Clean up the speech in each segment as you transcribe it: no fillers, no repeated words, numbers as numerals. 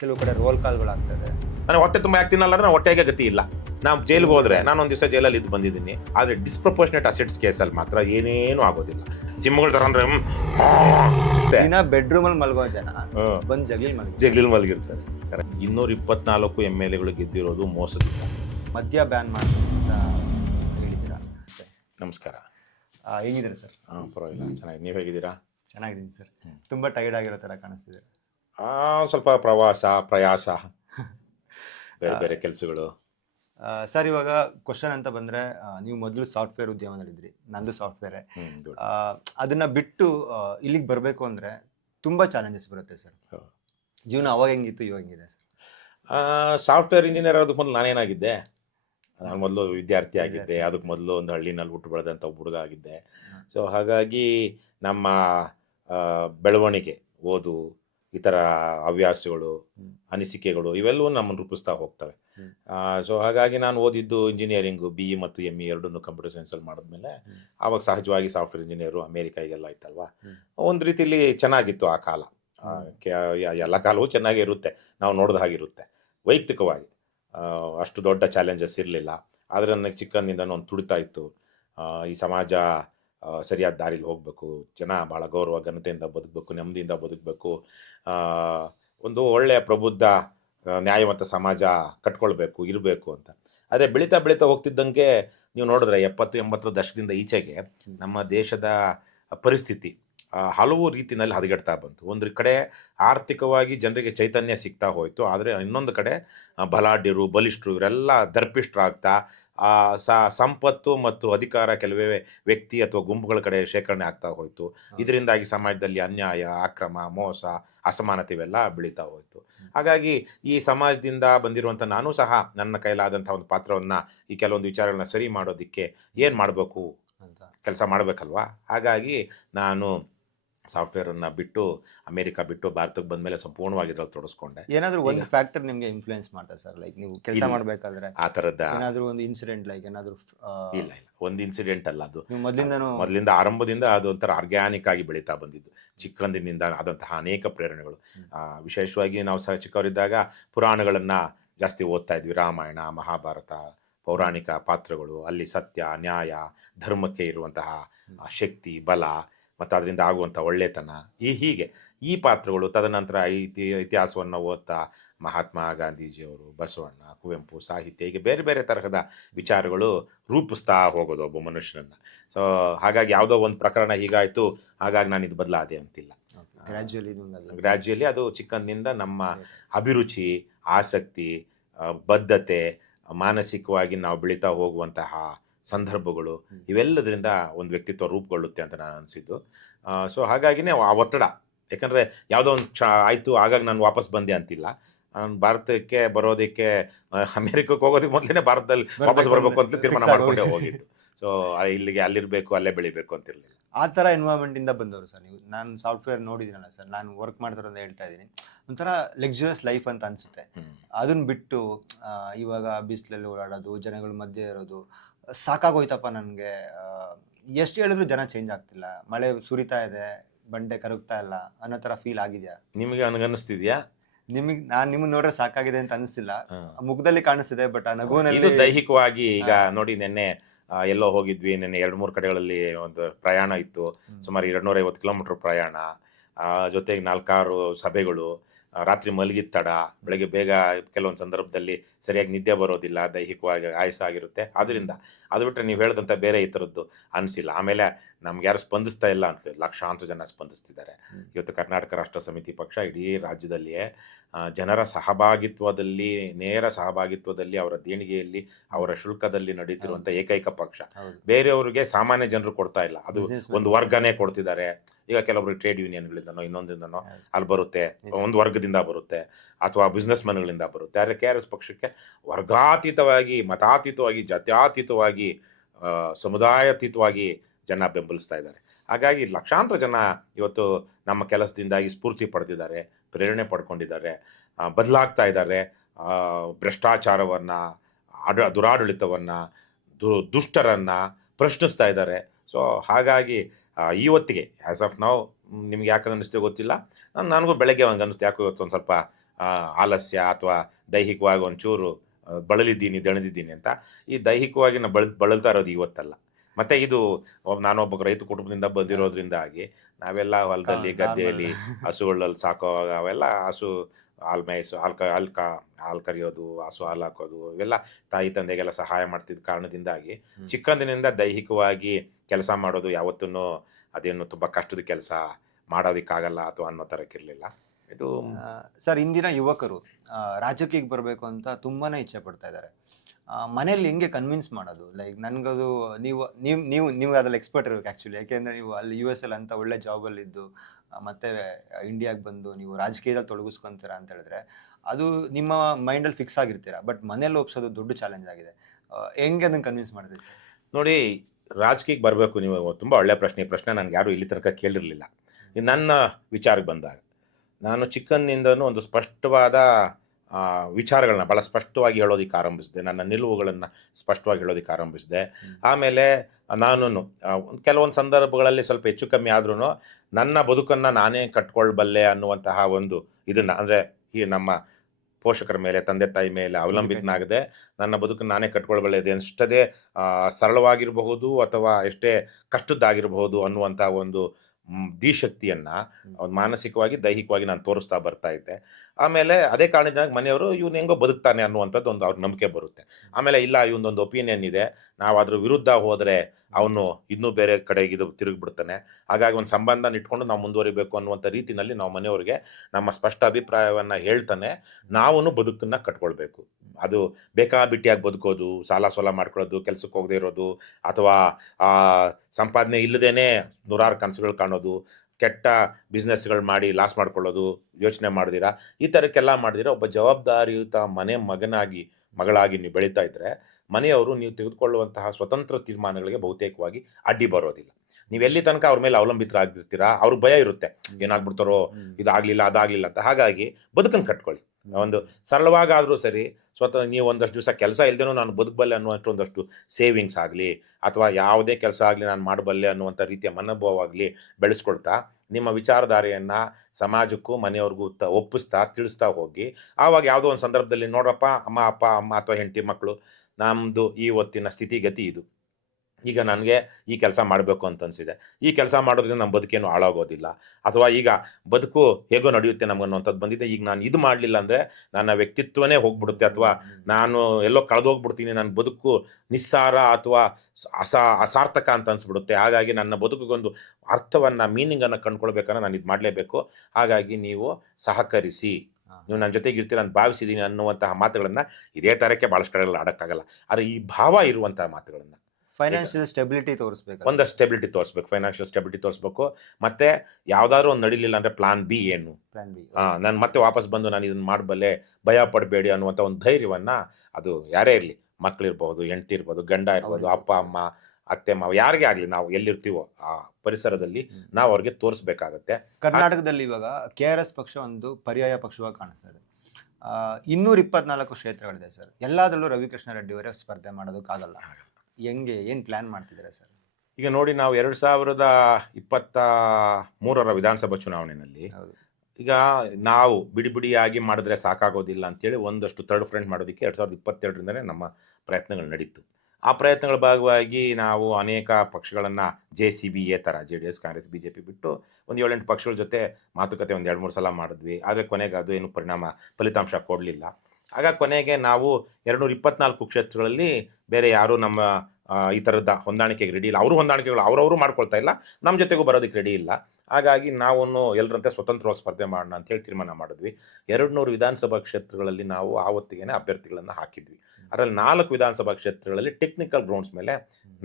ಕೆಲವು ಕಡೆ ರೋಲ್ ಕಾಲ್ಗಳಾಗ್ತದೆ. ನನಗೆ ಹೊಟ್ಟೆ ತುಂಬ ಯಾಕೆ ತಿನ್ನಲ್ಲ ಅಂದ್ರೆ ನಾನು ಹೊಟ್ಟೆಗೆ ಗತಿ ಇಲ್ಲ. ನಾವು ಜೈಲಿಗೆ ಹೋದ್ರೆ ನಾನು ಒಂದು ದಿವಸ ಜೈಲಲ್ಲಿ ಇದ್ದು ಬಂದಿದ್ದೀನಿ. ಆದರೆ ಡಿಸ್ಪ್ರಪೋರ್ಷನೇಟ್ ಅಸೆಟ್ಸ್ ಕೇಸಲ್ಲಿ ಮಾತ್ರ ಏನೇನೂ ಆಗೋದಿಲ್ಲ. ಸಿಂಹಗಳು ತರ ಅಂದ್ರೆ ದಿನ ಬೆಡ್ರೂಮಲ್ಲಿ ಮಲ್ಗೋ ಜನ ಬಂದು ಜಗ್ಲಿಲ್ ಮಲಗಿರ್ತಾರೆ. 224 MLAಗಳು ಗೆದ್ದಿರೋದು ಮೋಸದಿಂದ. ಮದ್ಯ ಬ್ಯಾನ್ ಮಾಡಿ ಅಂತ ಹೇಳಿದ್ದೀರಾ. ನಮಸ್ಕಾರ. ಹೇಗಿದ್ದೀರಾ ಸರ್? ಪರವಾಗಿಲ್ಲ, ಚೆನ್ನಾಗಿ. ನೀವು ಹೇಗಿದ್ದೀರಾ? ಚೆನ್ನಾಗಿದ್ದೀನಿ ಸರ್. ತುಂಬ ಟೈರ್ಡ್ ಆಗಿರೋ ಥರ ಕಾಣಿಸ್ತಿದೆ. ಸ್ವಲ್ಪ ಪ್ರಯಾಸ, ಬೇರೆ ಬೇರೆ ಕೆಲಸಗಳು. ಸರ್, ಇವಾಗ ಕ್ವಶನ್ ಅಂತ ಬಂದರೆ, ನೀವು ಮೊದಲು ಸಾಫ್ಟ್ವೇರ್ ಉದ್ಯಮದಲ್ಲಿದ್ರಿ, ನಂದು ಸಾಫ್ಟ್ವೇರೇ. ಅದನ್ನು ಬಿಟ್ಟು ಇಲ್ಲಿಗೆ ಬರಬೇಕು ಅಂದರೆ ತುಂಬ ಚಾಲೆಂಜಸ್ ಬರುತ್ತೆ ಸರ್. ಜೀವನ ಅವಾಗ ಹೆಂಗಿತ್ತು, ಇವಾಗ ಹೆಂಗಿದೆ ಸರ್? ಸಾಫ್ಟ್ವೇರ್ ಇಂಜಿನಿಯರ್ ಆಗೋದಕ್ಕೆ ಮೊದಲು ನಾನೇನಾಗಿದ್ದೆ? ನಾನು ಮೊದಲು ವಿದ್ಯಾರ್ಥಿ ಆಗಿದ್ದೆ. ಅದಕ್ಕೆ ಮೊದಲು ಒಂದು ಹಳ್ಳಿನಲ್ಲಿ ಹುಟ್ಟು ಬೆಳೆದಂಥ ಹುಡುಗ ಆಗಿದ್ದೆ. ಸೊ ಹಾಗಾಗಿ ನಮ್ಮ ಬೆಳವಣಿಗೆ, ಓದು, ಈ ಥರ ಹವ್ಯಾಸಗಳು, ಅನಿಸಿಕೆಗಳು ಇವೆಲ್ಲವೂ ನಮ್ಮನ್ನು ರೂಪಿಸ್ತಾ ಹೋಗ್ತವೆ. ಸೊ ಹಾಗಾಗಿ ನಾನು ಓದಿದ್ದು ಇಂಜಿನಿಯರಿಂಗು, BE ಮತ್ತು ME ಎರಡನ್ನೂ ಕಂಪ್ಯೂಟರ್ ಸೈನ್ಸಲ್ಲಿ ಮಾಡಿದ್ಮೇಲೆ ಆವಾಗ ಸಹಜವಾಗಿ ಸಾಫ್ಟ್ವೇರ್ ಇಂಜಿನಿಯರು ಅಮೇರಿಕಾಗೆಲ್ಲ ಇತ್ತಲ್ವ. ಒಂದು ರೀತಿಯಲ್ಲಿ ಚೆನ್ನಾಗಿತ್ತು ಆ ಕಾಲ. ಎಲ್ಲ ಕಾಲವೂ ಚೆನ್ನಾಗೇ ಇರುತ್ತೆ, ನಾವು ನೋಡಿದ ಹಾಗಿರುತ್ತೆ. ವೈಯಕ್ತಿಕವಾಗಿ ಅಷ್ಟು ದೊಡ್ಡ ಚಾಲೆಂಜಸ್ ಇರಲಿಲ್ಲ. ಆದರೆ ನನಗೆ ಚಿಕ್ಕಂದಿಂದನೂ ಒಂದು ತುಡಿತಾ ಇತ್ತು, ಈ ಸಮಾಜ ಸರಿಯಾದ ದಾರಿಲಿ ಹೋಗಬೇಕು, ಜನ ಭಾಳ ಗೌರವ ಘನತೆಯಿಂದ ಬದುಕಬೇಕು, ನೆಮ್ಮದಿಯಿಂದ ಬದುಕಬೇಕು, ಒಂದು ಒಳ್ಳೆಯ ಪ್ರಬುದ್ಧ ನ್ಯಾಯವಂತ ಸಮಾಜ ಕಟ್ಕೊಳ್ಬೇಕು, ಇರಬೇಕು ಅಂತ. ಆದರೆ ಬೆಳೀತಾ ಬೆಳೀತಾ ಹೋಗ್ತಿದ್ದಂಗೆ ನೀವು ನೋಡಿದ್ರೆ 70-80 ದಶಕದಿಂದ ಈಚೆಗೆ ನಮ್ಮ ದೇಶದ ಪರಿಸ್ಥಿತಿ ಹಲವು ರೀತಿಯಲ್ಲಿ ಹದಗೆಡ್ತಾ ಬಂತು. ಒಂದು ಕಡೆ ಆರ್ಥಿಕವಾಗಿ ಜನರಿಗೆ ಚೈತನ್ಯ ಸಿಗ್ತಾ ಹೋಯಿತು, ಆದರೆ ಇನ್ನೊಂದು ಕಡೆ ಬಲಾಢ್ಯರು, ಬಲಿಷ್ಠರು ಇವರೆಲ್ಲ ದರ್ಪಿಷ್ಠರಾಗ್ತಾ ಸಂಪತ್ತು ಮತ್ತು ಅಧಿಕಾರ ಕೆಲವೇ ವ್ಯಕ್ತಿ ಅಥವಾ ಗುಂಪುಗಳ ಕಡೆ ಶೇಖರಣೆ ಆಗ್ತಾ ಹೋಯಿತು. ಇದರಿಂದಾಗಿ ಸಮಾಜದಲ್ಲಿ ಅನ್ಯಾಯ, ಅಕ್ರಮ, ಮೋಸ, ಅಸಮಾನತೆ ಇವೆಲ್ಲ ಬೆಳೀತಾ ಹೋಯಿತು. ಹಾಗಾಗಿ ಈ ಸಮಾಜದಿಂದ ಬಂದಿರುವಂಥ ನಾನು ಸಹ ನನ್ನ ಕೈಲಾದಂಥ ಒಂದು ಪಾತ್ರವನ್ನು, ಈ ಕೆಲವೊಂದು ವಿಚಾರಗಳನ್ನ ಸರಿ ಮಾಡೋದಕ್ಕೆ ಏನು ಮಾಡಬೇಕು ಅಂತ ಕೆಲಸ ಮಾಡಬೇಕಲ್ವಾ. ಹಾಗಾಗಿ ನಾನು ಸಾಫ್ಟ್ವೇರನ್ನು ಬಿಟ್ಟು, ಅಮೇರಿಕಾ ಬಿಟ್ಟು ಭಾರತಕ್ಕೆ ಬಂದಮೇಲೆ ಸಂಪೂರ್ಣವಾಗಿ ಇದ್ರಲ್ಲಿ ತೊಡಸ್ಕೊಂಡೆ. ಏನಾದರೂ ಒಂದು ಫ್ಯಾಕ್ಟರ್ ನಿಮಗೆ ಇನ್ಫ್ಲುಯೆನ್ಸ್ ಮಾಡ್ತಾರೆ ಸರ್? ಲೈಕ್ ನೀವು ಕೆಲಸ ಮಾಡಬೇಕಾದ್ರೆ ಆ ಥರದ ಏನಾದರೂ ಒಂದು ಇನ್ಸಿಡೆಂಟ್, ಲೈಕ್ ಏನಾದರೂ? ಇಲ್ಲ, ಒಂದು ಇನ್ಸಿಡೆಂಟ್ ಅಲ್ಲ ಅದು. ನೀವು ಮೊದಲಿಂದ ಆರಂಭದಿಂದ ಅದು ಒಂಥರ ಆರ್ಗ್ಯಾನಿಕ್ ಆಗಿ ಬೆಳೀತಾ ಬಂದಿದ್ದು, ಚಿಕ್ಕಂದಿನಿಂದ ಆದಂತಹ ಅನೇಕ ಪ್ರೇರಣೆಗಳು. ವಿಶೇಷವಾಗಿ ನಾವು ಸಹ ಚಿಕ್ಕವರಿದ್ದಾಗ ಪುರಾಣಗಳನ್ನು ಜಾಸ್ತಿ ಓದ್ತಾ ಇದ್ವಿ. ರಾಮಾಯಣ, ಮಹಾಭಾರತ, ಪೌರಾಣಿಕ ಪಾತ್ರಗಳು, ಅಲ್ಲಿ ಸತ್ಯ, ನ್ಯಾಯ, ಧರ್ಮಕ್ಕೆ ಇರುವಂತಹ ಶಕ್ತಿ, ಬಲ ಮತ್ತು ಅದರಿಂದ ಆಗುವಂಥ ಒಳ್ಳೆತನ, ಹೀಗೆ ಈ ಪಾತ್ರಗಳು. ತದನಂತರ ಇತಿಹಾಸವನ್ನು ಓದ್ತಾ ಮಹಾತ್ಮ ಗಾಂಧೀಜಿಯವರು, ಬಸವಣ್ಣ, ಕುವೆಂಪು, ಸಾಹಿತ್ಯ, ಹೀಗೆ ಬೇರೆ ಬೇರೆ ತರಹದ ವಿಚಾರಗಳು ರೂಪಿಸ್ತಾ ಹೋಗೋದು ಒಬ್ಬ ಮನುಷ್ಯನನ್ನು. ಸೊ ಹಾಗಾಗಿ ಯಾವುದೋ ಒಂದು ಪ್ರಕರಣ ಹೀಗಾಯಿತು, ಹಾಗಾಗಿ ನಾನು ಇದು ಬದಲಾದೆ ಅಂತಿಲ್ಲ. ಗ್ರ್ಯಾಜುಯಲಿ ಅದು ಚಿಕ್ಕಂದಿನಿಂದ ನಮ್ಮ ಅಭಿರುಚಿ, ಆಸಕ್ತಿ, ಬದ್ಧತೆ, ಮಾನಸಿಕವಾಗಿ ನಾವು ಬೆಳೀತಾ ಹೋಗುವಂತಹ ಸಂದರ್ಭಗಳು, ಇವೆಲ್ಲದರಿಂದ ಒಂದು ವ್ಯಕ್ತಿತ್ವ ರೂಪುಗೊಳ್ಳುತ್ತೆ ಅಂತ ನಾನು ಅನಿಸಿದ್ದು. ಸೊ ಹಾಗಾಗಿನೇ ಆ ಒತ್ತಡ, ಯಾಕಂದರೆ ಯಾವುದೋ ಒಂದು ಆಯಿತು ಹಾಗಾಗಿ ನಾನು ವಾಪಸ್ ಬಂದೆ ಅಂತಿಲ್ಲ. ನಾನು ಭಾರತಕ್ಕೆ ಬರೋದಕ್ಕೆ, ಅಮೇರಿಕಕ್ಕೆ ಹೋಗೋದಕ್ಕೆ ಮೊದಲೇ ಭಾರತದಲ್ಲಿ ವಾಪಸ್ ಬರಬೇಕು ಅಂತ ತೀರ್ಮಾನ ಮಾಡಿಕೊಂಡೇ ಹೋಗಿದ್ದು. ಸೊ ಇಲ್ಲಿಗೆ ಅಲ್ಲಿರಬೇಕು, ಅಲ್ಲೇ ಬೆಳಿಬೇಕು ಅಂತಿರಲಿಲ್ಲ. ಆ ಥರ ಎನ್ವೈರ್ಮೆಂಟಿಂದ ಬಂದವರು ಸರ್ ನೀವು. ನಾನು ಸಾಫ್ಟ್ವೇರ್ ನೋಡಿದ್ದೀನಲ್ಲ ಸರ್, ನಾನು ವರ್ಕ್ ಮಾಡ್ತಾರಂತ ಹೇಳ್ತಾ ಇದ್ದೀನಿ. ಒಂಥರ ಲೆಕ್ಸುರಿಯಸ್ ಲೈಫ್ ಅಂತ ಅನಿಸುತ್ತೆ. ಅದನ್ನು ಬಿಟ್ಟು ಇವಾಗ ಬಿಸಿಲಲ್ಲಿ ಓಡಾಡೋದು, ಜನಗಳ ಮಧ್ಯೆ ಇರೋದು ಸಾಕಾಗೋಯ್ತಪ್ಪ ನನಗೆ. ಎಷ್ಟು ಹೇಳಿದ್ರು ಜನ ಚೇಂಜ್ ಆಗ್ತಿಲ್ಲ, ಮಳೆ ಸುರಿತಾ ಇದೆ, ಬಂಡೆ ಕರಗ್ತಾ ಇಲ್ಲ ಅನ್ನೋ ಥರ ಫೀಲ್ ಆಗಿದೆಯಾ ನಿಮಗೆ? ನನಗನ್ನಿಸ್ತಿದ್ಯಾ? ನಾನು ನಿಮ್ಮನ್ನ ನೋಡ್ರೆ ಸಾಕಾಗಿದೆ ಅಂತ ಅನಿಸ್ತಿಲ್ಲ, ಮುಖದಲ್ಲಿ ಕಾಣಿಸ್ತಿದೆ. ಬಟ್ ಆ ನಗುವಿನಲ್ಲಿ ದೈಹಿಕವಾಗಿ ಈಗ ನೋಡಿ, ನೆನ್ನೆ ಎಲ್ಲೋ ಹೋಗಿದ್ವಿ. ನೆನ್ನೆ 2-3 ಕಡೆಗಳಲ್ಲಿ ಒಂದು ಪ್ರಯಾಣ ಇತ್ತು, ಸುಮಾರು 250 ಕಿಲೋಮೀಟರ್ ಪ್ರಯಾಣ, ಜೊತೆಗೆ 4-6 ಸಭೆಗಳು, ರಾತ್ರಿ ಮಲಗಿದ ತಡ, ಬೆಳಗ್ಗೆ ಬೇಗ ಕೆಲವೊಂದು ಸಂದರ್ಭದಲ್ಲಿ ಸರಿಯಾಗಿ ನಿದ್ದೆ ಬರೋದಿಲ್ಲ, ದೈಹಿಕವಾಗಿ ಆಯಾಸ ಆಗಿರುತ್ತೆ. ಆದ್ದರಿಂದ ಅದು ಬಿಟ್ಟರೆ ನೀವು ಹೇಳಿದಂಥ ಬೇರೆ ಈ ಥರದ್ದು ಅನಿಸಿಲ್ಲ. ಆಮೇಲೆ ನಮ್ಗೆ ಯಾರು ಸ್ಪಂದಿಸ್ತಾ ಇಲ್ಲ ಅಂತ, ಲಕ್ಷಾಂತರ ಜನ ಸ್ಪಂದಿಸ್ತಿದ್ದಾರೆ. ಇವತ್ತು ಕರ್ನಾಟಕ ರಾಷ್ಟ್ರ ಸಮಿತಿ ಪಕ್ಷ ಇಡೀ ರಾಜ್ಯದಲ್ಲಿಯೇ ಜನರ ಸಹಭಾಗಿತ್ವದಲ್ಲಿ, ನೇರ ಸಹಭಾಗಿತ್ವದಲ್ಲಿ, ಅವರ ದೇಣಿಗೆಯಲ್ಲಿ, ಅವರ ಶುಲ್ಕದಲ್ಲಿ ನಡೀತಿರುವಂಥ ಏಕೈಕ ಪಕ್ಷ. ಬೇರೆಯವ್ರಿಗೆ ಸಾಮಾನ್ಯ ಜನರು ಕೊಡ್ತಾ ಇಲ್ಲ, ಅದು ಒಂದು ವರ್ಗನೇ ಕೊಡ್ತಿದ್ದಾರೆ. ಈಗ ಕೆಲವೊಬ್ರು ಟ್ರೇಡ್ ಯೂನಿಯನ್ಗಳಿಂದನೋ ಇನ್ನೊಂದಿಂದನೋ ಅಲ್ಲಿ ಬರುತ್ತೆ, ಒಂದು ವರ್ಗದಿಂದ ಬರುತ್ತೆ, ಅಥವಾ ಬಿಸ್ನೆಸ್ ಮ್ಯಾನ್ಗಳಿಂದ ಬರುತ್ತೆ. ಆದರೆ KRS ಪಕ್ಷಕ್ಕೆ ವರ್ಗಾತೀತವಾಗಿ, ಮತಾತೀತವಾಗಿ, ಜಾತ್ಯಾತೀತವಾಗಿ, ಸಮುದಾಯಾತೀತವಾಗಿ ಜನ ಬೆಂಬಲಿಸ್ತಾ ಇದ್ದಾರೆ. ಹಾಗಾಗಿ ಲಕ್ಷಾಂತರ ಜನ ಇವತ್ತು ನಮ್ಮ ಕೆಲಸದಿಂದಾಗಿ ಸ್ಫೂರ್ತಿ ಪಡೆದಿದ್ದಾರೆ, ಪ್ರೇರಣೆ ಪಡ್ಕೊಂಡಿದ್ದಾರೆ, ಬದಲಾಗ್ತಾ ಇದ್ದಾರೆ. ಭ್ರಷ್ಟಾಚಾರವನ್ನು, ದುರಾಡಳಿತವನ್ನು, ದುಷ್ಟರನ್ನು ಪ್ರಶ್ನಿಸ್ತಾ ಇದ್ದಾರೆ. ಸೊ ಹಾಗಾಗಿ ಇವತ್ತಿಗೆ ಆ್ಯಸ್ ಆಫ್ ನಾವು, ನಿಮ್ಗೆ ಯಾಕೆ ಅನ್ನಿಸ್ತೋ ಗೊತ್ತಿಲ್ಲ, ನನಗೂ ಬೆಳಗ್ಗೆ ಒಂದು ಅನ್ನಿಸ್ತು, ಯಾಕೋ ಇವತ್ತು ಒಂದು ಸ್ವಲ್ಪ ಆಲಸ್ಯ ಅಥವಾ ದೈಹಿಕವಾಗಿ ಒಂಚೂರು ಬಳಲಿದ್ದೀನಿ ದಣಿದಿದ್ದೀನಿ ಅಂತ. ಈ ದೈಹಿಕವಾಗಿ ನಾನು ಬಳಲ್ತಾ ಇರೋದು ಇವತ್ತಲ್ಲ. ಮತ್ತೆ ಇದು ನಾನೊಬ್ಬ ರೈತ ಕುಟುಂಬದಿಂದ ಬಂದಿರೋದ್ರಿಂದಾಗಿ ನಾವೆಲ್ಲ ಹೊಲದಲ್ಲಿ ನಾರ್ಮಲ್. ಗದ್ದೆಯಲ್ಲಿ ಹಸುಗಳಲ್ಲಿ ಸಾಕುವಾಗ ಅವೆಲ್ಲ ಹಸು ಹಾಲು ಮೇಯಿಸು ಹಾಲು ಕರೆಯೋದು, ಹಸು ಹಾಲು ಹಾಕೋದು, ಇವೆಲ್ಲ ತಾಯಿ ತಂದೆಗೆಲ್ಲ ಸಹಾಯ ಮಾಡ್ತಿದ್ದ ಕಾರಣದಿಂದಾಗಿ ಚಿಕ್ಕಂದಿನಿಂದ ದೈಹಿಕವಾಗಿ ಕೆಲಸ ಮಾಡೋದು ಯಾವತ್ತೂ ಅದೇನು ತುಂಬ ಕಷ್ಟದ ಕೆಲಸ ಮಾಡೋದಕ್ಕಾಗಲ್ಲ ಅಥವಾ ಅನ್ನೋ ಥರಕ್ಕಿರಲಿಲ್ಲ. ಇದು ಸರ್, ಇಂದಿನ ಯುವಕರು ರಾಜಕೀಯಕ್ಕೆ ಬರಬೇಕು ಅಂತ ತುಂಬಾನೇ ಇಚ್ಛೆ ಪಡ್ತಾ ಇದ್ದಾರೆ. ಮನೇಲಿ ಹೆಂಗೆ ಕನ್ವಿನ್ಸ್ ಮಾಡೋದು? ಲೈಕ್ ನನ್ಗದು ನೀವು ನೀವು ನೀವು ನೀವು ಅದ್ರಲ್ಲಿ ಎಕ್ಸ್ಪರ್ಟ್ ಇರ್ಬೇಕು ಆ್ಯಕ್ಚುಲಿ. ಯಾಕೆಂದರೆ ನೀವು ಅಲ್ಲಿ US ಅಲ್ಲಿ ಅಂತ ಒಳ್ಳೆ ಜಾಬಲ್ಲಿ ಇದ್ದು ಮತ್ತೆ ಇಂಡಿಯಾಗೆ ಬಂದು ನೀವು ರಾಜಕೀಯದಲ್ಲಿ ತೊಡಗಿಸ್ಕೊಂತೀರಾ ಅಂತ ಹೇಳಿದ್ರೆ ಅದು ನಿಮ್ಮ ಮೈಂಡಲ್ಲಿ ಫಿಕ್ಸ್ ಆಗಿರ್ತೀರಾ. ಬಟ್ ಮನೇಲಿ ಒಪ್ಸೋದು ದೊಡ್ಡ ಚಾಲೆಂಜ್ ಆಗಿದೆ. ಹೆಂಗೆ ಅದನ್ನು ಕನ್ವಿನ್ಸ್ ಮಾಡಿದ್ರಿ ಸರ್? ನೋಡಿ, ರಾಜಕೀಯಕ್ಕೆ ಬರಬೇಕು ನೀವು ತುಂಬ ಒಳ್ಳೆಯ ಪ್ರಶ್ನೆ. ಈ ಪ್ರಶ್ನೆ ನನಗೆ ಯಾರೂ ಇಲ್ಲಿ ತನಕ ಕೇಳಿರಲಿಲ್ಲ. ನನ್ನ ವಿಚಾರಕ್ಕೆ ಬಂದಾಗ ನಾನು ಚಿಕ್ಕಂದಿನಿಂದನೂ ಒಂದು ಸ್ಪಷ್ಟವಾದ ವಿಚಾರಗಳನ್ನ ಭಾಳ ಸ್ಪಷ್ಟವಾಗಿ ಹೇಳೋದಕ್ಕೆ ಆರಂಭಿಸಿದೆ. ನನ್ನ ನಿಲುವುಗಳನ್ನು ಸ್ಪಷ್ಟವಾಗಿ ಹೇಳೋದಕ್ಕೆ ಆರಂಭಿಸಿದೆ. ಆಮೇಲೆ ನಾನು ಕೆಲವೊಂದು ಸಂದರ್ಭಗಳಲ್ಲಿ ಸ್ವಲ್ಪ ಹೆಚ್ಚು ಕಮ್ಮಿ ಆದ್ರೂ ನನ್ನ ಬದುಕನ್ನು ನಾನೇ ಕಟ್ಕೊಳ್ಬಲ್ಲೆ ಅನ್ನುವಂತಹ ಒಂದು ಇದನ್ನು, ಅಂದರೆ ಈ ನಮ್ಮ ಪೋಷಕರ ಮೇಲೆ, ತಂದೆ ತಾಯಿ ಮೇಲೆ ಅವಲಂಬಿತನಾಗದೆ ನನ್ನ ಬದುಕನ್ನು ನಾನೇ ಕಟ್ಕೊಳ್ಬಲ್ಲೆ, ಎಷ್ಟೇ ಸರಳವಾಗಿರಬಹುದು ಅಥವಾ ಎಷ್ಟೇ ಕಷ್ಟದ್ದಾಗಿರಬಹುದು ಅನ್ನುವಂಥ ಒಂದು ಧೀಶಕ್ತಿಯನ್ನು ಮಾನಸಿಕವಾಗಿ ದೈಹಿಕವಾಗಿ ನಾನು ತೋರಿಸ್ತಾ ಬರ್ತಾ ಇದ್ದೆ. ಆಮೇಲೆ ಅದೇ ಕಾರಣದಿಂದ ಮನೆಯವರು ಇವನು ಹೆಂಗೋ ಬದುಕ್ತಾನೆ ಅನ್ನುವಂಥದ್ದು ಒಂದು ಅವ್ರ ನಂಬಿಕೆ ಬರುತ್ತೆ. ಆಮೇಲೆ ಇಲ್ಲ, ಇವನೊಂದು ಒಪಿನಿಯನ್ ಇದೆ, ನಾವು ಅದ್ರ ವಿರುದ್ಧ ಹೋದರೆ ಅವನು ಇನ್ನೂ ಬೇರೆ ಕಡೆಗೆ ಇದು ತಿರುಗಿಬಿಡ್ತಾನೆ, ಹಾಗಾಗಿ ಒಂದು ಸಂಬಂಧನ ಇಟ್ಕೊಂಡು ನಾವು ಮುಂದುವರಿಬೇಕು ಅನ್ನುವಂಥ ರೀತಿಯಲ್ಲಿ ನಾವು ಮನೆಯವರಿಗೆ ನಮ್ಮ ಸ್ಪಷ್ಟ ಅಭಿಪ್ರಾಯವನ್ನು ಹೇಳ್ತಾನೆ ನಾವು ಬದುಕನ್ನು ಕಟ್ಕೊಳ್ಬೇಕು. ಅದು ಬೇಕಾಬಿಟ್ಟಿಯಾಗಿ ಬದುಕೋದು, ಸಾಲ ಸೋಲ ಮಾಡ್ಕೊಳ್ಳೋದು, ಕೆಲಸಕ್ಕೆ ಹೋಗದೆ ಇರೋದು, ಅಥವಾ ಸಂಪಾದನೆ ಇಲ್ಲದೇ ನೂರಾರು ಕನಸುಗಳು ಕಾಣೋದು, ಕೆಟ್ಟ ಬಿಸ್ನೆಸ್ಗಳು ಮಾಡಿ ಲಾಸ್ ಮಾಡ್ಕೊಳ್ಳೋದು, ಯೋಚನೆ ಮಾಡ್ದಿರಾ ಈ ಥರಕ್ಕೆಲ್ಲ ಮಾಡ್ದಿರಾ ಒಬ್ಬ ಜವಾಬ್ದಾರಿಯುತ ಮಗಳಾಗಿ ನೀವು ಬೆಳೀತಾ ಇದ್ದರೆ ಮನೆಯವರು ನೀವು ತೆಗೆದುಕೊಳ್ಳುವಂತಹ ಸ್ವತಂತ್ರ ತೀರ್ಮಾನಗಳಿಗೆ ಬಹುತೇಕವಾಗಿ ಅಡ್ಡಿ ಬರೋದಿಲ್ಲ. ನೀವು ಎಲ್ಲಿ ತನಕ ಅವ್ರ ಮೇಲೆ ಅವಲಂಬಿತರಾಗಿರ್ತೀರಾ ಅವ್ರಿಗೆ ಭಯ ಇರುತ್ತೆ, ಏನಾಗ್ಬಿಡ್ತಾರೋ, ಇದಾಗಲಿಲ್ಲ ಅದಾಗಲಿಲ್ಲ ಅಂತ. ಹಾಗಾಗಿ ಬದುಕನ್ನು ಕಟ್ಕೊಳ್ಳಿ. ಒಂದು ಸರಳವಾಗಾದರೂ ಸರಿ, ಸ್ವತಃ ನೀವು ಒಂದಷ್ಟು ದಿವಸ ಕೆಲಸ ಇಲ್ಲದೇನೂ ನಾನು ಬದುಕಬಲ್ಲೆ ಅನ್ನುವಂಥ ಒಂದಷ್ಟು ಸೇವಿಂಗ್ಸ್ ಆಗಲಿ ಅಥವಾ ಯಾವುದೇ ಕೆಲಸ ಆಗಲಿ ನಾನು ಮಾಡಬಲ್ಲೆ ಅನ್ನುವಂಥ ರೀತಿಯ ಮನೋಭಾವ ಆಗಲಿ ಬೆಳೆಸ್ಕೊಳ್ತಾ ನಿಮ್ಮ ವಿಚಾರಧಾರೆಯನ್ನು ಸಮಾಜಕ್ಕೂ ಮನೆಯವ್ರಿಗೂ ಒಪ್ಪಿಸ್ತಾ ತಿಳಿಸ್ತಾ ಹೋಗಿ, ಆವಾಗ ಯಾವುದೋ ಒಂದು ಸಂದರ್ಭದಲ್ಲಿ ನೋಡ್ರಪ್ಪ ಅಮ್ಮ ಅಥವಾ ಹೆಂಡತಿ ಮಕ್ಕಳು, ನಮ್ಮದು ಈ ಹೊತ್ತಿನ ಸ್ಥಿತಿಗತಿ ಇದು, ಈಗ ನನಗೆ ಈ ಕೆಲಸ ಮಾಡಬೇಕು ಅಂತ ಅನಿಸಿದೆ, ಈ ಕೆಲಸ ಮಾಡೋದ್ರಿಂದ ನಮ್ಮ ಬದುಕೇನು ಹಾಳಾಗೋದಿಲ್ಲ, ಅಥವಾ ಈಗ ಬದುಕು ಹೇಗೋ ನಡೆಯುತ್ತೆ ನಮಗನ್ನುವಂಥದ್ದು ಬಂದಿದೆ, ಈಗ ನಾನು ಇದು ಮಾಡಲಿಲ್ಲ ಅಂದರೆ ನನ್ನ ವ್ಯಕ್ತಿತ್ವನೇ ಹೋಗ್ಬಿಡುತ್ತೆ, ಅಥವಾ ನಾನು ಎಲ್ಲೋ ಕಳೆದೋಗ್ಬಿಡ್ತೀನಿ, ನನ್ನ ಬದುಕು ನಿಸ್ಸಾರ ಅಥವಾ ಅಸಾರ್ಥಕ ಅಂತ ಅನಿಸ್ಬಿಡುತ್ತೆ, ಹಾಗಾಗಿ ನನ್ನ ಬದುಕಿಗೊಂದು ಅರ್ಥವನ್ನು ಮೀನಿಂಗನ್ನು ಕಂಡುಕೊಳ್ಬೇಕಂದ್ರೆ ನಾನು ಇದು ಮಾಡಲೇಬೇಕು, ಹಾಗಾಗಿ ನೀವು ಸಹಕರಿಸಿ, ನೀವು ನನ್ನ ಜೊತೆಗೆ ಇರ್ತೀರ ಅಂತ ಭಾವಿಸಿದ್ದೀನಿ ಅನ್ನುವಂತಹ ಮಾತುಗಳನ್ನು ಇದೇ ಥರಕ್ಕೆ ಭಾಳಷ್ಟು ಕಡೆಗಳಲ್ಲಿ ಆಡೋಕ್ಕಾಗಲ್ಲ. ಆದರೆ ಈ ಭಾವ ಇರುವಂತಹ ಮಾತುಗಳನ್ನು ಫೈನಾನ್ಷಿಯಲ್ ಸ್ಟೆಬಿಲಿಟಿ ತೋರಿಸ್ಬೇಕು, ಒಂದಷ್ಟು ಸ್ಟೆಬಿಲಿಟಿ ತೋರಿಸ್ಬೇಕು, ಫೈನಾನ್ಷಿಯಲ್ ಸ್ಟೆಬಿಲಿಟಿ ತೋರಿಸ್ಬೇಕು. ಮತ್ತೆ ಯಾವ್ದಾದ್ರು ಒಂದು ನಡೀಲಿಲ್ಲ ಅಂದರೆ ಪ್ಲಾನ್ ಬಿ ಏನು, ನಾನು ಮತ್ತೆ ವಾಪಸ್ ಬಂದು ನಾನು ಇದನ್ನು ಮಾಡಬಲ್ಲೆ, ಭಯ ಪಡಬೇಡಿ ಅನ್ನುವಂಥ ಒಂದು ಧೈರ್ಯವನ್ನು, ಅದು ಯಾರೇ ಇರಲಿ, ಮಕ್ಕಳಿರ್ಬೋದು, ಹೆಂಡತಿ ಇರ್ಬೋದು, ಗಂಡ ಇರ್ಬೋದು, ಅಪ್ಪ ಅಮ್ಮ, ಅತ್ತೆ ಮಾವ, ಯಾರಿಗೇ ಆಗಲಿ, ನಾವು ಎಲ್ಲಿರ್ತೀವೋ ಆ ಪರಿಸರದಲ್ಲಿ ನಾವು ಅವ್ರಿಗೆ ತೋರಿಸ್ಬೇಕಾಗತ್ತೆ. ಕರ್ನಾಟಕದಲ್ಲಿ ಇವಾಗ KRS ಪಕ್ಷ ಒಂದು ಪರ್ಯಾಯ ಪಕ್ಷವಾಗಿ ಕಾಣಿಸ್ತಾ ಇದೆ. 224 ಕ್ಷೇತ್ರಗಳಿದೆ ಸರ್. ಎಲ್ಲದರಲ್ಲೂ ರವಿಕೃಷ್ಣ ರೆಡ್ಡಿ ಅವರೇ ಸ್ಪರ್ಧೆ ಮಾಡೋದಕ್ಕಾಗಲ್ಲ. ಹೆಂಗೆ, ಏನು ಪ್ಲಾನ್ ಮಾಡ್ತಿದ್ದಾರೆ ಸರ್? ಈಗ ನೋಡಿ, ನಾವು 2023 ವಿಧಾನಸಭಾ ಚುನಾವಣೆಯಲ್ಲಿ ಈಗ ನಾವು ಬಿಡಿಯಾಗಿ ಮಾಡಿದ್ರೆ ಸಾಕಾಗೋದಿಲ್ಲ ಅಂತೇಳಿ ಒಂದಷ್ಟು ಥರ್ಡ್ ಫ್ರಂಟ್ ಮಾಡೋದಕ್ಕೆ 2022ರಿಂದಲೇ ನಮ್ಮ ಪ್ರಯತ್ನಗಳು ನಡೀತು. ಆ ಪ್ರಯತ್ನಗಳ ಭಾಗವಾಗಿ ನಾವು ಅನೇಕ ಪಕ್ಷಗಳನ್ನು JCBA ಥರ JDS, ಕಾಂಗ್ರೆಸ್, BJP ಬಿಟ್ಟು ಒಂದು 7-8 ಪಕ್ಷಗಳ ಜೊತೆ ಮಾತುಕತೆ ಒಂದು 2-3 ಸಲ ಮಾಡಿದ್ವಿ. ಆದರೆ ಕೊನೆಗೆ ಅದು ಏನು ಫಲಿತಾಂಶ ಕೊಡಲಿಲ್ಲ. ಆಗ ಕೊನೆಗೆ ನಾವು 224 ಕ್ಷೇತ್ರಗಳಲ್ಲಿ ಬೇರೆ ಯಾರೂ ನಮ್ಮ ಈ ಥರದ ಹೊಂದಾಣಿಕೆಗೆ ರೆಡಿ ಇಲ್ಲ. ಅವರು ಹೊಂದಾಣಿಕೆಗಳು ಅವ್ರವರು ಮಾಡ್ಕೊಳ್ತಾ ಇಲ್ಲ, ನಮ್ಮ ಜೊತೆಗೂ ಬರೋದಕ್ಕೆ ರೆಡಿ ಇಲ್ಲ. ಹಾಗಾಗಿ ನಾವು ಎಲ್ಲರಂತೆ ಸ್ವತಂತ್ರವಾಗಿ ಸ್ಪರ್ಧೆ ಮಾಡೋಣ ಅಂತೇಳಿ ತೀರ್ಮಾನ ಮಾಡಿದ್ವಿ. 200 ವಿಧಾನಸಭಾ ಕ್ಷೇತ್ರಗಳಲ್ಲಿ ನಾವು ಆವತ್ತಿಗೆ ಅಭ್ಯರ್ಥಿಗಳನ್ನು ಹಾಕಿದ್ವಿ. ಅದರಲ್ಲಿ 4 ವಿಧಾನಸಭಾ ಕ್ಷೇತ್ರಗಳಲ್ಲಿ ಟೆಕ್ನಿಕಲ್ ಗ್ರೌಂಡ್ಸ್ ಮೇಲೆ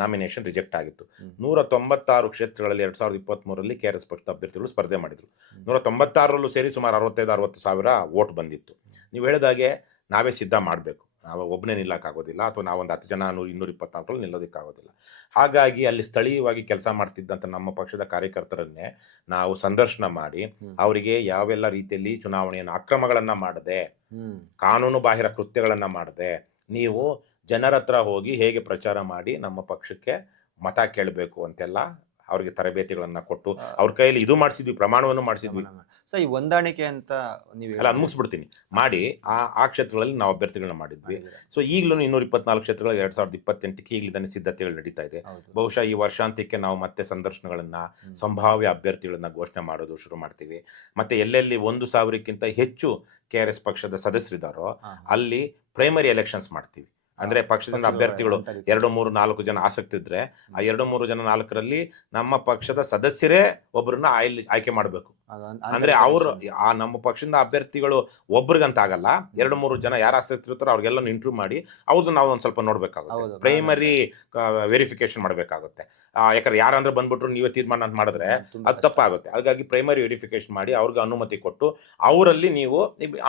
ನಾಮಿನೇಷನ್ ರಿಜೆಕ್ಟ್ ಆಗಿತ್ತು. 196 ಕ್ಷೇತ್ರಗಳಲ್ಲಿ 2023ರಲ್ಲಿ KRS ಪಕ್ಷದ ಅಭ್ಯರ್ಥಿಗಳು ಸ್ಪರ್ಧೆ ಮಾಡಿದರು. 196ರಲ್ಲೂ ಸೇರಿ ಸುಮಾರು 65-60 ಸಾವಿರ ವೋಟ್ ಬಂದಿತ್ತು. ನೀವು ಹೇಳಿದಾಗೆ ನಾವೇ ಸಿದ್ಧ ಮಾಡಬೇಕು, ನಾವು ಒಬ್ಬನೇ ನಿಲ್ಲಕ್ಕಾಗೋದಿಲ್ಲ, ಅಥವಾ ನಾವೊಂದು 10 ಜನ 224ರಲ್ಲಿ ನಿಲ್ಲೋದಕ್ಕಾಗೋದಿಲ್ಲ. ಹಾಗಾಗಿ ಅಲ್ಲಿ ಸ್ಥಳೀಯವಾಗಿ ಕೆಲಸ ಮಾಡ್ತಿದ್ದಂಥ ನಮ್ಮ ಪಕ್ಷದ ಕಾರ್ಯಕರ್ತರನ್ನೇ ನಾವು ಸಂದರ್ಶನ ಮಾಡಿ ಅವರಿಗೆ ಯಾವೆಲ್ಲ ರೀತಿಯಲ್ಲಿ ಚುನಾವಣೆಯನ್ನು ಅಕ್ರಮಗಳನ್ನು ಮಾಡದೆ, ಕಾನೂನು ಬಾಹಿರ ಕೃತ್ಯಗಳನ್ನು ಮಾಡದೆ, ನೀವು ಜನರ ಹತ್ರ ಹೋಗಿ ಹೇಗೆ ಪ್ರಚಾರ ಮಾಡಿ ನಮ್ಮ ಪಕ್ಷಕ್ಕೆ ಮತ ಕೇಳಬೇಕು ಅಂತೆಲ್ಲ ಅವ್ರಿಗೆ ತರಬೇತಿಗಳನ್ನ ಕೊಟ್ಟು ಅವ್ರ ಕೈಯಲ್ಲಿ ಇದು ಮಾಡಿಸಿದ್ವಿ, ಪ್ರಮಾಣವನ್ನು ಮಾಡಿಸಿದ್ವಿ. ಸೊ ಈ ಹೊಂದಾಣಿಕೆ ಅಂತ ನೀವು ಅಲ್ಲ, ಅದು ಮುಗಿಸ್ಬಿಡ್ತೀನಿ. ಮಾಡಿ ಆ ಕ್ಷೇತ್ರಗಳಲ್ಲಿ ನಾವು ಅಭ್ಯರ್ಥಿಗಳನ್ನ ಮಾಡಿದ್ವಿ. ಸೊ ಈಗಲೂ 224 ಕ್ಷೇತ್ರಗಳು 2028ಕ್ಕೆ ಈಗಲಿದ್ದಾನೆ ಸಿದ್ಧತೆಗಳು ನಡೀತಾ ಇದೆ. ಬಹುಶಃ ಈ ವರ್ಷಾಂತ್ಯಕ್ಕೆ ನಾವು ಮತ್ತೆ ಸಂದರ್ಶನಗಳನ್ನ, ಸಂಭಾವ್ಯ ಅಭ್ಯರ್ಥಿಗಳನ್ನ ಘೋಷಣೆ ಮಾಡೋದು ಶುರು ಮಾಡ್ತೀವಿ. ಮತ್ತೆ ಎಲ್ಲೆಲ್ಲಿ 1,000ಕ್ಕಿಂತ ಹೆಚ್ಚು KRS ಪಕ್ಷದ ಸದಸ್ಯರಿದ್ದಾರೋ ಅಲ್ಲಿ ಪ್ರೈಮರಿ ಎಲೆಕ್ಷನ್ಸ್ ಮಾಡ್ತೀವಿ. ಅಂದ್ರೆ ಪಕ್ಷದಿಂದ ಅಭ್ಯರ್ಥಿಗಳು 2, 3, 4 ಜನ ಆಸಕ್ತಿ ಇದ್ರೆ ಆ 2, 3 ಜನ 4ರಲ್ಲಿ ನಮ್ಮ ಪಕ್ಷದ ಸದಸ್ಯರೇ ಒಬ್ಬರನ್ನ ಆಯ್ಕೆ ಮಾಡಬೇಕು. ಅಂದ್ರೆ ಅವರು ನಮ್ಮ ಪಕ್ಷದಿಂದ ಅಭ್ಯರ್ಥಿಗಳು ಒಬ್ರಿಗಂತ ಆಗಲ್ಲ, 2, 3 ಜನ ಯಾರು ಆಸಕ್ತಿ ಇರ್ತಾರೋ ಅವ್ರಿಗೆಲ್ಲ ಇಂಟರ್ವ್ಯೂ ಮಾಡಿ ಅವ್ರದ್ದು ನಾವು ಒಂದ್ ಸ್ವಲ್ಪ ನೋಡ್ಬೇಕಾಗುತ್ತೆ. ಪ್ರೈಮರಿ ವೆರಿಫಿಕೇಶನ್ ಮಾಡಬೇಕಾಗುತ್ತೆ. ಯಾಕಂದ್ರೆ ಯಾರಂದ್ರೆ ಬಂದ್ಬಿಟ್ರು ನೀವೇ ತೀರ್ಮಾನ ಅಂತ ಮಾಡಿದ್ರೆ ಅದು ತಪ್ಪಾಗುತ್ತೆ. ಹಾಗಾಗಿ ಪ್ರೈಮರಿ ವೆರಿಫಿಕೇಶನ್ ಮಾಡಿ ಅವ್ರಿಗೆ ಅನುಮತಿ ಕೊಟ್ಟು ಅವರಲ್ಲಿ ನೀವು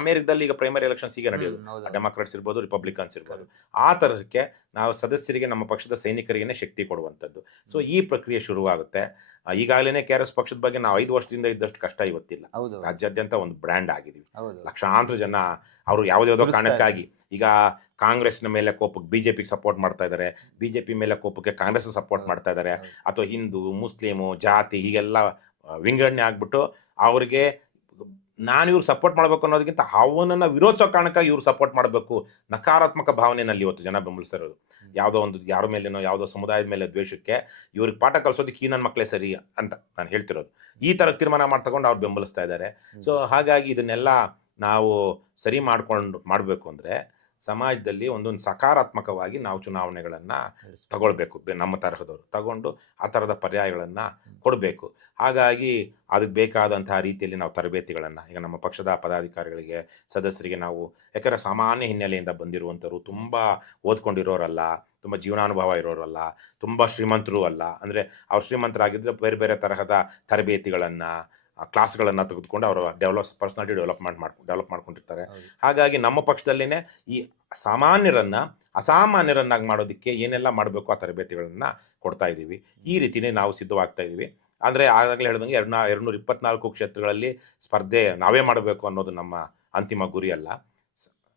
ಅಮೆರಿಕದಲ್ಲಿ ಈಗ ಪ್ರೈಮರಿ ಎಲೆಕ್ಷನ್ಸ್ ಈಗ ನಡೆಯೋದು, ಡೆಮಾಕ್ರಾಟ್ಸ್ ಇರ್ಬೋದು, ರಿಪಬ್ಲಿಕನ್ಸ್ ಇರ್ಬೋದು, ಆ ತರಹಕ್ಕೆ ನಾವು ಸದಸ್ಯರಿಗೆ ನಮ್ಮ ಪಕ್ಷದ ಸೈನಿಕರಿಗೇನೆ ಶಕ್ತಿ ಕೊಡುವಂಥದ್ದು. ಸೊ ಈ ಪ್ರಕ್ರಿಯೆ ಶುರುವಾಗುತ್ತೆ. ಈಗಾಗಲೇ KRS ಪಕ್ಷದ ಬಗ್ಗೆ ನಾವು 5 ವರ್ಷದಿಂದ ಇದ್ದಷ್ಟು ಕಷ್ಟ ಇವತ್ತಿಲ್ಲ. ರಾಜ್ಯಾದ್ಯಂತ ಒಂದು ಬ್ರ್ಯಾಂಡ್ ಆಗಿದ್ದೀವಿ. ಲಕ್ಷಾಂತರ ಜನ ಅವರು ಯಾವುದ್ಯಾವುದೋ ಕಾರಣಕ್ಕಾಗಿ ಈಗ ಕಾಂಗ್ರೆಸ್ನ ಮೇಲೆ ಕೋಪಕ್ಕೆ ಬಿಜೆಪಿಗೆ ಸಪೋರ್ಟ್ ಮಾಡ್ತಾ ಇದ್ದಾರೆ, ಬಿಜೆಪಿ ಮೇಲೆ ಕೋಪಕ್ಕೆ ಕಾಂಗ್ರೆಸ್ ಸಪೋರ್ಟ್ ಮಾಡ್ತಾ ಇದ್ದಾರೆ, ಅಥವಾ ಹಿಂದೂ ಮುಸ್ಲಿಮು ಜಾತಿ ಹೀಗೆಲ್ಲ ವಿಂಗಡಣೆ ಆಗ್ಬಿಟ್ಟು ಅವ್ರಿಗೆ ನಾನು ಇವ್ರು ಸಪೋರ್ಟ್ ಮಾಡಬೇಕು ಅನ್ನೋದಕ್ಕಿಂತ ಅವನನ್ನು ವಿರೋಧಿಸೋ ಕಾರಣಕ್ಕಾಗಿ ಇವ್ರು ಸಪೋರ್ಟ್ ಮಾಡಬೇಕು, ನಕಾರಾತ್ಮಕ ಭಾವನೆಯಲ್ಲಿ ಇವತ್ತು ಜನ ಬೆಂಬಲಿಸ್ತಿರೋದು. ಯಾವುದೋ ಒಂದು ಯಾರ ಮೇಲೇನೋ ಯಾವುದೋ ಸಮುದಾಯದ ಮೇಲೆ ದ್ವೇಷಕ್ಕೆ ಇವ್ರಿಗೆ ಪಾಠ ಕಲಿಸೋದಕ್ಕೆ ಈ ನನ್ನ ಮಕ್ಕಳೇ ಸರಿ ಅಂತ ನಾನು ಹೇಳ್ತಿರೋದು. ಈ ಥರ ತೀರ್ಮಾನ ಮಾಡ್ತಕೊಂಡು ಅವ್ರು ಬೆಂಬಲಿಸ್ತಾ ಇದ್ದಾರೆ. ಸೊ ಹಾಗಾಗಿ ಇದನ್ನೆಲ್ಲ ನಾವು ಸರಿ ಮಾಡಬೇಕು ಅಂದರೆ ಸಮಾಜದಲ್ಲಿ ಒಂದೊಂದು ಸಕಾರಾತ್ಮಕವಾಗಿ ನಾವು ಚುನಾವಣೆಗಳನ್ನು ತಗೊಳ್ಬೇಕು. ನಮ್ಮ ತರಹದವರು ತಗೊಂಡು ಆ ಥರದ ಪರ್ಯಾಯಗಳನ್ನು ಕೊಡಬೇಕು. ಹಾಗಾಗಿ ಅದಕ್ಕೆ ಬೇಕಾದಂತಹ ರೀತಿಯಲ್ಲಿ ನಾವು ತರಬೇತಿಗಳನ್ನು ಈಗ ನಮ್ಮ ಪಕ್ಷದ ಪದಾಧಿಕಾರಿಗಳಿಗೆ, ಸದಸ್ಯರಿಗೆ ನಾವು, ಯಾಕಂದರೆ ಸಾಮಾನ್ಯ ಹಿನ್ನೆಲೆಯಿಂದ ಬಂದಿರುವಂಥವ್ರು, ತುಂಬ ಓದ್ಕೊಂಡಿರೋರಲ್ಲ, ತುಂಬ ಜೀವನಾನುಭವ ಇರೋರಲ್ಲ, ತುಂಬ ಶ್ರೀಮಂತರು ಅಲ್ಲ. ಅಂದರೆ ಅವ್ರು ಶ್ರೀಮಂತರಾಗಿದ್ದರೆ ಬೇರೆ ಬೇರೆ ತರಹದ ತರಬೇತಿಗಳನ್ನು, ಕ್ಲಾಸ್ಗಳನ್ನು ತೆಗೆದುಕೊಂಡು ಅವರ ಪರ್ಸನಾಲಿಟಿ ಡೆವಲಪ್ ಮಾಡ್ಕೊಂಡಿರ್ತಾರೆ. ಹಾಗಾಗಿ ನಮ್ಮ ಪಕ್ಷದಲ್ಲೇ ಈ ಸಾಮಾನ್ಯರನ್ನು ಅಸಾಮಾನ್ಯರನ್ನಾಗಿ ಮಾಡೋದಕ್ಕೆ ಏನೆಲ್ಲ ಮಾಡಬೇಕು ಆ ತರಬೇತಿಗಳನ್ನು ಕೊಡ್ತಾ ಇದ್ದೀವಿ. ಈ ರೀತಿಯೇ ನಾವು ಸಿದ್ಧವಾಗ್ತಾ ಇದ್ದೀವಿ. ಅಂದರೆ ಆಗಾಗಲೇ ಹೇಳ್ದಂಗೆ 224 ಕ್ಷೇತ್ರಗಳಲ್ಲಿ ಸ್ಪರ್ಧೆ ನಾವೇ ಮಾಡಬೇಕು ಅನ್ನೋದು ನಮ್ಮ ಅಂತಿಮ ಗುರಿ ಅಲ್ಲ.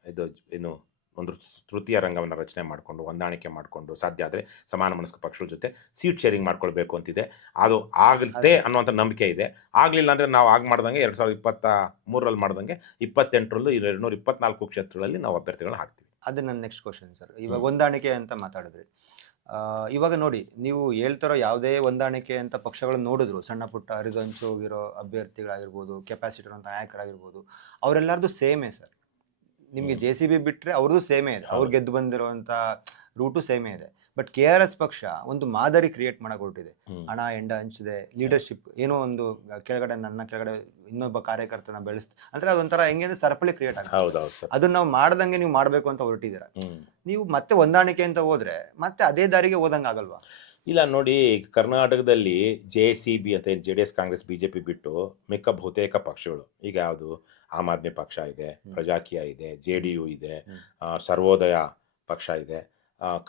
ಇದು ಇನ್ನು ಒಂದು ತೃತೀಯ ರಂಗವನ್ನು ರಚನೆ ಮಾಡಿಕೊಂಡು, ಹೊಂದಾಣಿಕೆ ಮಾಡಿಕೊಂಡು, ಸಾಧ್ಯ ಆದರೆ ಸಮಾನ ಮನಸ್ಕ ಪಕ್ಷಗಳ ಜೊತೆ ಸೀಟ್ ಶೇರಿಂಗ್ ಮಾಡ್ಕೊಳ್ಬೇಕು ಅಂತಿದೆ. ಅದು ಆಗುತ್ತೆ ಅನ್ನುವಂಥ ನಂಬಿಕೆ ಇದೆ. ಆಗಲಿಲ್ಲ ಅಂದರೆ ನಾವು ಮಾಡ್ದಂಗೆ 2023ರಲ್ಲಿ ಮಾಡ್ದಂಗೆ 28ರಲ್ಲೂ 224 ಕ್ಷೇತ್ರಗಳಲ್ಲಿ ನಾವು ಅಭ್ಯರ್ಥಿಗಳನ್ನ ಹಾಕ್ತೀವಿ. ಅದು ನನ್ನ ನೆಕ್ಸ್ಟ್ ಕ್ವಶನ್ ಸರ್. ಇವಾಗ ಹೊಂದಾಣಿಕೆ ಅಂತ ಮಾತಾಡಿದ್ರಿ. ಇವಾಗ ನೋಡಿ, ನೀವು ಹೇಳ್ತಾರೋ ಯಾವುದೇ ಹೊಂದಾಣಿಕೆ ಅಂತ ಪಕ್ಷಗಳನ್ನು ನೋಡಿದ್ರು, ಸಣ್ಣ ಪುಟ್ಟ ಹರಿದಂಚು ಹೋಗಿರೋ ಅಭ್ಯರ್ಥಿಗಳಾಗಿರ್ಬೋದು, ಕೆಪಾಸಿಟರ್ ಅಂತ ನಾಯಕರಾಗಿರ್ಬೋದು, ಅವರೆಲ್ಲರದು ಸೇಮೇ ಸರ್. ನಿಮಗೆ JCB ಬಿಟ್ಟರೆ ಅವ್ರದ್ದು ಸೇಮೇ ಇದೆ, ಅವ್ರು ಗೆದ್ದು ಬಂದಿರೋಂಥ ರೂಟು ಸೇಮೇ ಇದೆ. ಬಟ್ KRS ಪಕ್ಷ ಒಂದು ಮಾದರಿ ಕ್ರಿಯೇಟ್ ಮಾಡಕ್ಕೆ ಹೊರಟಿದೆ. ಹಣ ಎಂಡ ಹಂಚಿದೆ, ಲೀಡರ್ಶಿಪ್ ಏನೋ ಒಂದು ಕೆಳಗಡೆ ನನ್ನ ಕೆಳಗಡೆ ಇನ್ನೊಬ್ಬ ಕಾರ್ಯಕರ್ತನ ಅಂದ್ರೆ ಅದೊಂಥರ ಹೆಂಗೆ ಅಂದ್ರೆ ಸರಪಳಿ ಕ್ರಿಯೇಟ್ ಆಗುತ್ತೆ. ಅದನ್ನ ನಾವು ಮಾಡ್ದಂಗೆ ನೀವು ಮಾಡಬೇಕು ಅಂತ ಹೊರಟಿದ್ದೀರ. ನೀವು ಮತ್ತೆ ಹೊಂದಾಣಿಕೆ ಅಂತ ಹೋದ್ರೆ ಮತ್ತೆ ಅದೇ ದಾರಿಗೆ ಹೋದಂಗೆ ಆಗಲ್ವಾ? ಇಲ್ಲ ನೋಡಿ, ಕರ್ನಾಟಕದಲ್ಲಿ JCB ಅಂತ JDS, ಕಾಂಗ್ರೆಸ್, BJP ಬಿಟ್ಟು ಮಿಕ್ಕ ಬಹುತೇಕ ಪಕ್ಷಗಳು, ಈಗ ಯಾವುದು ಆಮ್ ಆದ್ಮಿ ಪಕ್ಷ ಇದೆ, ಪ್ರಜಾಕೀಯ ಇದೆ, JDU ಇದೆ, ಸರ್ವೋದಯ ಪಕ್ಷ ಇದೆ,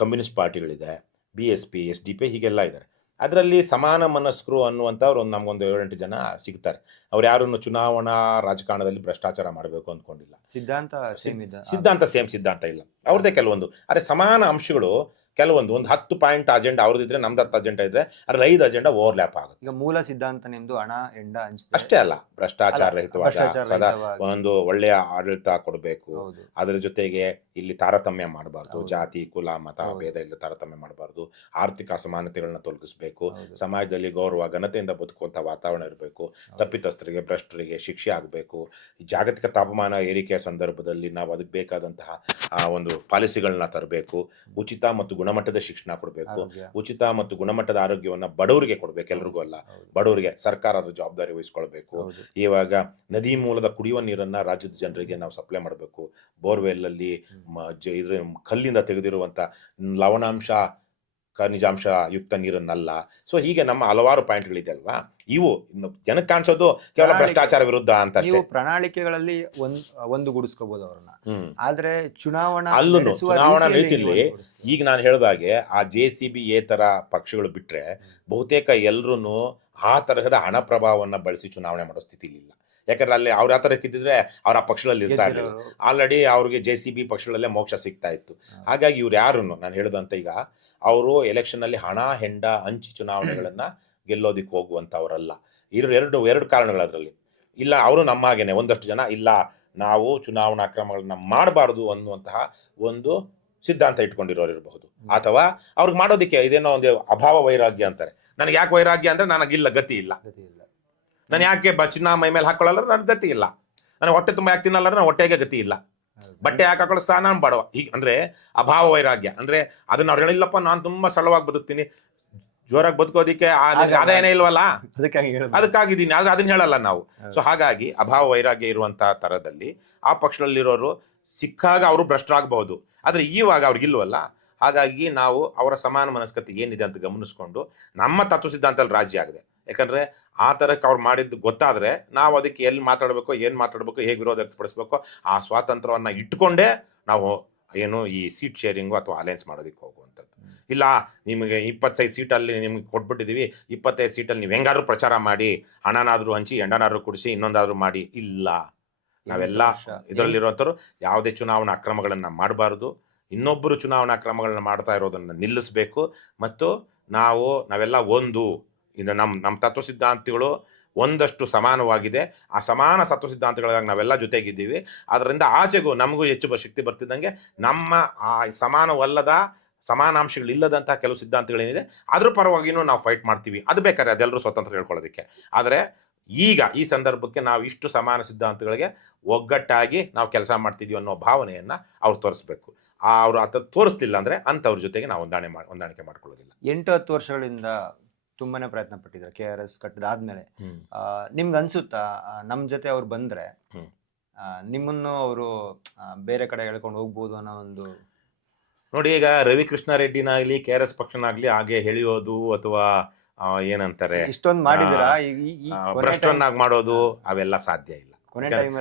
ಕಮ್ಯುನಿಸ್ಟ್ ಪಾರ್ಟಿಗಳಿದೆ, BSP, SDP ಹೀಗೆಲ್ಲ ಇದ್ದಾರೆ. ಅದರಲ್ಲಿ ಸಮಾನ ಮನಸ್ಕರು ಅನ್ನುವಂಥವ್ರು ನಮಗೊಂದು 7-8 ಜನ ಸಿಗ್ತಾರೆ. ಅವ್ರು ಯಾರನ್ನು ಚುನಾವಣಾ ರಾಜಕಾರಣದಲ್ಲಿ ಭ್ರಷ್ಟಾಚಾರ ಮಾಡಬೇಕು ಅಂದ್ಕೊಂಡಿಲ್ಲ. ಸಿದ್ಧಾಂತ ಸೇಮ್ ಸಿದ್ಧಾಂತ ಇಲ್ಲ ಅವ್ರದ್ದೇ. ಕೆಲವೊಂದು ಆದರೆ ಸಮಾನ ಅಂಶಗಳು, ಕೆಲವೊಂದು 10 ಪಾಯಿಂಟ್ ಅಜೆಂಡಾ ಅವ್ರದ್ದಿದ್ರೆ ನಮ್ದು 10 ಅಜೆಂಡಾ ಇದ್ರೆ ಅದ್ರಲ್ಲಿ 5 ಅಜೆಂಡಾ ಓವರ್ಲ್ಯಾಪ್ ಆಗುತ್ತೆ. ಈಗ ಮೂಲ ಸಿದ್ಧಾಂತ ನಿಮ್ದು ಹಣ ಎಂಡ ಹಂಚಿದೆ ಅಷ್ಟೇ ಅಲ್ಲ, ಭ್ರಷ್ಟಾಚಾರ ರಹಿತವಾದ ಸದಾ ಒಂದು ಒಳ್ಳೆಯ ಆಡಳಿತ ಕೊಡಬೇಕು. ಅದರ ಜೊತೆಗೆ ಇಲ್ಲಿ ತಾರತಮ್ಯ ಮಾಡಬಾರ್ದು, ಜಾತಿ ಕುಲ ಮತ ಭೇದ ಇಲ್ಲ ತಾರತಮ್ಯ ಮಾಡಬಾರ್ದು, ಆರ್ಥಿಕ ಅಸಮಾನತೆಗಳನ್ನ ತೊಲಗಿಸ್ಬೇಕು, ಸಮಾಜದಲ್ಲಿ ಗೌರವ ಘನತೆಯಿಂದ ಬದುಕುವಂಥ ವಾತಾವರಣ ಇರಬೇಕು, ತಪ್ಪಿತಸ್ಥರಿಗೆ ಭ್ರಷ್ಟರಿಗೆ ಶಿಕ್ಷೆ ಆಗಬೇಕು, ಜಾಗತಿಕ ತಾಪಮಾನ ಏರಿಕೆಯ ಸಂದರ್ಭದಲ್ಲಿ ನಾವು ಅದಕ್ಕೆ ಬೇಕಾದಂತಹ ಒಂದು ಪಾಲಿಸಿಗಳನ್ನ ತರಬೇಕು, ಉಚಿತ ಮತ್ತು ಗುಣಮಟ್ಟದ ಶಿಕ್ಷಣ ಕೊಡಬೇಕು, ಉಚಿತ ಮತ್ತು ಗುಣಮಟ್ಟದ ಆರೋಗ್ಯವನ್ನ ಬಡವರಿಗೆ ಕೊಡಬೇಕು, ಎಲ್ರಿಗೂ ಅಲ್ಲ, ಬಡವರಿಗೆ ಸರ್ಕಾರ ಅದರ ಜವಾಬ್ದಾರಿ ವಹಿಸ್ಕೊಳ್ಬೇಕು. ಇವಾಗ ನದಿ ಮೂಲದ ಕುಡಿಯುವ ನೀರನ್ನ ರಾಜ್ಯದ ಜನರಿಗೆ ನಾವು ಸಪ್ಲೈ ಮಾಡಬೇಕು. ಬೋರ್ವೆಲ್ ಅಲ್ಲಿ ಕಲ್ಲಿಂದ ತೆಗೆದಿರುವಂತ ಲವಣಾಂಶ ಖನಿಜಾಂಶ ಯುಕ್ತ ನೀರನ್ನಲ್ಲ. ಸೊ ಹೀಗೆ ನಮ್ಮ ಹಲವಾರು ಪಾಯಿಂಟ್ಗಳಿದೆ ಅಲ್ವಾ. ಇವು ಜನಕ್ಕೆ ಕಾಣಿಸೋದು ಕೇವಲ ಭ್ರಷ್ಟಾಚಾರ ವಿರುದ್ಧ ಅಂತ. ನೀವು ಪ್ರಣಾಳಿಕೆಗಳಲ್ಲಿ ಒಂದುಗೂಡಿಸ್ಕೋಬಹುದು ಅವ್ರನ್ನ, ಆದ್ರೆ ಚುನಾವಣಾ ರೀತಿಯಲ್ಲಿ ಈಗ ನಾನು ಹೇಳಿದಾಗೆ ಆ JCB ತರ ಪಕ್ಷಗಳು ಬಿಟ್ರೆ ಬಹುತೇಕ ಎಲ್ರೂ ಆ ತರಹದ ಹಣ ಪ್ರಭಾವವನ್ನ ಬಳಸಿ ಚುನಾವಣೆ ಮಾಡೋ ಸ್ಥಿತಿಲಿ ಇಲ್ಲ. ಯಾಕಂದ್ರೆ ಅಲ್ಲಿ ಅವ್ರ ಆ ಥರಕ್ಕೆ ಇದ್ದಿದ್ರೆ ಅವ್ರ ಆ ಪಕ್ಷಗಳಲ್ಲಿ ಇರ್ತಾ ಇರಲಿಲ್ಲ. ಆಲ್ರೆಡಿ ಅವ್ರಿಗೆ JCB ಪಕ್ಷಗಳಲ್ಲೇ ಮೋಕ್ಷ ಸಿಗ್ತಾ ಇತ್ತು. ಹಾಗಾಗಿ ಇವ್ರು ಯಾರನ್ನು ನಾನು ಹೇಳಿದಂತ ಈಗ ಅವರು ಎಲೆಕ್ಷನ್ ಅಲ್ಲಿ ಹಣ ಹೆಂಡ ಹಂಚಿ ಚುನಾವಣೆಗಳನ್ನ ಗೆಲ್ಲೋದಿಕ್ಕೆ ಹೋಗುವಂಥವರಲ್ಲ. ಎರಡು ಕಾರಣಗಳು ಅದರಲ್ಲಿ. ಇಲ್ಲ ಅವರು ನಮ್ಮ ಹಾಗೇನೆ ಒಂದಷ್ಟು ಜನ ಇಲ್ಲ ನಾವು ಚುನಾವಣಾ ಕ್ರಮಗಳನ್ನ ಮಾಡಬಾರ್ದು ಅನ್ನುವಂತಹ ಒಂದು ಸಿದ್ಧಾಂತ ಇಟ್ಕೊಂಡಿರೋರು ಇರಬಹುದು. ಅಥವಾ ಅವ್ರಿಗೆ ಮಾಡೋದಕ್ಕೆ ಇದೇನೋ ಒಂದು ಅಭಾವ ವೈರಾಗ್ಯ ಅಂತಾರೆ. ನನಗೆ ಯಾಕೆ ವೈರಾಗ್ಯ ಅಂದ್ರೆ ನನಗಿಲ್ಲ ಗತಿ ಇಲ್ಲ. ನಾನು ಯಾಕೆ ಚಿನ್ನ ಮೈ ಮೇಲೆ ಹಾಕೊಳ್ಳಲ್ಲ, ನನ್ ಗತಿ ಇಲ್ಲ. ನನಗೆ ಹೊಟ್ಟೆ ತುಂಬ ಯಾಕೆ ತಿನ್ನಲ್ಲ, ನಾನು ಹೊಟ್ಟೆಗೆ ಗತಿ ಇಲ್ಲ. ಬಟ್ಟೆ ಯಾಕೆ ಹಾಕೊಳ್ಳೋ ಸಹ ನಾನು ಬಾಡುವ. ಈಗ ಅಂದ್ರೆ ಅಭಾವ ವೈರಾಗ್ಯ ಅಂದ್ರೆ ಅದನ್ನ ಅವ್ರು ಹೇಳಿಲ್ಲಪ್ಪ ನಾನು ತುಂಬಾ ಸರಳವಾಗಿ ಬದುಕ್ತೀನಿ, ಜೋರಾಗಿ ಬದುಕೋದಿಕ್ಕೆ ಆದಾಯನೇ ಇಲ್ವಲ್ಲ, ಅದಕ್ಕಾಗಿದ್ದೀನಿ, ಆದ್ರೆ ಅದನ್ನ ಹೇಳಲ್ಲ ನಾವು. ಸೊ ಹಾಗಾಗಿ ಅಭಾವ ವೈರಾಗ್ಯ ಇರುವಂತಹ ತರದಲ್ಲಿ ಆ ಪಕ್ಷದಲ್ಲಿರೋರು ಸಿಕ್ಕಾಗ ಅವರು ಭ್ರಷ್ಟರಾಗಬಹುದು, ಆದ್ರೆ ಇವಾಗ ಅವ್ರಿಗಿಲ್ವಲ್ಲ. ಹಾಗಾಗಿ ನಾವು ಅವರ ಸಮಾನ ಮನಸ್ಕತೆ ಏನಿದೆ ಅಂತ ಗಮನಿಸ್ಕೊಂಡು ನಮ್ಮ ತತ್ವ ಸಿದ್ಧಾಂತದಲ್ಲಿ ರಾಜ್ಯ ಆಗಿದೆ. ಯಾಕಂದ್ರೆ ಆ ತರಕ್ಕೆ ಅವ್ರು ಮಾಡಿದ್ದು ಗೊತ್ತಾದ್ರೆ ನಾವು ಅದಕ್ಕೆ ಎಲ್ಲಿ ಮಾತಾಡಬೇಕು, ಏನ್ ಮಾತಾಡಬೇಕು, ಹೇಗೆ ವಿರೋಧ ವ್ಯಕ್ತಪಡಿಸ್ಬೇಕು ಆ ಸ್ವಾತಂತ್ರ್ಯವನ್ನ ಇಟ್ಕೊಂಡೇ ನಾವು ಏನು ಈ ಸೀಟ್ ಶೇರಿಂಗು ಅಥವಾ ಅಲಯನ್ಸ್ ಮಾಡೋದಕ್ಕೆ ಹೋಗುವಂಥದ್ದು. ಇಲ್ಲ ನಿಮಗೆ 25 ಸೀಟಲ್ಲಿ ನಿಮ್ಗೆ ಕೊಟ್ಬಿಟ್ಟಿದೀವಿ, 25 ಸೀಟಲ್ಲಿ ನೀವು ಹೆಂಗಾದ್ರೂ ಪ್ರಚಾರ ಮಾಡಿ, ಹಣನಾದ್ರೂ ಹಂಚಿ, ಎಂಡನಾದ್ರೂ ಕುಡಿಸಿ, ಇನ್ನೊಂದಾದ್ರೂ ಮಾಡಿ. ಇಲ್ಲ, ನಾವೆಲ್ಲ ಇದರಲ್ಲಿರುವಂಥವ್ರು ಯಾವುದೇ ಚುನಾವಣಾ ಅಕ್ರಮಗಳನ್ನ ಮಾಡಬಾರ್ದು, ಇನ್ನೊಬ್ಬರು ಚುನಾವಣಾ ಕ್ರಮಗಳನ್ನ ಮಾಡ್ತಾ ಇರೋದನ್ನ ನಿಲ್ಲಿಸಬೇಕು. ಮತ್ತು ನಾವೆಲ್ಲ ಒಂದು ಇನ್ನು ನಮ್ಮ ತತ್ವ ಸಿದ್ಧಾಂತಗಳು ಒಂದಷ್ಟು ಸಮಾನವಾಗಿದೆ. ಆ ಸಮಾನ ತತ್ವ ಸಿದ್ಧಾಂತಗಳಾಗಿ ನಾವೆಲ್ಲ ಜೊತೆಗಿದ್ದೀವಿ. ಅದರಿಂದ ಆಚೆಗೂ ನಮಗೂ ಹೆಚ್ಚು ಶಕ್ತಿ ಬರ್ತಿದ್ದಂಗೆ ನಮ್ಮ ಆ ಸಮಾನವಲ್ಲದ ಸಮಾನಾಂಶಗಳಿಲ್ಲದಂತಹ ಕೆಲವು ಸಿದ್ಧಾಂತಗಳೇನಿದೆ ಅದ್ರ ಪರವಾಗಿನೂ ನಾವು ಫೈಟ್ ಮಾಡ್ತೀವಿ. ಅದು ಬೇಕಾದ್ರೆ ಅದೆಲ್ಲರೂ ಸ್ವತಂತ್ರ ಹೇಳ್ಕೊಳ್ಳೋದಕ್ಕೆ. ಆದರೆ ಈಗ ಈ ಸಂದರ್ಭಕ್ಕೆ ನಾವು ಇಷ್ಟು ಸಮಾನ ಸಿದ್ಧಾಂತಗಳಿಗೆ ಒಗ್ಗಟ್ಟಾಗಿ ನಾವು ಕೆಲಸ ಮಾಡ್ತಿದೀವಿ ಅನ್ನೋ ಭಾವನೆಯನ್ನ ಅವ್ರು ತೋರಿಸ್ಬೇಕು. ಅವ್ರು ಅದು ತೋರಿಸ್ತಿಲ್ಲ ಅಂದ್ರೆ ಅಂಥವ್ರ ಜೊತೆಗೆ ನಾವು ಹೊಂದಾಣಿಕೆ ಮಾಡ್ಕೊಳ್ಳೋದಿಲ್ಲ. 8-10 ವರ್ಷಗಳಿಂದ ತುಂಬಾನೇ ಪ್ರಯತ್ನ ಪಟ್ಟಿದ್ದಾರೆ KRS ಕಟ್ಟಿದಾದ್ಮೇಲೆ. ನಿಮ್ಗೆ ಅನ್ಸುತ್ತಾ ನಮ್ ಜೊತೆ ಅವ್ರು ಬಂದ್ರೆ ನಿಮ್ಮನ್ನು ಅವರು ಬೇರೆ ಕಡೆ ಎಳ್ಕೊಂಡು ಹೋಗ್ಬೋದು ಅನ್ನೋ ಒಂದು? ನೋಡಿ, ಈಗ ರವಿ ಕೃಷ್ಣಾರೆಡ್ಡಿನಾಗ್ಲಿ KRS ಪಕ್ಷನಾಗ್ಲಿ ಹಾಗೆ ಹೇಳಿಯೋದು ಅಥವಾ ಏನಂತಾರೆ ಇಷ್ಟೊಂದು ಮಾಡಿದಿರಾ ಭ್ರಷ್ಟನ್ನಾಗಿ ಮಾಡೋದು ಅವೆಲ್ಲ ಸಾಧ್ಯ ಇಲ್ಲ.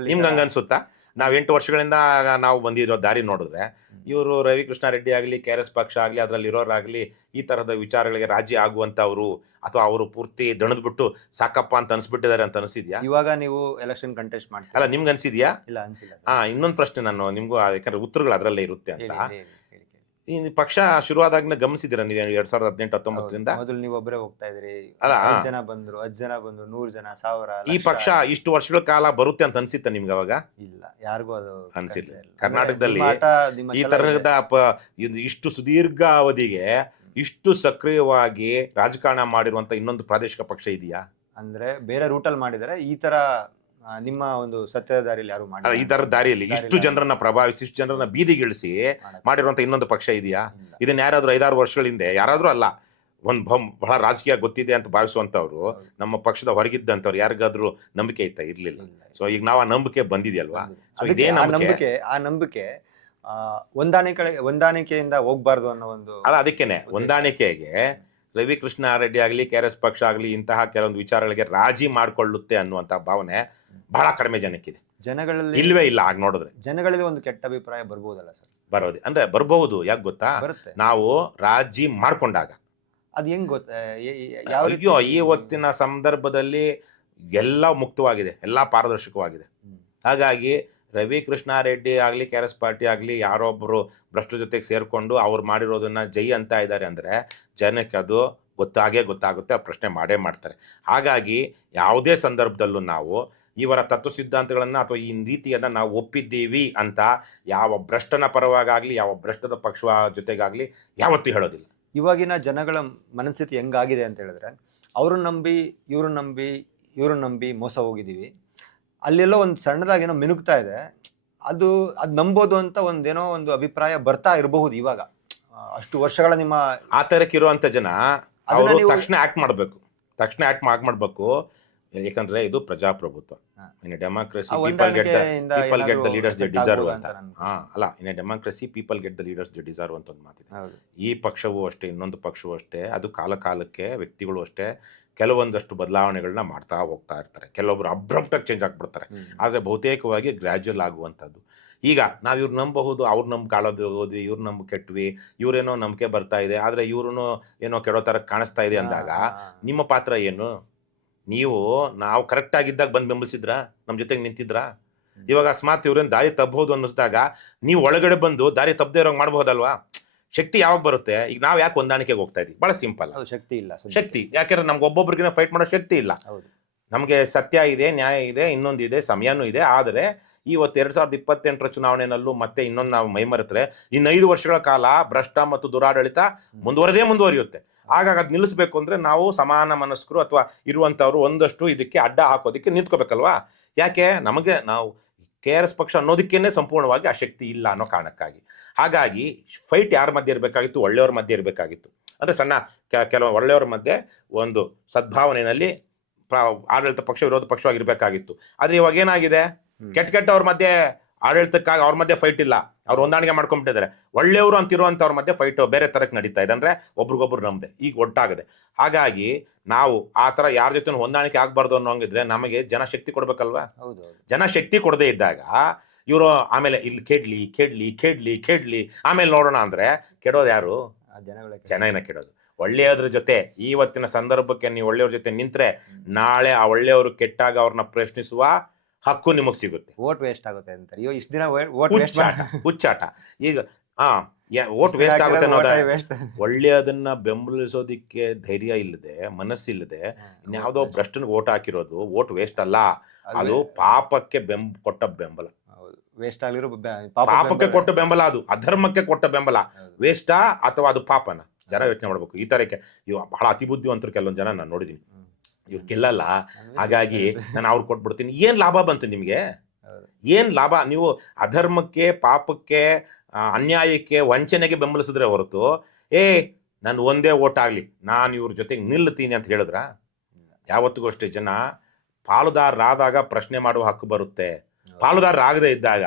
ನಿಮ್ಗೆ ಹಂಗ ಅನ್ಸುತ್ತಾ? ನಾವು 8 ವರ್ಷಗಳಿಂದ ನಾವು ಬಂದಿರೋ ದಾರಿ ನೋಡಿದ್ರೆ ಇವರು ರವಿ ಕೃಷ್ಣಾರೆಡ್ಡಿ ಆಗಲಿ KRS ಪಕ್ಷ ಆಗಲಿ ಅದರಲ್ಲಿ ಇರೋರಾಗ್ಲಿ ಈ ತರಹದ ವಿಚಾರಗಳಿಗೆ ರಾಜಿ ಆಗುವಂತವ್ರು ಅಥವಾ ಅವರು ಪೂರ್ತಿ ದಣದ್ಬಿಟ್ಟು ಸಾಕಪ್ಪ ಅಂತ ಅನ್ಸ್ಬಿಟ್ಟಿದ್ದಾರೆ ಅಂತ ಅನ್ಸಿದ್ಯಾ? ಇವಾಗ ನೀವು ಎಲೆಕ್ಷನ್ ಕಂಟೆಸ್ಟ್ ಮಾಡ್ತೀರಾ ಅಲ್ಲ, ನಿಮ್ಗೆ ಅನ್ಸಿದ್ಯಾ? ಇಲ್ಲ, ಅನ್ಸಿಲ್ಲ. ಇನ್ನೊಂದು ಪ್ರಶ್ನೆ ನಾನು ನಿಮ್ಗೂ, ಯಾಕಂದ್ರೆ ಉತ್ತರಗಳು ಅದರಲ್ಲೇ ಇರುತ್ತೆ ಅಂತ. ಈ ಪಕ್ಷ ಶುರುವಾದಾಗ್ನ ಗಮನಿಸಿದಿರ ನೀವು 2018-19ರಿಂದ? ಮೊದಲು ನೀವು ಒಬ್ಬರೇ ಹೋಗ್ತಾ ಇದ್ರಿ, ಅಲ್ಲ 5 ಜನ ಬಂದ್ರು, 10 ಜನ ಬಂದ್ರು, 100 ಜನ, 1000. ಈ ಪಕ್ಷ ಇಷ್ಟು ವರ್ಷಗಳ ಕಾಲ ಬರುತ್ತೆ ಅಂತ ಅನ್ಸಿತ್ತ ನಿಮ್ಗೆ ಅವಾಗ? ಇಲ್ಲ, ಯಾರಿಗೂ ಅದು ಅನ್ಸಿಲ್ಲ. ಕರ್ನಾಟಕದಲ್ಲಿ ಈ ತರಹದ ಇಷ್ಟು ಸುದೀರ್ಘ ಅವಧಿಗೆ ಇಷ್ಟು ಸಕ್ರಿಯವಾಗಿ ರಾಜಕಾರಣ ಮಾಡಿರುವಂತ ಇನ್ನೊಂದು ಪ್ರಾದೇಶಿಕ ಪಕ್ಷ ಇದೆಯಾ? ಅಂದ್ರೆ ಬೇರೆ ರೂಟಲ್ಲಿ ಮಾಡಿದರೆ ಈ ತರ ನಿಮ್ಮ ಒಂದು ಸತ್ಯದ ದಾರಿಯಲ್ಲಿ ಯಾರು ಮಾಡಿಲ್ಲ. ಈ ತರ ದಾರಿಯಲ್ಲಿ ಇಷ್ಟು ಜನರನ್ನ ಪ್ರಭಾವಿಸಿ ಇಷ್ಟು ಜನರನ್ನ ಬೀದಿಗಿಳಿಸಿ ಮಾಡಿರುವಂತ ಇನ್ನೊಂದು ಪಕ್ಷ ಇದೆಯಾ? ಇದನ್ನ ಯಾರಾದ್ರೂ 5-6 ವರ್ಷಗಳ ಹಿಂದೆ ಯಾರಾದ್ರೂ ಅಲ್ಲ, ಬಹಳ ರಾಜಕೀಯ ಗೊತ್ತಿದೆ ಅಂತ ಭಾವಿಸುವಂತವ್ರು ನಮ್ಮ ಪಕ್ಷದ ಹೊರಗಿದ್ದಂಥವ್ರು ಯಾರಿಗಾದ್ರೂ ನಂಬಿಕೆ ಇತ್ತ? ಇರ್ಲಿಲ್ಲ. ಸೊ ಈಗ ನಾವು ಆ ನಂಬಿಕೆ ಬಂದಿದೆಯಲ್ವಾ? ಸೊ ಇದೇ ಆ ನಂಬಿಕೆ ಹೊಂದಾಣಿಕೆಯಿಂದ ಹೋಗ್ಬಾರ್ದು ಅನ್ನೋ ಒಂದು ಅಲ್ಲ, ಅದಕ್ಕೇನೆ ಹೊಂದಾಣಿಕೆಗೆ ರವಿ ಕೃಷ್ಣಾರೆಡ್ಡಿ ಆಗಲಿ KRS ಪಕ್ಷ ಆಗಲಿ ಇಂತಹ ಕೆಲವೊಂದು ವಿಚಾರಗಳಿಗೆ ರಾಜಿ ಮಾಡ್ಕೊಳ್ಳುತ್ತೆ ಅನ್ನುವಂತ ಭಾವನೆ ಬಹಳ ಕಡಿಮೆ ಜನಕ್ಕಿದೆ. ಜನಗಳಲ್ಲಿ ಇಲ್ವೇ ಇಲ್ಲ. ಆಗ ನೋಡಿದ್ರೆ ಜನಗಳಲ್ಲಿ ಒಂದು ಕೆಟ್ಟ ಅಭಿಪ್ರಾಯ ಬರ್ಬೋದಲ್ಲ ಸರ್? ಬರೋದು ಅಂದ್ರೆ ಬರ್ಬಹುದು. ಯಾಕೆ ಗೊತ್ತಾ? ನಾವು ರಾಜಿ ಮಾಡ್ಕೊಂಡಾಗ ಅದ್ ಹೆಂಗ್ ಗೊತ್ತಾ? ಈ ಹೊತ್ತಿನ ಸಂದರ್ಭದಲ್ಲಿ ಎಲ್ಲ ಮುಕ್ತವಾಗಿದೆ, ಎಲ್ಲ ಪಾರದರ್ಶಕವಾಗಿದೆ. ಹಾಗಾಗಿ ರವಿ ಕೃಷ್ಣಾರೆಡ್ಡಿ ಆಗಲಿ KRS ಪಾರ್ಟಿ ಆಗಲಿ ಯಾರೊಬ್ಬರು ಭ್ರಷ್ಟ ಜೊತೆಗೆ ಸೇರ್ಕೊಂಡು ಅವ್ರು ಮಾಡಿರೋದನ್ನ ಜೈ ಅಂತ ಇದ್ದಾರೆ ಅಂದ್ರೆ ಜನಕ್ಕೆ ಅದು ಗೊತ್ತಾಗುತ್ತೆ, ಆ ಪ್ರಶ್ನೆ ಮಾಡೇ ಮಾಡ್ತಾರೆ. ಹಾಗಾಗಿ ಯಾವುದೇ ಸಂದರ್ಭದಲ್ಲೂ ನಾವು ಇವರ ತತ್ವ ಸಿದ್ಧಾಂತಗಳನ್ನ ಅಥವಾ ಈ ರೀತಿಯನ್ನ ನಾವು ಒಪ್ಪಿದ್ದೀವಿ ಅಂತ ಯಾವ ಭ್ರಷ್ಟನ ಪರವಾಗಲಿ ಯಾವ ಭ್ರಷ್ಟದ ಪಕ್ಷ ಜೊತೆಗಾಗ್ಲಿ ಯಾವತ್ತೂ ಹೇಳೋದಿಲ್ಲ. ಇವಾಗಿನ ಜನಗಳ ಮನಸ್ಥಿತಿ ಹೆಂಗಾಗಿದೆ ಅಂತ ಹೇಳಿದ್ರೆ, ಇವ್ರು ನಂಬಿ ಮೋಸ ಹೋಗಿದ್ದೀವಿ, ಅಲ್ಲೆಲ್ಲೋ ಒಂದು ಸಣ್ಣದಾಗೇನೋ ಮಿನುಗ್ತಾ ಇದೆ, ಅದು ನಂಬೋದು ಅಂತ ಒಂದೇನೋ ಒಂದು ಅಭಿಪ್ರಾಯ ಬರ್ತಾ ಇರಬಹುದು. ಇವಾಗ ಅಷ್ಟು ವರ್ಷಗಳ ನಿಮ್ಮ ಆ ತರಕ್ಕಿರುವಂತ ಜನ ತಕ್ಷಣ ಆಕ್ಟ್ ಮಾಡ್ಬೇಕು. ಯಾಕಂದ್ರೆ ಇದು ಪ್ರಜಾಪ್ರಭುತ್ವ. In democracy people get the leaders they deserve ಅಂತ. ಅಲ್ಲ, in democracy people get the leaders they deserve ಅಂತ ಒಂದು ಮಾತಿದೆ. ಈ ಪಕ್ಷವೂ ಅಷ್ಟೇ, ಇನ್ನೊಂದು ಪಕ್ಷವೂ ಅಷ್ಟೇ, ಅದು ಕಾಲಕ್ಕೆ ವ್ಯಕ್ತಿಗಳು ಅಷ್ಟೇ ಕೆಲವೊಂದಷ್ಟು ಬದಲಾವಣೆಗಳನ್ನ ಮಾಡ್ತಾ ಹೋಗ್ತಾ ಇರ್ತಾರೆ. ಕೆಲವೊಬ್ರು ಅಬ್ರಪ್ಟಾಗಿ ಚೇಂಜ್ ಆಗ್ಬಿಡ್ತಾರೆ. ಆದ್ರೆ ಬಹುತೇಕವಾಗಿ ಗ್ರಾಜುವಲ್ ಆಗುವಂಥದ್ದು. ಈಗ ನಾವು ಇವ್ರು ನಂಬಬಹುದು, ಅವ್ರು ಕಾಳೋದ್ವಿ, ಇವ್ರು ಕೆಟ್ವಿ, ಇವ್ರೇನೋ ನಂಬಿಕೆ ಬರ್ತಾ ಇದೆ, ಆದ್ರೆ ಇವ್ರು ಏನೋ ಕೆಡೋ ತರ ಕಾಣಿಸ್ತಾ ಇದೆ ಅಂದಾಗ ನಿಮ್ಮ ಪಾತ್ರ ಏನು? ನಾವು ಕರೆಕ್ಟ್ ಆಗಿದ್ದಾಗ ಬಂದು ಬೆಂಬಲಿಸಿದ್ರ, ನಮ್ಮ ಜೊತೆಗೆ ನಿಂತಿದ್ರ? ಇವಾಗ ಅಕಸ್ಮಾತ್ ಇವ್ರೇನು ದಾರಿ ತಪ್ಪಬಹುದು ಅನ್ನಿಸ್ದಾಗ ನೀವು ಒಳಗಡೆ ಬಂದು ದಾರಿ ತಪ್ಪದೇ ಇರೋಂಗ್ ಮಾಡ್ಬೋದಲ್ವಾ? ಶಕ್ತಿ ಯಾವಾಗ ಬರುತ್ತೆ? ಈಗ ನಾವು ಯಾಕೆ ಹೊಂದಾಣಿಕೆಗೆ ಹೋಗ್ತಾ ಇದೀವಿ? ಬಹಳ ಸಿಂಪಲ್. ಹೌದು, ಶಕ್ತಿ ಇಲ್ಲ ಸದ್ಯಕ್ಕೆ. ಶಕ್ತಿ ಯಾಕೆಂದ್ರೆ ನಮ್ಗೆ ಒಬ್ಬೊಬ್ರಿಗಿನ ಫೈಟ್ ಮಾಡೋ ಶಕ್ತಿ ಇಲ್ಲ. ಹೌದು. ನಮಗೆ ಸತ್ಯ ಇದೆ, ನ್ಯಾಯ ಇದೆ, ಇನ್ನೊಂದಿದೆ, ಸಮಯನೂ ಇದೆ. ಆದರೆ ಇವತ್ತು 2028ರ ಚುನಾವಣೆಯಲ್ಲೂ ಮತ್ತೆ ಇನ್ನೊಂದು ನಾವು ಮೈಮರೆತ್ರೆ ಇನ್ನು 5 ವರ್ಷಗಳ ಕಾಲ ಭ್ರಷ್ಟ ಮತ್ತು ದುರಾಡಳಿತ ಮುಂದುವರಿಯುತ್ತೆ. ಹಾಗಾಗಿ ಅದು ನಿಲ್ಲಿಸಬೇಕು ಅಂದ್ರೆ ನಾವು ಸಮಾನ ಮನಸ್ಕರು ಅಥವಾ ಇರುವಂತವ್ರು ಒಂದಷ್ಟು ಇದಕ್ಕೆ ಅಡ್ಡ ಹಾಕೋದಕ್ಕೆ ನಿಂತ್ಕೋಬೇಕಲ್ವಾ? ಯಾಕೆ? ನಮಗೆ ನಾವು KRS ಪಕ್ಷ ಅನ್ನೋದಕ್ಕೇನೆ ಸಂಪೂರ್ಣವಾಗಿ ಆ ಶಕ್ತಿ ಇಲ್ಲ ಅನ್ನೋ ಕಾರಣಕ್ಕಾಗಿ. ಹಾಗಾಗಿ ಫೈಟ್ ಯಾರ ಮಧ್ಯೆ ಇರಬೇಕಾಗಿತ್ತು? ಒಳ್ಳೆಯವ್ರ ಮಧ್ಯೆ ಇರಬೇಕಾಗಿತ್ತು. ಅಂದ್ರೆ ಸಣ್ಣ ಕೆಲವು ಒಳ್ಳೆಯವ್ರ ಮಧ್ಯೆ ಒಂದು ಸದ್ಭಾವನೆಯಲ್ಲಿ ಆಡಳಿತ ಪಕ್ಷ ವಿರೋಧ ಪಕ್ಷವಾಗಿರ್ಬೇಕಾಗಿತ್ತು. ಆದ್ರೆ ಇವಾಗ ಏನಾಗಿದೆ? ಕೆಟ್ಟವ್ರ ಮಧ್ಯೆ ಆಡಳಿತಕ್ಕಾಗಿ ಅವ್ರ ಮಧ್ಯೆ ಫೈಟ್ ಇಲ್ಲ, ಅವ್ರು ಹೊಂದಾಣಿಕೆ ಮಾಡ್ಕೊಂಡ್ಬಿಟ್ಟಿದ್ದಾರೆ. ಒಳ್ಳೆಯವರು ಅಂತಿರುವಂತವ್ರ ಮಧ್ಯೆ ಫೈಟ್ ಬೇರೆ ತರಕ್ಕೆ ನಡೀತಾ ಇದೆ. ಅಂದ್ರೆ ಒಬ್ರಿಗೊಬ್ರು ನಮ್ದೆ ಈಗ ಒಟ್ಟಾಗದೆ. ಹಾಗಾಗಿ ನಾವು ಆ ತರ ಯಾರ ಜೊತೆ ಹೊಂದಾಣಿಕೆ ಆಗ್ಬಾರ್ದು ಅನ್ನೋಂಗಿದ್ರೆ ನಮಗೆ ಜನ ಶಕ್ತಿ ಕೊಡ್ಬೇಕಲ್ವಾ? ಜನ ಶಕ್ತಿ ಕೊಡದೇ ಇದ್ದಾಗ ಇವರು ಆಮೇಲೆ ಇಲ್ಲಿ ಕೆಡ್ಲಿ ಆಮೇಲೆ ನೋಡೋಣ ಅಂದ್ರೆ ಕೆಡೋದು ಯಾರು? ಜನನ ಕೆಡೋದು. ಒಳ್ಳೆಯದ್ರ ಜೊತೆ ಇವತ್ತಿನ ಸಂದರ್ಭಕ್ಕೆ ನೀವು ಒಳ್ಳೆಯವ್ರ ಜೊತೆ ನಿಂತ್ರೆ ನಾಳೆ ಆ ಒಳ್ಳೆಯವರು ಕೆಟ್ಟಾಗ ಅವ್ರನ್ನ ಪ್ರಶ್ನಿಸುವ ಹಕ್ಕು ನಿಮಗ್ ಸಿಗುತ್ತೆ. ವೋಟ್ ವೇಸ್ಟ್ ಆಗುತ್ತೆ ಅಂತ ಇಷ್ಟು ದಿನ ಹುಚ್ಚಾಟ. ಈಗ ವೋಟ್ ವೇಸ್ಟ್ ಆಗುತ್ತೆ ಅನ್ನೋದ. ಒಳ್ಳೆಯದನ್ನ ಬೆಂಬಲಿಸೋದಿಕ್ಕೆ ಧೈರ್ಯ ಇಲ್ಲದೆ, ಮನಸ್ಸಿಲ್ಲದೆ ಇನ್ಯಾವುದೋ ಭ್ರಷ್ಟನಿಗೆ ವೋಟ್ ಹಾಕಿರೋದು ವೋಟ್ ವೇಸ್ಟ್ ಅಲ್ಲ, ಅದು ಪಾಪಕ್ಕೆ ಕೊಟ್ಟ ಬೆಂಬಲ. ವೇಸ್ಟ್ ಆಗಿರೋ ಪಾಪಕ್ಕೆ ಕೊಟ್ಟ ಬೆಂಬಲ, ಅದು ಅಧರ್ಮಕ್ಕೆ ಕೊಟ್ಟ ಬೆಂಬಲ. ವೇಸ್ಟಾ ಅಥವಾ ಅದು ಪಾಪನ? ಜನ ಯೋಚನೆ ಮಾಡ್ಬೇಕು. ಈ ತರಕ್ಕೆ ಇವ್ ಬಹಳ ಅತಿ ಬುದ್ಧಿವಂತರು ಕೆಲವೊಂದು ಜನ ನಾನು ನೋಡಿದೀನಿ, ಇವ್ರು ಗೆಲ್ಲಲ್ಲ, ಹಾಗಾಗಿ ನಾನು ಅವ್ರು ಕೊಟ್ಬಿಡ್ತೀನಿ. ಏನ್ ಲಾಭ ಬಂತು ನಿಮ್ಗೆ? ಏನ್ ಲಾಭ? ನೀವು ಅಧರ್ಮಕ್ಕೆ, ಪಾಪಕ್ಕೆ, ಅನ್ಯಾಯಕ್ಕೆ, ವಂಚನೆಗೆ ಬೆಂಬಲಿಸಿದ್ರೆ ಹೊರತು ನಾನು ಒಂದೇ ಓಟ್ ಆಗ್ಲಿ, ನಾನು ಇವ್ರ ಜೊತೆಗೆ ನಿಲ್ತೀನಿ ಅಂತ ಹೇಳಿದ್ರ? ಯಾವತ್ತಿಗೂ ಅಷ್ಟೇ ಜನ ಪಾಲುದಾರರಾದಾಗ ಪ್ರಶ್ನೆ ಮಾಡುವ ಹಕ್ಕು ಬರುತ್ತೆ. ಪಾಲುದಾರರಾಗದೇ ಇದ್ದಾಗ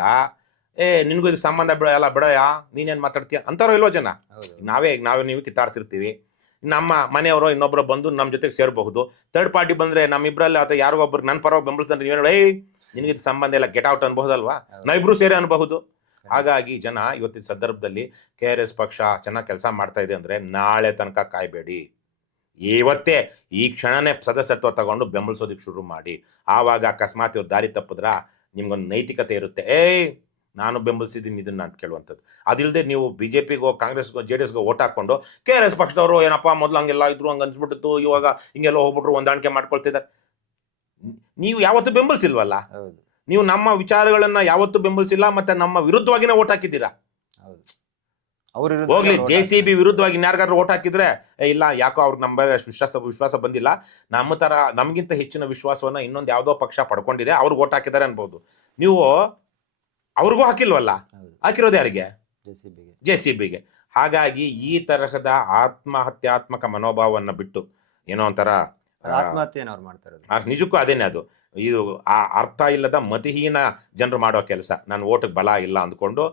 ನಿನ್ಗೂ ಇದಕ್ಕೆ ಸಂಬಂಧ ಎಲ್ಲ ಬಿಡಯಾ, ನೀನೇನ್ ಮಾತಾಡ್ತೀಯ ಅಂತಾರೋ ಇಲ್ವೋ ಜನ? ನಾವೇ ನೀವು ಕಿತ್ತಾಡ್ತಿರ್ತೀವಿ. ನಮ್ಮ ಮನೆಯವರು ಇನ್ನೊಬ್ರು ಬಂದು ನಮ್ಮ ಜೊತೆಗೆ ಸೇರಬಹುದು. ಥರ್ಡ್ ಪಾರ್ಟಿ ಬಂದ್ರೆ ನಮ್ಮಿಬ್ರಲ್ಲಿ ಅಥವಾ ಯಾರಿಗೊಬ್ರು ನನ್ನ ಪರವಾಗಿ ಬೆಂಬಲಿಸ್ತಾರೆ, ನೀವೇನು ನಿನಗೆ ಇದು ಸಂಬಂಧ ಇಲ್ಲ, ಗೆಟ್ ಔಟ್ ಅನ್ಬಹುದಲ್ವಾ? ನಾವಿಬ್ರು ಸೇರಿ ಅನ್ಬಹುದು. ಹಾಗಾಗಿ ಜನ ಇವತ್ತಿನ ಸಂದರ್ಭದಲ್ಲಿ KRS ಪಕ್ಷ ಚೆನ್ನಾಗಿ ಕೆಲಸ ಮಾಡ್ತಾ ಇದೆ ಅಂದ್ರೆ ನಾಳೆ ತನಕ ಕಾಯ್ಬೇಡಿ, ಇವತ್ತೇ ಈ ಕ್ಷಣನೇ ಸದಸ್ಯತ್ವ ತಗೊಂಡು ಬೆಂಬಲಿಸೋದಕ್ಕೆ ಶುರು ಮಾಡಿ. ಆವಾಗ ಅಕಸ್ಮಾತ್ ಇವ್ರು ದಾರಿ ತಪ್ಪಿದ್ರ ನಿಮ್ಗೊಂದು ನೈತಿಕತೆ ಇರುತ್ತೆ. ನಾನು ಬೆಂಬಲಿಸಿದ್ದೀನಿ ಇದನ್ನ ಅಂತ ಕೇಳುವಂಥದ್ದು. ಅದಿಲ್ಲದೆ ನೀವು BJPಗೋ ಕಾಂಗ್ರೆಸ್ಗೋ JDSಗೋ ಓಟ್ ಹಾಕೊಂಡು KRS ಪಕ್ಷದವರು ಏನಪ್ಪ ಮೊದಲು ಹಂಗೆಲ್ಲ ಇದ್ರು, ಹಂಗೆ ಅನ್ಸ್ಬಿಟ್ಟಿತ್ತು, ಇವಾಗ ಹಿಂಗೆಲ್ಲ ಹೋಗ್ಬಿಟ್ರು, ಹೊಂದಾಣಿಕೆ ಮಾಡ್ಕೊಳ್ತಿದ್ದಾರೆ. ನೀವು ಯಾವತ್ತೂ ಬೆಂಬಲಿಸಿಲ್ವಲ್ಲ. ನೀವು ನಮ್ಮ ವಿಚಾರಗಳನ್ನ ಯಾವತ್ತೂ ಬೆಂಬಲಿಸಿಲ್ಲ, ಮತ್ತೆ ನಮ್ಮ ವಿರುದ್ಧವಾಗಿನೇ ಓಟ್ ಹಾಕಿದ್ದೀರಾ. ಹೋಗ್ಲಿ, JCB ವಿರುದ್ಧವಾಗಿ ಇನ್ಯಾರಿಗಾದ್ರು ಓಟ್ ಹಾಕಿದ್ರೆ ಇಲ್ಲ, ಯಾಕೋ ಅವ್ರಿಗೆ ನಮ್ಮ ವಿಶ್ವಾಸ ಬಂದಿಲ್ಲ, ನಮ್ಮ ತರ ನಮಗಿಂತ ಹೆಚ್ಚಿನ ವಿಶ್ವಾಸವನ್ನ ಇನ್ನೊಂದು ಯಾವುದೋ ಪಕ್ಷ ಪಡ್ಕೊಂಡಿದೆ, ಅವ್ರಿಗೆ ಓಟ್ ಹಾಕಿದ್ದಾರೆ ಅನ್ಬೋದು. ನೀವು ಅವ್ರಿಗೂ ಹಾಕಿಲ್ವಲ್ಲ, ಹಾಕಿರೋದು ಯಾರಿಗೆ? JCBಗೆ. ಹಾಗಾಗಿ ಈ ತರಹದ ಆತ್ಮಹತ್ಯಾತ್ಮಕ ಮನೋಭಾವವನ್ನು ಬಿಟ್ಟು ಏನೋ ಒಂಥರ ನಿಜಕ್ಕೂ ಅದೇನೆ ಅದು. ಇದು ಆ ಅರ್ಥ ಇಲ್ಲದ ಮತಿಹೀನ ಜನರು ಮಾಡೋ ಕೆಲಸ. ನಾನು ಓಟಿಗೆ ಬಲ ಇಲ್ಲ ಅಂದ್ಕೊಂಡು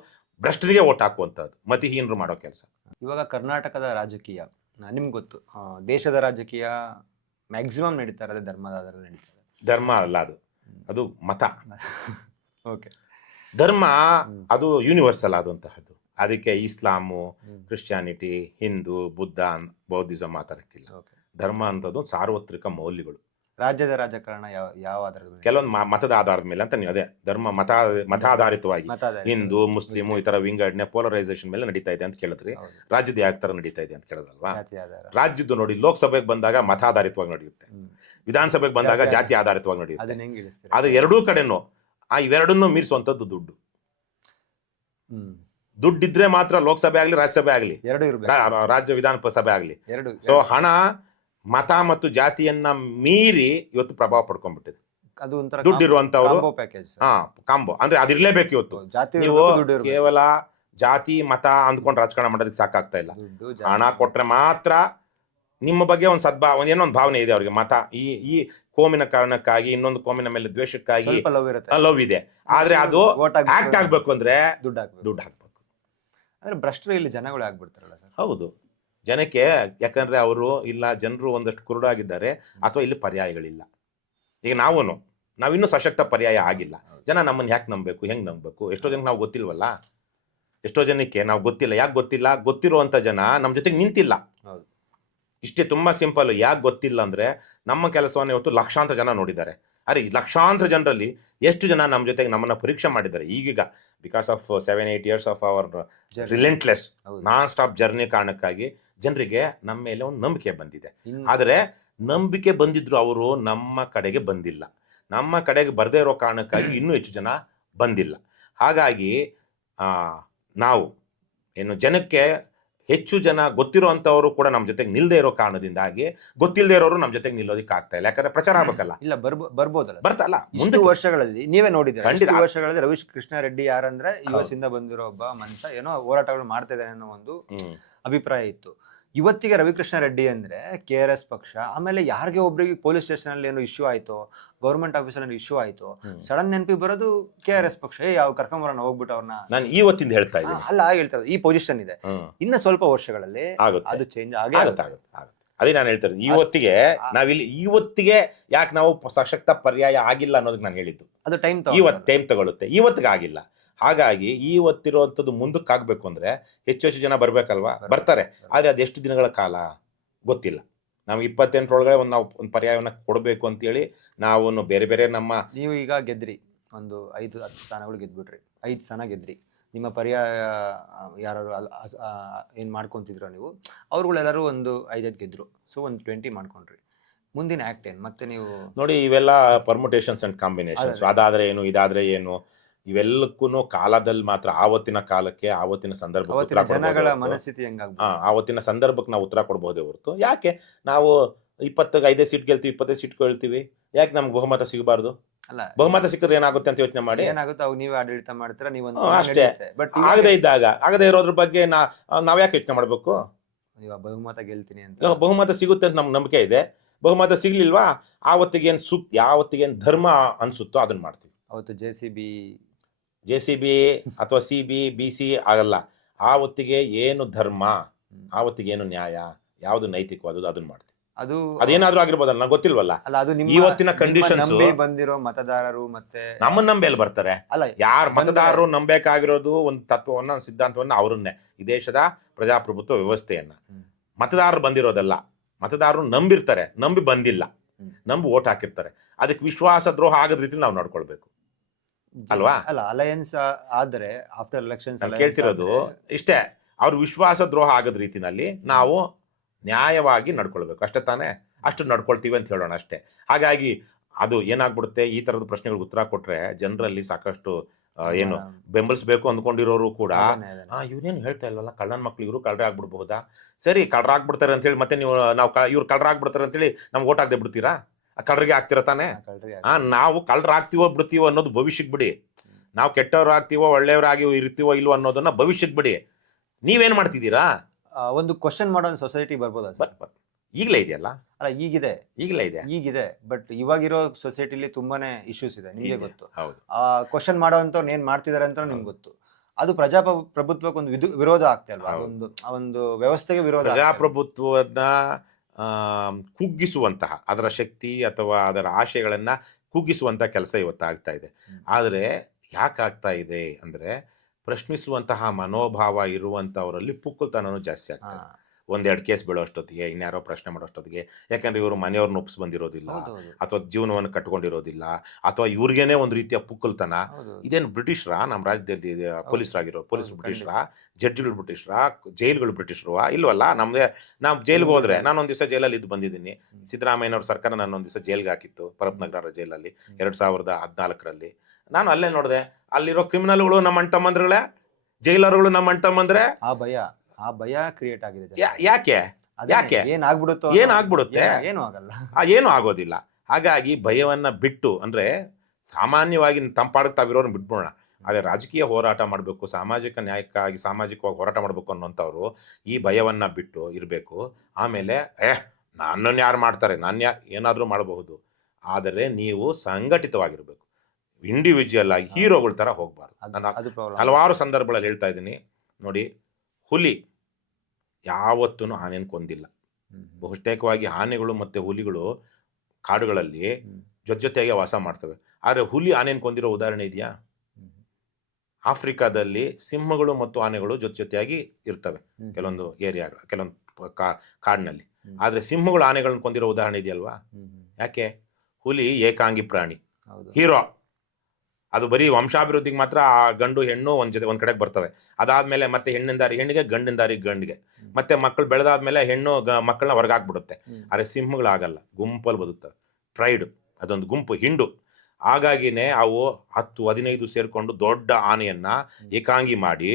ಭ್ರಷ್ಟರಿಗೆ ಓಟ್ ಹಾಕುವಂಥದ್ದು ಮತಿಹೀನರು ಮಾಡೋ ಕೆಲಸ. ಇವಾಗ ಕರ್ನಾಟಕದ ರಾಜಕೀಯ ನಿಮ್ಗೆ ಗೊತ್ತು, ದೇಶದ ರಾಜಕೀಯ ಮ್ಯಾಕ್ಸಿಮಮ್ ನಡೀತಾ ಇರೋದೇ ಧರ್ಮದ ಆಧಾರದ ನಡೀತಾ ಇದೆ. ಧರ್ಮ ಅಲ್ಲ, ಅದು ಮತ. ಓಕೆ, ಧರ್ಮ ಅದು ಯೂನಿವರ್ಸಲ್ ಆದಂತಹದ್ದು. ಅದಕ್ಕೆ ಇಸ್ಲಾಮು, ಕ್ರಿಶ್ಚಿಯಾನಿಟಿ, ಹಿಂದೂ, ಬುದ್ಧ, ಬೌದ್ಧಿಸಮ್ ಆ ಥರಕ್ಕಿಲ್ಲ. ಧರ್ಮ ಅಂತದ್ದು ಸಾರ್ವತ್ರಿಕ ಮೌಲ್ಯಗಳು. ರಾಜ್ಯದ ರಾಜಕಾರಣ ಯಾವ ಆಧಾರದ ಮೇಲೆ? ಕೆಲವೊಂದು ಮತದ ಆಧಾರದ ಮೇಲೆ ಅಂತ ನೀವು ಅದೇ ಧರ್ಮ ಮತಾಧಾರಿತವಾಗಿ ಹಿಂದೂ ಮುಸ್ಲಿಮು ಈ ತರ ವಿಂಗಡಣೆ ಪೋಲರೈಸೇಷನ್ ಮೇಲೆ ನಡೀತಾ ಇದೆ ಅಂತ ಕೇಳಿದ್ರಿ. ರಾಜ್ಯದ ಯಾವ ತರ ನಡೀತಾ ಇದೆ ಅಂತ ಕೇಳಿದ್ರಲ್ವಾ? ರಾಜ್ಯದ್ದು ನೋಡಿ, ಲೋಕಸಭೆಗೆ ಬಂದಾಗ ಮತಾಧಾರಿತವಾಗಿ ನಡೆಯುತ್ತೆ, ವಿಧಾನಸಭೆಗೆ ಬಂದಾಗ ಜಾತಿ ಆಧಾರಿತವಾಗಿ ನಡೆಯುತ್ತೆ. ಆದ್ರೆ ಎರಡೂ ಕಡೆನೂ ಇವೆರಡನ್ನೂ ಮೀರಿಸುವಂತದ್ದು ದುಡ್ಡಿದ್ರೆ ಮಾತ್ರ ಲೋಕಸಭೆ ಆಗ್ಲಿ ರಾಜ್ಯಸಭೆ ಆಗ್ಲಿ ರಾಜ್ಯ ವಿಧಾನಸಭೆ ಆಗ್ಲಿ. ಸೊ ಹಣ ಮತ ಮತ್ತು ಜಾತಿಯನ್ನ ಮೀರಿ ಇವತ್ತು ಪ್ರಭಾವ ಪಡ್ಕೊಂಡ್ಬಿಟ್ಟಿದೆ. ದುಡ್ಡಿರುವಂತವ್ರು ಕಾಂಬೋ ಅಂದ್ರೆ ಅದಿರ್ಲೇಬೇಕು. ಇವತ್ತು ನೀವು ಕೇವಲ ಜಾತಿ ಮತ ಅಂದ್ಕೊಂಡು ರಾಜಕಾರಣ ಮಾಡೋದಕ್ಕೆ ಸಾಕಾಗ್ತಾ ಇಲ್ಲ. ಹಣ ಕೊಟ್ರೆ ಮಾತ್ರ ನಿಮ್ಮ ಬಗ್ಗೆ ಒಂದು ಏನೋ ಒಂದು ಭಾವನೆ ಇದೆ ಅವ್ರಿಗೆ. ಮತ ಈ ಕೋಮಿನ ಕಾರಣಕ್ಕಾಗಿ ಇನ್ನೊಂದು ಕೋಮಿನ ಮೇಲೆ ದ್ವೇಷಕ್ಕಾಗಿ ಲವ್ ಇದೆ, ಆದ್ರೆ ಅದು ಆಕ್ಟ್ ಆಗ್ಬೇಕು ಅಂದ್ರೆ ದುಡ್ಡು ಹಾಕ್ಬೇಕು. ಅಂದ್ರೆ ಭ್ರಷ್ಟರು ಇಲ್ಲಿ ಜನಗಳು ಆಗ್ಬಿಡ್ತಾರಲ್ಲ ಸರ್? ಹೌದು, ಜನಕ್ಕೆ. ಯಾಕಂದ್ರೆ ಅವರು ಇಲ್ಲ, ಜನರು ಒಂದಷ್ಟು ಕುರುಡಾಗಿದ್ದಾರೆ ಅಥವಾ ಇಲ್ಲಿ ಪರ್ಯಾಯಗಳಿಲ್ಲ. ಈಗ ನಾವಿನ್ನೂ ಸಶಕ್ತ ಪರ್ಯಾಯ ಆಗಿಲ್ಲ. ಜನ ನಮ್ಮನ್ನು ಯಾಕೆ ನಂಬಬೇಕು, ಹೆಂಗ್ ನಂಬಬೇಕು? ಎಷ್ಟೋ ಜನಕ್ಕೆ ನಾವು ಗೊತ್ತಿಲ್ವಲ್ಲ. ಎಷ್ಟೋ ಜನಕ್ಕೆ ನಾವು ಗೊತ್ತಿಲ್ಲ. ಯಾಕೆ ಗೊತ್ತಿಲ್ಲ? ಗೊತ್ತಿರುವಂತ ಜನ ನಮ್ಮ ಜೊತೆಗೆ ನಿಂತಿಲ್ಲ. ಇಷ್ಟೇ, ತುಂಬಾ ಸಿಂಪಲ್. ಯಾಕೆ ಗೊತ್ತಿಲ್ಲ ಅಂದ್ರೆ ನಮ್ಮ ಕೆಲಸವನ್ನು ಇವತ್ತು ಲಕ್ಷಾಂತರ ಜನ ನೋಡಿದ್ದಾರೆ. ಅರೆ, ಲಕ್ಷಾಂತರ ಜನರಲ್ಲಿ ಎಷ್ಟು ಜನ ನಮ್ಮ ಜೊತೆಗೆ ನಮ್ಮನ್ನ ಪರೀಕ್ಷೆ ಮಾಡಿದ್ದಾರೆ? ಈಗೀಗ because of 7-8 years of our Journey. ರಿಲೆಂಟ್ಲೆಸ್ ಹೌದು. ನಾನ್ ಸ್ಟಾಪ್ ಜರ್ನಿ ಕಾರಣಕ್ಕಾಗಿ ಜನರಿಗೆ ನಮ್ಮ ಮೇಲೆ ಒಂದು ನಂಬಿಕೆ ಬಂದಿದೆ. ಇನ್- ಆದರೆ ನಂಬಿಕೆ ಬಂದಿದ್ರು ಅವರು ನಮ್ಮ ಕಡೆಗೆ ಬಂದಿಲ್ಲ. ನಮ್ಮ ಕಡೆಗೆ ಬರದೇ ಇರೋ ಕಾರಣಕ್ಕಾಗಿ ಇನ್ನೂ ಹೆಚ್ಚು ಜನ ಬಂದಿಲ್ಲ. ಹಾಗಾಗಿ ನಾವು ಏನು ಜನಕ್ಕೆ ಹೆಚ್ಚು ಜನ ಗೊತ್ತಿರೋ ಅಂಥವರು ಕೂಡ ನಮ್ಮ ಜೊತೆಗೆ ನಿಲ್ಲದೆ ಇರೋ ಕಾರಣದಿಂದಾಗಿ ಗೊತ್ತಿಲ್ಲದೆ ಇರೋರು ನಮ್ಮ ಜೊತೆಗೆ ನಿಲ್ಲೋದಕ್ಕೆ ಆಗ್ತಾ ಇಲ್ಲ. ಯಾಕಂದ್ರೆ ಪ್ರಚಾರ ಆಗ್ಬೇಕಲ್ಲ. ಇಲ್ಲ ಬರ್ಬೋದಲ್ಲ ಬರ್ತಲ್ಲ ಇಷ್ಟು ಮುಂದೆ ವರ್ಷಗಳಲ್ಲಿ ನೀವೇ ನೋಡಿದ್ರೆ ಖಂಡಿತ. ಇಷ್ಟು ವರ್ಷಗಳಲ್ಲಿ ರವೀಶ್ ಕೃಷ್ಣ ರೆಡ್ಡಿ ಯಾರಂದ್ರೆ US ಹೌದು. ಇಂದ ಬಂದಿರೋ ಒಬ್ಬ ಮನುಷ್ಯ ಏನೋ ಹೋರಾಟಗಳು ಮಾಡ್ತಾ ಇದ್ದಾನೆ ಅನ್ನೋ ಒಂದು ಹ್ಮ್. ಅಭಿಪ್ರಾಯ ಇತ್ತು. ಇವತ್ತಿಗೆ ರವಿಕೃಷ್ಣ ರೆಡ್ಡಿ ಅಂದ್ರೆ KRS ಪಕ್ಷ, ಆಮೇಲೆ ಯಾರಿಗೆ ಒಬ್ರಿಗೆ ಪೊಲೀಸ್ ಸ್ಟೇಷನ್ ಅಲ್ಲಿ ಏನೋ ಇಶ್ಯೂ ಆಯ್ತು, ಗೌರ್ಮೆಂಟ್ ಆಫೀಸಲ್ಲಿ ಇಶ್ಯೂ ಆಯ್ತು, ಸಡನ್ ನೆನಪಿ ಬರೋದು KRS ಪಕ್ಷ, ಯಾವ ಕರ್ಕೊಂಬರೋಣ ಹೋಗ್ಬಿಟ್ಟು ಅವ್ರನ್ನ. ನಾನು ಇವತ್ತಿಂದ ಹೇಳ್ತಾ ಇದ್ದೀನಿ. ಅಲ್ಲ ಹೇಳ್ತಾರೆ ಈ ಪೊಸಿಷನ್ ಇದೆ. ಇನ್ನ ಸ್ವಲ್ಪ ವರ್ಷಗಳಲ್ಲಿ ಆಗುತ್ತೆ, ಅದು ಚೇಂಜ್ ಆಗೇ ಆಗುತ್ತೆ. ಅದೇ ನಾನು ಹೇಳ್ತಾ ಇದ್ದೀನಿ, ಇವತ್ತಿಗೆ ಯಾಕೆ ನಾವು ಸಶಕ್ತ ಪರ್ಯಾಯ ಆಗಿಲ್ಲ ಅನ್ನೋದಕ್ಕೆ ನಾನು ಹೇಳಿದ್ದು. ಅದು ಟೈಮ್ ಟೈಮ್ ತಗೊಳುತ್ತೆ, ಇವತ್ತಿಗೆ ಆಗಿಲ್ಲ. ಹಾಗಾಗಿ ಇವತ್ತಿರುವಂಥದ್ದು ಮುಂದಕ್ಕೆ ಆಗ್ಬೇಕು ಅಂದ್ರೆ ಹೆಚ್ಚು ಹೆಚ್ಚು ಜನ ಬರ್ಬೇಕಲ್ವಾ? ಬರ್ತಾರೆ. ಆದ್ರೆ ಅದು ಎಷ್ಟು ದಿನಗಳ ಕಾಲ ಗೊತ್ತಿಲ್ಲ. ನಾವು 28ರೊಳಗಡೆ ನಾವು ಒಂದು ಪರ್ಯಾಯವನ್ನು ಕೊಡಬೇಕು ಅಂತೇಳಿ ನಾವು ಬೇರೆ ಬೇರೆ ನಮ್ಮ ನೀವು ಈಗ ಗೆದ್ರಿ, ಒಂದು 5-10 ಸ್ಥಾನಗಳು ಗೆದ್ಬಿಟ್ರಿ, 5 ಸ್ಥಾನ ಗೆದ್ರಿ. ನಿಮ್ಮ ಪರ್ಯಾಯ ಯಾರು ಏನ್ ಮಾಡ್ಕೊಂತಿದ್ರು ನೀವು, ಅವ್ರುಗಳೆಲ್ಲರೂ ಒಂದು 5 ಗೆದ್ರು. ಸೊ ಒಂದು 20 ಮಾಡ್ಕೊಂಡ್ರಿ. ಮುಂದಿನ ಆಕ್ಟ್ ಏನ್ ಮತ್ತೆ ನೀವು ನೋಡಿ, ಇವೆಲ್ಲ ಪರ್ಮುಟೇಷನ್ಸ್ ಅಂಡ್ ಕಾಂಬಿನೇಷನ್ಸ್. ಅದಾದ್ರೆ ಏನು, ಇದಾದ್ರೆ ಏನು, ಇವೆಲ್ಲಕ್ಕೂ ಕಾಲದಲ್ಲಿ ಮಾತ್ರ ಆವತ್ತಿನ ಕಾಲಕ್ಕೆ ಆವತ್ತಿನ ಸಂದರ್ಭಕ್ಕೆ ಜನಗಳ ಮನಸ್ಥಿತಿ ಆವತ್ತಿನ ಸಂದರ್ಭಕ್ಕೆ ನಾವು ಉತ್ತರ ಕೊಡಬಹುದೇ ಹೊರತು ಯಾಕೆ ನಾವು 25 ಸೀಟ್ ಗೆಲ್ತೀವಿ, 25 ಸೀಟ್ ಗೆಲ್ತೀವಿ, ಯಾಕೆ ನಮ್ಗೆ ಬಹುಮತ ಸಿಗಬಾರ್ದು? ಅಲ್ಲ, ಬಹುಮತ ಸಿಕ್ಕದ್ರೆ ಏನಾಗುತ್ತೆ ಅಂತ ಯೋಚನೆ ಮಾಡಿ. ಏನಾಗುತ್ತೆ ಅವಾಗ ನೀವೇ ಆಡಳಿತ ಮಾಡ್ತೀರಾ, ನೀವು ಅಷ್ಟೇ. ಬಟ್ ಆಗದೇ ಇರೋದ್ರ ಬಗ್ಗೆ ನಾವ್ ಯಾಕೆ ಯೋಚನೆ ಮಾಡ್ಬೇಕು? ನೀವು ಬಹುಮತ ಗೆಲ್ತೀನಿ ಅಂತ, ಬಹುಮತ ಸಿಗುತ್ತೆ ಅಂತ ನಮ್ಗೆ ನಂಬಿಕೆ ಇದೆ. ಬಹುಮತ ಸಿಗ್ಲಿಲ್ವಾ, ಆವತ್ತಿಗೇನ್ ಸೂಕ್ತ, ಯಾವತ್ತಿಗೇನ್ ಧರ್ಮ ಅನ್ಸುತ್ತೋ ಅದನ್ನ ಮಾಡ್ತೀವಿ. ಅವತ್ತು JCB ಅಥವಾ CB BC ಆಗಲ್ಲ. ಆವತ್ತಿಗೆ ಏನು ಧರ್ಮ, ಆವತ್ತಿಗೆ ಏನು ನ್ಯಾಯ, ಯಾವ್ದು ನೈತಿಕವಾದದ್ದು ಅದನ್ನ ಮಾಡ್ತೀವಿ. ಅದೇನಾದ್ರೂ ಆಗಿರ್ಬೋದಲ್ಲ, ನಂಗೆ ಗೊತ್ತಿಲ್ವಲ್ಲ. ಅಲ್ಲ, ಅದು ಇವತ್ತಿನ ಕಂಡೀಷನ್ಸ್ ಬಂದಿರೋ ಮತದಾರರು ಮತ್ತೆ ನಮ್ಮನ್ನ ನಂಬೇಲಿ ಬರ್ತಾರೆ. ಅಲ್ಲ, ಯಾರು ಮತದಾರರು ನಂಬೇಕಾಗಿರೋದು ಒಂದು ತತ್ವವನ್ನ, ಒಂದು ಸಿದ್ಧಾಂತವನ್ನ, ಅವರನ್ನೇ, ಈ ದೇಶದ ಪ್ರಜಾಪ್ರಭುತ್ವ ವ್ಯವಸ್ಥೆಯನ್ನ. ಮತದಾರರು ಬಂದಿರೋದಲ್ಲ, ಮತದಾರರು ನಂಬಿರ್ತಾರೆ, ನಂಬಿ ಬಂದಿಲ್ಲ, ನಂಬಿ ಓಟ್ ಹಾಕಿರ್ತಾರೆ. ಅದಕ್ಕೆ ವಿಶ್ವಾಸ ದ್ರೋಹ ಆಗದ ರೀತಿ ನಾವು ನಡ್ಕೊಳ್ಬೇಕು ಅಲ್ವಾ? ಅಲ್ಲ, ಅಲಯನ್ಸ್ ಆದ್ರೆ ಆಫ್ಟರ್ ಎಲೆಕ್ಷನ್ಸ್ ಕೇಳ್ತಿರೋದು ಇಷ್ಟೇ, ಅವ್ರ ವಿಶ್ವಾಸ ದ್ರೋಹ ಆಗದ ರೀತಿನಲ್ಲಿ ನಾವು ನ್ಯಾಯವಾಗಿ ನಡ್ಕೊಳ್ಬೇಕು, ಅಷ್ಟೇ ತಾನೇ? ಅಷ್ಟು ನಡ್ಕೊಳ್ತೀವಿ ಅಂತ ಹೇಳೋಣ ಅಷ್ಟೇ. ಹಾಗಾಗಿ ಅದು ಏನಾಗ್ಬಿಡುತ್ತೆ, ಈ ತರದ ಪ್ರಶ್ನೆಗಳಿಗೆ ಉತ್ತರ ಕೊಟ್ರೆ ಜನರಲ್ಲಿ ಸಾಕಷ್ಟು ಏನು ಬೆಂಬಲಿಸಬೇಕು ಅಂದ್ಕೊಂಡಿರೋರು ಕೂಡ ಇವ್ರೇನು ಹೇಳ್ತಾ ಇಲ್ವಲ್ಲ, ಕಳ್ಳನ ಮಕ್ಳು ಇವರು ಕಳ್ಳರೇ ಆಗ್ಬಿಡ್ಬಹುದಾ? ಸರಿ, ಕಳ್ಳರಾಗ್ಬಿಡ್ತಾರೆ ಅಂತ ಹೇಳಿ ಮತ್ತೆ ನೀವು ಇವ್ರು ಕಳ್ಳರಾಗ್ಬಿಡ್ತಾರೆ ಅಂತೇಳಿ ನಮ್ಗೆ ಓಟ್ ಆಗದೆ ಬಿಡ್ತೀರಾ? ಕಳ್ಳರಿಗೆ ಆಗ್ತಿರ ತಾನೆ? ನಾವು ಕಳ್ಳರಾಗ್ತೀವೋ ಬಿಡ್ತೀವೋ ಅನ್ನೋದು ಭವಿಷ್ಯಕ್ಕೆ ಬಿಡಿ. ನಾವು ಕೆಟ್ಟವ್ರು ಆಗ್ತೀವೋ ಒಳ್ಳೆಯವರಾಗಿ ಇರ್ತೀವೋ ಇಲ್ವೋ ಅನ್ನೋದನ್ನ ಭವಿಷ್ಯಕ್ಕೆ ಬಿಡಿ. ನೀವೇನ್ ಮಾಡ್ತಿದ್ದೀರಾ? ಒಂದು ಕ್ವಶನ್ ಮಾಡೋ ಸೊಸೈಟಿ ಬರ್ಬೋದಾ? ಈಗಲೇ ಇದೆಯಲ್ಲ? ಅಲ್ಲ, ಈಗಿದೆ. ಬಟ್ ಇವಾಗಿರೋ ಸೊಸೈಟಿಲಿ ತುಂಬಾನೇ ಇಶ್ಯೂಸ್ ಇದೆ, ನಿಮ್ಗೆ ಗೊತ್ತು. ಕ್ವಶನ್ ಮಾಡೋಂಥವ್ರು ಏನ್ ಮಾಡ್ತಿದಾರೆ ಅಂತ ನಿಮ್ಗೆ ಗೊತ್ತು. ಅದು ಪ್ರಜಾಪ್ರಭುತ್ವಕ್ಕೆ ಒಂದು ವಿರೋಧ ಆಗ್ತಾ ಇಲ್ವಾ? ಒಂದು ವ್ಯವಸ್ಥೆಗೆ ವಿರೋಧ. ಪ್ರಜಾಪ್ರಭುತ್ವದ ಕುಗ್ಗಿಸುವಂತಹ, ಅದರ ಶಕ್ತಿ ಅಥವಾ ಅದರ ಆಶಯಗಳನ್ನ ಕುಗ್ಗಿಸುವಂತಹ ಕೆಲಸ ಇವತ್ತಾಗ್ತಾ ಇದೆ. ಆದರೆ ಯಾಕಾಗ್ತಾ ಇದೆ ಅಂದ್ರೆ, ಪ್ರಶ್ನಿಸುವಂತಹ ಮನೋಭಾವ ಇರುವಂತವರಲ್ಲಿ ಪುಕ್ಕಲ್ತನೂ ಜಾಸ್ತಿ ಆಗ್ತದೆ. 1-2 ಕೇಸ್ ಬೀಳೋಷ್ಟೊತ್ತಿಗೆ, ಇನ್ಯಾರೋ ಪ್ರಶ್ನೆ ಮಾಡೋಷ್ಟೊತ್ತಿಗೆ, ಯಾಕಂದ್ರೆ ಇವರು ಮನೆಯವ್ರನ್ನ ಒಪ್ಸ್ ಬಂದಿರೋದಿಲ್ಲ, ಅಥವಾ ಜೀವನವನ್ನು ಕಟ್ಕೊಂಡಿರೋದಿಲ್ಲ, ಅಥವಾ ಇವ್ರಿಗೇನೆ ಒಂದು ರೀತಿಯ ಪುಕ್ಕಲ್ತನ. ಇದೇನು ಬ್ರಿಟಿಷರ ನಮ್ಮ ರಾಜ್ಯದಲ್ಲಿ ಪೊಲೀಸರು ಬ್ರಿಟಿಷರ, ಜಡ್ಜ್ಗಳು ಬ್ರಿಟಿಷರ, ಜೈಲ್ಗಳು ಬ್ರಿಟಿಷರು ಇಲ್ವಲ್ಲ? ನಾವು ಜೈಲ್ಗೆ ಹೋದ್ರೆ, ನಾನೊಂದ್ ದಿವಸ ಜೈಲಲ್ಲಿ ಇದ್ದು ಬಂದಿದ್ದೀನಿ. ಸಿದ್ದರಾಮಯ್ಯನವ್ರ ಸರ್ಕಾರ ನಾನೊಂದ್ ದಿವಸ ಜೈಲ್ಗೆ ಹಾಕಿತ್ತು, ಪರಪ್ನಗರ ಜೈಲಲ್ಲಿ 2014ರಲ್ಲಿ. ನಾನು ಅಲ್ಲೇ ನೋಡಿದೆ, ಅಲ್ಲಿರೋ ಕ್ರಿಮಿನಲ್ಗಳು ನಮ್ಮ ಅಣ್ಣ ತಮ್ಮಂದ್ರಗಳೇ, ಜೈಲರ್ಗಳು ನಮ್ಮ ಅಣ್ಣ ತಮ್ಮಂದ್ರೆ. ಆ ಭಯ ಕ್ರಿಯೇಟ್ ಆಗಿದೆ. ಯಾಕೆ ಏನಾಗ್ಬಿಡುತ್ತೆ? ಏನು ಆಗೋದಿಲ್ಲ. ಹಾಗಾಗಿ ಭಯವನ್ನ ಬಿಟ್ಟು, ಅಂದ್ರೆ ಸಾಮಾನ್ಯವಾಗಿ ತಂಪಾಡಕ್ ತಾವಿರೋರ್ನ ಬಿಟ್ಬಿಡೋಣ. ಆದ್ರೆ ರಾಜಕೀಯ ಹೋರಾಟ ಮಾಡಬೇಕು, ಸಾಮಾಜಿಕ ನ್ಯಾಯಕ್ಕಾಗಿ ಸಾಮಾಜಿಕವಾಗಿ ಹೋರಾಟ ಮಾಡ್ಬೇಕು ಅನ್ನೋಂಥವ್ರು ಈ ಭಯವನ್ನ ಬಿಟ್ಟು ಇರಬೇಕು. ಆಮೇಲೆ ನನ್ನನ್ನು ಯಾರು ಮಾಡ್ತಾರೆ, ನಾನು ಏನಾದ್ರೂ ಮಾಡಬಹುದು. ಆದರೆ ನೀವು ಸಂಘಟಿತವಾಗಿರ್ಬೇಕು, ಇಂಡಿವಿಜುವಲ್ ಆಗಿ ಹೀರೋಗಳ ತರ ಹೋಗ್ಬಾರ್ದು. ನಾನು ಹಲವಾರು ಸಂದರ್ಭಗಳಲ್ಲಿ ಹೇಳ್ತಾ ಇದ್ದೀನಿ ನೋಡಿ, ಹುಲಿ ಯಾವತ್ತೂ ಆನೆಯನ್ನು ಕೊಂದಿಲ್ಲ. ಬಹುತೇಕವಾಗಿ ಆನೆಗಳು ಮತ್ತೆ ಹುಲಿಗಳು ಕಾಡುಗಳಲ್ಲಿ ಜೊತೆಯಾಗಿ ವಾಸ ಮಾಡ್ತವೆ. ಆದರೆ ಹುಲಿ ಆನೆಯನ್ನು ಕೊಂದಿರೋ ಉದಾಹರಣೆ ಇದೆಯಾ? ಆಫ್ರಿಕಾದಲ್ಲಿ ಸಿಂಹಗಳು ಮತ್ತು ಆನೆಗಳು ಜೊತೆಯಾಗಿ ಇರ್ತವೆ ಕೆಲವೊಂದು ಏರಿಯಾಗಳು, ಕೆಲವೊಂದು ಕಾಡಿನಲ್ಲಿ. ಆದರೆ ಸಿಂಹಗಳು ಆನೆಗಳನ್ನ ಕೊಂದಿರೋ ಉದಾಹರಣೆ ಇದೆಯಲ್ವಾ? ಯಾಕೆ? ಹುಲಿ ಏಕಾಂಗಿ ಪ್ರಾಣಿ, ಹೀರೋ. ಅದು ಬರೀ ವಂಶಾಭಿವೃದ್ಧಿಗೆ ಮಾತ್ರ ಆ ಗಂಡು ಹೆಣ್ಣು ಒಂದ್ ಕಡೆಗೆ ಬರ್ತವೆ. ಅದಾದ್ಮೇಲೆ ಮತ್ತೆ ಹೆಣ್ಣಿಂದಾರಿ ಹೆಣ್ಣಿಗೆ, ಗಂಡಿಂದಾರಿ ಗಂಡಿಗೆ, ಮತ್ತೆ ಮಕ್ಕಳು ಬೆಳೆದಾದ್ಮೇಲೆ ಹೆಣ್ಣು ಮಕ್ಕಳನ್ನ ಹೊರಗಾಕ್ಬಿಡುತ್ತೆ. ಆದ್ರೆ ಸಿಂಹಗಳಾಗಲ್ಲ, ಗುಂಪಲ್ಲಿ ಬದುಕ್ತವೆ. ಪ್ರೈಡ್, ಅದೊಂದು ಗುಂಪು, ಹಿಂಡು. ಹಾಗಾಗಿನೇ ಅವು 10-15 ಸೇರ್ಕೊಂಡು ದೊಡ್ಡ ಆನೆಯನ್ನ ಏಕಾಂಗಿ ಮಾಡಿ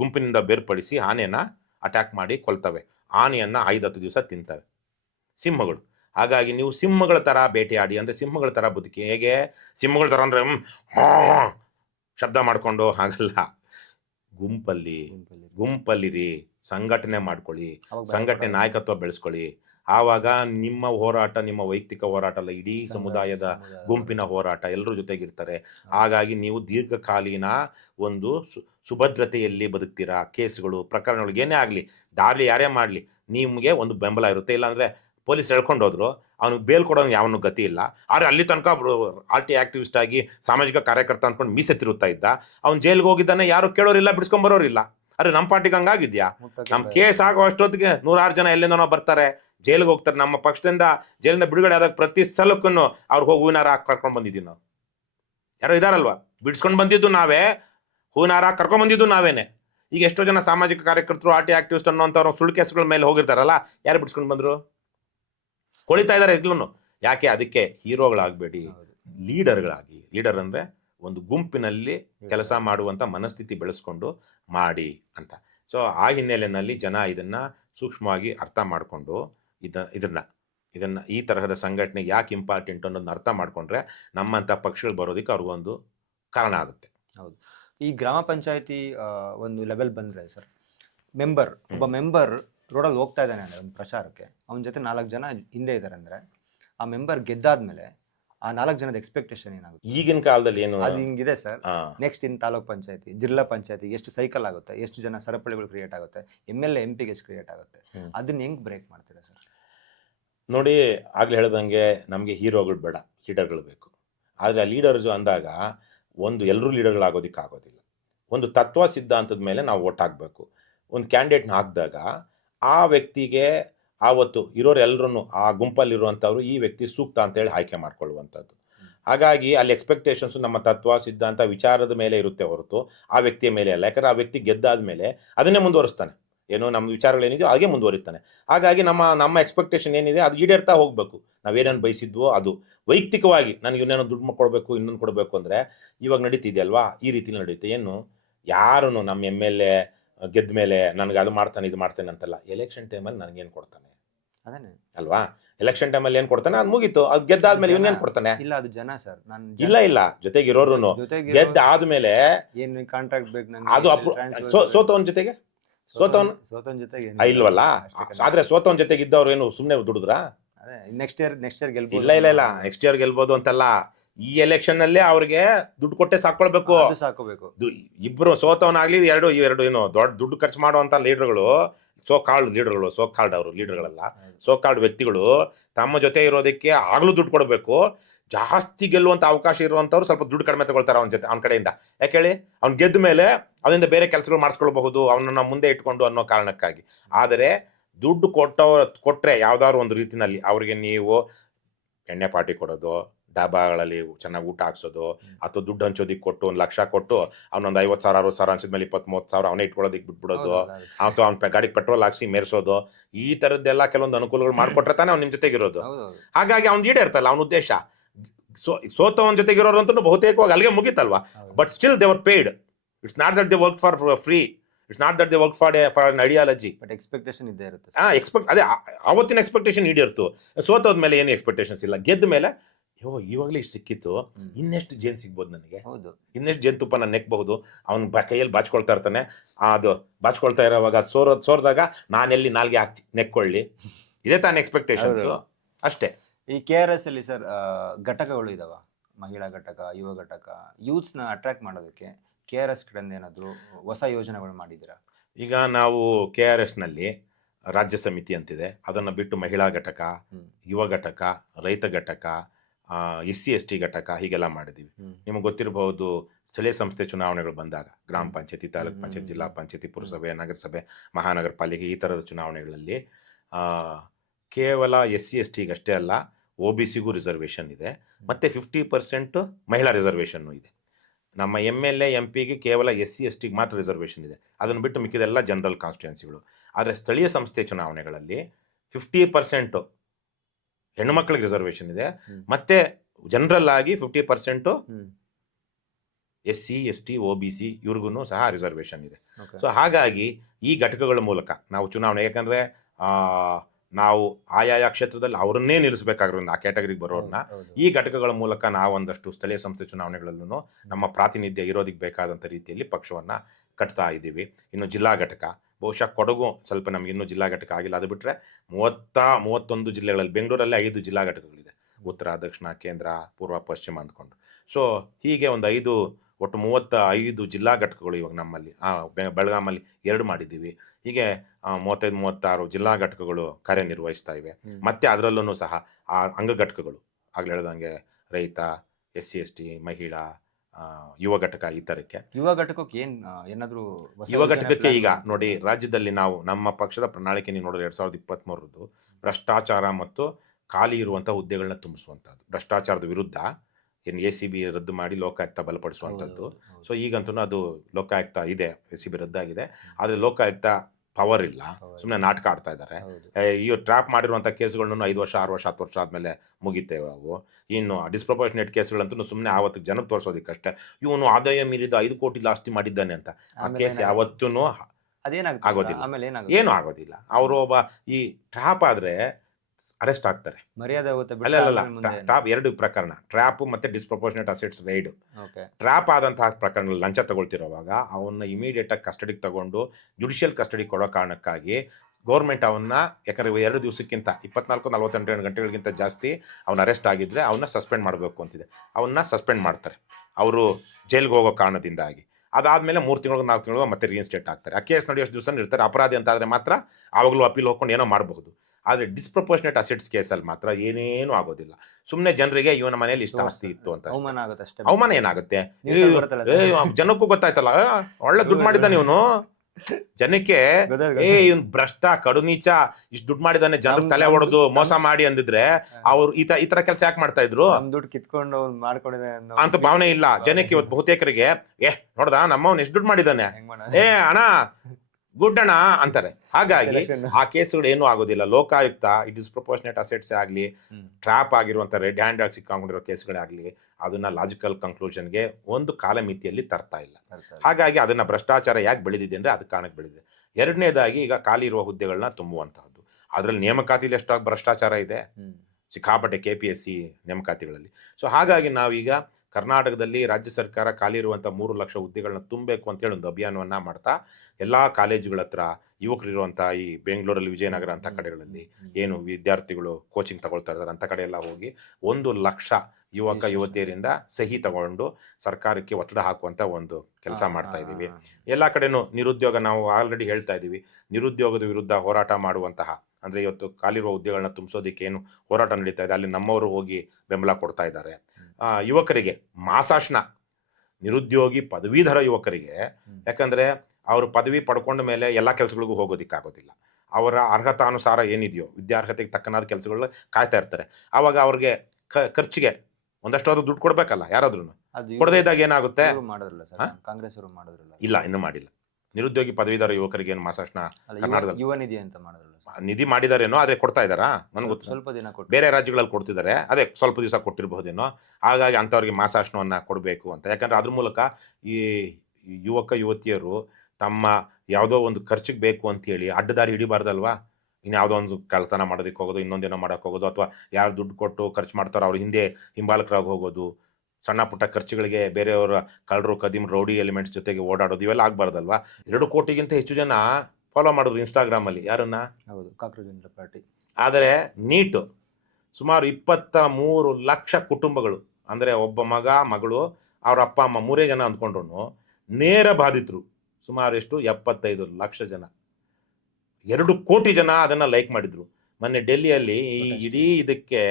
ಗುಂಪಿನಿಂದ ಬೇರ್ಪಡಿಸಿ ಆನೆಯನ್ನ ಅಟ್ಯಾಕ್ ಮಾಡಿ ಕೊಲ್ತವೆ. ಆನೆಯನ್ನ 5-10 ದಿವಸ ತಿಂತವೆ ಸಿಂಹಗಳು. ಹಾಗಾಗಿ ನೀವು ಸಿಂಹಗಳ ತರ ಬೇಟೆಯಾಡಿ, ಅಂದ್ರೆ ಸಿಂಹಗಳ ತರ ಬದುಕಿ. ಹೇಗೆ ಸಿಂಹಗಳ ತರ ಅಂದ್ರೆ ಶಬ್ದ ಮಾಡ್ಕೊಂಡು ಹಾಗಲ್ಲ, ಗುಂಪಲ್ಲಿರಿ, ಸಂಘಟನೆ ಮಾಡ್ಕೊಳ್ಳಿ, ಸಂಘಟನೆ ನಾಯಕತ್ವ ಬೆಳೆಸ್ಕೊಳ್ಳಿ. ಆವಾಗ ನಿಮ್ಮ ಹೋರಾಟ ನಿಮ್ಮ ವೈಯಕ್ತಿಕ ಹೋರಾಟ ಅಲ್ಲ, ಇಡೀ ಸಮುದಾಯದ ಗುಂಪಿನ ಹೋರಾಟ, ಎಲ್ಲರೂ ಜೊತೆಗಿರ್ತಾರೆ. ಹಾಗಾಗಿ ನೀವು ದೀರ್ಘಕಾಲೀನ ಒಂದು ಸುಭದ್ರತೆಯಲ್ಲಿ ಬದುಕ್ತೀರಾ. ಕೇಸ್ಗಳು, ಪ್ರಕರಣಗಳು ಏನೇ ಆಗಲಿ, ದಾರಿ ಯಾರೇ ಮಾಡಲಿ, ನಿಮಗೆ ಒಂದು ಬೆಂಬಲ ಇರುತ್ತೆ. ಇಲ್ಲಾಂದ್ರೆ ಪೊಲೀಸ್ ಹೇಳ್ಕೊಂಡು ಹೋದ್ರು, ಅವ್ನಿಗೆ ಬೇಲ್ ಕೊಡೋನು ಯಾವನು ಗತಿ ಇಲ್ಲ. ಆದ್ರೆ ಅಲ್ಲಿ ತನಕ RT ಆಕ್ಟಿವಿಸ್ಟ್ ಆಗಿ ಸಾಮಾಜಿಕ ಕಾರ್ಯಕರ್ತ ಅಂದ್ಕೊಂಡು ಮೀಸೆ ತಿರುತ್ತಾ ಇದ್ದ. ಅವ್ನು ಜೈಲ್ಗೆ ಹೋಗಿದ್ದಾನೆ, ಯಾರು ಕೇಳೋರಿಲ್ಲ, ಬಿಡಿಸ್ಕೊಂಡ್ ಬರೋರಿಲ್ಲ. ಅರೆ ನಮ್ಮ ಪಾರ್ಟಿಗೆ ಹಂಗಾಗಿದ್ಯಾ? ನಮ್ಮ ಕೇಸ್ ಆಗೋ ಅಷ್ಟೊತ್ತಿಗೆ 100 ಜನ ಎಲ್ಲಿಂದನೋ ಬರ್ತಾರೆ, ಜೈಲಿಗೆ ಹೋಗ್ತಾರೆ. ನಮ್ಮ ಪಕ್ಷದಿಂದ ಜೈಲಿಂದ ಬಿಡುಗಡೆ ಆದಾಗ ಪ್ರತಿ ಸಲಕ್ಕೂ ಅವ್ರು ಹೋಗಿ ಹೂವಿನಾರ ಕರ್ಕೊಂಡು ಬಂದಿದ್ದೀವಿ ನಾವು. ಯಾರೋ ಇದಾರಲ್ವಾ, ಬಿಡಿಸ್ಕೊಂಡು ಬಂದಿದ್ದು ನಾವೇ, ಹೂವಿನಾರ ಕರ್ಕೊಂಡ್ ಬಂದಿದ್ದು ನಾವೇನೆ. ಈಗ ಎಷ್ಟೋ ಜನ ಸಾಮಾಜಿಕ ಕಾರ್ಯಕರ್ತರು, RT ಆಕ್ಟಿವಿಸ್ಟ್ ಅನ್ನೋಂಥವ್ರು ಸುಳ್ಳು ಕೇಸ್ಗಳ ಮೇಲೆ ಹೋಗಿರ್ತಾರಲ್ಲ, ಯಾರು ಬಿಡಿಸ್ಕೊಂಡು ಬಂದ್ರು? ಕೊಳಿತಾ ಇದಾರೆ ಇದ್ಲೂ. ಯಾಕೆ? ಅದಕ್ಕೆ ಹೀರೋಗಳಾಗಬೇಡಿ, ಲೀಡರ್ಗಳಾಗಿ. ಲೀಡರ್ ಅಂದ್ರೆ ಒಂದು ಗುಂಪಿನಲ್ಲಿ ಕೆಲಸ ಮಾಡುವಂತ ಮನಸ್ಥಿತಿ ಬೆಳೆಸ್ಕೊಂಡು ಮಾಡಿ ಅಂತ. ಸೊ ಆ ಹಿನ್ನೆಲೆಯಲ್ಲಿ ಜನ ಇದನ್ನ ಸೂಕ್ಷ್ಮವಾಗಿ ಅರ್ಥ ಮಾಡಿಕೊಂಡು ಇದನ್ನ ಈ ತರಹದ ಸಂಘಟನೆ ಯಾಕೆ ಇಂಪಾರ್ಟೆಂಟ್ ಅನ್ನೋದನ್ನ ಅರ್ಥ ಮಾಡ್ಕೊಂಡ್ರೆ ನಮ್ಮಂತ ಪಕ್ಷಗಳು ಬರೋದಕ್ಕೆ ಅವ್ರಿಗೊಂದು ಕಾರಣ ಆಗುತ್ತೆ. ಹೌದು. ಈ ಗ್ರಾಮ ಪಂಚಾಯತಿ ಒಂದು ಲೆವೆಲ್ ಬಂದ್ರೆ ಸರ್, ಒಬ್ಬ ಮೆಂಬರ್ ರೋಡಲ್ಲಿ ಹೋಗ್ತಾ ಇದ್ದಾನೆ ಅಂದ್ರೆ ಒಂದು ಪ್ರಚಾರಕ್ಕೆ, ಅವನ ಜೊತೆ 4 ಜನ ಹಿಂದೆ ಇದ್ದಾರೆ ಅಂದ್ರೆ, ಆ ಮೆಂಬರ್ ಗೆದ್ದಾದ್ಮೇಲೆ ಆ 4 ಜನದ ಎಕ್ಸ್ಪೆಕ್ಟೇಷನ್ ಏನಾಗುತ್ತೆ? ಈಗಿನ ಕಾಲದಲ್ಲಿ ಏನು ಅದು ಹಿಂಗಿದೆ ಸರ್. ನೆಕ್ಸ್ಟ್ ಇನ್ ತಾಲೂಕ್ ಪಂಚಾಯತಿ, ಜಿಲ್ಲಾ ಪಂಚಾಯತಿ ಎಷ್ಟು ಸೈಕಲ್ ಆಗುತ್ತೆ, ಎಷ್ಟು ಜನ ಸರಪಳಿಗಳು ಕ್ರಿಯೇಟ್ ಆಗುತ್ತೆ, MLA MP ಎಷ್ಟು ಕ್ರಿಯೇಟ್ ಆಗುತ್ತೆ, ಅದನ್ನ ಹೆಂಗ್ ಬ್ರೇಕ್ ಮಾಡ್ತೀರಾ ಸರ್? ನೋಡಿ, ಆಗ್ಲೇ ಹೇಳ್ದಂಗೆ ನಮಗೆ ಹೀರೋಗಳು ಬೇಡ, ಲೀಡರ್ಗಳು ಬೇಕು. ಆದರೆ ಆ ಲೀಡರ್ಸ್ ಅಂದಾಗ ಎಲ್ಲರೂ ಲೀಡರ್ಗಳಾಗೋದಕ್ಕೆ ಆಗೋದಿಲ್ಲ. ಒಂದು ತತ್ವ ಸಿದ್ಧಾಂತದ ಮೇಲೆ ನಾವು ಓಟ್ ಹಾಕಬೇಕು. ಒಂದು ಕ್ಯಾಂಡಿಡೇಟ್ನ ಹಾಕಿದಾಗ ಆ ವ್ಯಕ್ತಿಗೆ ಆವತ್ತು ಇರೋರೆಲ್ಲರೂ, ಆ ಗುಂಪಲ್ಲಿರುವಂಥವ್ರು ಈ ವ್ಯಕ್ತಿ ಸೂಕ್ತ ಅಂತೇಳಿ ಆಯ್ಕೆ ಮಾಡ್ಕೊಳ್ಳುವಂಥದ್ದು. ಹಾಗಾಗಿ ಅಲ್ಲಿ ಎಕ್ಸ್ಪೆಕ್ಟೇಷನ್ಸ್ ನಮ್ಮ ತತ್ವ ಸಿದ್ಧಾಂತ ವಿಚಾರದ ಮೇಲೆ ಇರುತ್ತೆ ಹೊರತು ಆ ವ್ಯಕ್ತಿಯ ಮೇಲೆ ಅಲ್ಲ. ಯಾಕಂದ್ರೆ ಆ ವ್ಯಕ್ತಿ ಗೆದ್ದಾದ ಮೇಲೆ ಅದನ್ನೇ ಮುಂದುವರಿಸ್ತಾನೆ, ಏನೋ ನಮ್ಮ ವಿಚಾರಗಳೇನಿದೆಯೋ ಹಾಗೆ ಮುಂದುವರಿತಾನೆ. ಹಾಗಾಗಿ ನಮ್ಮ ಎಕ್ಸ್ಪೆಕ್ಟೇಷನ್ ಏನಿದೆ ಅದು ಈಡೇರ್ತಾ ಹೋಗಬೇಕು. ನಾವೇನೇನು ಬಯಸಿದ್ವೋ ಅದು. ವೈಯಕ್ತಿಕವಾಗಿ ನನಗೆ ಇನ್ನೇನೋ ದುಡ್ಡು ಕೊಡಬೇಕು, ಇನ್ನೊಂದು ಕೊಡಬೇಕು ಅಂದರೆ ಇವಾಗ ನಡೀತಿದೆಯಲ್ವಾ, ಈ ರೀತಿ ನಡೆಯುತ್ತೆ. ಏನು ಯಾರೂ ನಮ್ಮ MLA ಗೆದ್ದ ಮೇಲೆ ನನಗೆ ಅದು ಮಾಡ್ತಾನೆ ಇದು ಮಾಡ್ತಾನೆ ಅಂತಲ್ಲ. ಎಲೆಕ್ಷನ್ ಟೈಮಲ್ಲಿ ನನಗೇನು ಕೊಡ್ತಾನೆ ಅಲ್ವಾ? ಎಲೆಕ್ಷನ್ ಟೈಮಲ್ಲಿ ಏನು ಕೊಡ್ತಾನೆ, ಅದು ಮುಗೀತು. ಅದು ಗೆದ್ದಾದ್ಮೇಲೆ ಇವನೇನು ಕೊಡ್ತಾನೆ? ಇಲ್ಲ, ಅದು ಜನ ಸರ್. ಇಲ್ಲ ಜೊತೆಗಿರೋರು ಗೆದ್ದ ಆದ್ಮೇಲೆ ಏನು ಕಾಂಟ್ರಾಕ್ಟ್ ಬೇಕು ಅದು ಸೋತವನ ಜೊತೆಗೆ ಇಲ್ವಲ್ಲ. ಆದ್ರೆ ಸೋತವನ ಜೊತೆಗೆ ಇದ್ದವ್ರು ಏನು ಸುಮ್ಮನೆ ದುಡಿದ್ರಾ? Next year ಗೆಲ್ಬೋದು. ಇಲ್ಲ ನೆಕ್ಸ್ಟ್ ಇಯರ್ ಗೆಲ್ಬೋದು ಅಂತಲ್ಲ. ಈ ಎಲೆಕ್ಷನ್ ನಲ್ಲಿ ಅವ್ರಿಗೆ ದುಡ್ಡು ಕೊಟ್ಟೆ ಸಾಕೋಬೇಕು. ಇಬ್ರು ಸೋತವನಾಗ್ಲಿ, ಎರಡು ಏನು ದೊಡ್ಡ ದುಡ್ಡು ಖರ್ಚು ಮಾಡುವಂತ ಲೀಡರ್ಗಳು, ಸೋ ಕಾಲ್ಡ್ ಅವರು ಲೀಡರ್ಗಳಲ್ಲ, ಸೋ ಕಾಲ್ಡ್ ವ್ಯಕ್ತಿಗಳು ತಮ್ಮ ಜೊತೆ ಇರೋದಕ್ಕೆ ಆಗ್ಲೂ ದುಡ್ಡು ಕೊಡಬೇಕು. ಜಾಸ್ತಿ ಗೆಲ್ಲುವಂತ ಅವಕಾಶ ಇರುವಂತವ್ರು ಸ್ವಲ್ಪ ದುಡ್ಡು ಕಡಿಮೆ ತಗೊಳ್ತಾರೆ ಅವನ ಕಡೆಯಿಂದ. ಯಾಕೆ ಹೇಳಿ? ಅವ್ನು ಗೆದ್ದ ಮೇಲೆ ಅವನಿಂದ ಬೇರೆ ಕೆಲಸಗಳು ಮಾಡಿಸ್ಕೊಳ್ಬಹುದು, ಅವನನ್ನ ಮುಂದೆ ಇಟ್ಕೊಂಡು ಅನ್ನೋ ಕಾರಣಕ್ಕಾಗಿ. ಆದರೆ ದುಡ್ಡು ಕೊಟ್ರೆ ಯಾವ್ದಾದ್ರು ಒಂದು ರೀತಿನಲ್ಲಿ ಅವ್ರಿಗೆ ನೀವು ಎಣ್ಣೆ ಪಾರ್ಟಿ ಕೊಡೋದು, ಡಾಬಾಗಳಲ್ಲಿ ಚೆನ್ನಾಗಿ ಊಟ ಹಾಕ್ಸೋದು, ಅಥವಾ ದುಡ್ಡು ಹಂಚೋದಿಕ್ಕೆ ಕೊಟ್ಟು 1 ಲಕ್ಷ ಕೊಟ್ಟು ಅವನೊಂದು 50,000 60,000 ಹಂಚಿದ್ಮೇಲೆ 20-30,000 ಅವನೇ ಇಟ್ಕೊಳ್ಳೋದಿಕ್ಕೆ ಬಿಟ್ಬಿಡೋದು, ಅಥವಾ ಅವ್ನ ಗಾಡಿಗೆ ಪೆಟ್ರೋಲ್ ಹಾಕ್ಸಿ ಮೆರೆಸೋದು, ಈ ತರದ್ದೆಲ್ಲ ಕೆಲವೊಂದು ಅನುಕೂಲಗಳು ಮಾಡ್ಕೊಟ್ರೆ ತಾನೇ ಅವ್ನು ನಿಮ್ ಜೊತೆಗಿರೋದು. ಹಾಗಾಗಿ ಅವ್ನು ಈಡೇರ್ತಲ್ಲ ಅವನ ಉದ್ದೇಶ. ಸೋತವನ ಜೊತೆಗಿರೋರು ಅಂತೂ ಬಹುತೇಕವಾಗಿ ಅಲ್ಲಿಗೆ ಮುಗಿತಲ್ವಾ. But still they were paid. It's not that they work for free, it's not that they work for an ideology. But expectation ಇದ್ದೇ ಇರುತ್ತೆ. ಅದೇ ಅವತ್ತಿನ ಎಕ್ಸ್ಪೆಕ್ಟೇಷನ್ ಈಡೇರ್ತು. ಸೋತೋದ ಮೇಲೆ ಏನು ಎಕ್ಸ್ಪೆಕ್ಟೇಷನ್ಸ್ ಇಲ್ಲ. ಗೆದ್ದ ಮೇಲೆ ಇವಾಗಲೇ ಇಷ್ಟು ಸಿಕ್ಕಿತ್ತು, ಇನ್ನೆಷ್ಟು ಜೇನ್ ಸಿಗ್ಬೋದು ನನಗೆ, ಇನ್ನೆಷ್ಟು ಜೇನುತುಪ್ಪ ನಾನು ನೆಕ್ಬಹುದು. ಅವ್ನ ಕೈಯಲ್ಲಿ ಬಾಚ್ಕೊಳ್ತಾ ಇರ್ತಾನೆ. ಅದು ಬಾಚ್ಕೊಳ್ತಾ ಇರೋವಾಗ ಸೋರ್ದಾಗ ನಾನೆಲ್ಲಿ ನಾಲ್ಗೆ ಹಾಕಿ ನೆಕ್ಕೊಳ್ಳಿ, ಇದೇ ತಾನೇ ಎಕ್ಸ್ಪೆಕ್ಟೇಷನ್ಸ್ ಅಷ್ಟೇ. ಈ KRS ಅಲ್ಲಿ ಸರ್ ಘಟಕಗಳು ಇದಾವ, ಮಹಿಳಾ ಘಟಕ, ಯುವ ಘಟಕ. ಯೂತ್ಸ್ನ ಅಟ್ರಾಕ್ಟ್ ಮಾಡೋದಕ್ಕೆ KRS ಕಡೆಯಿಂದ ಏನಾದರೂ ಹೊಸ ಯೋಜನೆಗಳು ಮಾಡಿದ್ದೀರಾ? ಈಗ ನಾವು KRS ನಲ್ಲಿ ರಾಜ್ಯ ಸಮಿತಿ ಅಂತಿದೆ, ಅದನ್ನು ಬಿಟ್ಟು ಮಹಿಳಾ ಘಟಕ, ಯುವ ಘಟಕ, ರೈತ ಘಟಕ, SC/ST ಘಟಕ ಹೀಗೆಲ್ಲ ಮಾಡಿದ್ದೀವಿ. ನಿಮಗೆ ಗೊತ್ತಿರಬಹುದು, ಸ್ಥಳೀಯ ಸಂಸ್ಥೆ ಚುನಾವಣೆಗಳು ಬಂದಾಗ ಗ್ರಾಮ ಪಂಚಾಯತಿ, ತಾಲೂಕ್ ಪಂಚಾಯತ್, ಜಿಲ್ಲಾ ಪಂಚಾಯತಿ, ಪುರಸಭೆ, ನಗರಸಭೆ, ಮಹಾನಗರ ಪಾಲಿಕೆ ಈ ಥರದ ಚುನಾವಣೆಗಳಲ್ಲಿ ಕೇವಲ SC/ST ಅಷ್ಟೇ ಅಲ್ಲ, OBCಗೂ ರಿಸರ್ವೇಷನ್ ಇದೆ, ಮತ್ತು 50% ಮಹಿಳಾ ರಿಸರ್ವೇಷನ್ನು ಇದೆ. ನಮ್ಮ MLA MP ಗೆ ಕೇವಲ SC ST ಮಾತ್ರ ರಿಸರ್ವೇಷನ್ ಇದೆ. ಅದನ್ನು ಬಿಟ್ಟು ಮಿಕ್ಕಿದೆಲ್ಲ ಜನರಲ್ ಕಾನ್ಸ್ಟಿಟ್ಯೂನ್ಸಿಗಳು. ಆದರೆ ಸ್ಥಳೀಯ ಸಂಸ್ಥೆ ಚುನಾವಣೆಗಳಲ್ಲಿ 50% ಹೆಣ್ಣುಮಕ್ಕಳಿಗೆ ರಿಸರ್ವೇಷನ್ ಇದೆ. ಮತ್ತೆ ಜನರಲ್ ಆಗಿ 50% SC ST OBC ಇವ್ರಿಗೂ ಸಹ ರಿಸರ್ವೇಷನ್ ಇದೆ. ಸೊ ಹಾಗಾಗಿ ಈ ಘಟಕಗಳ ಮೂಲಕ ನಾವು ಚುನಾವಣೆ, ಯಾಕಂದ್ರೆ ನಾವು ಆಯಾಯ ಕ್ಷೇತ್ರದಲ್ಲಿ ಅವರನ್ನೇ ನಿಲ್ಲಿಸಬೇಕಾಗಿರೋದ್ರಿಂದ ಆ ಕ್ಯಾಟಗರಿಗೆ ಬರೋರನ್ನ ಈ ಘಟಕಗಳ ಮೂಲಕ ನಾವು ಒಂದಷ್ಟು ಸ್ಥಳೀಯ ಸಂಸ್ಥೆ ಚುನಾವಣೆಗಳಲ್ಲೂ ನಮ್ಮ ಪ್ರಾತಿನಿಧ್ಯ ಇರೋದಕ್ಕೆ ಬೇಕಾದಂಥ ರೀತಿಯಲ್ಲಿ ಪಕ್ಷವನ್ನು ಕಟ್ತಾ ಇದ್ದೀವಿ. ಇನ್ನು ಜಿಲ್ಲಾ ಘಟಕ, ಬಹುಶಃ ಕೊಡಗು ಸ್ವಲ್ಪ ನಮ್ಗೆ ಇನ್ನೂ ಜಿಲ್ಲಾ ಘಟಕ ಆಗಿಲ್ಲ. ಅದು ಬಿಟ್ಟರೆ 31 ಜಿಲ್ಲೆಗಳಲ್ಲಿ, ಬೆಂಗಳೂರಲ್ಲಿ 5 ಜಿಲ್ಲಾ ಘಟಕಗಳಿದೆ, ಉತ್ತರ, ದಕ್ಷಿಣ, ಕೇಂದ್ರ, ಪೂರ್ವ, ಪಶ್ಚಿಮ ಅಂದ್ಕೊಂಡು. ಸೊ ಹೀಗೆ ಒಂದು ಒಟ್ಟು 35 ಜಿಲ್ಲಾ ಘಟಕಗಳು ಇವಾಗ ನಮ್ಮಲ್ಲಿ. ಬೆಳಗಾಮಲ್ಲಿ 2 ಮಾಡಿದ್ದೀವಿ. ಹೀಗೆ 35-36 ಜಿಲ್ಲಾ ಘಟಕಗಳು ಕಾರ್ಯನಿರ್ವಹಿಸ್ತಾ ಇವೆ. ಮತ್ತೆ ಅದರಲ್ಲೂ ಸಹ ಆ ಅಂಗ ಘಟಕಗಳು ಆಗ್ಲೇ ಹೇಳ್ದಂಗೆ ರೈತ, SC ST, ಮಹಿಳಾ, ಯುವ ಘಟಕ, ಈ ಥರಕ್ಕೆ. ಯುವ ಘಟಕಕ್ಕೆ ಏನಾದರೂ ಯುವ ಘಟಕಕ್ಕೆ ಈಗ ನೋಡಿ, ರಾಜ್ಯದಲ್ಲಿ ನಾವು ನಮ್ಮ ಪಕ್ಷದ ಪ್ರಣಾಳಿಕೆ ನೀವು ನೋಡಿದ್ರೆ 2023 ಭ್ರಷ್ಟಾಚಾರ ಮತ್ತು ಖಾಲಿ ಇರುವಂಥ ಹುದ್ದೆಗಳನ್ನ ತುಂಬಿಸುವಂಥದ್ದು, ಭ್ರಷ್ಟಾಚಾರದ ವಿರುದ್ಧ ಏನು ACB ರದ್ದು ಮಾಡಿ ಲೋಕಾಯುಕ್ತ ಬಲಪಡಿಸುವಂಥದ್ದು. ಸೊ ಈಗಂತೂ ಅದು ಲೋಕಾಯುಕ್ತ ಇದೆ, ACB ರದ್ದಾಗಿದೆ, ಆದರೆ ಲೋಕಾಯುಕ್ತ ಪವರ್ ಇಲ್ಲ, ಸುಮ್ಮನೆ ನಾಟಕ ಆಡ್ತಾ ಇದ್ದಾರೆ. ಈ ಟ್ರ್ಯಾಪ್ ಮಾಡಿರುವಂಥ ಕೇಸ್ಗಳನ್ನೂ 5 ವರ್ಷ 6 ವರ್ಷ 10 ವರ್ಷ ಆದಮೇಲೆ ಮುಗಿತೇವೆ ಅವು. ಇನ್ನು ಡಿಸ್ಪ್ರಪೋರ್ಷನೇಟ್ ಕೇಸ್ಗಳಂತೂ ಸುಮ್ಮನೆ ಆವತ್ತು ಜನಕ್ಕೆ ತೋರಿಸೋದಕ್ಕಷ್ಟೇ, ಇವನು ಆದಾಯ ಮೀರಿದ 5 ಕೋಟಿ ಆಸ್ತಿ ಮಾಡಿದ್ದಾನೆ ಅಂತ. ಆ ಕೇಸ್ ಯಾವತ್ತೂ ಆಗೋದಿಲ್ಲ, ಏನೂ ಆಗೋದಿಲ್ಲ. ಅವರು ಒಬ್ಬ ಈ ಟ್ರ್ಯಾಪ್ ಆದರೆ ಅರೆಸ್ಟ್ ಆಗ್ತಾರೆ, ಮರ್ಯಾದೆ ಅಲ್ಲ ಟ್ರಾಪ್ 2 ಪ್ರಕರಣ, ಟ್ರ್ಯಾಪ್ ಮತ್ತೆ ಡಿಸ್ಪ್ರಪೋರ್ಷನೇಟ್ ಅಸೆಟ್ಸ್ ರೈಡ್. ಟ್ರ್ಯಾಪ್ ಆದಂತಹ ಪ್ರಕರಣ ಲಂಚ ತಗೊಳ್ತಿರೋವಾಗ ಅವನ್ನ ಇಮಿಡಿಯೇಟ್ ಆಗಿ ಕಸ್ಟಡಿಗೆ ತಗೊಂಡು ಜುಡಿಷಿಯಲ್ ಕಸ್ಟಡಿ ಕೊಡೋ ಕಾರಣಕ್ಕಾಗಿ ಗೌರ್ಮೆಂಟ್ ಅವನ್ನ, ಯಾಕಂದ್ರೆ 2 ದಿವಸಕ್ಕಿಂತ 24-48 ಗಂಟೆಗಳಿಗಿಂತ ಜಾಸ್ತಿ ಅವನ ಅರೆಸ್ಟ್ ಆಗಿದ್ರೆ ಅವನ್ನ ಸಸ್ಪೆಂಡ್ ಮಾಡಬೇಕು ಅಂತಿದೆ. ಅವನ್ನ ಸಸ್ಪೆಂಡ್ ಮಾಡ್ತಾರೆ ಅವರು ಜೈಲ್ಗೆ ಹೋಗೋ ಕಾರಣದಿಂದಾಗಿ. ಅದಾದ್ಮೇಲೆ 3 ತಿಂಗಳು 4 ತಿಂಗಳು ಮತ್ತೆ ರೀಇನ್ಸ್ಟೇಟ್ ಆಗ್ತಾರೆ. ಆ ಕೇಸ್ ನಡೆಯೋಷ್ಟು ದಿವಸ ಇರ್ತಾರೆ. ಅಪರಾಧಿ ಅಂತ ಆದರೆ ಮಾತ್ರ ಆವಾಗಲೂ ಅಪೀಲ್ ಹೋಗ್ಕೊಂಡು ಏನೋ ಮಾಡಬಹುದು. ಆದರೆ ಡಿಸ್ಪ್ರಪೋರ್ಷನೇಟ್ ಅಸೆಟ್ಸ್ ಕೇಸಲ್ಲಿ ಮಾತ್ರ ಏನೇನು ಆಗೋದಿಲ್ಲ. ಸುಮ್ಮನೆ ಜನರಿಗೆ ಇವನ ಮನೇಲಿ ಇಷ್ಟ ಆಸ್ತಿ ಇತ್ತು ಅಂತ ಅವಮಾನ ಏನಾಗುತ್ತೆ, ಜನಕ್ಕೂ ಗೊತ್ತಾಯ್ತಲ್ಲ, ಒಳ್ಳೆ ದುಡ್ಡು ಮಾಡಿದ್ದಾನೆ ಇವನು, ಜನಕ್ಕೆ ಇವನ್ ಭ್ರಷ್ಟ ಕಡು ನೀಚ ಇಷ್ಟು ದುಡ್ಡು ಮಾಡಿದಾನೆ, ಜನರ ತಲೆ ಹೊಡೆದು ಮೋಸ ಮಾಡಿ ಅಂದಿದ್ರೆ ಅವ್ರು ಈ ತರ ಕೆಲಸ ಯಾಕೆ ಮಾಡ್ತಾ ಇದ್ರು, ದುಡ್ಡು ಕಿತ್ಕೊಂಡು ಅಂತ ಭಾವನೆ ಇಲ್ಲ ಜನಕ್ಕೆ. ಇವತ್ತು ಬಹುತೇಕರಿಗೆ ನೋಡ್ದ ನಮ್ಮವನ್ ಎಷ್ಟು ದುಡ್ಡು ಮಾಡಿದಾನೆ, ಅಣ್ಣ ಗುಡ್ ಅಣ್ಣ ಅಂತಾರೆ. ಹಾಗಾಗಿ ಆ ಕೇಸುಗಳು ಏನೂ ಆಗೋದಿಲ್ಲ. ಲೋಕಾಯುಕ್ತ ಈ ಡಿಸ್ಪ್ರಪೋರ್ಷನೇಟ್ ಅಸೆಟ್ಸ್ ಆಗಲಿ, ಟ್ರ್ಯಾಪ್ ಆಗಿರುವಂಥ ರೆಡ್ ಹ್ಯಾಂಡ್ ಆಗಿ ಸಿಕ್ಕಾಕೊಂಡಿರೋ ಕೇಸ್ಗಳಾಗಲಿ, ಅದನ್ನ ಲಾಜಿಕಲ್ ಕನ್ಕ್ಲೂಷನ್ಗೆ ಒಂದು ಕಾಲಮಿತಿಯಲ್ಲಿ ತರ್ತಾ ಇಲ್ಲ. ಹಾಗಾಗಿ ಅದನ್ನ ಭ್ರಷ್ಟಾಚಾರ ಯಾಕೆ ಬೆಳೆದಿದೆ ಅಂದ್ರೆ ಅದಕ್ಕೆ ಕಾರಣಕ್ಕೆ ಬೆಳೆದಿದೆ. ಎರಡನೇದಾಗಿ ಈಗ ಖಾಲಿ ಇರುವ ಹುದ್ದೆಗಳನ್ನ ತುಂಬುವಂತಹದ್ದು, ಅದರಲ್ಲಿ ನೇಮಕಾತಿಲಿ ಎಷ್ಟಾಗಿ ಭ್ರಷ್ಟಾಚಾರ ಇದೆ, ಸಿಕ್ಕಾಪಟ್ಟೆ KPSC ನೇಮಕಾತಿಗಳಲ್ಲಿ. ಸೊ ಹಾಗಾಗಿ ನಾವೀಗ ಕರ್ನಾಟಕದಲ್ಲಿ ರಾಜ್ಯ ಸರ್ಕಾರ ಖಾಲಿ ಇರುವಂಥ 3 ಲಕ್ಷ ಹುದ್ದೆಗಳನ್ನ ತುಂಬಬೇಕು ಅಂತೇಳಿ ಒಂದು ಅಭಿಯಾನವನ್ನ ಮಾಡ್ತಾ ಎಲ್ಲ ಕಾಲೇಜುಗಳ ಹತ್ರ ಯುವಕರಿರುವಂಥ ಈ ಬೆಂಗಳೂರಲ್ಲಿ ವಿಜಯನಗರ ಅಂತ ಕಡೆಗಳಲ್ಲಿ ಏನು ವಿದ್ಯಾರ್ಥಿಗಳು ಕೋಚಿಂಗ್ ತಗೊಳ್ತಾ ಇದ್ದಾರೆ ಅಂತ ಕಡೆ ಎಲ್ಲ ಹೋಗಿ 1 ಲಕ್ಷ ಯುವಕ ಯುವತಿಯರಿಂದ ಸಹಿ ತಗೊಂಡು ಸರ್ಕಾರಕ್ಕೆ ಒತ್ತಡ ಹಾಕುವಂತ ಒಂದು ಕೆಲಸ ಮಾಡ್ತಾ ಇದ್ದೀವಿ. ಎಲ್ಲ ಕಡೆನೂ ನಿರುದ್ಯೋಗ, ನಾವು ಆಲ್ರೆಡಿ ಹೇಳ್ತಾ ಇದ್ದೀವಿ, ನಿರುದ್ಯೋಗದ ವಿರುದ್ಧ ಹೋರಾಟ ಮಾಡುವಂತಹ, ಅಂದ್ರೆ ಇವತ್ತು ಖಾಲಿರುವ ಹುದ್ದೆಗಳನ್ನ ತುಂಬಿಸೋದಕ್ಕೆ ಏನು ಹೋರಾಟ ನಡೀತಾ ಇದೆ ಅಲ್ಲಿ ನಮ್ಮವರು ಹೋಗಿ ಬೆಂಬಲ ಕೊಡ್ತಾ ಇದ್ದಾರೆ. ಯುವಕರಿಗೆ ಮಾಸಾಶನ, ನಿರುದ್ಯೋಗಿ ಪದವೀಧರ ಯುವಕರಿಗೆ, ಯಾಕಂದ್ರೆ ಅವರು ಪದವಿ ಪಡ್ಕೊಂಡ ಮೇಲೆ ಎಲ್ಲ ಕೆಲಸಗಳಿಗೂ ಹೋಗೋದಿಕ್ಕಾಗೋದಿಲ್ಲ. ಅವರ ಅರ್ಹತಾನುಸಾರ ಏನಿದೆಯೋ ವಿದ್ಯಾರ್ಹತೆಗೆ ತಕ್ಕನಾದ ಕೆಲಸಗಳು ಕಾಯ್ತಾ ಇರ್ತಾರೆ. ಆವಾಗ ಅವ್ರಿಗೆ ಖರ್ಚಿಗೆ ಒಂದಷ್ಟು ದುಡ್ಡು ಕೊಡ್ಬೇಕಲ್ಲ, ಯಾರಾದ್ರೂ ಕೊಡದೇ ಇದ್ದಾಗ ಏನಾಗುತ್ತೆ, ಇಲ್ಲ ಇನ್ನೂ ಮಾಡಿಲ್ಲ. ನಿರುದ್ಯೋಗಿ ಪದವೀಧರ ಯುವಕರಿಗೆ ಏನು ಮಾಸಾಶನ ಕರ್ನಾಟಕದಲ್ಲಿ ಯುವ ನಿಧಿ ಅಂತ ನಿಧಿ ಮಾಡಿದಾರೇನೋ, ಅದೇ ಕೊಡ್ತಾ ಇದ್ದಾರಾ ನನ್ಗೆ ಗೊತ್ತಿಲ್ಲ, ಸ್ವಲ್ಪ ದಿನ ಬೇರೆ ರಾಜ್ಯಗಳಲ್ಲಿ ಕೊಡ್ತಿದ್ದಾರೆ, ಅದೇ ಸ್ವಲ್ಪ ದಿವಸ ಕೊಟ್ಟಿರಬಹುದೇನೋ. ಹಾಗಾಗಿ ಅಂಥವ್ರಿಗೆ ಮಾಸಾಶನವನ್ನ ಕೊಡಬೇಕು ಅಂತ, ಯಾಕಂದ್ರೆ ಅದ್ರ ಮೂಲಕ ಈ ಯುವಕ ಯುವತಿಯರು ತಮ್ಮ ಯಾವುದೋ ಒಂದು ಖರ್ಚಿಗೆ ಬೇಕು ಅಂತೇಳಿ ಅಡ್ಡದಾರಿ ಹಿಡಿಬಾರ್ದಲ್ವಾ. ಇನ್ಯಾವುದೋ ಒಂದು ಕಳ್ತನ ಮಾಡೋದಕ್ಕೆ ಹೋಗೋದು, ಇನ್ನೊಂದೇನೋ ಮಾಡೋಕೆ ಹೋಗೋದು, ಅಥವಾ ಯಾರು ದುಡ್ಡು ಕೊಟ್ಟು ಖರ್ಚು ಮಾಡ್ತಾರೋ ಅವ್ರ ಹಿಂದೆ ಹಿಂಬಾಲಕರಾಗಿ ಹೋಗೋದು, ಸಣ್ಣ ಪುಟ್ಟ ಖರ್ಚುಗಳಿಗೆ ಬೇರೆಯವರ ಕಳ್ಳರು ಕದಿಮ್ ರೌಡಿ ಎಲಿಮೆಂಟ್ಸ್ ಜೊತೆಗೆ ಓಡಾಡೋದು, ಇವೆಲ್ಲ ಆಗಬಾರ್ದಲ್ವಾ. 2 ಕೋಟಿಗಿಂತ ಹೆಚ್ಚು ಜನ ಫಾಲೋ ಮಾಡಿದ್ರು ಇನ್ಸ್ಟಾಗ್ರಾಮಲ್ಲಿ, ಯಾರನ್ನ, ಕಾಕ್ರೋಚ್ ಪಾರ್ಟಿ. ಆದರೆ ನೀಟು ಸುಮಾರು 23 ಲಕ್ಷ ಕುಟುಂಬಗಳು, ಅಂದರೆ ಒಬ್ಬ ಮಗ ಮಗಳು ಅವ್ರ ಅಪ್ಪ ಅಮ್ಮ 3 ಜನ ಅಂದ್ಕೊಂಡ್ರು ನೇರ ಬಾಧಿತರು ಸುಮಾರು ಎಷ್ಟು 75 ಲಕ್ಷ ಜನ, 2 ಕೋಟಿ ಜನ ಅದನ್ನ ಲೈಕ್ ಮಾಡಿದ್ರು. ಮೊನ್ನೆ ಡೆಲ್ಲಿಯಲ್ಲಿ ಈ ಇಡೀ ಇದಕ್ಕೆ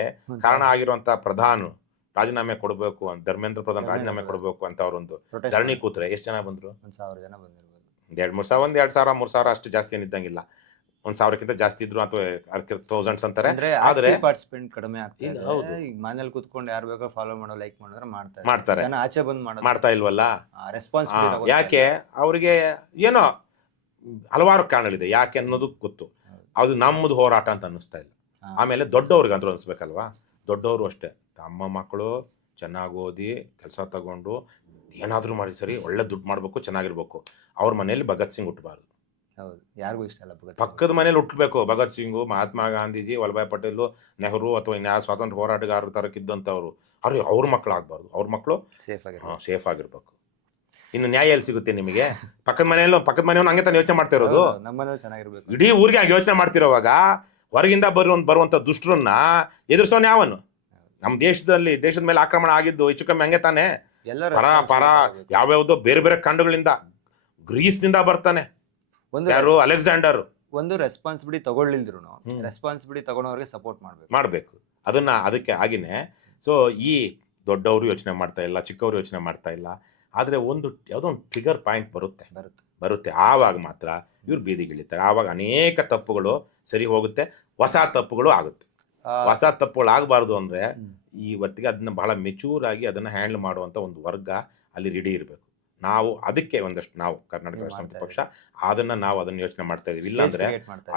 ಕಾರಣ ಆಗಿರುವಂತಹ ಪ್ರಧಾನ ರಾಜೀನಾಮೆ ಕೊಡಬೇಕು ಅಂತ, ಧರ್ಮೇಂದ್ರ ಪ್ರಧಾನ್ ರಾಜೀನಾಮೆ ಕೊಡಬೇಕು ಅಂತ ಅವರೊಂದು ಧರಣಿ ಕೂತ್ರೆ ಎಷ್ಟು ಜನ ಬಂದ್ರು, 1,000 ಜನ ಬಂದಿರ್ಬೋದು. 2,000 3,000 ಅಷ್ಟು ಜಾಸ್ತಿ ಏನಿದ್ದಂಗಿಲ್ಲ. ಒಂದು 1000ಕ್ಕಿಂತ ಜಾಸ್ತಿ ಇದ್ರು ಅಥವಾ ಥೌಸಂಡ್ಸ್ ಅಂತಾರೆ. ಅಂದ್ರೆ ಆದ್ರೆ ಪಾರ್ಟಿಸಿಪೆಂಟ್ ಕಡಿಮೆ ಆಗ್ತಾ ಇದು ಇದೆ. ಹೌದು. ಈಗ ಮನೇಲಿ ಕುತ್ಕೊಂಡು ಯಾರು ಬೇಕೋ ಫಾಲೋ ಮಾಡೋ ಲೈಕ್ ಮಾಡಿದ್ರೆ ಮಾಡ್ತಾರೆ. ಜನ ಆಚೆ ಬಂದು ಮಾಡ್ತಾ ಇಲ್ವಲ್ಲ. ರೆಸ್ಪಾನ್ಸಿಬಿಲಿಟಿ ಯಾಕೆ ಅವ್ರಿಗೆ ಏನೋ ಹಲವಾರು ಕಾರಣಗಳಿದೆ ಯಾಕೆ ಅನ್ನೋದು ಗೊತ್ತು. ಅದು ನಮ್ಮದು ಹೋರಾಟ ಅಂತ ಅನ್ನಿಸ್ತಾ ಇಲ್ಲ. ಆಮೇಲೆ ದೊಡ್ಡವ್ರಿಗೆ ಅಂದ್ರೂ ಅನ್ಸ್ಬೇಕಲ್ವಾ. ದೊಡ್ಡವರು ಅಷ್ಟೇ ತಮ್ಮ ಮಕ್ಕಳು ಚೆನ್ನಾಗಿ ಓದಿ ಕೆಲಸ ತಗೊಂಡು ಏನಾದರೂ ಮಾಡಿ ಸರಿ ಒಳ್ಳೆ ದುಡ್ಡು ಮಾಡಬೇಕು, ಚೆನ್ನಾಗಿರ್ಬೇಕು. ಅವ್ರ ಮನೇಲಿ ಭಗತ್ ಸಿಂಗ್ ಹುಟ್ಟಬಾರ್ದು. ಹೌದು, ಯಾರಿಗೂ ಇಷ್ಟ ಇಲ್ಲ ಪಕ್ಕದ ಮನೇಲಿ ಹುಟ್ಟಬೇಕು. ಭಗತ್ ಸಿಂಗು, ಮಹಾತ್ಮ ಗಾಂಧೀಜಿ, ವಲ್ಲಭಾಯ್ ಪಟೇಲು, ನೆಹರು ಅಥವಾ ಇನ್ಯಾವ ಸ್ವಾತಂತ್ರ್ಯ ಹೋರಾಟಗಾರರ ತರಕ್ಕಿದ್ದಂಥವ್ರು ಅವ್ರ ಮಕ್ಕಳು ಆಗ್ಬಾರ್ದು. ಅವ್ರ ಮಕ್ಕಳು ಸೇಫ್ ಆಗಿರ್ಬೇಕು. ಇನ್ನು ನ್ಯಾಯ ಎಲ್ಲಿ ಸಿಗುತ್ತೆ ನಿಮಗೆ? ಪಕ್ಕದ ಮನೆಯವ್ನು ಹಂಗೆ ತಾನು ಯೋಚನೆ ಮಾಡ್ತಾ ಇರೋದು. ನಮ್ಮನೇಲಿ ಚೆನ್ನಾಗಿರ್ಬೇಕು. ಇಡೀ ಊರಿಗೆ ಹಂಗೆ ಯೋಚನೆ ಮಾಡ್ತಿರೋವಾಗ ಹೊರಗಿಂದ ಬರುವಂತ ದುಷ್ಟರನ್ನ ಎದುರಿಸೋನ್ ಯಾವನು? ನಮ್ಮ ದೇಶದ ಮೇಲೆ ಆಕ್ರಮಣ ಆಗಿದ್ದು ಹೆಚ್ಚು ಕಮ್ಮಿ ಹಂಗೆ ತಾನೆ. ಪರ ಯಾವ್ಯಾವ್ದೋ ಬೇರೆ ಬೇರೆ ಖಂಡಗಳಿಂದ, ಗ್ರೀಸ್ನಿಂದ ಬರ್ತಾನೆ. ಯಾರು? ಅಲೆಕ್ಸಾಂಡರ್. ಒಂದು ರೆಸ್ಪಾನ್ಸಿಬಿಲಿಟಿ ತಗೊಳ್ಳಿಲ್ದ್ರು ರೆಸ್ಪಾನ್ಸಿಬಿಲಿಟಿ ತಗೊಂಡವ್ರಿಗೆ ಸಪೋರ್ಟ್ ಮಾಡ್ಬೇಕು. ಅದಕ್ಕೆ ಆಗಿನೇ ಸೊ ಈ ದೊಡ್ಡವರು ಯೋಚನೆ ಮಾಡ್ತಾ ಇಲ್ಲ, ಚಿಕ್ಕವರು ಯೋಚನೆ ಮಾಡ್ತಾ ಇಲ್ಲ. ಆದ್ರೆ ಯಾವುದೋ ಒಂದು ಟ್ರಿಗರ್ ಪಾಯಿಂಟ್ ಬರುತ್ತೆ. ಆವಾಗ ಮಾತ್ರ ಇವ್ರು ಬೀದಿಗಿಳಿತಾರೆ. ಆವಾಗ ಅನೇಕ ತಪ್ಪುಗಳು ಸರಿ ಹೋಗುತ್ತೆ, ಹೊಸ ತಪ್ಪುಗಳು ಆಗುತ್ತೆ. ಹೊಸ ತಪ್ಪುಗಳು ಆಗಬಾರ್ದು ಅಂದ್ರೆ ಇವತ್ತಿಗೆ ಅದನ್ನ ಬಹಳ ಮೆಚೂರ್ ಆಗಿ ಅದನ್ನ ಹ್ಯಾಂಡಲ್ ಮಾಡುವಂತ ಒಂದು ವರ್ಗ ಅಲ್ಲಿ ರೆಡಿ ಇರಬೇಕು. ಅದಕ್ಕೆ ನಾವು ಕರ್ನಾಟಕ ರಾಷ್ಟ್ರ ಸಮಿತಿ ಪಕ್ಷ ಅದನ್ನ ಯೋಚನೆ ಮಾಡ್ತಾ ಇದೀವಿ. ಇಲ್ಲ ಅಂದ್ರೆ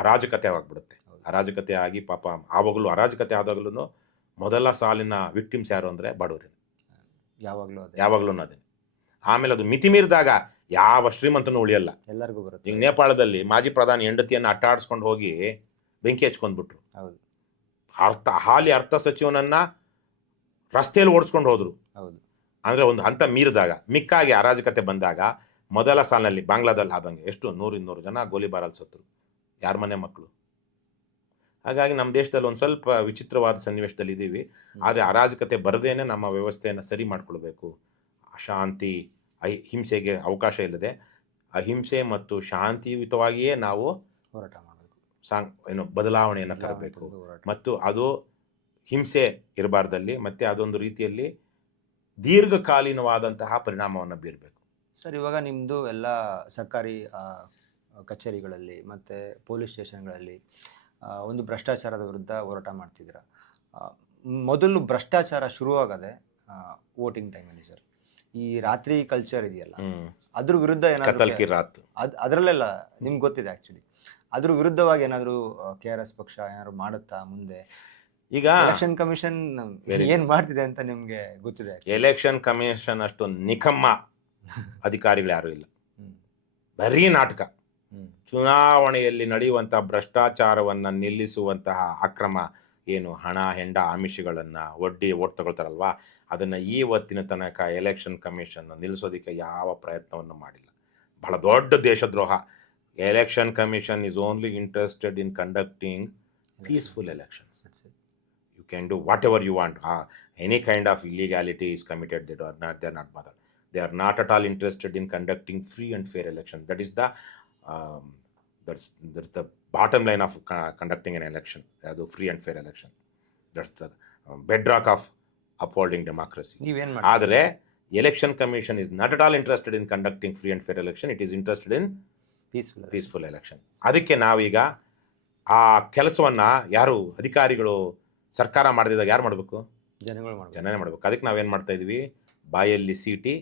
ಅರಾಜಕತೆ ಆಗ್ಬಿಡುತ್ತೆ. ಅರಾಜಕತೆ ಆಗಿ ಪಾಪ ಆವಾಗಲೂ ಅರಾಜಕತೆ ಆದಾಗಲೂ ಮೊದಲ ಸಾಲಿನ ವಿಕ್ಟಿಮ್ಸ್ ಯಾರು ಅಂದ್ರೆ ಬಡವರೇ, ಯಾವಾಗ್ಲೂ ಅದೇ. ಆಮೇಲೆ ಅದು ಮಿತಿ ಮೀರಿದಾಗ ಯಾವ ಶ್ರೀಮಂತನೂ ಉಳಿಯಲ್ಲ. ಎಲ್ಲರಿಗೂ ಬರುತ್ತೆ. ಈಗ ನೇಪಾಳದಲ್ಲಿ ಮಾಜಿ ಪ್ರಧಾನಿ ಹೆಂಡತಿಯನ್ನ ಅಟ್ಟಾಡಿಸ್ಕೊಂಡು ಹೋಗಿ ಬೆಂಕಿ ಹಚ್ಕೊಂಡ್ಬಿಟ್ರು. ಹಾಲಿ ಅರ್ಥ ಸಚಿವನನ್ನ ರಸ್ತೆಯಲ್ಲಿ ಓಡಿಸ್ಕೊಂಡು ಹೋದ್ರು. ಅಂದ್ರೆ ಒಂದು ಹಂತ ಮೀರಿದಾಗ, ಮಿಕ್ಕಾಗಿ ಅರಾಜಕತೆ ಬಂದಾಗ ಮೊದಲ ಸಾಲಿನಲ್ಲಿ ಬಾಂಗ್ಲಾದಲ್ಲಿ ಆದಂಗೆ ಎಷ್ಟು 100-200 ಜನ ಗೋಲಿಬಾರಲ್ಲಿ ಸತ್ರು. ಯಾರ ಮನೆ ಮಕ್ಕಳು? ಹಾಗಾಗಿ ನಮ್ಮ ದೇಶದಲ್ಲಿ ಒಂದು ಸ್ವಲ್ಪ ವಿಚಿತ್ರವಾದ ಸನ್ನಿವೇಶದಲ್ಲಿ ಇದ್ದೀವಿ. ಆದರೆ ಅರಾಜಕತೆ ಬರದೇನೆ ನಮ್ಮ ವ್ಯವಸ್ಥೆಯನ್ನು ಸರಿ ಮಾಡ್ಕೊಳ್ಬೇಕು. ಅಶಾಂತಿ, ಹಿಂಸೆಗೆ ಅವಕಾಶ ಇಲ್ಲದೆ ಅಹಿಂಸೆ ಮತ್ತು ಶಾಂತಿಯುತವಾಗಿಯೇ ನಾವು ಹೋರಾಟ ಮಾಡಬೇಕು. ಬದಲಾವಣೆಯನ್ನು ತರಬೇಕು. ಮತ್ತು ಅದು ಹಿಂಸೆ ಇರಬಾರ್ದಲ್ಲಿ, ಮತ್ತೆ ಅದೊಂದು ರೀತಿಯಲ್ಲಿ ದೀರ್ಘಕಾಲೀನವಾದಂತಹ ಪರಿಣಾಮವನ್ನು ಬೀರಬೇಕು. ಸರ್, ಇವಾಗ ನಿಮ್ಮದು ಎಲ್ಲ ಸರ್ಕಾರಿ ಕಚೇರಿಗಳಲ್ಲಿ ಮತ್ತು ಪೊಲೀಸ್ ಸ್ಟೇಷನ್ಗಳಲ್ಲಿ ಒಂದು ಭ್ರಷ್ಟಾಚಾರದ ವಿರುದ್ಧ ಹೋರಾಟ ಮಾಡ್ತಿದ್ದೀರಾ. ಮೊದಲು ಭ್ರಷ್ಟಾಚಾರ ಶುರುವಾಗದೆ ವೋಟಿಂಗ್ ಟೈಮಲ್ಲಿ ಸರ್, ಈ ರಾತ್ರಿ ಕಲ್ಚರ್ ಇದೆಯಲ್ಲ, ಅದ್ರ ವಿರುದ್ಧ ಏನಾದ್ರು ಅದರಲ್ಲೆಲ್ಲ ನಿಮ್ಗೆ ಗೊತ್ತಿದೆ ಆ್ಯಕ್ಚುಲಿ, ಅದ್ರ ವಿರುದ್ಧವಾಗಿ ಏನಾದರೂ KRS ಪಕ್ಷ ಏನಾದ್ರು ಮಾಡುತ್ತಾ ಮುಂದೆ? ಈಗ ಎಲೆಕ್ಷನ್ ಕಮಿಷನ್ ಏನ್ ಮಾಡ್ತಿದೆ ಅಂತ ನಿಮ್ಗೆ ಗೊತ್ತಿದೆ? ಎಲೆಕ್ಷನ್ ಕಮಿಷನ್ ಅಷ್ಟು ನಿಖಮ್ಮ ಅಧಿಕಾರಿಗಳು ಯಾರು ಇಲ್ಲ. ಬರೀ ನಾಟಕ. ಚುನಾವಣೆಯಲ್ಲಿ ನಡೆಯುವಂತಹ ಭ್ರಷ್ಟಾಚಾರವನ್ನ ನಿಲ್ಲಿಸುವಂತಹ ಅಕ್ರಮ ಏನು ಹಣ ಹೆಂಡ ಆಮಿಷಗಳನ್ನ ಓಟ್ ತಗೊಳ್ತಾರಲ್ವಾ, ಅದನ್ನ ಇವತ್ತಿನ ತನಕ ಎಲೆಕ್ಷನ್ ಕಮಿಷನ್ ನಿಲ್ಲಿಸೋದಕ್ಕೆ ಯಾವ ಪ್ರಯತ್ನವನ್ನು ಮಾಡಿಲ್ಲ. ಬಹಳ ದೊಡ್ಡ ದೇಶದ್ರೋಹ. Election commission is only interested in conducting peaceful elections. You can do whatever you want. Any kind of illegality is committed, they are not bothered. They are not at all interested in conducting free and fair election. That is the that's the bottom line of conducting an election. Adu free and fair election. That's the bedrock of upholding democracy. Adre election commission is not at all interested in conducting free and fair election. It is interested in peaceful election. ಅದಕ್ಕೆ ನಾವೀಗ ಆ ಕೆಲಸವನ್ನ ಯಾರು ಅಧಿಕಾರಿಗಳು ಸರ್ಕಾರ ಮಾಡಿದಾಗ ಯಾರು ಮಾಡಬೇಕು? ಜನನೇ ಮಾಡಬೇಕು. ಅದಕ್ಕೆ ನಾವೇನು ಮಾಡ್ತಾ ಇದೀವಿ? ಬಾಯಲ್ಲಿ ಸೀಟಿ,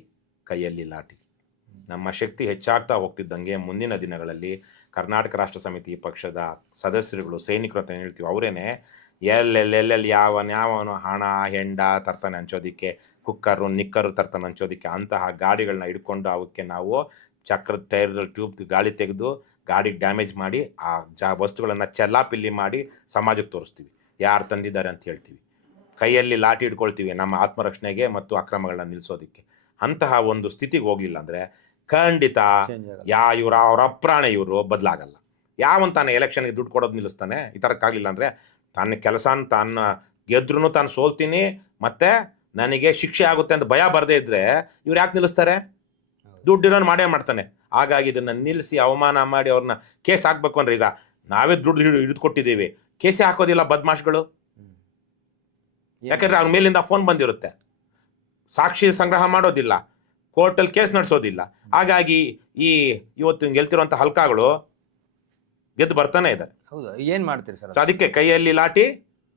ಕೈಯಲ್ಲಿ ಲಾಠಿ. ನಮ್ಮ ಶಕ್ತಿ ಹೆಚ್ಚಾಗ್ತಾ ಹೋಗ್ತಿದ್ದಂಗೆ ಮುಂದಿನ ದಿನಗಳಲ್ಲಿ ಕರ್ನಾಟಕ ರಾಷ್ಟ್ರ ಸಮಿತಿ ಪಕ್ಷದ ಸದಸ್ಯರುಗಳು, ಸೈನಿಕರು ಅಂತ ಹೇಳ್ತೀವಿ, ಅವರೇನೆ ಎಲ್ಲೆಲ್ಲಿ ಯಾವನು ಹಣ ಹೆಂಡ ತರ್ತಾನೆ ಹಂಚೋದಿಕ್ಕೆ, ಕುಕ್ಕರು ನಿಕ್ಕರು ತರ್ತಾನೆ ಹಂಚೋದಿಕ್ಕೆ, ಅಂತಹ ಗಾಡಿಗಳನ್ನ ಹಿಡ್ಕೊಂಡು ಅವಕ್ಕೆ ನಾವು ಚಕ್ರದ ಟೈರ್ಗಳು ಟ್ಯೂಬ್ ಗಾಳಿ ತೆಗೆದು ಗಾಡಿಗೆ ಡ್ಯಾಮೇಜ್ ಮಾಡಿ ಆ ವಸ್ತುಗಳನ್ನು ಚೆಲ್ಲಾಪಿಲ್ಲಿ ಮಾಡಿ ಸಮಾಜಕ್ಕೆ ತೋರಿಸ್ತೀವಿ, ಯಾರು ತಂದಿದ್ದಾರೆ ಅಂತ ಹೇಳ್ತೀವಿ. ಕೈಯಲ್ಲಿ ಲಾಠಿ ಹಿಡ್ಕೊಳ್ತೀವಿ ನಮ್ಮ ಆತ್ಮರಕ್ಷಣೆಗೆ ಮತ್ತು ಅಕ್ರಮಗಳನ್ನ ನಿಲ್ಲಿಸೋದಕ್ಕೆ. ಅಂತಹ ಒಂದು ಸ್ಥಿತಿಗೆ ಹೋಗ್ಲಿಲ್ಲ ಅಂದರೆ ಖಂಡಿತ ಅವ್ರ ಅಪ್ರಾಣ ಇವರು ಬದಲಾಗಲ್ಲ. ಯಾವಂತಾನೆ ಎಲೆಕ್ಷನ್ಗೆ ದುಡ್ಡು ಕೊಡೋದು ನಿಲ್ಲಿಸ್ತಾನೆ? ಈ ಥರಕ್ಕಾಗಲಿಲ್ಲ ಅಂದರೆ ತನ್ನ ಕೆಲಸನ ತಾನು ಗೆದ್ರೂ ತಾನು ಸೋಲ್ತೀನಿ ಮತ್ತೆ ನನಗೆ ಶಿಕ್ಷೆ ಆಗುತ್ತೆ ಅಂತ ಭಯ ಬರದೇ ಇದ್ರೆ ಇವ್ರು ಯಾಕೆ ನಿಲ್ಲಿಸ್ತಾರೆ? ದುಡ್ಡಿರೋನು ಮಾಡೇ ಮಾಡ್ತಾನೆ. ಹಾಗಾಗಿ ಇದನ್ನು ನಿಲ್ಲಿಸಿ ಅವಮಾನ ಮಾಡಿ ಅವ್ರನ್ನ ಕೇಸ್ ಹಾಕ್ಬೇಕು ಅಂದ್ರೆ, ಈಗ ನಾವೇ ದುಡ್ಡು ಹಿಡಿದು ಕೊಟ್ಟಿದ್ದೀವಿ, ಕೇಸೇ ಹಾಕೋದಿಲ್ಲ ಬದ್ಮಾಷ್ಗಳು. ಯಾಕಂದ್ರೆ ಅವ್ರ ಮೇಲಿಂದ ಫೋನ್ ಬಂದಿರುತ್ತೆ, ಸಾಕ್ಷಿ ಸಂಗ್ರಹ ಮಾಡೋದಿಲ್ಲ, ಕೋರ್ಟಲ್ಲಿ ಕೇಸ್ ನಡೆಸೋದಿಲ್ಲ. ಹಾಗಾಗಿ ಇವತ್ತು ಗೆಲ್ತಿರುವಂಥ ಹಲ್ಕಾಗಳು ಗೆದ್ದು ಬರ್ತಾನೆ ಇದ್ದಾರೆ. ಹೌದು, ಏನ್ ಮಾಡ್ತೀರಿ ಸರ್? ಸೊ ಅದಕ್ಕೆ ಕೈಯಲ್ಲಿ ಲಾಠಿ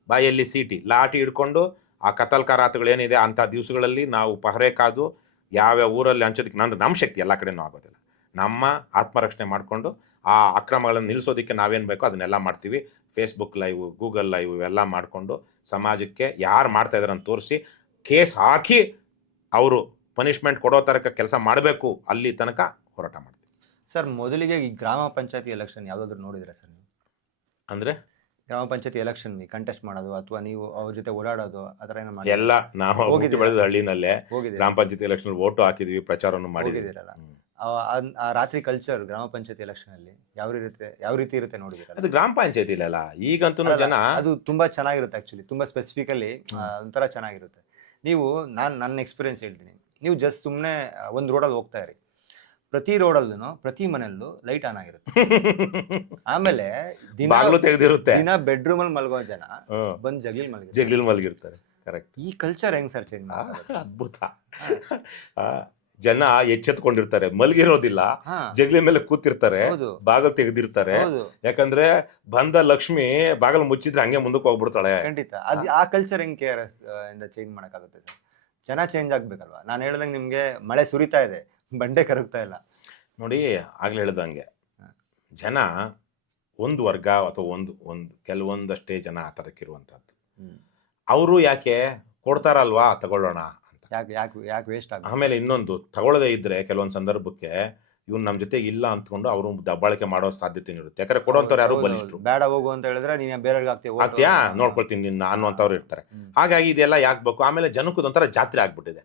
ಬಾಯಲ್ಲಿ ಸೀಟಿ, ಲಾಠಿ ಹಿಡ್ಕೊಂಡು ಆ ಕತಲ್ಕರಾತುಗಳೇನಿದೆ ಅಂಥ ದಿವಸಗಳಲ್ಲಿ ನಾವು ಪಹರೆ ಕಾದು ಯಾವ್ಯಾವ ಊರಲ್ಲಿ ಹಂಚೋದಕ್ಕೆ ನಮ್ಮ ಶಕ್ತಿ ಎಲ್ಲ ಕಡೆನೂ ಆಗೋದಿಲ್ಲ. ನಮ್ಮ ಆತ್ಮರಕ್ಷಣೆ ಮಾಡಿಕೊಂಡು ಆ ಅಕ್ರಮಗಳನ್ನು ನಿಲ್ಲಿಸೋದಕ್ಕೆ ನಾವೇನು ಬೇಕೋ ಅದನ್ನೆಲ್ಲ ಮಾಡ್ತೀವಿ. ಫೇಸ್ಬುಕ್ ಲೈವ್, ಗೂಗಲ್ ಲೈವ್ ಇವೆಲ್ಲ ಮಾಡಿಕೊಂಡು ಸಮಾಜಕ್ಕೆ ಯಾರು ಮಾಡ್ತಾ ಇದ್ದಾರೆ ಅಂತ ತೋರಿಸಿ ಕೇಸ್ ಹಾಕಿ ಅವರು ಪನಿಷ್ಮೆಂಟ್ ಕೊಡೋ ತನಕ ಕೆಲಸ ಮಾಡಬೇಕು, ಅಲ್ಲಿ ತನಕ ಹೋರಾಟ ಮಾಡ್ತೀವಿ. ಸರ್, ಮೊದಲಿಗೆ ಈ ಗ್ರಾಮ ಪಂಚಾಯತಿ ಎಲೆಕ್ಷನ್ ಯಾವುದಾದ್ರು ನೋಡಿದ್ರೆ ಸರ್ ನೀವು? ಅಂದರೆ ಗ್ರಾಮ ಪಂಚಾಯತಿ ಎಲೆಕ್ಷನ್ ಕಂಟೆಸ್ಟ್ ಮಾಡೋದು ಅಥವಾ ನೀವು ಅವ್ರ ಜೊತೆ ಓಡಾಡೋದು ಆ ಥರ ಏನೋ ಮಾಡಿ ಎಲ್ಲ ನಾವು ಹುಟ್ಟಿ ಬೆಳೆದ ಹಳ್ಳಿನಲ್ಲೇ ಹೋಗಿದ್ದೀರಾ? ಗ್ರಾಮ ಪಂಚಾಯತಿ ಎಲೆಕ್ಷನ್ ವೋಟು ಹಾಕಿದ್ವಿ, ಪ್ರಚಾರವನ್ನು ಮಾಡಿದ್ವಿ. ಹೋಗಿದ್ದೀರಲ್ಲ, ಆ ರಾತ್ರಿ ಕಲ್ಚರ್ ಗ್ರಾಮ ಪಂಚಾಯತಿ ಎಲೆಕ್ಷನ್ ಅಲ್ಲಿ ಯಾವ ರೀತಿ ಇರುತ್ತೆ ನೋಡಿದಿರಲ್ಲ? ಅದು ಗ್ರಾಮ ಪಂಚಾಯತಿ ಇಲ್ಲಲ್ಲ ಈಗಂತೂ ಜನ ಅದು ತುಂಬಾ ಚೆನ್ನಾಗಿರುತ್ತೆ. ಆಕ್ಚುಲಿ ತುಂಬಾ ಸ್ಪೆಸಿಫಿಕಲಿ ಒಂಥರ ಚೆನ್ನಾಗಿರುತ್ತೆ. ನೀವು ನನ್ನ ಎಕ್ಸ್ಪೀರಿಯನ್ಸ್ ಹೇಳ್ತೀನಿ. ನೀವು ಜಸ್ಟ್ ಸುಮ್ಮನೆ ಒಂದು ರೋಡಲ್ಲಿ ಹೋಗ್ತಾ ಇರಿ, ಪ್ರತಿ ರೋಡಲ್ಲೂ ಪ್ರತಿ ಮನೆಯಲ್ಲೂ ಲೈಟ್ ಆನ್ ಆಗಿರುತ್ತೆ. ಆಮೇಲೆ ಬಾಗಿಲು ತೆಗೆದಿರುತ್ತೆ, ದಿನ ಬೆಡ್ರೂಮ್ ಅಲ್ಲಿ ಮಲ್ಗೋ ಜನ ಬಂದ್ ಜಗ್ಲಿಲ್ ಮಲಗಿರ್ತಾರೆ. ಕರೆಕ್ಟ್. ಈ ಕಲ್ಚರ್ ಹೆಂಗ್ ಸರ್ ಚೇಂಜ್? ಅದ್ಭುತ. ಜನ ಎಚ್ಚೆತ್ಕೊಂಡಿರ್ತಾರೆ, ಮಲಗಿರೋದಿಲ್ಲ, ಜಗ್ಲಿ ಮೇಲೆ ಕೂತಿರ್ತಾರೆ, ಬಾಗಿಲು ತೆಗೆದಿರ್ತಾರೆ. ಯಾಕಂದ್ರೆ ಬಂದ ಲಕ್ಷ್ಮಿ ಬಾಗಿಲು ಮುಚ್ಚಿದ್ರೆ ಹಂಗೆ ಮುಂದಕ್ಕೆ ಹೋಗ್ಬಿಡ್ತಾಳೆ. ಖಂಡಿತ. ಆ ಕಲ್ಚರ್ ಹೆಂಗ್ KRS ಇಂದ ಚೇಂಜ್ ಮಾಡಕ್ಕಾಗುತ್ತೆ ಸರ್? ಜನ ಚೇಂಜ್ ಆಗ್ಬೇಕಲ್ವಾ? ನಾನು ಹೇಳ್ದಂಗೆ ನಿಮ್ಗೆ ಮಳೆ ಸುರಿತಾ ಇದೆ, ಬಂಡೆ ಕರಗ್ತಾ ಇಲ್ಲ. ನೋಡಿ, ಆಗ್ಲೇ ಹೇಳ್ದಂಗೆ ಜನ ಒಂದು ವರ್ಗ ಅಥವಾ ಒಂದು ಕೆಲವೊಂದಷ್ಟೇ ಜನ ಆ ಥರಕ್ಕಿರುವಂಥದ್ದು. ಅವರು ಯಾಕೆ ಕೊಡ್ತಾರಲ್ವಾ ತಗೊಳ್ಳೋಣ ಅಂತ, ಯಾಕೆ ವೇಸ್ಟ್ ಆಗ. ಆಮೇಲೆ ಇನ್ನೊಂದು, ತಗೊಳ್ಳದೇ ಇದ್ರೆ ಕೆಲವೊಂದು ಸಂದರ್ಭಕ್ಕೆ ಇವ್ನು ನಮ್ಮ ಜೊತೆ ಇಲ್ಲ ಅಂದ್ಕೊಂಡು ಅವರು ದಬ್ಬಾಳಿಕೆ ಮಾಡೋ ಸಾಧ್ಯತೆ ಇರುತ್ತೆ. ಯಾಕಂದ್ರೆ ಕೊಡೋಂಥವ್ರು ಯಾರು ಬಲಿಷ್ಠರು. ಬೇಡ ಹೋಗು ಅಂತ ಹೇಳಿದ್ರೆ ನೀನು ಬೇರೆಯವ್ರಿಗೆ ಆಗ್ತೀಯಾ, ನೋಡ್ಕೊಳ್ತೀನಿ ನಿನ್ನ ಅನ್ನುವಂಥವ್ರು ಇರ್ತಾರೆ. ಹಾಗಾಗಿ ಇದೆಲ್ಲ ಯಾಕೆ ಬೇಕು? ಆಮೇಲೆ ಜನಕ್ಕೂ ಒಂಥರ ಜಾತ್ರೆ ಆಗ್ಬಿಟ್ಟಿದೆ.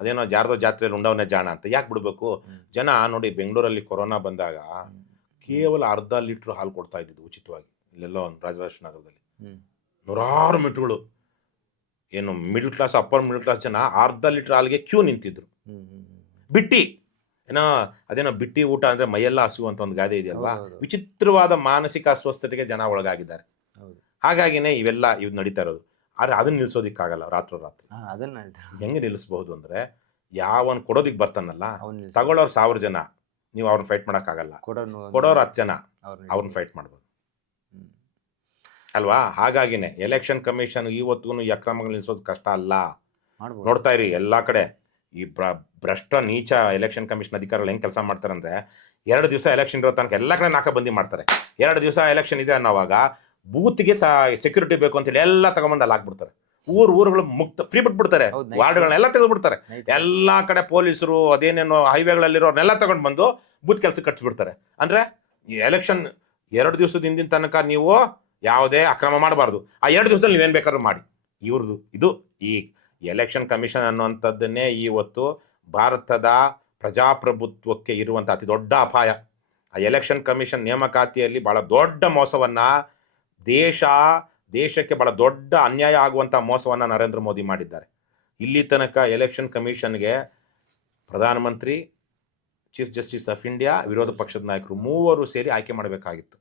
ಅದೇನೋ ಜಾರದೋ ಜಾತ್ರೆಯಲ್ಲಿ ಉಂಡವನೇ ಜಾಣ ಅಂತ ಯಾಕೆ ಬಿಡಬೇಕು? ಜನ ನೋಡಿ, ಬೆಂಗಳೂರಲ್ಲಿ ಕೊರೋನಾ ಬಂದಾಗ ಕೇವಲ ಅರ್ಧ ಲೀಟ್ರ್ ಹಾಲು ಕೊಡ್ತಾ ಇದ್ದಿದ್ದು ಉಚಿತವಾಗಿ. ಇಲ್ಲೆಲ್ಲೋ ರಾಜರಾಜೇಶ್ವರ ನಗರದಲ್ಲಿ ನೂರಾರು ಮೀಟ್ರುಗಳು, ಏನು middle class, upper middle class ಜನ ಅರ್ಧ ಲೀಟ್ರ್ ಹಾಲಿಗೆ ಕ್ಯೂ ನಿಂತಿದ್ರು. ಬಿಟ್ಟಿ ಅದೇನೋ ಬಿಟ್ಟಿ ಊಟ ಅಂದ್ರೆ ಮೈಯೆಲ್ಲ ಹಸುವು ಅಂತ ಒಂದು ಗಾದೆ ಇದೆಯಲ್ವಾ? ವಿಚಿತ್ರವಾದ ಮಾನಸಿಕ ಅಸ್ವಸ್ಥತೆಗೆ ಜನ ಒಳಗಾಗಿದ್ದಾರೆ. ಹಾಗಾಗಿನೇ ಇವು ನಡೀತಾ ಇರೋದು. ಆದ್ರೆ ಅದನ್ನ ನಿಲ್ಸೋದಿಕ್ಕಾಗಲ್ಲ. ರಾತ್ರೋರಾತ್ರಿ ಹೆಂಗೆ ನಿಲ್ಲಿಸಬಹುದು ಅಂದ್ರೆ, ಯಾವನ್ ಕೊಡೋದಿಕ್ ಬರ್ತಾನಲ್ಲ, ತಗೊಳ್ಳೋರು 1000 ಜನ, ನೀವು ಅವ್ರನ್ನ ಫೈಟ್ ಮಾಡಕ್ಕಾಗಲ್ಲ. ಕೊಡೋರು 10 ಜನ, ಅವ್ರನ್ನ ಫೈಟ್ ಮಾಡ್ಬೋದು ಅಲ್ವಾ? ಹಾಗಾಗಿನೇ ಎಲೆಕ್ಷನ್ ಕಮಿಷನ್ ಇವತ್ತಿಗೂ ಈ ಅಕ್ರಮಗಳು ನಿಲ್ಸೋದು ಕಷ್ಟ ಅಲ್ಲ. ನೋಡ್ತಾ ಇರಿ ಎಲ್ಲಾ ಕಡೆ ಈ ಭ್ರಷ್ಟ ನೀಚ ಎಲೆಕ್ಷನ್ ಕಮಿಷನ್ ಅಧಿಕಾರಿಗಳು ಹೆಂಗ್ ಕೆಲಸ ಮಾಡ್ತಾರೆ ಅಂದ್ರೆ, 2 ದಿವಸ ಎಲೆಕ್ಷನ್ ಇರೋ ತನಕ ಎಲ್ಲ ಕಡೆ ನಾಕಾಬಂದಿ ಮಾಡ್ತಾರೆ. 2 ದಿವಸ ಎಲೆಕ್ಷನ್ ಇದೆ ಅನ್ನೋವಾಗ ಬೂತ್ಗೆ ಸೆಕ್ಯೂರಿಟಿ ಬೇಕು ಅಂತೇಳಿ ಎಲ್ಲ ತಗೊಂಬಂದು ಅಲ್ಲಿ ಹಾಕ್ಬಿಡ್ತಾರೆ. ಊರುಗಳು ಮುಕ್ತ ಫ್ರೀ ಬಿಟ್ಬಿಡ್ತಾರೆ, ವಾರ್ಡ್ಗಳನ್ನೆಲ್ಲ ತೆಗೆದುಬಿಡ್ತಾರೆ. ಎಲ್ಲಾ ಕಡೆ ಪೊಲೀಸರು ಅದೇನೇನೋ ಹೈವೇಗಳಲ್ಲಿರೋರ್ನೆಲ್ಲ ತಗೊಂಡು ಬಂದು ಬೂತ್ ಕೆಲಸ ಕಟ್ಸ್ಬಿಡ್ತಾರೆ. ಅಂದ್ರೆ ಈ ಎಲೆಕ್ಷನ್ 2 ದಿವಸದ ಹಿಂದಿನ ತನಕ ನೀವು ಯಾವುದೇ ಅಕ್ರಮ ಮಾಡಬಾರ್ದು. ಆ 2 ದಿವಸದಲ್ಲಿ ನೀವೇನ್ ಬೇಕಾದ್ರೂ ಮಾಡಿ. ಇವ್ರದ್ದು ಇದು ಈ ಎಲೆಕ್ಷನ್ ಕಮಿಷನ್ ಅನ್ನುವಂಥದ್ದನ್ನೇ ಇವತ್ತು ಭಾರತದ ಪ್ರಜಾಪ್ರಭುತ್ವಕ್ಕೆ ಇರುವಂಥ ಅತಿ ದೊಡ್ಡ ಅಪಾಯ. ಆ ಎಲೆಕ್ಷನ್ ಕಮಿಷನ್ ನೇಮಕಾತಿಯಲ್ಲಿ ಬಹಳ ದೊಡ್ಡ ಮೋಸವನ್ನ, ದೇಶಕ್ಕೆ ಬಹಳ ದೊಡ್ಡ ಅನ್ಯಾಯ ಆಗುವಂಥ ಮೋಸವನ್ನ ನರೇಂದ್ರ ಮೋದಿ ಮಾಡಿದ್ದಾರೆ. ಇಲ್ಲಿ ತನಕ ಎಲೆಕ್ಷನ್ ಕಮಿಷನ್ಗೆ ಪ್ರಧಾನಮಂತ್ರಿ, ಚೀಫ್ ಜಸ್ಟಿಸ್ ಆಫ್ ಇಂಡಿಯಾ, ವಿರೋಧ ಪಕ್ಷದ ನಾಯಕರು ಮೂವರು ಸೇರಿ ಆಯ್ಕೆ ಮಾಡಬೇಕಾಗಿತ್ತು.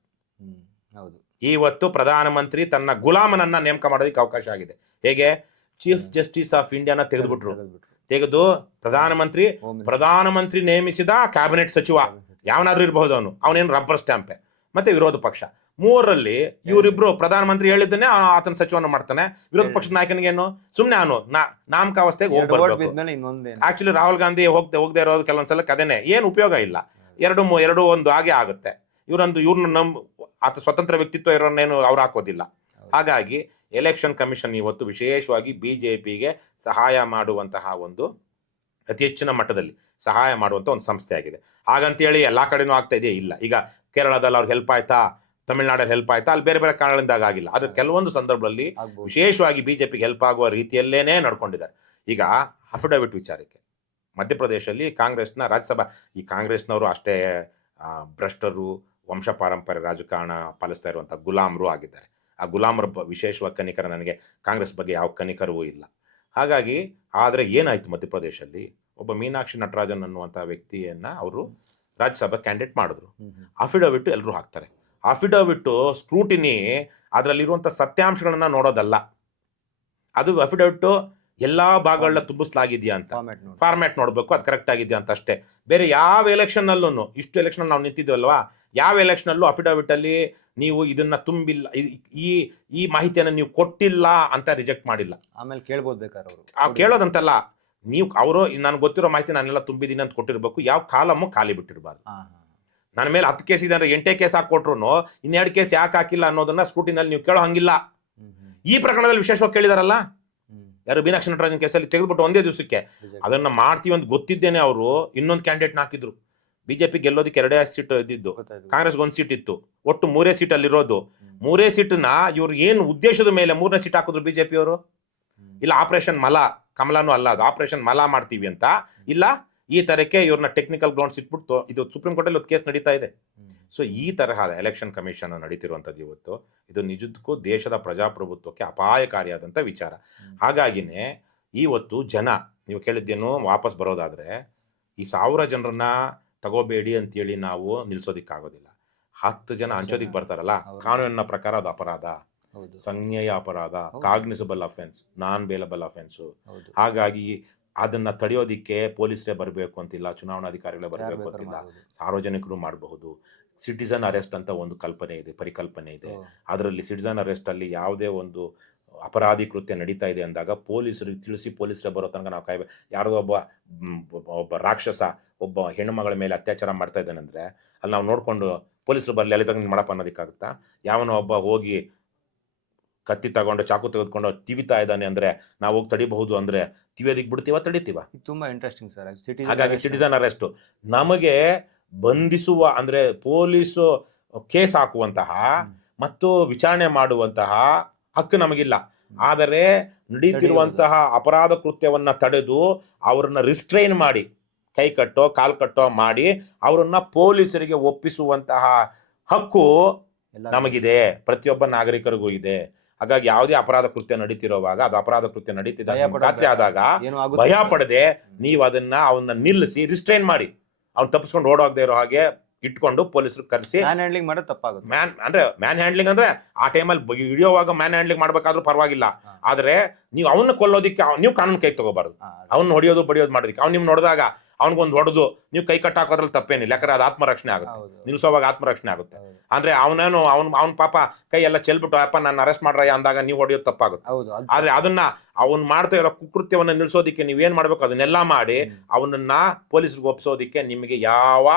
ಇವತ್ತು ಪ್ರಧಾನಮಂತ್ರಿ ತನ್ನ ಗುಲಾಮನನ್ನ ನೇಮಕ ಮಾಡೋದಕ್ಕೆ ಅವಕಾಶ ಆಗಿದೆ. ಹೇಗೆ? ಚೀಫ್ ಜಸ್ಟಿಸ್ ಆಫ್ ಇಂಡಿಯಾನ ತೆಗೆದು ಪ್ರಧಾನಮಂತ್ರಿ ನೇಮಿಸಿದ ಕ್ಯಾಬಿನೆಟ್ ಸಚಿವ ಯಾವನಾದ್ರೂ ಇರಬಹುದು, ಅವನೇನು ರಬ್ಬರ್ ಸ್ಟ್ಯಾಂಪೆ, ಮತ್ತೆ ವಿರೋಧ ಪಕ್ಷ, ಮೂವರಲ್ಲಿ ಇವರಿಬ್ರು ಪ್ರಧಾನಮಂತ್ರಿ ಹೇಳಿದ್ದನ್ನೇ ಆತನ ಸಚಿವನ ಮಾಡ್ತಾನೆ. ವಿರೋಧ ಪಕ್ಷದ ನಾಯಕನಿಗೇನು ಸುಮ್ಮನೆ ನಾಮಕಾವಸ್ಥೆಗೆ ಹೋಗ್ಬರ್ಬೇಕು. ಆಕ್ಚುಲಿ ರಾಹುಲ್ ಗಾಂಧಿ ಹೋಗದೆ ಇರೋದು ಕೆಲವೊಂದ್ಸಲ ಕದೇನೆ, ಏನು ಉಪಯೋಗ ಇಲ್ಲ. 2-1 ಹಾಗೆ ಆಗುತ್ತೆ. ಇವ್ರನ್ನ ಆತ ಸ್ವತಂತ್ರ ವ್ಯಕ್ತಿತ್ವ ಇರೋನ್ನೇನು ಅವ್ರು ಹಾಕೋದಿಲ್ಲ. ಹಾಗಾಗಿ ಎಲೆಕ್ಷನ್ ಕಮಿಷನ್ ಇವತ್ತು ವಿಶೇಷವಾಗಿ ಬಿಜೆಪಿಗೆ ಸಹಾಯ ಮಾಡುವಂತಹ ಒಂದು ಅತಿ ಹೆಚ್ಚಿನ ಮಟ್ಟದಲ್ಲಿ ಸಹಾಯ ಮಾಡುವಂಥ ಒಂದು ಸಂಸ್ಥೆ ಆಗಿದೆ. ಹಾಗಂತೇಳಿ ಎಲ್ಲಾ ಕಡೆನೂ ಆಗ್ತಾ ಇದೆಯೇ? ಇಲ್ಲ. ಈಗ ಕೇರಳದಲ್ಲಿ ಅವ್ರಿಗೆ ಹೆಲ್ಪ್ ಆಯ್ತಾ, ತಮಿಳ್ನಾಡಲ್ಲಿ ಹೆಲ್ಪ್ ಆಯ್ತಾ? ಅಲ್ಲಿ ಬೇರೆ ಬೇರೆ ಕಾರಣಗಳಿಂದಾಗ ಆಗಿಲ್ಲ. ಆದ್ರೆ ಕೆಲವೊಂದು ಸಂದರ್ಭದಲ್ಲಿ ವಿಶೇಷವಾಗಿ ಬಿಜೆಪಿಗೆ ಹೆಲ್ಪ್ ಆಗುವ ರೀತಿಯಲ್ಲೇನೆ ನಡ್ಕೊಂಡಿದ್ದಾರೆ. ಈಗ ಅಫಿಡವಿಟ್ ವಿಚಾರಕ್ಕೆ ಮಧ್ಯಪ್ರದೇಶದಲ್ಲಿ ಕಾಂಗ್ರೆಸ್ನ ರಾಜ್ಯಸಭಾ, ಈ ಕಾಂಗ್ರೆಸ್ನವರು ಅಷ್ಟೇ ಭ್ರಷ್ಟರು, ವಂಶ ಪಾರಂಪರ್ಯ ರಾಜಕಾರಣ ಪಾಲಿಸ್ತಾ ಇರುವಂಥ ಗುಲಾಮರು ಆಗಿದ್ದಾರೆ. ಆ ಗುಲಾಮರ ವಿಶೇಷವಾಗಿ ಕನಿಕರ, ನನಗೆ ಕಾಂಗ್ರೆಸ್ ಬಗ್ಗೆ ಯಾವ ಕನಿಕರವೂ ಇಲ್ಲ. ಹಾಗಾಗಿ ಆದರೆ ಏನಾಯ್ತು, ಮಧ್ಯಪ್ರದೇಶದಲ್ಲಿ ಒಬ್ಬ ಮೀನಾಕ್ಷಿ ನಟರಾಜನ್ ಅನ್ನುವಂಥ ವ್ಯಕ್ತಿಯನ್ನ ಅವರು ರಾಜ್ಯಸಭಾ ಕ್ಯಾಂಡಿಡೇಟ್ ಮಾಡಿದ್ರು. ಅಫಿಡವಿಟ್ ಎಲ್ಲರೂ ಹಾಕ್ತಾರೆ. ಅಫಿಡವಿಟ್ ಸ್ಕ್ರೂಟಿನಿ ಅದರಲ್ಲಿರುವಂಥ ಸತ್ಯಾಂಶಗಳನ್ನ ನೋಡೋದಲ್ಲ. ಅದು ಅಫಿಡವಿಟ್ ಎಲ್ಲಾ ಭಾಗಗಳನ್ನ ತುಂಬಿಸಲಾಗಿದೆಯಾ ಅಂತ ಫಾರ್ಮ್ಯಾಟ್ ನೋಡಿ. ಫಾರ್ಮ್ಯಾಟ್ ನೋಡ್ಬೇಕು, ಅದು ಕರೆಕ್ಟ್ ಆಗಿದೆಯಾ ಅಂತ ಅಷ್ಟೇ. ಬೇರೆ ಯಾವ ಎಲೆಕ್ಷನ್ ಅಲ್ಲೂ ಇಷ್ಟು ಎಲೆಕ್ಷನ್ ನಾವು ನಿಂತಿದ್ವಲ್ವಾ, ಯಾವ ಎಲೆಕ್ಷನ್ ಅಲ್ಲೂ ಅಫಿಡವಿಟ್ ಅಲ್ಲಿ ನೀವು ಇದನ್ನ ತುಂಬಿಲ್ಲ, ಈ ಈ ಮಾಹಿತಿಯನ್ನು ನೀವು ಕೊಟ್ಟಿಲ್ಲ ಅಂತ ರಿಜೆಕ್ಟ್ ಮಾಡಿಲ್ಲ. ಆಮೇಲೆ ಕೇಳ್ಬೋದು ಬೇಕಾದ್ರೆ ಅವರು. ಕೇಳೋದಂತಲ್ಲ, ನೀವು ಅವರು ನನಗೆ ಗೊತ್ತಿರೋ ಮಾಹಿತಿ ನಾನೆಲ್ಲ ತುಂಬಿದ್ದೀನಿ ಅಂತ ಕೊಟ್ಟಿರ್ಬೇಕು. ಯಾವ ಕಾಲಮ್ಮು ಖಾಲಿ ಬಿಟ್ಟಿರಬಾರ್ದು. ನನ್ನ ಮೇಲೆ 10 ಕೇಸ್ ಇದೆ ಅಂದ್ರೆ 8 ಕೇಸ್ ಹಾಕೊಟ್ರು ಇನ್ನೆರಡು ಕೇಸ್ ಯಾಕೆ ಹಾಕಿಲ್ಲ ಅನ್ನೋದನ್ನ ಸ್ಕ್ರೂಟಿನಲ್ಲಿ ನೀವು ಕೇಳೋ ಹಂಗಿಲ್ಲ. ಈ ಪ್ರಕರಣದಲ್ಲಿ ವಿಶೇಷವಾಗಿ ಕೇಳಿದಾರಲ್ಲ, ಯಾರು ಮೀನಾಕ್ಷಿ ನಟರಾಜನ್ ಕೇಸಲ್ಲಿ ತೆಗೆದುಬಿಟ್ಟು ಒಂದೇ ದಿವಸಕ್ಕೆ ಅದನ್ನ ಮಾಡ್ತೀವಿ ಅಂತ ಗೊತ್ತಿದ್ದೇನೆ ಅವರು ಇನ್ನೊಂದು ಕ್ಯಾಂಡಿಡೇಟ್ ಹಾಕಿದ್ರು. ಬಿಜೆಪಿ ಗೆಲ್ಲೋದಕ್ಕೆ 2 ಸೀಟ್ ಇದ್ದಿದ್ದು, ಕಾಂಗ್ರೆಸ್ಗೆ 1 ಸೀಟ್ ಇತ್ತು, ಒಟ್ಟು 3 ಸೀಟ್ ಅಲ್ಲಿರೋದು. 3 ಸೀಟ್ನ ಇವ್ರು ಏನು ಉದ್ದೇಶದ ಮೇಲೆ 3ನೇ ಸೀಟ್ ಹಾಕಿದ್ರು ಬಿಜೆಪಿ ಅವರು? ಇಲ್ಲ ಆಪರೇಷನ್ ಮಲ, ಕಮಲಾನು ಅಲ್ಲ ಅದು, ಆಪರೇಷನ್ ಮಲ ಮಾಡ್ತೀವಿ ಅಂತ, ಇಲ್ಲ ಈ ತರಕ್ಕೆ ಇವ್ರನ್ನ ಟೆಕ್ನಿಕಲ್ ಗ್ರೌಂಡ್ಸ್ ಇಟ್ಬಿಟ್ಟು ಇದು ಸುಪ್ರೀಂ ಕೋರ್ಟಲ್ಲಿ ಒಂದು ಕೇಸ್ ನಡೀತಾ ಇದೆ. ಸೊ ಈ ತರಹದ ಎಲೆಕ್ಷನ್ ಕಮಿಷನ್ ನಡೀತಿರುವಂಥದ್ದು ಇವತ್ತು ಇದು ನಿಜಕ್ಕೂ ದೇಶದ ಪ್ರಜಾಪ್ರಭುತ್ವಕ್ಕೆ ಅಪಾಯಕಾರಿಯಾದಂಥ ವಿಚಾರ. ಹಾಗಾಗಿನೇ ಇವತ್ತು ಜನ, ನೀವು ಕೇಳಿದ್ದೇನು ವಾಪಸ್ ಬರೋದಾದ್ರೆ, ಈ 1000 ಜನರನ್ನ ತಗೋಬೇಡಿ ಅಂತೇಳಿ ನಾವು ನಿಲ್ಸೋದಿಕ್ಕಾಗೋದಿಲ್ಲ. 10 ಜನ ಹಂಚೋದಿಕ್ ಬರ್ತಾರಲ್ಲ, ಕಾನೂನಿನ ಪ್ರಕಾರ ಅದು ಅಪರಾಧ, ಸಂಜ್ಞೇಯ ಅಪರಾಧ, cognisable offence, non bailable offence. ಹಾಗಾಗಿ ಅದನ್ನ ತಡೆಯೋದಿಕ್ಕೆ ಪೊಲೀಸರೇ ಬರಬೇಕು ಅಂತಿಲ್ಲ, ಚುನಾವಣಾಧಿಕಾರಿಗಳೇ ಬರಬೇಕು ಅಂತಿಲ್ಲ, ಸಾರ್ವಜನಿಕರು ಮಾಡಬಹುದು. ಸಿಟಿಸನ್ ಅರೆಸ್ಟ್ ಅಂತ ಒಂದು ಕಲ್ಪನೆ ಇದೆ, ಪರಿಕಲ್ಪನೆ ಇದೆ. ಅದರಲ್ಲಿ ಸಿಟಿಸನ್ ಅರೆಸ್ಟ್ ಅಲ್ಲಿ ಯಾವುದೇ ಒಂದು ಅಪರಾಧಿ ಕೃತ್ಯ ನಡೀತಾ ಇದೆ ಅಂದಾಗ ಪೊಲೀಸರಿಗೆ ತಿಳಿಸಿ ಪೊಲೀಸರೇ ಬರೋ ತನಕ ನಾವು ಕಾಯ್ಬೇಕು. ಯಾರೋ ಒಬ್ಬ ರಾಕ್ಷಸ ಒಬ್ಬ ಹೆಣ್ಣುಮಗಳ ಮೇಲೆ ಅತ್ಯಾಚಾರ ಮಾಡ್ತಾ ಇದ್ದಾನೆ ಅಂದ್ರೆ ಅಲ್ಲಿ ನಾವು ನೋಡ್ಕೊಂಡು ಪೊಲೀಸರು ಬರಲಿ ಅಲ್ಲಿ ತಗೊಂಡು ಮಾಡಪ್ಪ ಅನ್ನೋದಕ್ಕಾಗುತ್ತಾ? ಯಾವನೋ ಒಬ್ಬ ಹೋಗಿ ಕತ್ತಿ ತಗೊಂಡು ಚಾಕು ತೆಗೆದುಕೊಂಡು ತಿವಿತಾ ಇದ್ದಾನೆ ಅಂದ್ರೆ ನಾವು ಹೋಗಿ ತಡಿಬಹುದು ಅಂದ್ರೆ ತಿವಿಯೋದಿಕ್ ಬಿಡ್ತೀವ, ತಡಿತೀವ? ತುಂಬಾ ಇಂಟ್ರೆಸ್ಟಿಂಗ್ ಸರ್. ಹಾಗಾಗಿ ಸಿಟಿಸನ್ ಅರೆಸ್ಟ್ ನಮಗೆ ಬಂಧಿಸುವ ಅಂದ್ರೆ ಪೊಲೀಸು ಕೇಸ್ ಹಾಕುವಂತಹ ಮತ್ತು ವಿಚಾರಣೆ ಮಾಡುವಂತಹ ಹಕ್ಕು ನಮಗಿಲ್ಲ. ಆದರೆ ನಡೀತಿರುವಂತಹ ಅಪರಾಧ ಕೃತ್ಯವನ್ನ ತಡೆದು ಅವರನ್ನ ರಿಸ್ಟ್ರೈನ್ ಮಾಡಿ, ಕೈ ಕಟ್ಟೋ ಕಾಲ್ ಕಟ್ಟೋ ಮಾಡಿ ಅವರನ್ನ ಪೊಲೀಸರಿಗೆ ಒಪ್ಪಿಸುವಂತಹ ಹಕ್ಕು ನಮಗಿದೆ, ಪ್ರತಿಯೊಬ್ಬ ನಾಗರಿಕರಿಗೂ ಇದೆ. ಹಾಗಾಗಿ ಯಾವುದೇ ಅಪರಾಧ ಕೃತ್ಯ ನಡೀತಿರುವಾಗ, ಅದು ಅಪರಾಧ ಕೃತ್ಯ ನಡೀತಿದೆ ಖಾತ್ರಿ ಆದಾಗ ಭಯ ಪಡದೆ ನೀವು ಅವನ್ನ ನಿಲ್ಲಿಸಿ ರಿಸ್ಟ್ರೈನ್ ಮಾಡಿ, ಅವ್ನು ತಪ್ಪಿಸ್ಕೊಂಡು ಓಡೋಗದೆ ಇರೋ ಹಾಗೆ ಇಟ್ಕೊಂಡು ಪೊಲೀಸರು ಕರೆಸಿ ಮ್ಯಾನ್ ಹ್ಯಾಂಡ್ಲಿಂಗ್ ಮಾಡೋದು ತಪ್ಪಾಗುತ್ತೆ. ಮ್ಯಾನ್ ಹ್ಯಾಂಡ್ಲಿಂಗ್ ಅಂದ್ರೆ ಆ ಟೈಮಲ್ಲಿ ಹಿಡಿಯೋವಾಗ ಮ್ಯಾನ್ ಹ್ಯಾಂಡ್ಲಿಂಗ್ ಮಾಡ್ಬೇಕಾದ್ರೂ ಪರವಾಗಿಲ್ಲ. ಆದ್ರೆ ನೀವು ಅವನ್ನ ಕೊಲ್ಲೋದಿಕ್ಕೆ ನೀವು ಕಾನೂನು ಕೈ ತಗೋಬಾರ್ದು. ಅವ್ನು ಹೊಡಿಯೋದು ಬಡಿಯೋದು ಮಾಡೋದಕ್ಕೆ ಅವ್ನು ನಿಮ್ ನೋಡಿದಾಗ ಅವ್ನಿಗೊಂದು ಹೊಡೆದು ನೀವು ಕೈ ಕಟ್ಟ ಹಾಕೋದ್ರಲ್ಲಿ ತಪ್ಪೇನಿಲ್ಲ, ಯಾಕಂದ್ರೆ ಅದು ಆತ್ಮರಕ್ಷಣೆ ಆಗುತ್ತೆ, ನಿಲ್ಸೋವಾಗ ಆತ್ಮರಕ್ಷಣೆ ಆಗುತ್ತೆ. ಅಂದ್ರೆ ಅವ್ನ ಪಾಪ ಕೈ ಎಲ್ಲ ಚೆಲ್ಬಿಟ್ಟು ಅಪ್ಪ ನಾನು ಅರೆಸ್ಟ್ ಮಾಡ್ರಯ್ಯ ಅಂದಾಗ ನೀವು ಹೊಡೆಯೋದು ತಪ್ಪಾಗುತ್ತೆ. ಆದ್ರೆ ಅದನ್ನ ಅವ್ನು ಮಾಡ್ತಾ ಇರೋ ಕುಕೃತ್ಯವನ್ನ ನಿಲ್ಸೋದಿಕ್ಕೆ ನೀವೇನ್ ಮಾಡ್ಬೇಕು ಅದನ್ನೆಲ್ಲ ಮಾಡಿ ಅವನನ್ನ ಪೊಲೀಸರಿಗೆ ಒಪ್ಸೋದಿಕ್ಕೆ ನಿಮಗೆ ಯಾವ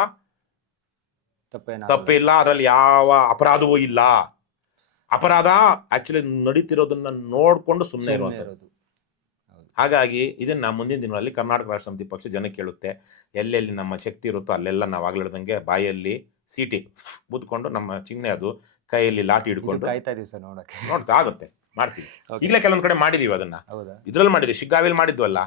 ತಪ್ಪಿಲ್ಲ, ಅದರಲ್ಲಿ ಯಾವ ಅಪರಾಧವೂ ಇಲ್ಲ. ಅಪರಾಧ ಆಕ್ಚುಲಿ ನಡೀತಿರೋದನ್ನ ನೋಡ್ಕೊಂಡು ಸುಮ್ಮನೆ ಇರುವಂಥದ್ದು. ಹಾಗಾಗಿ ಇದನ್ನ ಮುಂದಿನ ದಿನಗಳಲ್ಲಿ ಕರ್ನಾಟಕ ರಾಷ್ಟ್ರ ಸಮಿತಿ ಪಕ್ಷ ಜನಕ್ಕೆ ಕೇಳುತ್ತೆ. ಎಲ್ಲೆಲ್ಲಿ ನಮ್ಮ ಶಕ್ತಿ ಇರುತ್ತೋ ಅಲ್ಲೆಲ್ಲ ನಾವು ಆಗ್ಲಿಡ್ದಂಗೆ ಬಾಯಲ್ಲಿ ಸೀಟಿ ಬುದ್ಕೊಂಡು ನಮ್ಮ ಚಿಹ್ನೆ ಅದು ಕೈಯಲ್ಲಿ ಲಾಠಿ ಹಿಡ್ಕೊಂಡು ನೋಡ್ತಾ ಆಗುತ್ತೆ, ಮಾಡ್ತೀವಿ. ಈಗಲೇ ಕೆಲವೊಂದ್ ಕಡೆ ಮಾಡಿದೀವಿ ಅದನ್ನ. ಇದ್ರಲ್ಲಿ ಮಾಡಿದ್ವಿ, ಶಿಗ್ಗಾವಿಲ್ ಮಾಡಿದ್ವಲ್ಲ,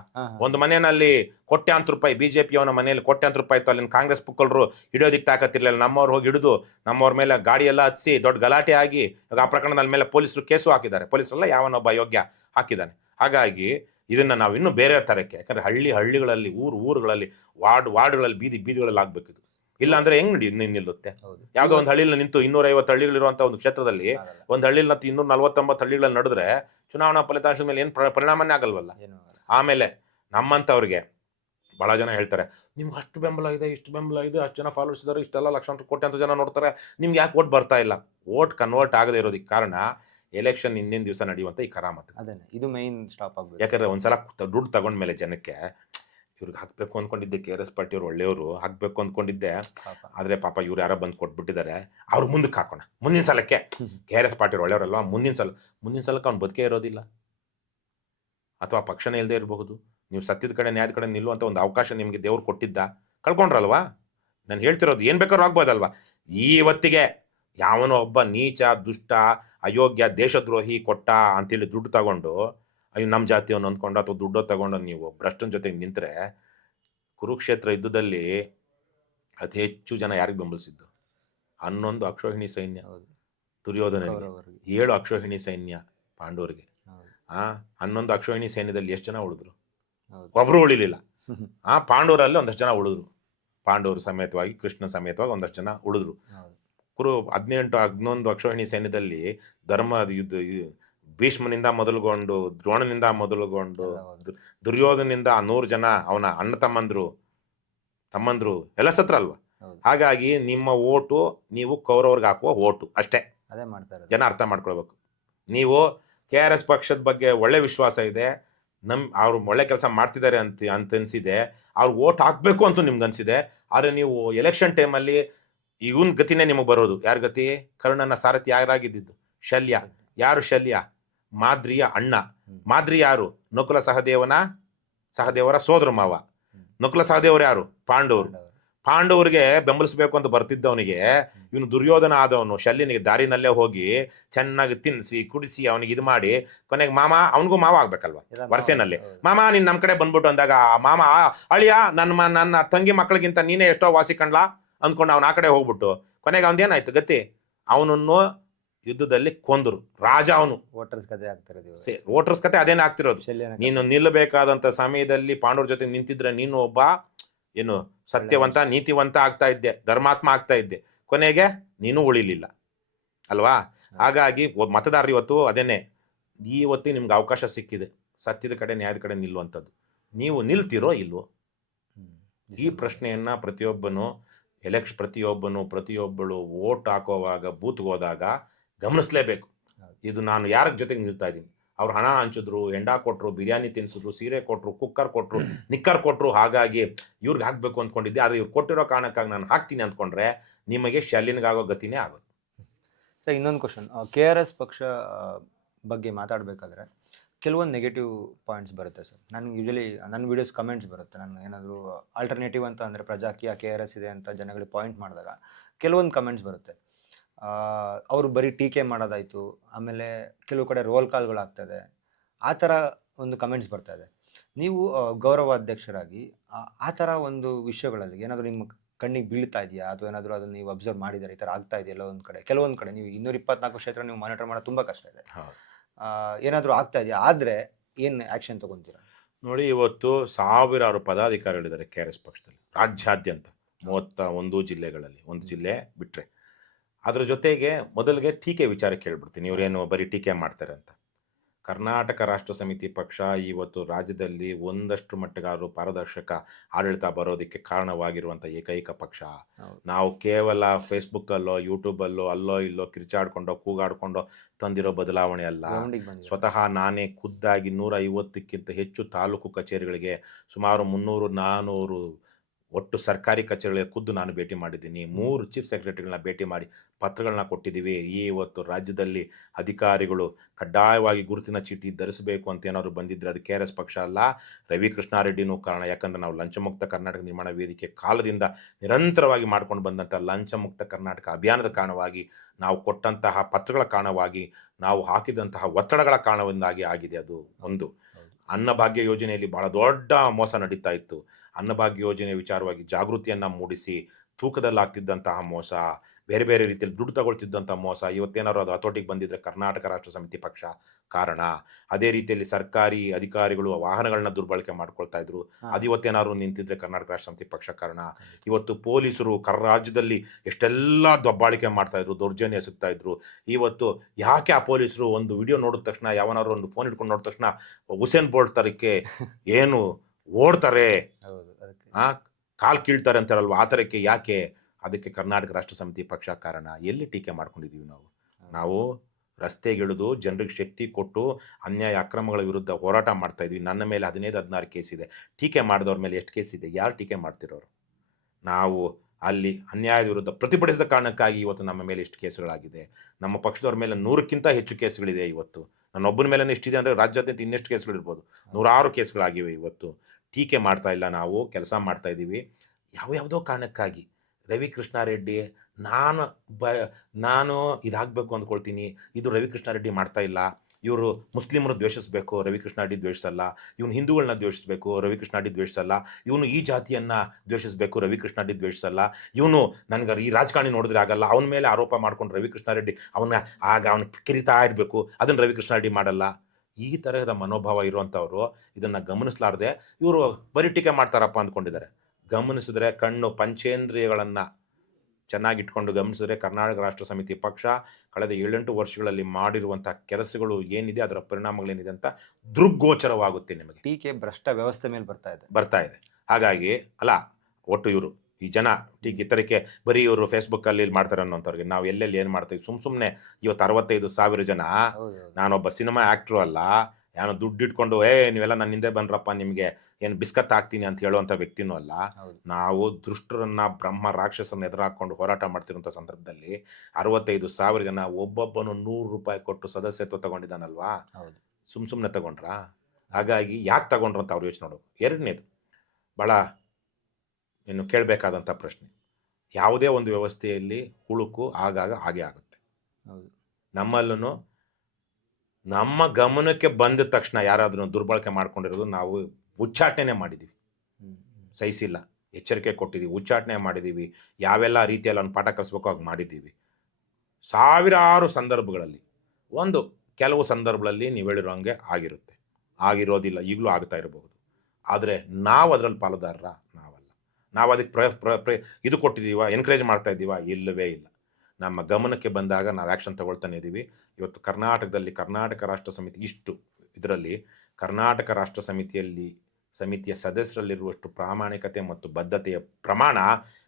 ಒಂದು ಮನೆಯಲ್ಲಿ ಕೋಟ್ಯಾಂತರ ರೂಪಾಯಿ, ಬಿಜೆಪಿಯವನ ಮನೆಯಲ್ಲಿ ಕೋಟ್ಯಾಂತರ ರೂಪಾಯಿ ಇತ್ತು. ಅಲ್ಲಿ ಕಾಂಗ್ರೆಸ್ ಪುಕ್ಕಳರು ಹಿಡಿಯೋದಿಕ್ ತಾಕತ್ತಿರ್ಲಿಲ್ಲ, ನಮ್ಮವ್ರು ಹೋಗಿ ಹಿಡಿದು ನಮ್ಮವ್ರ ಮೇಲೆ ಗಾಡಿ ಎಲ್ಲ ಹತ್ಸಿ ದೊಡ್ಡ ಗಲಾಟೆ ಆಗಿ ಆ ಪ್ರಕರಣದ ಮೇಲೆ ಪೊಲೀಸರು ಕೇಸು ಹಾಕಿದ್ದಾರೆ. ಪೊಲೀಸರೆಲ್ಲ ಯಾವನೊಬ್ಬ ಯೋಗ್ಯ ಹಾಕಿದ್ದಾನೆ. ಹಾಗಾಗಿ ಇದನ್ನ ನಾವು ಇನ್ನೂ ಬೇರೆ ತರಕ್ಕೆ, ಯಾಕಂದ್ರೆ ಹಳ್ಳಿಗಳಲ್ಲಿ ಊರುಗಳಲ್ಲಿ ವಾರ್ಡ್ಗಳಲ್ಲಿ ಬೀದಿಗಳಲ್ಲಿ ಆಗ್ಬೇಕು. ಇದು ಇಲ್ಲ ಅಂದ್ರೆ ಹೆಂಗ್ ನಿಲ್ಲುತ್ತೆ? ಯಾವ್ದೋ ಒಂದು ಹಳ್ಳಿಲಿ ನಿಂತು 250 ಹಳ್ಳಿಗಳಿರುವಂತ ಒಂದು ಕ್ಷೇತ್ರದಲ್ಲಿ ಒಂದು ಹಳ್ಳಿಲಿ 249 ಹಳ್ಳಿಗಳಲ್ಲಿ ನಡೆದ್ರೆ ಚುನಾವಣಾ ಫಲಿತಾಂಶದ ಮೇಲೆ ಏನ್ ಪರಿಣಾಮನೇ ಆಗಲ್ವಲ್ಲ. ಆಮೇಲೆ ನಮ್ಮಂತವ್ರಿಗೆ ಬಹಳ ಜನ ಹೇಳ್ತಾರೆ, ನಿಮ್ಗೆ ಅಷ್ಟು ಬೆಂಬಲ ಇದೆ, ಇಷ್ಟು ಬೆಂಬಲ ಇದೆ, ಅಷ್ಟು ಜನ ಫಾಲೋವರ್ಸ್ ಇದಾರೆ, ಇಷ್ಟೆಲ್ಲ ಲಕ್ಷಾಂತರ ಕೋಟ್ಯಾಂತರ ಜನ ನೋಡ್ತಾರೆ, ನಿಮ್ಗೆ ಯಾಕೆ ವೋಟ್ ಬರ್ತಾ ಇಲ್ಲ? ವೋಟ್ ಕನ್ವರ್ಟ್ ಆಗದೆ ಇರೋದಕ್ಕೆ ಕಾರಣ ಎಲೆಕ್ಷನ್ ಹಿಂದಿನ ದಿವಸ ನಡೆಯುವಂತ ಈ ಕರಾಮತ್. ಇದು ಮೈನ್ ಸ್ಟಾಪ್ ಆಗ್ಬೇಕು. ಯಾಕಂದ್ರೆ ಒಂದ್ಸಲ ದುಡ್ಡು ತಗೊಂಡ್ಮೇಲೆ ಜನಕ್ಕೆ ಇವ್ರಿಗೆ ಹಾಕ್ಬೇಕು ಅಂದ್ಕೊಂಡಿದ್ದೆ, KRS ಪಾರ್ಟಿ ಅವ್ರು ಒಳ್ಳೆಯವರು, ಹಾಕ್ಬೇಕು ಅಂದ್ಕೊಂಡಿದ್ದೆ, ಆದ್ರೆ ಪಾಪ ಇವ್ರು ಯಾರೋ ಬಂದು ಕೊಟ್ಬಿಟ್ಟಿದ್ದಾರೆ, ಅವ್ರು ಮುಂದಕ್ಕೆ ಹಾಕೋಣ, ಮುಂದಿನ ಸಲಕ್ಕೆ KRS ಪಾರ್ಟಿ ಅವ್ರು ಒಳ್ಳೆಯವರಲ್ವಾ, ಮುಂದಿನ ಸಲಕ್ಕೆ ಅವ್ನು ಬದುಕೇ ಇರೋದಿಲ್ಲ, ಅಥವಾ ಪಕ್ಷನೇ ಇಲ್ಲದೆ ಇರಬಹುದು. ನೀವು ಸತ್ಯದ ಕಡೆ ನ್ಯಾಯದ ಕಡೆ ನಿಲ್ಲುವಂತ ಒಂದು ಅವಕಾಶ ನಿಮ್ಗೆ ದೇವ್ರು ಕೊಟ್ಟಿದ್ದ, ಕಳ್ಕೊಂಡ್ರಲ್ವಾ? ನಾನು ಹೇಳ್ತಿರೋದು ಏನ್ ಬೇಕಾದ್ರೂ ಆಗ್ಬೋದಲ್ವಾ? ಇವತ್ತಿಗೆ ಯಾವನೋ ಒಬ್ಬ ನೀಚ, ದುಷ್ಟ, ಅಯೋಗ್ಯ, ದೇಶದ್ರೋಹಿ ಕೊಟ್ಟ ಅಂತೇಳಿ ದುಡ್ಡು ತಗೊಂಡು ಅಯ್ಯೋ ನಮ್ಮ ಜಾತಿಯವನು ಅಂದ್ಕೊಂಡು ಅಥವಾ ದುಡ್ಡು ತಗೊಂಡು ನೀವು ಭ್ರಷ್ಟನ ಜೊತೆಗೆ ನಿಂತರೆ, ಕುರುಕ್ಷೇತ್ರ ಯುದ್ಧದಲ್ಲಿ ಅತಿ ಹೆಚ್ಚು ಜನ ಯಾರಿಗೆ ಬೆಂಬಲಿಸಿದ್ದು? 11 ಅಕ್ಷೋಹಿಣಿ ಸೈನ್ಯ ದುರ್ಯೋಧನನಿಗೆ, 7 ಅಕ್ಷೋಹಿಣಿ ಸೈನ್ಯ ಪಾಂಡವರಿಗೆ. 11 ಅಕ್ಷೋಹಿಣಿ ಸೈನ್ಯದಲ್ಲಿ ಎಷ್ಟು ಜನ ಉಳಿದ್ರು? ಒಬ್ರು ಉಳಿಲಿಲ್ಲ. ಪಾಂಡವರಲ್ಲಿ ಒಂದಷ್ಟು ಜನ ಉಳಿದ್ರು, ಪಾಂಡವರು ಸಮೇತವಾಗಿ, ಕೃಷ್ಣ ಸಮೇತವಾಗಿ ಒಂದಷ್ಟು ಜನ ಉಳಿದ್ರು. 11 ಅಕ್ಷೋಹಿಣಿ ಸೈನ್ಯದಲ್ಲಿ ಭೀಷ್ಮನಿಂದ ಮೊದಲುಗೊಂಡು ದ್ರೋಣನಿಂದ ಮೊದಲುಗೊಂಡು ಎಲ್ಲ ಹೌದು. ದುರ್ಯೋಧನಿಂದ 100 ಜನ ಅವನ ಅಣ್ಣ ತಮ್ಮಂದ್ರು ಎಲ್ಲ ಸತ್ರ ಅಲ್ವಾ. ಹೌದು. ಹಾಗಾಗಿ ನಿಮ್ಮ ಓಟು ನೀವು ಕೌರವ್ರಿಗೆ ಹಾಕುವ ಓಟು ಅಷ್ಟೇ. ಅದೇ ಮಾಡ್ತಾ ಇರೋದು. ಜನ ಅರ್ಥ ಮಾಡ್ಕೊಳ್ಬೇಕು. ನೀವು KRS ಪಕ್ಷದ ಬಗ್ಗೆ ಒಳ್ಳೆ ವಿಶ್ವಾಸ ಇದೆ, ಅವ್ರು ಒಳ್ಳೆ ಕೆಲಸ ಮಾಡ್ತಿದ್ದಾರೆ ಅಂತ ಅನ್ಸಿದೆ, ಅವ್ರು ಓಟ್ ಹಾಕ್ಬೇಕು ಅಂತೂ ನಿಮ್ಗೆ ಅನ್ಸಿದೆ. ಆದರೆ ನೀವು ಎಲೆಕ್ಷನ್ ಟೈಮಲ್ಲಿ ಇವನ್ ಗತಿನೇ ನಿಮಗೆ ಬರೋದು. ಯಾರ ಗತಿ? ಕರ್ಣನ ಸಾರಥಿ ಯಾರಾಗಿದ್ದು? ಶಲ್ಯ. ಯಾರು ಶಲ್ಯ? ಮಾದ್ರಿಯ ಅಣ್ಣ. ಮಾದ್ರಿ ಯಾರು? ನಕುಲ ಸಹದೇವರ ಸೋದರ ಮಾವ. ನಕುಲ ಸಹದೇವರು ಯಾರು? ಪಾಂಡವರು. ಪಾಂಡವರಿಗೆ ಬೆಂಬಲಿಸಬೇಕು ಅಂತ ಬರ್ತಿದ್ದವನಿಗೆ ಇವನು ದುರ್ಯೋಧನ ಆದವನು ಶಲ್ಯನಿಗೆ ದಾರಿನಲ್ಲೇ ಹೋಗಿ ಚೆನ್ನಾಗಿ ತಿನ್ನಿಸಿ ಕುಡಿಸಿ ಅವನಿಗೆ ಇದು ಮಾಡಿ ಕೊನೆಗೆ ಅವನಿಗೂ ಮಾವ ಆಗ್ಬೇಕಲ್ವಾ ವರ್ಷನಲ್ಲಿ. ಮಾಮ ನೀನ್ ನಮ್ ಕಡೆ ಬಂದ್ಬಿಟ್ಟು ಅಂದಾಗ ಮಾಮ ಅಳಿಯ ನನ್ನ ತಂಗಿ ಮಕ್ಕಳಿಗಿಂತ ನೀನೇ ಎಷ್ಟೋ ವಾಸಿ ಕಂಡ್ಲಾ ಅಂದ್ಕೊಂಡು ಅವನ ಆ ಕಡೆ ಹೋಗ್ಬಿಟ್ಟು ಕೊನೆಗೆ ಅವನ್ದೇನಾಯ್ತು ಗತಿ? ಅವನನ್ನು ಯುದ್ಧದಲ್ಲಿ ಕೊಂದರು ರಾಜ. ಅವನು ವೋಟರ್ಸ್ ಕತೆ ಆಗ್ತಿರೋದು. ವೋಟರ್ಸ್ ಕತೆ ಅದೇನೇ ಆಗ್ತಿರೋದು. ನೀನು ನಿಲ್ಲಬೇಕಾದಂತ ಸಮಯದಲ್ಲಿ ಪಾಂಡವ್ರ ಜೊತೆ ನಿಂತಿದ್ರೆ ನೀನು ಒಬ್ಬ ಏನು ಸತ್ಯವಂತ ನೀತಿವಂತ ಆಗ್ತಾ ಇದ್ದೆ, ಧರ್ಮಾತ್ಮ ಆಗ್ತಾ ಇದ್ದೆ. ಕೊನೆಗೆ ನೀನು ಉಳಿಲಿಲ್ಲ ಅಲ್ವಾ. ಹಾಗಾಗಿ ಮತದಾರರು ಇವತ್ತು ಅದೇನೆ, ಇವತ್ತು ನಿಮ್ಗೆ ಅವಕಾಶ ಸಿಕ್ಕಿದೆ ಸತ್ಯದ ಕಡೆ ನ್ಯಾಯದ ಕಡೆ ನಿಲ್ಲುವಂಥದ್ದು. ನೀವು ನಿಲ್ತಿರೋ ಇಲ್ವೋ? ಈ ಪ್ರಶ್ನೆಯನ್ನ ಪ್ರತಿಯೊಬ್ಬಳು ವೋಟ್ ಹಾಕೋವಾಗ ಬೂತ್ಗೆ ಹೋದಾಗ ಗಮನಿಸ್ಲೇಬೇಕು. ಇದು ನಾನು ಯಾರ ಜೊತೆಗೆ ನಿಲ್ತಾ ಇದ್ದೀನಿ? ಅವ್ರು ಹಣ ಹಂಚಿದ್ರು, ಎಂಡ ಕೊಟ್ರು, ಬಿರಿಯಾನಿ ತಿನ್ಸಿದ್ರು, ಸೀರೆ ಕೊಟ್ರು, ಕುಕ್ಕರ್ ಕೊಟ್ರು, ನಿಕ್ಕರ್ ಕೊಟ್ರು, ಹಾಗಾಗಿ ಇವ್ರಿಗೆ ಹಾಕ್ಬೇಕು ಅಂದ್ಕೊಂಡಿದ್ದೆ. ಆದರೆ ಇವ್ರು ಕೊಟ್ಟಿರೋ ಕಾರಣಕ್ಕಾಗಿ ನಾನು ಹಾಕ್ತೀನಿ ಅಂದ್ಕೊಂಡ್ರೆ ನಿಮಗೆ ಶಲ್ಯನಿಗಾಗೋ ಗತಿನೇ ಆಗೋದು. ಸರ್ ಇನ್ನೊಂದು ಕ್ವಶನ್, KRS ಪಕ್ಷ ಬಗ್ಗೆ ಮಾತಾಡಬೇಕಾದ್ರೆ ಕೆಲವೊಂದು ನೆಗೆಟಿವ್ ಪಾಯಿಂಟ್ಸ್ ಬರುತ್ತೆ ಸರ್. ನನಗೆ ಯೂಶಲಿ ನನ್ನ ವೀಡಿಯೋಸ್ ಕಮೆಂಟ್ಸ್ ಬರುತ್ತೆ. ನಾನು ಏನಾದರೂ ಆಲ್ಟರ್ನೇಟಿವ್ ಅಂತ ಅಂದರೆ ಪ್ರಜಾಕೀಯ KRS ಇದೆ ಅಂತ ಜನಗಳಿಗೆ ಪಾಯಿಂಟ್ ಮಾಡಿದಾಗ ಕೆಲವೊಂದು ಕಮೆಂಟ್ಸ್ ಬರುತ್ತೆ. ಅವರು ಬರೀ ಟೀಕೆ ಮಾಡೋದಾಯಿತು, ಆಮೇಲೆ ಕೆಲವು ಕಡೆ ರೋಲ್ ಕಾಲ್ಗಳಾಗ್ತದೆ, ಆ ಥರ ಒಂದು ಕಮೆಂಟ್ಸ್ ಬರ್ತಾ ಇದೆ. ನೀವು ಗೌರವಾಧ್ಯಕ್ಷರಾಗಿ ಆ ಥರ ಒಂದು ವಿಷಯಗಳಲ್ಲಿ ಏನಾದರೂ ನಿಮ್ಮ ಕಣ್ಣಿಗೆ ಬೀಳ್ತಾ ಇದೆಯಾ, ಅಥವಾ ಏನಾದರೂ ಅದನ್ನು ನೀವು ಅಬ್ಸರ್ವ್ ಮಾಡಿದ್ದಾರೆ ಈ ಥರ ಆಗ್ತಾ ಇದೆಯಲ್ಲ ಒಂದು ಕಡೆ? ಕೆಲವೊಂದು ಕಡೆ ನೀವು 224 ಕ್ಷೇತ್ರ ನೀವು ಮಾನಿಟರ್ ಮಾಡೋದು ತುಂಬ ಕಷ್ಟ ಇದೆ. ಏನಾದರೂ ಆಗ್ತಾ ಇದೆಯಾ? ಆದರೆ ಏನು ಆ್ಯಕ್ಷನ್ ತೊಗೊತೀರಾ? ನೋಡಿ, ಇವತ್ತು ಸಾವಿರಾರು ಪದಾಧಿಕಾರಿಗಳಿದ್ದಾರೆ KRS ಪಕ್ಷದಲ್ಲಿ ರಾಜ್ಯಾದ್ಯಂತ 31 ಜಿಲ್ಲೆಗಳಲ್ಲಿ, ಒಂದು ಜಿಲ್ಲೆ ಬಿಟ್ಟರೆ. ಅದ್ರ ಜೊತೆಗೆ ಮೊದಲಿಗೆ ಟೀಕೆ ವಿಚಾರ ಕೇಳ್ಬಿಡ್ತೀನಿ. ಇವರೇನು ಬರೀ ಟೀಕೆ ಮಾಡ್ತಾರೆ ಅಂತ. ಕರ್ನಾಟಕ ರಾಷ್ಟ್ರ ಸಮಿತಿ ಪಕ್ಷ ಇವತ್ತು ರಾಜ್ಯದಲ್ಲಿ ಒಂದಷ್ಟು ಮಟ್ಟಿಗಾದರೂ ಪಾರದರ್ಶಕ ಆಡಳಿತ ಬರೋದಕ್ಕೆ ಕಾರಣವಾಗಿರುವಂಥ ಏಕೈಕ ಪಕ್ಷ. ನಾವು ಕೇವಲ ಫೇಸ್ಬುಕ್ಕಲ್ಲೋ ಯೂಟ್ಯೂಬಲ್ಲೋ ಅಲ್ಲೋ ಇಲ್ಲೋ ಕಿರ್ಚಾಡ್ಕೊಂಡೋ ಕೂಗಾಡ್ಕೊಂಡೋ ತಂದಿರೋ ಬದಲಾವಣೆ ಅಲ್ಲ. ಸ್ವತಃ ನಾನೇ ಖುದ್ದಾಗಿ 150ಕ್ಕಿಂತ ಹೆಚ್ಚು ತಾಲೂಕು ಕಚೇರಿಗಳಿಗೆ, ಸುಮಾರು 300-400 ಒಟ್ಟು ಸರ್ಕಾರಿ ಕಚೇರಿಗಳಿಗೆ ಖುದ್ದು ನಾನು ಭೇಟಿ ಮಾಡಿದ್ದೀನಿ. 3 ಚೀಫ್ ಸೆಕ್ರೆಟರಿಗಳನ್ನ ಭೇಟಿ ಮಾಡಿ ಪತ್ರಗಳನ್ನ ಕೊಟ್ಟಿದ್ದೀವಿ. ಇವತ್ತು ರಾಜ್ಯದಲ್ಲಿ ಅಧಿಕಾರಿಗಳು ಕಡ್ಡಾಯವಾಗಿ ಗುರುತಿನ ಚೀಟಿ ಧರಿಸಬೇಕು ಅಂತ ಏನಾದ್ರು ಬಂದಿದ್ದರೆ ಅದು KRS ಪಕ್ಷ ಅಲ್ಲ, ರವಿ ಕೃಷ್ಣಾರೆಡ್ಡಿನೂ ಕಾರಣ. ಯಾಕಂದರೆ ನಾವು ಲಂಚಮುಕ್ತ ಕರ್ನಾಟಕ ನಿರ್ಮಾಣ ವೇದಿಕೆ ಕಾಲದಿಂದ ನಿರಂತರವಾಗಿ ಮಾಡ್ಕೊಂಡು ಬಂದಂಥ ಲಂಚಮುಕ್ತ ಕರ್ನಾಟಕ ಅಭಿಯಾನದ ಕಾರಣವಾಗಿ, ನಾವು ಕೊಟ್ಟಂತಹ ಪತ್ರಗಳ ಕಾರಣವಾಗಿ, ನಾವು ಹಾಕಿದಂತಹ ಒತ್ತಡಗಳ ಕಾರಣದಿಂದಾಗಿ ಆಗಿದೆ. ಅದು ಒಂದು. ಅನ್ನಭಾಗ್ಯ ಯೋಜನೆಯಲ್ಲಿ ಬಹಳ ದೊಡ್ಡ ಮೋಸ ನಡೀತಾ ಇತ್ತು. ಅನ್ನಭಾಗ್ಯ ಯೋಜನೆ ವಿಚಾರವಾಗಿ ಜಾಗೃತಿಯನ್ನು ಮೂಡಿಸಿ ತೂಕದಲ್ಲಾಗ್ತಿದ್ದಂತಹ ಮೋಸ, ಬೇರೆ ಬೇರೆ ರೀತಿಯಲ್ಲಿ ದುಡ್ಡು ತಗೊಳ್ತಿದ್ದಂಥ ಮೋಸ, ಇವತ್ತೇನಾದ್ರು ಅದು ಹತೋಟಿಗೆ ಬಂದಿದ್ರೆ ಕರ್ನಾಟಕ ರಾಷ್ಟ್ರ ಸಮಿತಿ ಪಕ್ಷ ಕಾರಣ. ಅದೇ ರೀತಿಯಲ್ಲಿ ಸರ್ಕಾರಿ ಅಧಿಕಾರಿಗಳು ವಾಹನಗಳನ್ನ ದುರ್ಬಳಕೆ ಮಾಡ್ಕೊಳ್ತಾ ಇದ್ರು, ಅದು ಇವತ್ತೇನಾದ್ರು ನಿಂತಿದ್ರೆ ಕರ್ನಾಟಕ ರಾಷ್ಟ್ರ ಸಮಿತಿ ಪಕ್ಷ ಕಾರಣ. ಇವತ್ತು ಪೊಲೀಸರು ರಾಜ್ಯದಲ್ಲಿ ಎಷ್ಟೆಲ್ಲ ದಬ್ಬಾಳಿಕೆ ಮಾಡ್ತಾ ಇದ್ರು, ದೌರ್ಜನ್ಯ ಎಸಗ್ತಾ ಇದ್ರು. ಇವತ್ತು ಯಾಕೆ ಆ ಪೊಲೀಸರು ಒಂದು ವಿಡಿಯೋ ನೋಡಿದ ತಕ್ಷಣ, ಯಾವನಾದ್ರು ಒಂದು ಫೋನ್ ಇಟ್ಕೊಂಡು ನೋಡಿದ ತಕ್ಷಣ ಹುಸೇನ್ ಬೋಲ್ಟ್ ತರಕ್ಕೆ ಏನು ಓಡ್ತಾರೆ, ಕಾಲ್ ಕೀಳ್ತಾರೆ ಅಂತಾರಲ್ವ, ಆ ಥರಕ್ಕೆ ಯಾಕೆ? ಅದಕ್ಕೆ ಕರ್ನಾಟಕ ರಾಷ್ಟ್ರ ಸಮಿತಿ ಪಕ್ಷ ಕಾರಣ. ಎಲ್ಲಿ ಟೀಕೆ ಮಾಡ್ಕೊಂಡಿದ್ದೀವಿ ನಾವು? ರಸ್ತೆಗಿಳಿದು ಜನರಿಗೆ ಶಕ್ತಿ ಕೊಟ್ಟು ಅನ್ಯಾಯ ಅಕ್ರಮಗಳ ವಿರುದ್ಧ ಹೋರಾಟ ಮಾಡ್ತಾ ಇದ್ವಿ. ನನ್ನ ಮೇಲೆ 15-16 ಕೇಸ್ ಇದೆ. ಟೀಕೆ ಮಾಡಿದವ್ರ ಮೇಲೆ ಎಷ್ಟು ಕೇಸ್ ಇದೆ? ಯಾರು ಟೀಕೆ ಮಾಡ್ತಿರೋರು? ನಾವು ಅಲ್ಲಿ ಅನ್ಯಾಯದ ವಿರುದ್ಧ ಪ್ರತಿಭಟಿಸಿದ ಕಾರಣಕ್ಕಾಗಿ ಇವತ್ತು ನಮ್ಮ ಮೇಲೆ ಎಷ್ಟು ಕೇಸುಗಳಾಗಿದೆ. ನಮ್ಮ ಪಕ್ಷದವ್ರ ಮೇಲೆ 100ಕ್ಕಿಂತ ಹೆಚ್ಚು ಕೇಸುಗಳಿದೆ. ಇವತ್ತು ನನ್ನೊಬ್ಬನ ಮೇಲೆ ಎಷ್ಟಿದೆ ಅಂದರೆ ರಾಜ್ಯಾದ್ಯಂತ ಇನ್ನೆಷ್ಟು ಕೇಸುಗಳಿರ್ಬೋದು, 100 ಕೇಸುಗಳಾಗಿವೆ. ಇವತ್ತು ಟೀಕೆ ಮಾಡ್ತಾ ಇಲ್ಲ, ನಾವು ಕೆಲಸ ಮಾಡ್ತಾ ಇದ್ದೀವಿ. ಯಾವುದೋ ಕಾರಣಕ್ಕಾಗಿ ರವಿ ಕೃಷ್ಣಾರೆಡ್ಡಿ ನಾನು ಇದಾಗಬೇಕು ಅಂದ್ಕೊಳ್ತೀನಿ, ಇದು ರವಿ ಕೃಷ್ಣಾರೆಡ್ಡಿ ಮಾಡ್ತಾ ಇಲ್ಲ. ಇವರು ಮುಸ್ಲಿಮರು ದ್ವೇಷಿಸಬೇಕು, ರವಿ ಕೃಷ್ಣಾರೆಡ್ಡಿ ದ್ವೇಷಿಸಲ್ಲ. ಇವನು ಹಿಂದೂಗಳನ್ನ ದ್ವೇಷಿಸಬೇಕು, ರವಿ ಕೃಷ್ಣಾರೆಡ್ಡಿ ದ್ವೇಷಿಸಲ್ಲ. ಇವನು ಈ ಜಾತಿಯನ್ನು ದ್ವೇಷಿಸಬೇಕು, ರವಿ ಕೃಷ್ಣಾರೆಡ್ಡಿ ದ್ವೇಷಿಸಲ್ಲ. ಇವನು ನನಗೆ ಈ ರಾಜಕಾರಣಿ ನೋಡಿದ್ರೆ ಆಗಲ್ಲ, ಅವನ ಮೇಲೆ ಆರೋಪ ಮಾಡ್ಕೊಂಡು ರವಿ ಕೃಷ್ಣಾರೆಡ್ಡಿ ಅವನ ಕಿರಿತಾ ಇರಬೇಕು, ಅದನ್ನು ರವಿ ಕೃಷ್ಣಾರೆಡ್ಡಿ ಮಾಡಲ್ಲ. ಈ ತರಹದ ಮನೋಭಾವ ಇರುವಂಥವ್ರು ಇದನ್ನು ಗಮನಿಸಲಾರದೆ ಇವರು ಬರೀ ಟೀಕೆ ಮಾಡ್ತಾರಪ್ಪ ಅಂದ್ಕೊಂಡಿದ್ದಾರೆ. ಗಮನಿಸಿದ್ರೆ ಕಣ್ಣು ಪಂಚೇಂದ್ರಿಯಗಳನ್ನು ಚೆನ್ನಾಗಿ ಇಟ್ಕೊಂಡು ಗಮನಿಸಿದ್ರೆ ಕರ್ನಾಟಕ ರಾಷ್ಟ್ರ ಸಮಿತಿ ಪಕ್ಷ ಕಳೆದ 7-8 ವರ್ಷಗಳಲ್ಲಿ ಮಾಡಿರುವಂಥ ಕೆಲಸಗಳು ಏನಿದೆ, ಅದರ ಪರಿಣಾಮಗಳೇನಿದೆ ಅಂತ ದೃಗ್ಗೋಚರವಾಗುತ್ತೆ ನಿಮಗೆ. ಟೀಕೆ ಭ್ರಷ್ಟ ವ್ಯವಸ್ಥೆ ಮೇಲೆ ಬರ್ತಾ ಇದೆ. ಹಾಗಾಗಿ ಅಲ್ಲ, ಒಟ್ಟು ಇವರು ಈ ಜನ ಇತರಕ್ಕೆ ಬರೀ ಇವರು ಫೇಸ್ಬುಕ್ಕಲ್ಲಿ ಮಾಡ್ತಾರೆ ಅನ್ನೋಂಥವ್ರಿಗೆ ನಾವು ಎಲ್ಲೆಲ್ಲಿ ಏನು ಮಾಡ್ತೀವಿ. ಸುಮ್ಮನೆ ಇವತ್ತು 65,000 ಜನ, ನಾನೊಬ್ಬ ಸಿನಿಮಾ ಆ್ಯಕ್ಟ್ರು ಅಲ್ಲ, ಏನೋ ದುಡ್ಡು ಇಟ್ಕೊಂಡು ನೀವೆಲ್ಲ ನನ್ನ ಹಿಂದೆ ಬಂದ್ರಪ್ಪ ನಿಮಗೆ ಏನು ಬಿಸ್ಕತ್ ಹಾಕ್ತೀನಿ ಅಂತ ಹೇಳುವಂಥ ವ್ಯಕ್ತಿನೂ ಅಲ್ಲ. ನಾವು ದುಷ್ಟರನ್ನ, ಬ್ರಹ್ಮ ರಾಕ್ಷಸರನ್ನ ಎದುರಾಕೊಂಡು ಹೋರಾಟ ಮಾಡ್ತಿರೋಂಥ ಸಂದರ್ಭದಲ್ಲಿ 65,000 ಜನ ಒಬ್ಬೊಬ್ಬನು 100 ರೂಪಾಯಿ ಕೊಟ್ಟು ಸದಸ್ಯತ್ವ ತಗೊಂಡಿದ್ದಾನಲ್ವಾ, ಸುಮ್ಮನೆ ತಗೊಂಡ್ರಾ? ಹಾಗಾಗಿ ಯಾಕೆ ತಗೊಂಡ್ರು ಅಂತ ಅವ್ರು ಯೋಚನೆ ನೋಡು. ಎರಡನೇದು ಭಾಳ ಇನ್ನು ಕೇಳಬೇಕಾದಂಥ ಪ್ರಶ್ನೆ, ಯಾವುದೇ ಒಂದು ವ್ಯವಸ್ಥೆಯಲ್ಲಿ ಹುಳುಕು ಆಗಾಗ ಹಾಗೆ ಆಗುತ್ತೆ. ನಮ್ಮಲ್ಲೂ ನಮ್ಮ ಗಮನಕ್ಕೆ ಬಂದ ತಕ್ಷಣ ಯಾರಾದ್ರೂ ದುರ್ಬಳಕೆ ಮಾಡ್ಕೊಂಡಿರೋದು ನಾವು ಉಚ್ಚಾಟನೆ ಮಾಡಿದ್ದೀವಿ, ಸಹಿಸಿಲ್ಲ, ಎಚ್ಚರಿಕೆ ಕೊಟ್ಟಿದ್ದೀವಿ, ಉಚ್ಚಾಟನೆ ಮಾಡಿದ್ದೀವಿ, ಯಾವೆಲ್ಲ ರೀತಿಯಲ್ಲಿ ಅವ್ನು ಪಾಠ ಕಲಿಸ್ಬೇಕು ಹಾಗೆ ಮಾಡಿದ್ದೀವಿ. ಸಾವಿರಾರು ಸಂದರ್ಭಗಳಲ್ಲಿ, ಕೆಲವು ಸಂದರ್ಭಗಳಲ್ಲಿ ನೀವು ಹೇಳಿರೋ ಹಂಗೆ ಆಗಿರೋದಿಲ್ಲ, ಈಗಲೂ ಆಗ್ತಾ ಇರಬಹುದು. ಆದರೆ ನಾವು ಅದರಲ್ಲಿ ಪಾಲುದಾರರ ನಾವಲ್ಲ. ನಾವು ಅದಕ್ಕೆ ಇದು ಕೊಟ್ಟಿದ್ದೀವ, ಎನ್ಕರೇಜ್ ಮಾಡ್ತಾ ಇದ್ದೀವ? ಇಲ್ಲವೇ ಇಲ್ಲ. ನಮ್ಮ ಗಮನಕ್ಕೆ ಬಂದಾಗ ನಾವು ಆ್ಯಕ್ಷನ್ ತಗೊಳ್ತಾನೆ ಇದ್ದೀವಿ. ಇವತ್ತು ಕರ್ನಾಟಕದಲ್ಲಿ ಕರ್ನಾಟಕ ರಾಷ್ಟ್ರ ಸಮಿತಿ ಇದರಲ್ಲಿ ಕರ್ನಾಟಕ ರಾಷ್ಟ್ರ ಸಮಿತಿಯ ಸದಸ್ಯರಲ್ಲಿರುವಷ್ಟು ಪ್ರಾಮಾಣಿಕತೆ ಮತ್ತು ಬದ್ಧತೆಯ ಪ್ರಮಾಣ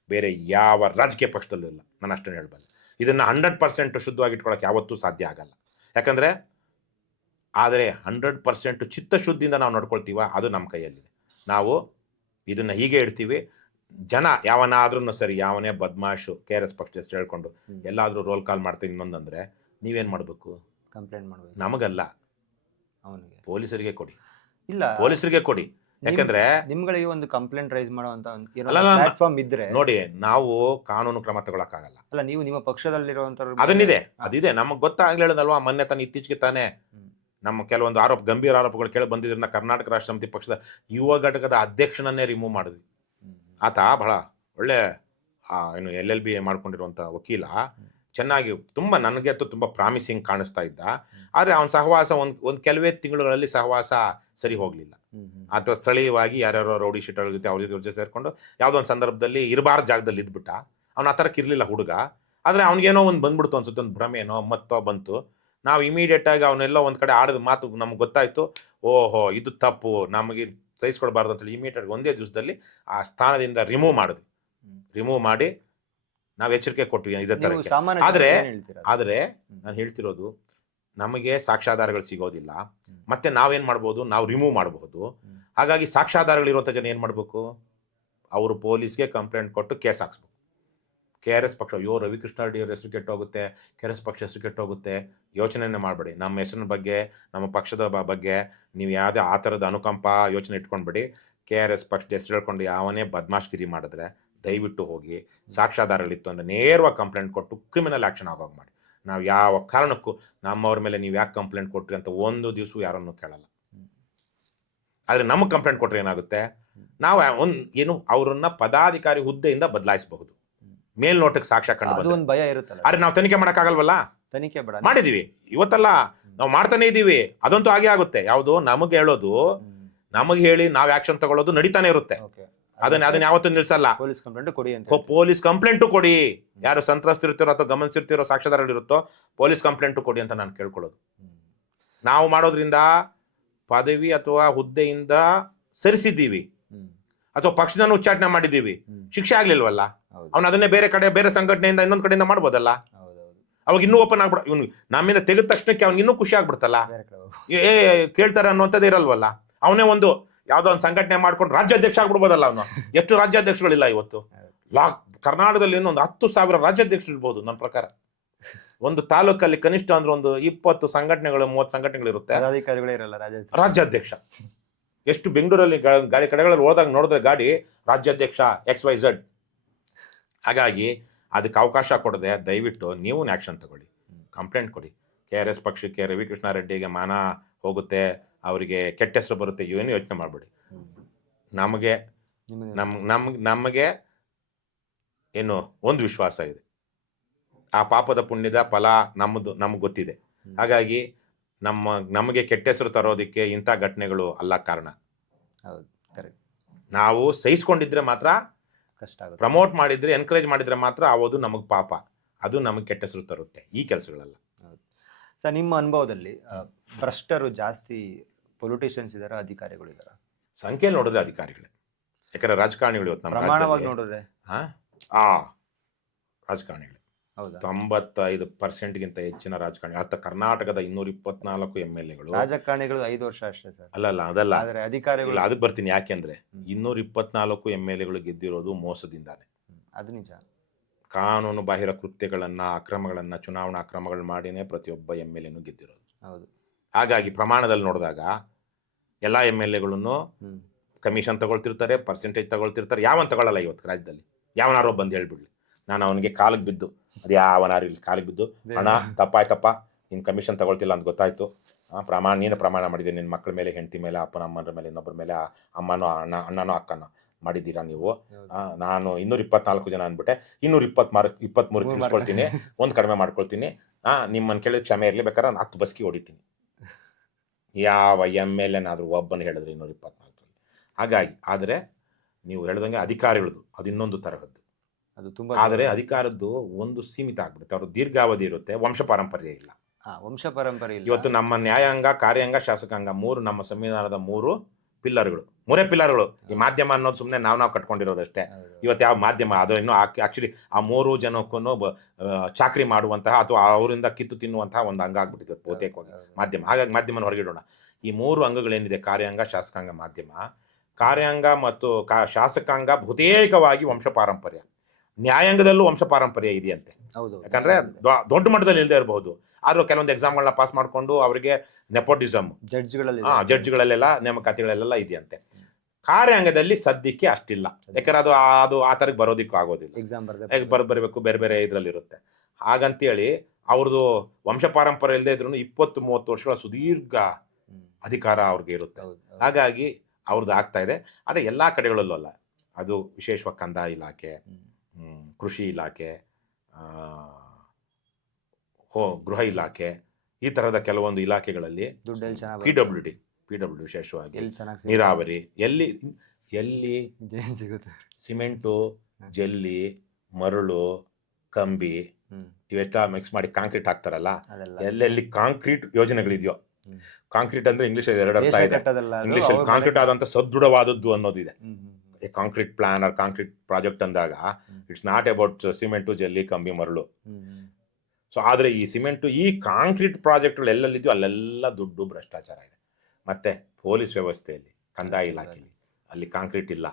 ಬೇರೆ ಯಾವ ರಾಜಕೀಯ ಪಕ್ಷದಲ್ಲೂ ಇಲ್ಲ. ನಾನು ಅಷ್ಟನ್ನು ಹೇಳ್ಬಲ್ಲೆ. ಇದನ್ನು 100% ಶುದ್ಧವಾಗಿ ಇಟ್ಕೊಳ್ಳೋಕೆ ಯಾವತ್ತೂ ಸಾಧ್ಯ ಆಗಲ್ಲ. ಯಾಕಂದರೆ ಆದರೆ 100% ಚಿತ್ತಶುದ್ಧಿಯಿಂದ ನಾವು ನೋಡ್ಕೊಳ್ತೀವ, ಅದು ನಮ್ಮ ಕೈಯಲ್ಲಿದೆ. ನಾವು ಇದನ್ನು ಹೀಗೆ ಇಡ್ತೀವಿ. ಜನ ಯಾವನಾದ್ರೂ ಸರಿ, ಯಾವನೇ ಬದ್ಮಾಶು KRS ಪಕ್ಷ ಎಷ್ಟು ಹೇಳ್ಕೊಂಡು ಎಲ್ಲಾದರೂ ರೋಲ್ ಕಾಲ್ ಮಾಡ್ತೀನಿ ಇನ್ನೊಂದಂದರೆ ನೀವೇನು ಮಾಡಬೇಕು? ಕಂಪ್ಲೇಂಟ್ ಮಾಡಬೇಕು. ನಮಗಲ್ಲ, ಅವನಿಗೆ, ಪೊಲೀಸರಿಗೆ ಕೊಡಿ. ಇಲ್ಲ, ಪೊಲೀಸರಿಗೆ ಕೊಡಿ. ಯಾಕಂದ್ರೆ ನಿಮ್ಗಳಿಗೆ ಒಂದು ಕಂಪ್ಲೇಂಟ್ ರೈಸ್ ಮಾಡುವಂತ ಪ್ಲಾಟ್ಫಾರ್ಮ್ ಇದ್ರೆ ನೋಡಿ, ನಾವು ಕಾನೂನು ಕ್ರಮ ತಗೊಳಕ್ಕಾಗಲ್ಲ. ಅಲ್ಲ, ನೀವು ನಿಮ್ಮ ಪಕ್ಷದಲ್ಲಿರುವಂತವ್ರು ಅದಿದೆ ನಮಗೆ ಗೊತ್ತಾಗ್ಲಿ. ಹೇಳೋದಲ್ವಾ, ಮೊನ್ನೆ ತಾನು ಇತ್ತೀಚೆಗೆ ತಾನೇ ನಮ್ಮ ಕೆಲವೊಂದು ಗಂಭೀರ ಆರೋಪಗಳು ಕೇಳಿ ಬಂದಿದ್ರನ್ನ ಕರ್ನಾಟಕ ರಾಷ್ಟ್ರ ಸಮಿತಿ ಪಕ್ಷದ ಯುವ ಘಟಕದ ಅಧ್ಯಕ್ಷನನ್ನೇ ರಿಮೂವ್ ಮಾಡಿದ್ವಿ. ಆತ ಬಹಳ ಒಳ್ಳೆ ಏನು LLB ಮಾಡ್ಕೊಂಡಿರುವಂಥ ವಕೀಲ, ಚೆನ್ನಾಗಿ ತುಂಬ ನನಗೆ ಅಂತೂ ತುಂಬ ಪ್ರಾಮಿಸಿಂಗ್ ಕಾಣಿಸ್ತಾ ಇದ್ದ. ಆದರೆ ಅವನ ಸಹವಾಸ ಒಂದು ಕೆಲವೇ ತಿಂಗಳುಗಳಲ್ಲಿ ಸಹವಾಸ ಸರಿ ಹೋಗಲಿಲ್ಲ. ಅಥವಾ ಸ್ಥಳೀಯವಾಗಿ ಯಾರ್ಯಾರೋ ರೌಡಿ ಶೀಟರ್ ಜೊತೆ ಅವ್ರ ಜೊತೆ ಸೇರಿಕೊಂಡು ಯಾವುದೋ ಒಂದು ಸಂದರ್ಭದಲ್ಲಿ ಇರಬಾರ್ದು ಜಾಗದಲ್ಲಿ ಇದ್ಬಿಟ್ಟ. ಅವನ ಆ ಥರಕ್ಕೆ ಇರಲಿಲ್ಲ ಹುಡುಗ. ಆದರೆ ಅವ್ನಿಗೇನೋ ಒಂದು ಬಂದ್ಬಿಡ್ತು ಅನ್ಸುತ್ತೆ, ಒಂದು ಭ್ರಮೆನೋ ಮತ್ತೋ ಬಂತು. ನಾವು ಇಮಿಡಿಯೇಟಾಗಿ ಅವನ್ನೆಲ್ಲ ಒಂದು ಕಡೆ ಆಡಿದ ಮಾತು ನಮ್ಗೆ ಗೊತ್ತಾಯಿತು, ಓಹೋ ಇದು ತಪ್ಪು, ನಮಗೆ ಸಹಿಸ್ಕೊಳ್ಬಾರ್ದು ಅಂತೇಳಿ ಇಮಿಡಿಯೇಟಾಗಿ ಒಂದೇ ದಿವಸದಲ್ಲಿ ಆ ಸ್ಥಾನದಿಂದ ರಿಮೂವ್ ಮಾಡಿ ನಾವು ಎಚ್ಚರಿಕೆ ಕೊಟ್ವಿ ಇದೇ ಥರಕ್ಕೆ. ಆದರೆ ನಾನು ಹೇಳ್ತಿರೋದು, ನಮಗೆ ಸಾಕ್ಷ್ಯಾಧಾರಗಳು ಸಿಗೋದಿಲ್ಲ, ಮತ್ತೆ ನಾವೇನು ಮಾಡ್ಬೋದು, ನಾವು ರಿಮೂವ್ ಮಾಡಬಹುದು. ಹಾಗಾಗಿ ಸಾಕ್ಷ್ಯಾಧಾರಗಳಿರುವಂಥ ಜನ ಏನು ಮಾಡಬೇಕು? ಅವರು ಪೊಲೀಸ್ಗೆ ಕಂಪ್ಲೇಂಟ್ ಕೊಟ್ಟು ಕೇಸ್ ಹಾಕ್ಸ್ಬೇಕು. KRS ಪಕ್ಷ, ರವಿಕೃಷ್ಣ ರೆಡ್ಡಿ ಅವ್ರ ಹೆಸರು ಕೆಟ್ಟೋಗುತ್ತೆ, KRS ಪಕ್ಷ ಹೆಸರು ಕೆಟ್ಟೋಗುತ್ತೆ. ಯೋಚನೆನೇ ಮಾಡಬೇಡಿ. ನಮ್ಮ ಹೆಸರಿನ ಬಗ್ಗೆ, ನಮ್ಮ ಪಕ್ಷದ ಬಗ್ಗೆ ನೀವು ಯಾವುದೇ ಆ ಥರದ ಅನುಕಂಪ ಯೋಚನೆ ಇಟ್ಕೊಂಡ್ಬೇಡಿ. KRS ಪಕ್ಷದ ಹೆಸರು ಹೇಳ್ಕೊಂಡು ಯಾವನೇ ಬದ್ಮಾಶ್ಗಿರಿ ಮಾಡಿದ್ರೆ ದಯವಿಟ್ಟು ಹೋಗಿ ಸಾಕ್ಷ್ಯಾಧಾರಗಳಿತ್ತು ಅಂದರೆ ನೇರವಾಗಿ ಕಂಪ್ಲೇಂಟ್ ಕೊಟ್ಟು ಕ್ರಿಮಿನಲ್ ಆ್ಯಕ್ಷನ್ ಆಗೋಗಿ ಮಾಡಿ. ನಾವು ಯಾವ ಕಾರಣಕ್ಕೂ ನಮ್ಮವ್ರ ಮೇಲೆ ನೀವು ಯಾಕೆ ಕಂಪ್ಲೇಂಟ್ ಕೊಟ್ರಿ ಅಂತ ಒಂದು ದಿವಸ ಯಾರನ್ನು ಕೇಳಲ್ಲ. ಆದರೆ ನಮಗೆ ಕಂಪ್ಲೇಂಟ್ ಕೊಟ್ಟರೆ ಏನಾಗುತ್ತೆ, ನಾವು ಅವರನ್ನ ಪದಾಧಿಕಾರಿ ಹುದ್ದೆಯಿಂದ ಬದಲಾಯಿಸಬಹುದು, ಮೇಲ್ನೋಟಕ್ಕೆ ಸಾಕ್ಷ್ಯ ಕಂಡು ಒಂದು ಭಯ ಇರುತ್ತಲ್ಲ. ಆದರೆ ನಾವು ತನಿಖೆ ಮಾಡೋಕ್ಕಾಗಲ್ವಲ್ಲ. ತನಿಖೆ ಮಾಡಿದೀವಿ, ಇವತ್ತಲ್ಲ ನಾವು ಮಾಡ್ತಾನೆ ಇದ್ದೀವಿ. ಅದಂತೂ ಹಾಗೆ ಆಗುತ್ತೆ. ಯಾವುದು ನಮಗೆ ಹೇಳೋದು, ನಮಗೆ ಹೇಳಿ ನಾವು ಆಕ್ಷನ್ ತಗೊಳ್ಳೋದು ನಡೀತಾನೆ ಇರುತ್ತೆ. ಅದನ್ನ ಯಾವತ್ತೂ ನಿಲ್ಸಲ್ಲ. ಪೊಲೀಸ್ ಕಂಪ್ಲೇಂಟು ಕೊಡಿ. ಯಾರು ಸಂತ್ರಸ್ತಿರ್ತಿರೋ ಅಥವಾ ಗಮನಿಸಿರ್ತಿರೋ ಸಾಕ್ಷ್ಯಾಧಾರಗಳಿರುತ್ತೋ ಪೊಲೀಸ್ ಕಂಪ್ಲೇಂಟು ಕೊಡಿ ಅಂತ ನಾನು ಕೇಳ್ಕೊಳ್ಳೋದು. ನಾವು ಮಾಡೋದ್ರಿಂದ ಪದವಿ ಅಥವಾ ಹುದ್ದೆಯಿಂದ ಸರಿಸಿದ್ದೀವಿ ಅಥವಾ ಪಕ್ಷದ ಉಚ್ಚಾಟನೆ ಮಾಡಿದ್ದೀವಿ, ಶಿಕ್ಷೆ ಆಗ್ಲಿಲ್ವಲ್ಲ. ಅವ್ನು ಅದನ್ನೇ ಬೇರೆ ಸಂಘಟನೆಯಿಂದ ಇನ್ನೊಂದು ಕಡೆಯಿಂದ ಮಾಡ್ಬೋದಲ್ಲ. ಅವಾಗ ಇನ್ನೂ ಓಪನ್ ಆಗ್ಬಿಡ, ಇವ್ನು ನಮ್ಮಿಂದ ತೆಗೆದ ತಕ್ಷಣಕ್ಕೆ ಅವ್ನಿಗೆ ಇನ್ನೂ ಖುಷಿ ಆಗ್ಬಿಡ್ತಲ್ಲ. ಕೇಳ್ತಾರೆ ಅನ್ನೋಂಥದ್ದು ಇರಲ್ವಲ್ಲ. ಅವನೇ ಒಂದು ಯಾವುದೋ ಒಂದು ಸಂಘಟನೆ ಮಾಡ್ಕೊಂಡು ರಾಜ್ಯಾಧ್ಯಕ್ಷ ಆಗ್ಬಿಡ್ಬೋದಲ್ಲ. ಅವನು ಎಷ್ಟು ರಾಜ್ಯಾಧ್ಯಕ್ಷಗಳಿಲ್ಲ ಇವತ್ತು. ಕರ್ನಾಟಕದಲ್ಲಿ ಇನ್ನೊಂದು 10,000 ರಾಜ್ಯಾಧ್ಯಕ್ಷರು ಇರ್ಬೋದು ನನ್ನ ಪ್ರಕಾರ. ಒಂದು ತಾಲೂಕಲ್ಲಿ ಕನಿಷ್ಠ ಅಂದ್ರೆ ಒಂದು 20 ಸಂಘಟನೆಗಳು 30 ಸಂಘಟನೆಗಳು ಇರುತ್ತೆ. ರಾಜ್ಯಾಧ್ಯಕ್ಷ ಎಷ್ಟು ಬೆಂಗಳೂರಲ್ಲಿ ಗಾಡಿ ಕಡೆಗಳಲ್ಲಿ ಹೋದಾಗ ನೋಡಿದ್ರೆ ಗಾಡಿ ರಾಜ್ಯಾಧ್ಯಕ್ಷ XYZ. ಹಾಗಾಗಿ ಅದಕ್ಕೆ ಅವಕಾಶ ಕೊಡದೆ ದಯವಿಟ್ಟು ನೀವು ಆ್ಯಕ್ಷನ್ ತಗೊಳ್ಳಿ, ಕಂಪ್ಲೇಂಟ್ ಕೊಡಿ. KRS ಪಕ್ಷಕ್ಕೆ, ರವಿಕೃಷ್ಣ ರೆಡ್ಡಿಗೆ ಮಾನ ಹೋಗುತ್ತೆ, ಅವರಿಗೆ ಕೆಟ್ಟ ಹೆಸರು ಬರುತ್ತೆ, ಏನು ಯೋಚನೆ ಮಾಡಬೇಡಿ. ನಮಗೆ ಏನು ಒಂದು ವಿಶ್ವಾಸ ಇದೆ, ಆ ಪಾಪದ ಪುಣ್ಯದ ಫಲ ನಮಗೆ ಗೊತ್ತಿದೆ. ಹಾಗಾಗಿ ನಮಗೆ ಕೆಟ್ಟ ಹೆಸರು ತರೋದಕ್ಕೆ ಇಂಥ ಘಟನೆಗಳು ಅಲ್ಲ ಕಾರಣ. ನಾವು ಸಹಿಸ್ಕೊಂಡಿದ್ರೆ ಮಾತ್ರ ಕಷ್ಟ ಆಗುತ್ತೆ. ಪ್ರಮೋಟ್ ಮಾಡಿದ್ರೆ, ಎನ್ಕರೇಜ್ ಮಾಡಿದ್ರೆ ಮಾತ್ರ ಅದು ನಮಗೆ ಪಾಪ, ಅದು ನಮಗೆ ಕೆಟ್ಟ ಹೆಸರು ತರುತ್ತೆ ಈ ಕೆಲಸಗಳೆಲ್ಲ. ಸರ್, ನಿಮ್ಮ ಅನುಭವದಲ್ಲಿ ಭ್ರಷ್ಟರು ಜಾಸ್ತಿ ಪೊಲಿಟಿಷಿಯನ್ಸ್ ಇದಾರ, ಅಧಿಕಾರಿಗಳಿದಾರ? ಸಂಖ್ಯೆಯಲ್ಲಿ ನೋಡಿದ್ರೆ ಅಧಿಕಾರಿಗಳೇ. ಯಾಕಂದ್ರೆ ರಾಜಕಾರಣಿಗಳು ಇವತ್ತು ನಮ್ಮ ಪ್ರಮಾಣವಾಗಿ ನೋಡಿದ್ರೆ ರಾಜಕಾರಣಿಗಳೇ. ಹೌದಾ? 95%ಗಿಂತ ಹೆಚ್ಚಿನ ರಾಜಕಾರಣಿ. ಕರ್ನಾಟಕದ 224 MLAಗಳು ರಾಜಕಾರಣಿಗಳು 5 ವರ್ಷ ಅಷ್ಟೇ ಸರ್. ಅದಲ್ಲ, ಆದ್ರೆ ಅಧಿಕಾರಿಗಳು ಅದಕ್ಕೆ ಬರ್ತೀನಿ. ಯಾಕೆಂದ್ರೆ 224 MLAಗಳು ಗೆದ್ದಿರೋದು ಮೋಸದಿಂದಾನೆ. ಅದು ನಿಜ. ಕಾನೂನು ಬಾಹಿರ ಕೃತ್ಯಗಳನ್ನ, ಅಕ್ರಮಗಳನ್ನ, ಚುನಾವಣಾ ಅಕ್ರಮಗಳು ಮಾಡಿನೇ ಪ್ರತಿಯೊಬ್ಬ MLAನು ಗೆದ್ದಿರೋದು. ಹೌದು. ಹಾಗಾಗಿ ಪ್ರಮಾಣದಲ್ಲಿ ನೋಡಿದಾಗ ಎಲ್ಲ MLAಗಳನ್ನು ಕಮಿಷನ್ ತಗೊಳ್ತಿರ್ತಾರೆ, ಪರ್ಸೆಂಟೇಜ್ ತಗೊಳ್ತಿರ್ತಾರೆ. ಯಾವನ್ ತಗೊಳ್ಳಲ್ಲ ಇವತ್ತು ರಾಜ್ಯದಲ್ಲಿ. ಯಾವನಾರೋ ಬಂದು ಹೇಳ್ಬಿಡ್ಲಿ, ನಾನು ಅವನಿಗೆ ಕಾಲಿಗೆ ಬಿದ್ದು, ಅದು ಯಾವನಾರು ಇಲ್ಲಿ ಕಾಲಿಗೆ ಬಿದ್ದು, ಅಣ್ಣ ತಪ್ಪಾಯ್ತಪ್ಪ, ನೀನು ಕಮಿಷನ್ ತಗೊಳ್ತಿಲ್ಲ ಅಂತ ಗೊತ್ತಾಯ್ತು, ನೀನು ಪ್ರಮಾಣ ಮಾಡಿದೆ ನಿನ್ನ ಮಕ್ಕಳ ಮೇಲೆ, ಹೆಂಡತಿ ಮೇಲೆ, ಅಪ್ಪನ ಅಮ್ಮನ ಮೇಲೆ, ಇನ್ನೊಬ್ಬರ ಮೇಲೆ, ಅಮ್ಮನೋ ಅಣ್ಣನೋ ಅಕ್ಕನೋ ಮಾಡಿದ್ದೀರಾ ನೀವು. ನಾನು 224 ಜನ ಅಂದ್ಬಿಟ್ಟೆ 223 ಇಳಿಸ್ಕೊಳ್ತೀನಿ, ಒಂದು ಕಡಿಮೆ ಮಾಡ್ಕೊಳ್ತೀನಿ, ನಿಮ್ಮನ್ನು ಕೇಳಿದ ಕ್ಷಮೆ ಇರಲಿ, ಬೇಕಾದ್ರೆ ನಾನು 10 ಬಸ್ಕಿ ಹೊಡಿತೀನಿ. ಯಾವ MLAನಾದರೂ ಒಬ್ಬನು ಹೇಳಿದ್ರೆ 224. ಹಾಗಾಗಿ ಆದರೆ ನೀವು ಹೇಳ್ದಂಗೆ ಅಧಿಕಾರಿಗಳದು ಅದು ಇನ್ನೊಂದು ತರಹದ್ದು. ಅದು ತುಂಬಾ ಆದರೆ ಅಧಿಕಾರದ್ದು ಒಂದು ಸೀಮಿತ ಆಗ್ಬಿಡುತ್ತೆ. ಅವರು ದೀರ್ಘಾವಧಿ ಇರುತ್ತೆ, ವಂಶ ಪಾರಂಪರ್ಯ ಇಲ್ಲ. ವಂಶ ಪರಂಪರೆ ಇಲ್ಲ. ಇವತ್ತು ನಮ್ಮ ನ್ಯಾಯಾಂಗ, ಕಾರ್ಯಾಂಗ, ಶಾಸಕಾಂಗ 3 ನಮ್ಮ ಸಂವಿಧಾನದ 3 ಪಿಲ್ಲರ್ಗಳು, 3 ಪಿಲ್ಲರ್ಗಳು. ಈ ಮಾಧ್ಯಮ ಅನ್ನೋದು ಸುಮ್ಮನೆ ನಾವು ಕಟ್ಕೊಂಡಿರೋದಷ್ಟೇ. ಇವತ್ತು ಯಾವ ಮಾಧ್ಯಮ ಅದು ಇನ್ನೂ ಆಕ್ಚುಲಿ ಆ 3 ಜನಕ್ಕೂ ಚಾಕ್ರಿ ಮಾಡುವಂತಹ ಅಥವಾ ಅವರಿಂದ ಕಿತ್ತು ತಿನ್ನುವಂತಹ ಒಂದು ಅಂಗ ಆಗ್ಬಿಟ್ಟಿದೆ ಬಹುತೇಕವಾಗಿ ಮಾಧ್ಯಮ. ಹಾಗಾಗಿ ಮಾಧ್ಯಮನ ಹೊರಗಿಡೋಣ. ಈ 3 ಅಂಗಗಳೇನಿದೆ, ಕಾರ್ಯಾಂಗ, ಶಾಸಕಾಂಗ, ಮಾಧ್ಯಮ. ಕಾರ್ಯಾಂಗ ಮತ್ತು ಶಾಸಕಾಂಗ ಬಹುತೇಕವಾಗಿ ವಂಶ ಪಾರಂಪರ್ಯ. ನ್ಯಾಯಾಂಗದಲ್ಲೂ ವಂಶ ಪಾರಂಪರ್ಯ ಇದೆಯಂತೆ. ಯಾಕಂದ್ರೆ ದೊಡ್ಡ ಮಟ್ಟದಲ್ಲಿ ಇಲ್ಲದೆ ಇರಬಹುದು, ಆದ್ರೂ ಕೆಲವೊಂದು ಎಕ್ಸಾಮ್ಗಳನ್ನ ಪಾಸ್ ಮಾಡಿಕೊಂಡು ಅವರಿಗೆ ನೆಪೋಟಿಸಮ್ ಜಡ್ಜ್ಗಳಲ್ಲೆಲ್ಲ ನೇಮಕಾತಿಗಳಲ್ಲೆಲ್ಲ ಇದೆಯಂತೆ. ಕಾರ್ಯಾಂಗದಲ್ಲಿ ಸದ್ಯಕ್ಕೆ ಅಷ್ಟಿಲ್ಲ, ಯಾಕಂದ್ರೆ ಅದು ಆ ಥರಕ್ಕೆ ಬರೋದಿಕ್ಕೂ ಆಗೋದಿಲ್ಲ. ಬರಬೇಕು, ಬೇರೆ ಬೇರೆ ಇದರಲ್ಲಿರುತ್ತೆ. ಹಾಗಂತೇಳಿ ಅವ್ರದ್ದು ವಂಶ ಪಾರಂಪರ್ಯ ಇಲ್ಲದೆ ಇದ್ರೂ 20-30 ವರ್ಷಗಳ ಸುದೀರ್ಘ ಅಧಿಕಾರ ಅವ್ರಿಗೆ ಇರುತ್ತೆ. ಹಾಗಾಗಿ ಅವ್ರದ್ದು ಆಗ್ತಾ ಇದೆ. ಆದರೆ ಎಲ್ಲ ಕಡೆಗಳಲ್ಲೂ ಅಲ್ಲ, ಅದು ವಿಶೇಷವಾಗಿ ಕಂದಾಯ ಇಲಾಖೆ, ಕೃಷಿ ಇಲಾಖೆ, ಗೃಹ ಇಲಾಖೆ, ಈ ಥರದ ಕೆಲವೊಂದು ಇಲಾಖೆಗಳಲ್ಲಿ PWD ವಿಶೇಷವಾಗಿ ನೀರಾವರಿ, ಎಲ್ಲಿ ಸಿಮೆಂಟು, ಜಲ್ಲಿ, ಮರಳು, ಕಂಬಿ ಇವೆಲ್ಲ ಮಿಕ್ಸ್ ಮಾಡಿ ಕಾಂಕ್ರೀಟ್ ಹಾಕ್ತಾರಲ್ಲ, ಎಲ್ಲೆಲ್ಲಿ ಕಾಂಕ್ರೀಟ್ ಯೋಜನೆಗಳಿದೆಯೋ, ಕಾಂಕ್ರೀಟ್ ಅಂದ್ರೆ ಇಂಗ್ಲಿಷ್ 2 ಅರ್ಥ ಇದೆ. ಇಂಗ್ಲಿಷಲ್ಲಿ ಕಾಂಕ್ರೀಟ್ ಆದಂತ ಸದೃಢವಾದದ್ದು ಅನ್ನೋದಿದೆ. A concrete plan or concrete project ಅಂದಾಗ ಇಟ್ಸ್ ನಾಟ್ ಅಬೌಟ್ ಸಿಮೆಂಟು, ಜಲ್ಲಿ, ಕಂಬಿ, ಮರಳು. ಸೊ ಆದರೆ ಈ ಸಿಮೆಂಟು, ಈ ಕಾಂಕ್ರೀಟ್ ಪ್ರಾಜೆಕ್ಟ್ಗಳು ಎಲ್ಲೆಲ್ಲಿದೆಯೋ ಅಲ್ಲೆಲ್ಲ ದುಡ್ಡು ಭ್ರಷ್ಟಾಚಾರ ಇದೆ. ಮತ್ತೆ ಪೊಲೀಸ್ ವ್ಯವಸ್ಥೆಯಲ್ಲಿ, ಕಂದಾಯ ಇಲಾಖೆಯಲ್ಲಿ ಅಲ್ಲಿ ಕಾಂಕ್ರೀಟ್ ಇಲ್ಲ,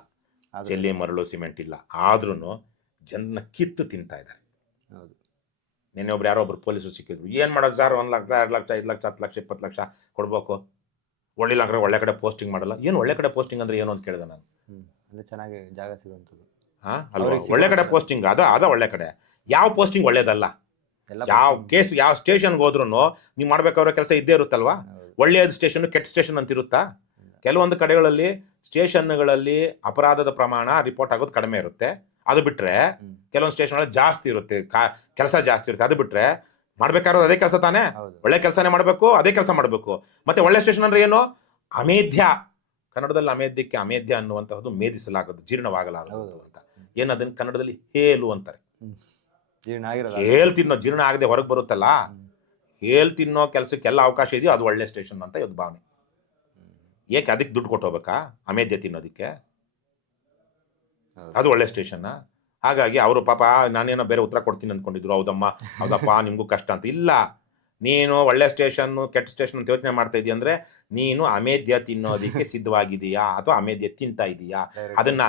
ಜಲ್ಲಿ, ಮರಳು, ಸಿಮೆಂಟ್ ಇಲ್ಲ, ಆದ್ರೂ ಜನ ಕಿತ್ತು ತಿಂತಾ ಇದ್ದಾರೆ. ನಿನ್ನೆ ಯಾರೋ ಒಬ್ರು ಪೊಲೀಸರು ಸಿಕ್ಕಿದ್ರು. ಏನು ಮಾಡೋದು ಸರ್, 1 ಲಕ್ಷ, 2 ಲಕ್ಷ, 5 ಲಕ್ಷ, 10 ಲಕ್ಷ, 20 ಲಕ್ಷ ಕೊಡ್ಬೇಕು, ಒಳ್ಳಿಲ್ಲ ಅಂದ್ರೆ ಒಳ್ಳೆ ಕಡೆ ಪೋಸ್ಟಿಂಗ್ ಮಾಡಲ್ಲ. ಏನು ಒಳ್ಳೆ ಕಡೆ ಪೋಸ್ಟಿಂಗ್ ಅಂದ್ರೆ ಏನು ಅಂತ ಕೇಳಿದೆ ನಾನು. ಚೆನ್ನಾಗಿ ಜಾಗ ಸಿಗುವಂಥದ್ದು ಅಲ್ವಾ, ಒಳ್ಳೆ ಕಡೆ ಪೋಸ್ಟಿಂಗ್ ಅದ ಒಳ್ಳೆ ಕಡೆ. ಯಾವ ಪೋಸ್ಟಿಂಗ್ ಒಳ್ಳೇದಲ್ಲ. ಯಾವ ಕೇಸ್, ಯಾವ ಸ್ಟೇಷನ್ಗೆ ಹೋದ್ರೂ ನೀವು ಮಾಡ್ಬೇಕಾದ್ರೆ ಕೆಲಸ ಇದ್ದೇ ಇರುತ್ತಲ್ವಾ. ಒಳ್ಳೆಯದು ಸ್ಟೇಷನ್, ಕೆಟ್ಟ ಸ್ಟೇಷನ್ ಅಂತ ಇರುತ್ತಾ? ಕೆಲವೊಂದು ಕಡೆಗಳಲ್ಲಿ ಸ್ಟೇಷನ್ಗಳಲ್ಲಿ ಅಪರಾಧದ ಪ್ರಮಾಣ ರಿಪೋರ್ಟ್ ಆಗೋದು ಕಡಿಮೆ ಇರುತ್ತೆ. ಅದು ಬಿಟ್ರೆ ಕೆಲವೊಂದು ಸ್ಟೇಷನ್ಗಳಲ್ಲಿ ಜಾಸ್ತಿ ಇರುತ್ತೆ, ಕೆಲಸ ಜಾಸ್ತಿ ಇರುತ್ತೆ. ಅದು ಬಿಟ್ರೆ ಮಾಡ್ಬೇಕಾದ್ರೆ ಅದೇ ಕೆಲಸ ತಾನೇ, ಒಳ್ಳೆ ಕೆಲಸನೇ ಮಾಡಬೇಕು, ಅದೇ ಕೆಲಸ ಮಾಡಬೇಕು. ಮತ್ತೆ ಒಳ್ಳೆ ಸ್ಟೇಷನ್ ಅಂದ್ರೆ ಏನು? ಅಮೇಧ್ಯ. ಕನ್ನಡದಲ್ಲಿ ಅಮೇಧ್ಯಕ್ಕೆ ಅಮೇಧ್ಯ ಅನ್ನುವಂತಹದ್ದು ಮೇಧಿಸಲಾಗದು, ಜೀರ್ಣವಾಗಲಾಗದು ಅಂತ. ಏನದನ್ನು ಕನ್ನಡದಲ್ಲಿ ಹೇಲು ಅಂತಾರೆ. ಹೇಲ್ ತಿನ್ನೋ, ಜೀರ್ಣ ಆಗದೆ ಹೊರಗೆ ಬರುತ್ತಲ್ಲ, ಹೇಲ್ ತಿನ್ನೋ ಕೆಲಸಕ್ಕೆಲ್ಲ ಅವಕಾಶ ಇದೆಯೋ ಅದು ಒಳ್ಳೆ ಸ್ಟೇಷನ್ ಅಂತ ಇವತ್ತು ಭಾವನೆ. ಏಕೆ ಅದಕ್ಕೆ ದುಡ್ಡು ಕೊಟ್ಟು ಹೋಗ್ಬೇಕಾ ಅಮೇಧ್ಯ ತಿನ್ನೋದಕ್ಕೆ? ಅದು ಒಳ್ಳೆ ಸ್ಟೇಷನ್. ಹಾಗಾಗಿ ಅವರು ಪಾಪ ನಾನೇನೋ ಬೇರೆ ಉತ್ತರ ಕೊಡ್ತೀನಿ ಅಂದ್ಕೊಂಡಿದ್ರು. ಹೌದಪ್ಪ ನಿಮಗೂ ಕಷ್ಟ ಅಂತ. ಇಲ್ಲ, ನೀನು ಒಳ್ಳೆ ಸ್ಟೇಷನ್, ಕೆಟ್ಟ ಸ್ಟೇಷನ್ ಅಂತ ಯೋಚನೆ ಮಾಡ್ತಾ ಇದೀಯ ಅಂದ್ರೆ ನೀನು ಅಮೇಧ್ಯ ತಿನ್ನೋದಕ್ಕೆ ಸಿದ್ಧವಾಗಿದೆಯಾ ಅಥವಾ ಅಮೇಧ್ಯ ತಿಂತಾ ಇದೀಯಾ, ಅದನ್ನ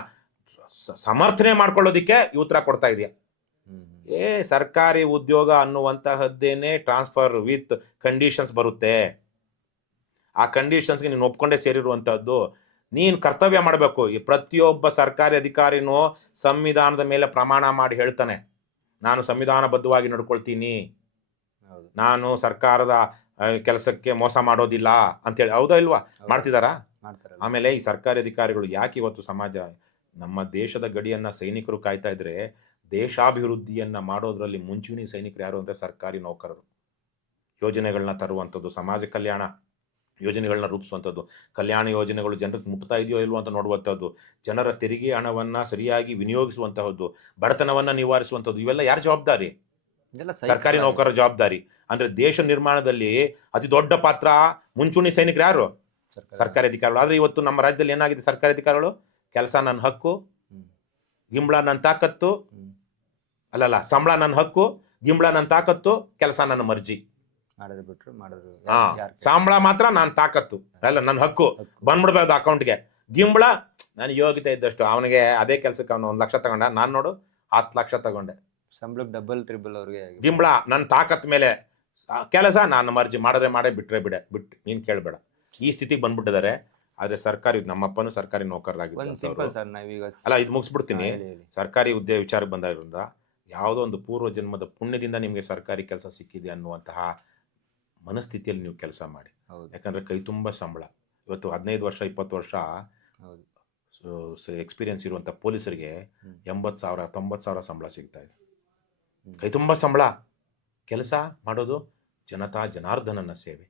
ಸಮರ್ಥನೆ ಮಾಡ್ಕೊಳ್ಳೋದಿಕ್ಕೆ ಉತ್ತರ ಕೊಡ್ತಾ ಇದೆಯಾ? ಸರ್ಕಾರಿ ಉದ್ಯೋಗ ಅನ್ನುವಂತಹದ್ದೇನೆ ಟ್ರಾನ್ಸ್ಫರ್ ವಿತ್ ಕಂಡೀಷನ್ಸ್ ಬರುತ್ತೆ. ಆ ಕಂಡೀಷನ್ಸ್ಗೆ ನೀನು ಒಪ್ಕೊಂಡೇ ಸೇರಿರುವಂತಹದ್ದು. ನೀನು ಕರ್ತವ್ಯ ಮಾಡಬೇಕು. ಈ ಪ್ರತಿಯೊಬ್ಬ ಸರ್ಕಾರಿ ಅಧಿಕಾರಿನೂ ಸಂವಿಧಾನದ ಮೇಲೆ ಪ್ರಮಾಣ ಮಾಡಿ ಹೇಳ್ತಾನೆ, ನಾನು ಸಂವಿಧಾನಬದ್ಧವಾಗಿ ನಡ್ಕೊಳ್ತೀನಿ, ನಾನು ಸರ್ಕಾರದ ಕೆಲಸಕ್ಕೆ ಮೋಸ ಮಾಡೋದಿಲ್ಲ ಅಂತೇಳಿ. ಹೌದಾ ಇಲ್ವಾ? ಮಾಡ್ತಿದಾರಾ? ಆಮೇಲೆ ಈ ಸರ್ಕಾರಿ ಅಧಿಕಾರಿಗಳು ಯಾಕೆ ಇವತ್ತು ಸಮಾಜ, ನಮ್ಮ ದೇಶದ ಗಡಿಯನ್ನ ಸೈನಿಕರು ಕಾಯ್ತಾ ಇದ್ರೆ ದೇಶಾಭಿವೃದ್ಧಿಯನ್ನ ಮಾಡೋದ್ರಲ್ಲಿ ಮುಂಚೂಣಿ ಸೈನಿಕರು ಯಾರು ಅಂದ್ರೆ ಸರ್ಕಾರಿ ನೌಕರರು. ಯೋಜನೆಗಳನ್ನ ತರುವಂಥದ್ದು, ಸಮಾಜ ಕಲ್ಯಾಣ, ಯೋಜನೆಗಳನ್ನ ರೂಪಿಸುವಂಥದ್ದು, ಕಲ್ಯಾಣ ಯೋಜನೆಗಳು ಜನರಿಗೆ ಮುಟ್ತಾ ಇದೆಯೋ ಇಲ್ವೋ ಅಂತ ನೋಡುವಂಥದ್ದು, ಜನರ ತೆರಿಗೆ ಹಣವನ್ನು ಸರಿಯಾಗಿ ವಿನಿಯೋಗಿಸುವಂತಹದ್ದು, ಬಡತನವನ್ನು ನಿವಾರಿಸುವಂಥದ್ದು, ಇವೆಲ್ಲ ಯಾರ ಜವಾಬ್ದಾರಿ? ಇದೆಲ್ಲ ಸರ್ಕಾರಿ ನೌಕರರ ಜವಾಬ್ದಾರಿ. ಅಂದರೆ ದೇಶ ನಿರ್ಮಾಣದಲ್ಲಿ ಅತಿ ದೊಡ್ಡ ಪಾತ್ರ ಮುಂಚೂಣಿ ಸೈನಿಕರು ಯಾರು? ಸರ್ಕಾರಿ ಅಧಿಕಾರಿಗಳು. ಆದರೆ ಇವತ್ತು ನಮ್ಮ ರಾಜ್ಯದಲ್ಲಿ ಏನಾಗಿದೆ? ಸರ್ಕಾರಿ ಅಧಿಕಾರಿಗಳು ಕೆಲಸ ನನ್ನ ಹಕ್ಕು, ಗಿಂಬಳ ನನ್ನ ತಾಕತ್ತು, ಅಲ್ಲಲ್ಲ ಸಂಬಳ ನನ್ನ ಹಕ್ಕು, ಗಿಂಬಳ ನನ್ನ ತಾಕತ್ತು, ಕೆಲಸ ನನ್ನ ಮರ್ಜಿ. ಸಂಬಳ ಮಾತ್ರ ನಾನು ತಾಕತ್ತು, ಅಲ್ಲ ನನ್ನ ಹಕ್ಕು, ಬಂದ್ಬಿಡ್ಬೇಕು ಅಕೌಂಟ್ಗೆ. ಗಿಂಬಳ ನಾನು ಯೋಗ್ಯತೆ ಇದ್ದಷ್ಟು. ಅವನಿಗೆ ಅದೇ ಕೆಲಸಕ್ಕೆ ಅವನು 1 ಲಕ್ಷ ತಗೊಂಡ, ನಾನು ನೋಡು 10 ಲಕ್ಷ ತಗೊಂಡೆ. ಸಂಬಳಕ್ಕೆ ಡಬಲ್ ತ್ರಿಬಲ್ ಅವ್ರಿಗೆ. ಗಿಂಬಳ ನನ್ನ ತಾಕತ್ ಮೇಲೆ, ಕೆಲಸ ನಾನು ಮರ್ಜಿ, ಮಾಡಿದ್ರೆ ಮಾಡೇ, ಬಿಟ್ರೆ ಬಿಟ್ಟು ನೀನು ಕೇಳಬೇಡ. ಈ ಸ್ಥಿತಿಗೆ ಬಂದ್ಬಿಟ್ಟಿದ್ದಾರೆ. ಆದರೆ ಸರ್ಕಾರಿ, ನಮ್ಮಪ್ಪನು ಸರ್ಕಾರಿ ನೌಕರರಾಗಿದ್ದರು. ಅಲ್ಲ, ಇದು ಮುಗಿಸ್ಬಿಡ್ತೀನಿ. ಸರ್ಕಾರಿ ಹುದ್ದೆ ವಿಚಾರಕ್ಕೆ ಬಂದಾಗಿರೋದ್ರಿಂದ ಯಾವುದೋ ಒಂದು ಪೂರ್ವ ಜನ್ಮದ ಪುಣ್ಯದಿಂದ ನಿಮಗೆ ಸರ್ಕಾರಿ ಕೆಲಸ ಸಿಕ್ಕಿದೆ ಅನ್ನುವಂತಹ ಮನಸ್ಥಿತಿಯಲ್ಲಿ ನೀವು ಕೆಲಸ ಮಾಡಿ. ಯಾಕಂದರೆ ಕೈ ತುಂಬ ಸಂಬಳ. ಇವತ್ತು 15 ವರ್ಷ 20 ವರ್ಷ ಎಕ್ಸ್ಪೀರಿಯನ್ಸ್ ಇರುವಂಥ ಪೊಲೀಸರಿಗೆ 80,000 90,000 ಸಂಬಳ ಸಿಗ್ತಾ ಇದೆ. ಕೈ ತುಂಬ ಸಂಬಳ. ಕೆಲಸ ಮಾಡೋದು ಜನಾರ್ದನನ ಸೇವೆ.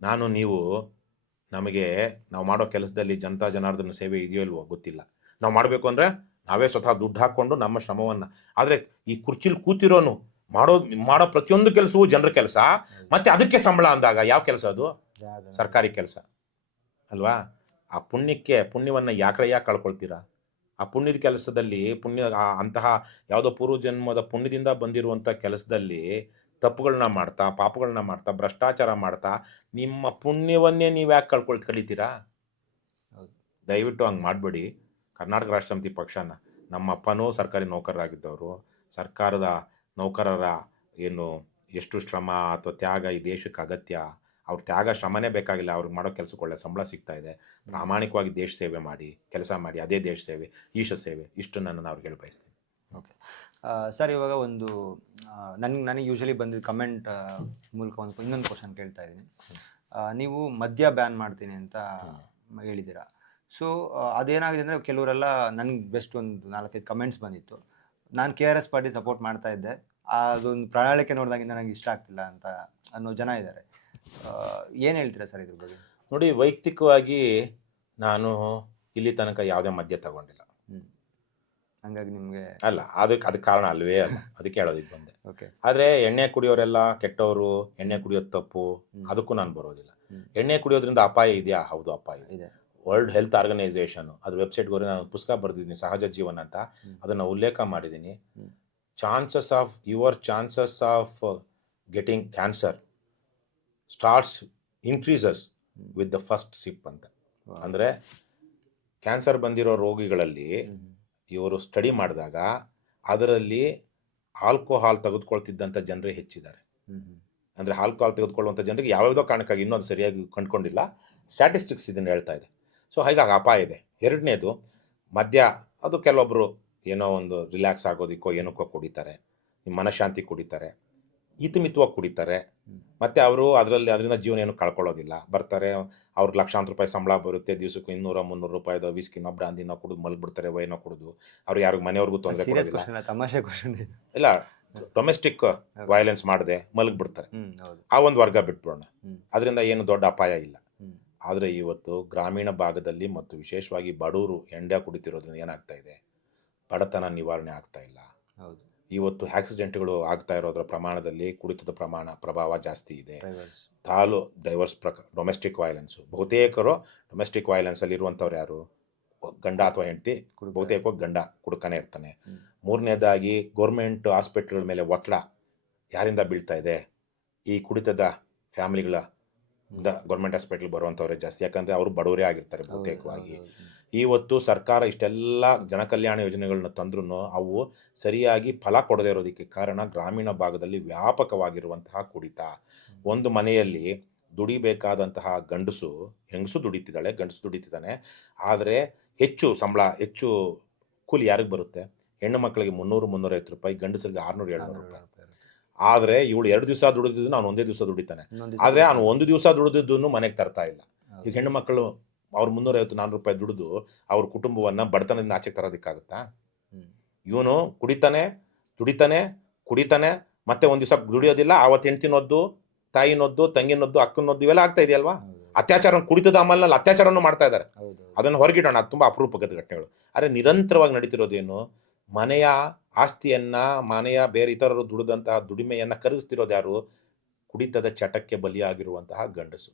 ನಾನು ನೀವು ನಮಗೆ ನಾವು ಮಾಡೋ ಕೆಲಸದಲ್ಲಿ ಜನಾರ್ದನ ಸೇವೆ ಇದೆಯೋ ಇಲ್ವೋ ಗೊತ್ತಿಲ್ಲ. ನಾವು ಮಾಡಬೇಕು ಅಂದರೆ ನಾವೇ ಸ್ವತಃ ದುಡ್ಡು ಹಾಕ್ಕೊಂಡು ನಮ್ಮ ಶ್ರಮವನ್ನು. ಆದರೆ ಈ ಕುರ್ಚಿಲಿ ಕೂತಿರೋನು ಮಾಡೋ ಪ್ರತಿಯೊಂದು ಕೆಲಸವೂ ಜನರ ಕೆಲಸ, ಮತ್ತೆ ಅದಕ್ಕೆ ಸಂಬಳ ಅಂದಾಗ ಯಾವ ಕೆಲಸ ಅದು? ಸರ್ಕಾರಿ ಕೆಲಸ ಅಲ್ವಾ? ಆ ಪುಣ್ಯವನ್ನು ಯಾಕೆ ಕಳ್ಕೊಳ್ತೀರಾ? ಆ ಪುಣ್ಯದ ಕೆಲಸದಲ್ಲಿ ಅಂತಹ ಯಾವುದೋ ಪೂರ್ವಜನ್ಮದ ಪುಣ್ಯದಿಂದ ಬಂದಿರುವಂಥ ಕೆಲಸದಲ್ಲಿ ತಪ್ಪುಗಳನ್ನ ಮಾಡ್ತಾ, ಪಾಪಗಳನ್ನ ಮಾಡ್ತಾ, ಭ್ರಷ್ಟಾಚಾರ ಮಾಡ್ತಾ ನಿಮ್ಮ ಪುಣ್ಯವನ್ನೇ ನೀವು ಯಾಕೆ ಕಲಿತೀರಾ? ದಯವಿಟ್ಟು ಹಂಗೆ ಮಾಡಬೇಡಿ. ಕರ್ನಾಟಕ ರಾಷ್ಟ್ರ ಸಮಿತಿ ಪಕ್ಷನ, ನಮ್ಮ ಅಪ್ಪನೂ ಸರ್ಕಾರಿ ನೌಕರರಾಗಿದ್ದವರು. ಸರ್ಕಾರದ ನೌಕರರ ಏನು ಎಷ್ಟು ಶ್ರಮ ಅಥವಾ ತ್ಯಾಗ ಈ ದೇಶಕ್ಕೆ ಅಗತ್ಯ. ಅವ್ರ ತ್ಯಾಗ ಶ್ರಮನೇ ಬೇಕಾಗಿಲ್ಲ, ಅವ್ರಿಗೆ ಮಾಡೋ ಕೆಲಸಕ್ಕೆ ಒಳ್ಳೆ ಸಂಬಳ ಸಿಗ್ತಾ ಇದೆ. ಪ್ರಾಮಾಣಿಕವಾಗಿ ದೇಶ ಸೇವೆ ಮಾಡಿ, ಕೆಲಸ ಮಾಡಿ, ಅದೇ ದೇಶ ಸೇವೆ, ಈಶ ಸೇವೆ. ಇಷ್ಟನ್ನು ನಾನು ಅವ್ರಿಗೆ ಹೇಳಿ ಬಯಸ್ತೀನಿ. ಓಕೆ ಸರ್, ಇವಾಗ ಒಂದು ನನಗೆ ಯೂಶಲಿ ಬಂದಿದ್ದ ಕಮೆಂಟ್ ಮೂಲಕ ಇನ್ನೊಂದು ಕ್ವಶನ್ ಕೇಳ್ತಾ ಇದ್ದೀನಿ. ನೀವು ಮದ್ಯ ಬ್ಯಾನ್ ಮಾಡ್ತೀನಿ ಅಂತ ಹೇಳಿದ್ದೀರಾ. ಸೊ ಅದೇನಾಗಿದೆ ಅಂದರೆ ಕೆಲವರೆಲ್ಲ ನನಗೆ ಬೆಸ್ಟ್ ಒಂದು 4-5 ಕಮೆಂಟ್ಸ್ ಬಂದಿತ್ತು. ನಾನು KRS ಪಾರ್ಟಿ ಸಪೋರ್ಟ್ ಮಾಡ್ತಾ ಇದ್ದೆ, ಅದೊಂದು ಪ್ರಣಾಳಿಕೆ ನೋಡಿದಾಗಿಂದ ನನಗೆ ಇಷ್ಟ ಆಗ್ತಿಲ್ಲ ಅಂತ ಅನ್ನೋ ಜನ ಇದ್ದಾರೆ. ಏನು ಹೇಳ್ತೀರಾ ಸರ್ ಇದ್ರ ಬಗ್ಗೆ? ನೋಡಿ, ವೈಯಕ್ತಿಕವಾಗಿ ನಾನು ಇಲ್ಲಿ ತನಕ ಯಾವುದೇ ಮದ್ಯ ತಗೊಂಡಿಲ್ಲ. ಹಂಗಾಗಿ ನಿಮಗೆ ಅಲ್ಲ, ಅದಕ್ಕೆ ಕಾರಣ ಅಲ್ವೇ ಅಲ್ಲ, ಅದಕ್ಕೆ ಹೇಳೋದಕ್ಕೆ ಬಂದೆ. ಆದರೆ ಎಣ್ಣೆ ಕುಡಿಯೋರೆಲ್ಲ ಕೆಟ್ಟವರು, ಎಣ್ಣೆ ಕುಡಿಯೋದು ತಪ್ಪು, ಅದಕ್ಕೂ ನಾನು ಬರೋದಿಲ್ಲ. ಎಣ್ಣೆ ಕುಡಿಯೋದ್ರಿಂದ ಅಪಾಯ ಇದೆಯಾ? ಹೌದು, ಅಪಾಯ ಇದೆ. ವರ್ಲ್ಡ್ ಹೆಲ್ತ್ ಆರ್ಗನೈಸೇಷನ್ ಅದ್ರ ವೆಬ್ಸೈಟ್ಗೆ ಹೋಗಿ ನಾನು ಪುಸ್ತಕ ಬರೆದಿದ್ದೀನಿ, ಸಹಜ ಜೀವನ ಅಂತ. ಅದನ್ನು ಉಲ್ಲೇಖ ಮಾಡಿದ್ದೀನಿ. Chances of getting cancer starts increases with the first sip ಅಂತ. ಅಂದರೆ ಕ್ಯಾನ್ಸರ್ ಬಂದಿರೋ ರೋಗಿಗಳಲ್ಲಿ ಇವರು ಸ್ಟಡಿ ಮಾಡಿದಾಗ ಅದರಲ್ಲಿ ಆಲ್ಕೋಹಾಲ್ ತೆಗೆದುಕೊಳ್ತಿದ್ದಂಥ ಜನರೇ ಹೆಚ್ಚಿದ್ದಾರೆ. ಅಂದರೆ ಆಲ್ಕೋಹಾಲ್ ತೆಗೆದುಕೊಳ್ಳುವಂಥ ಜನರಿಗೆ ಯಾವ್ಯಾವುದೋ ಕಾರಣಕ್ಕಾಗಿ ಇನ್ನೂ ಅದು ಸರಿಯಾಗಿ ಕಂಡುಕೊಂಡಿಲ್ಲ, ಸ್ಟ್ಯಾಟಿಸ್ಟಿಕ್ಸ್ ಇದನ್ನು ಹೇಳ್ತಾ ಇದೆ. ಸೊ ಹಾಗಾಗಿ ಅಪಾಯ ಇದೆ. ಎರಡನೇದು, ಮದ್ಯ ಅದು ಕೆಲವೊಬ್ಬರು ಏನೋ ಒಂದು ರಿಲ್ಯಾಕ್ಸ್ ಆಗೋದಕ್ಕೋ ಏನಕ್ಕೋ ಕುಡಿತಾರೆ, ನಿಮ್ಮ ಮನಃಶಾಂತಿ ಕುಡಿತಾರೆ, ಹಿತಮಿತವಾಗಿ ಕುಡಿತಾರೆ. ಮತ್ತು ಅವರು ಅದರಿಂದ ಜೀವನ ಏನು ಕಳ್ಕೊಳ್ಳೋದಿಲ್ಲ. ಬರ್ತಾರೆ, ಅವ್ರಿಗೆ ಲಕ್ಷಾಂತರ ರೂಪಾಯಿ ಸಂಬಳ ಬರುತ್ತೆ, ದಿವಸಕ್ಕೂ 200-300 ರೂಪಾಯಿದು ವಿಸ್ಕಿನೋ ಬ್ರಾಂದಿನೋ ಕುಡಿದು ಮಲಗಿಬಿಡ್ತಾರೆ, ವೈನೋ ಕುಡಿದು. ಅವ್ರು ಯಾರಿಗೂ ಮನೆಯವ್ರಿಗೂ ತೊಂದರೆ ಕೊಡೋದಿಲ್ಲ. ತಮಾಷೆ ಕ್ವಶನ್ ಇಲ್ಲ, ಡೊಮೆಸ್ಟಿಕ್ ವೈಲೆನ್ಸ್ ಮಾಡದೆ ಮಲಗಿಬಿಡ್ತಾರೆ. ಆ ಒಂದು ವರ್ಗ ಬಿಟ್ಬಿಡೋಣ, ಅದರಿಂದ ಏನು ದೊಡ್ಡ ಅಪಾಯ ಇಲ್ಲ. ಆದರೆ ಇವತ್ತು ಗ್ರಾಮೀಣ ಭಾಗದಲ್ಲಿ ಮತ್ತು ವಿಶೇಷವಾಗಿ ಬಡವರು ಎಂಡ ಕುಡಿತಿರೋದ್ರಿಂದ ಏನಾಗ್ತಾ ಇದೆ? ಬಡತನ ನಿವಾರಣೆ ಆಗ್ತಾ ಇಲ್ಲ. ಇವತ್ತು ಆಕ್ಸಿಡೆಂಟ್ಗಳು ಆಗ್ತಾ ಇರೋದ್ರ ಪ್ರಮಾಣದಲ್ಲಿ ಕುಡಿತದ ಪ್ರಭಾವ ಜಾಸ್ತಿ ಇದೆ. ಡೈವರ್ಸ್ ಡೊಮೆಸ್ಟಿಕ್ ವೈಲೆನ್ಸು, ಬಹುತೇಕರು ಡೊಮೆಸ್ಟಿಕ್ ವೈಲೆನ್ಸಲ್ಲಿ ಇರುವಂಥವ್ರು ಯಾರು? ಗಂಡ ಅಥವಾ ಹೆಂಡತಿ, ಬಹುತೇಕವಾಗಿ ಗಂಡ ಕುಡುಕನೇ ಇರ್ತಾನೆ. ಮೂರನೇದಾಗಿ ಗೌರ್ಮೆಂಟ್ ಹಾಸ್ಪಿಟ್ಲ್ಗಳ ಮೇಲೆ ಒತ್ತಡ ಯಾರಿಂದ ಬೀಳ್ತಾ ಇದೆ? ಈ ಕುಡಿತದ ಫ್ಯಾಮಿಲಿಗಳ ಗೌರ್ಮೆಂಟ್ ಹಾಸ್ಪಿಟ್ಲಿಗೆ ಬರುವಂಥವ್ರೆ ಜಾಸ್ತಿ. ಯಾಕಂದರೆ ಅವರು ಬಡವರೇ ಆಗಿರ್ತಾರೆ ಬಹುತೇಕವಾಗಿ. ಇವತ್ತು ಸರ್ಕಾರ ಇಷ್ಟೆಲ್ಲ ಜನಕಲ್ಯಾಣ ಯೋಜನೆಗಳನ್ನ ತಂದ್ರೂ ಅವು ಸರಿಯಾಗಿ ಫಲ ಕೊಡದೇ ಇರೋದಕ್ಕೆ ಕಾರಣ ಗ್ರಾಮೀಣ ಭಾಗದಲ್ಲಿ ವ್ಯಾಪಕವಾಗಿರುವಂತಹ ಕುಡಿತ. ಒಂದು ಮನೆಯಲ್ಲಿ ದುಡಿಬೇಕಾದಂತಹ ಹೆಂಗಸು ದುಡಿತಿದ್ದಾಳೆ, ಗಂಡಸು ದುಡಿತಿದ್ದಾನೆ. ಆದರೆ ಹೆಚ್ಚು ಕೂಲಿ ಯಾರಿಗೆ ಬರುತ್ತೆ? ಹೆಣ್ಣು ಮಕ್ಕಳಿಗೆ 300-350 ರೂಪಾಯಿ, ಗಂಡಸರಿಗೆ 600-700 ರೂಪಾಯಿ. ಆದರೆ ಇವಳು 2 ದಿವಸ ದುಡಿದಿದ್ದು ಅವನು ಒಂದೇ ದಿವಸ ದುಡಿತಾನೆ. ಆದರೆ ಅವನು 1 ದಿವಸ ದುಡಿದಿದ್ದನ್ನು ಮನೆಗೆ ತರ್ತಾ ಇಲ್ಲ. ಈಗ ಹೆಣ್ಣು ಮಕ್ಕಳು ಅವ್ರು 350-400 ರೂಪಾಯಿ ದುಡಿದು ಅವ್ರ ಕುಟುಂಬವನ್ನು ಬಡತನದಿಂದ ಆಚೆಗೆ ತರೋದಕ್ಕಾಗುತ್ತಾ? ಇವನು ದುಡಿತಾನೆ, ಮತ್ತೆ ಒಂದು ದಿವಸ ದುಡಿಯೋದಿಲ್ಲ, ಆವತ್ತು ಹೆಂಡ್ತಿನೊದ್ದು ತಾಯಿನೊದ್ದು, ತಂಗಿನೊದ್ದು, ಅಕ್ಕನೊದ್ದು ಇವೆಲ್ಲ ಆಗ್ತಾ ಇದೆಯಲ್ವಾ? ಹೌದು ಅತ್ಯಾಚಾರ, ಕುಡಿತದ ಅಮಲ್ನಲ್ಲಿ ಅತ್ಯಾಚಾರನೂ ಮಾಡ್ತಾ ಇದ್ದಾರೆ. ಹೌದು ಅದನ್ನು ಹೊರಗಿಡೋಣ, ಅದು ತುಂಬ ಅಪರೂಪದ ಘಟನೆಗಳು. ಆದರೆ ನಿರಂತರವಾಗಿ ನಡೀತಿರೋದೇನು, ಮನೆಯ ಆಸ್ತಿಯನ್ನ, ಮನೆಯ ಬೇರೆ ಇತರರು ದುಡಿದಂತಹ ದುಡಿಮೆಯನ್ನು ಕರಗಿಸ್ತಿರೋದು ಯಾರು? ಕುಡಿತದ ಚಟಕ್ಕೆ ಬಲಿಯಾಗಿರುವಂತಹ ಗಂಡಸು.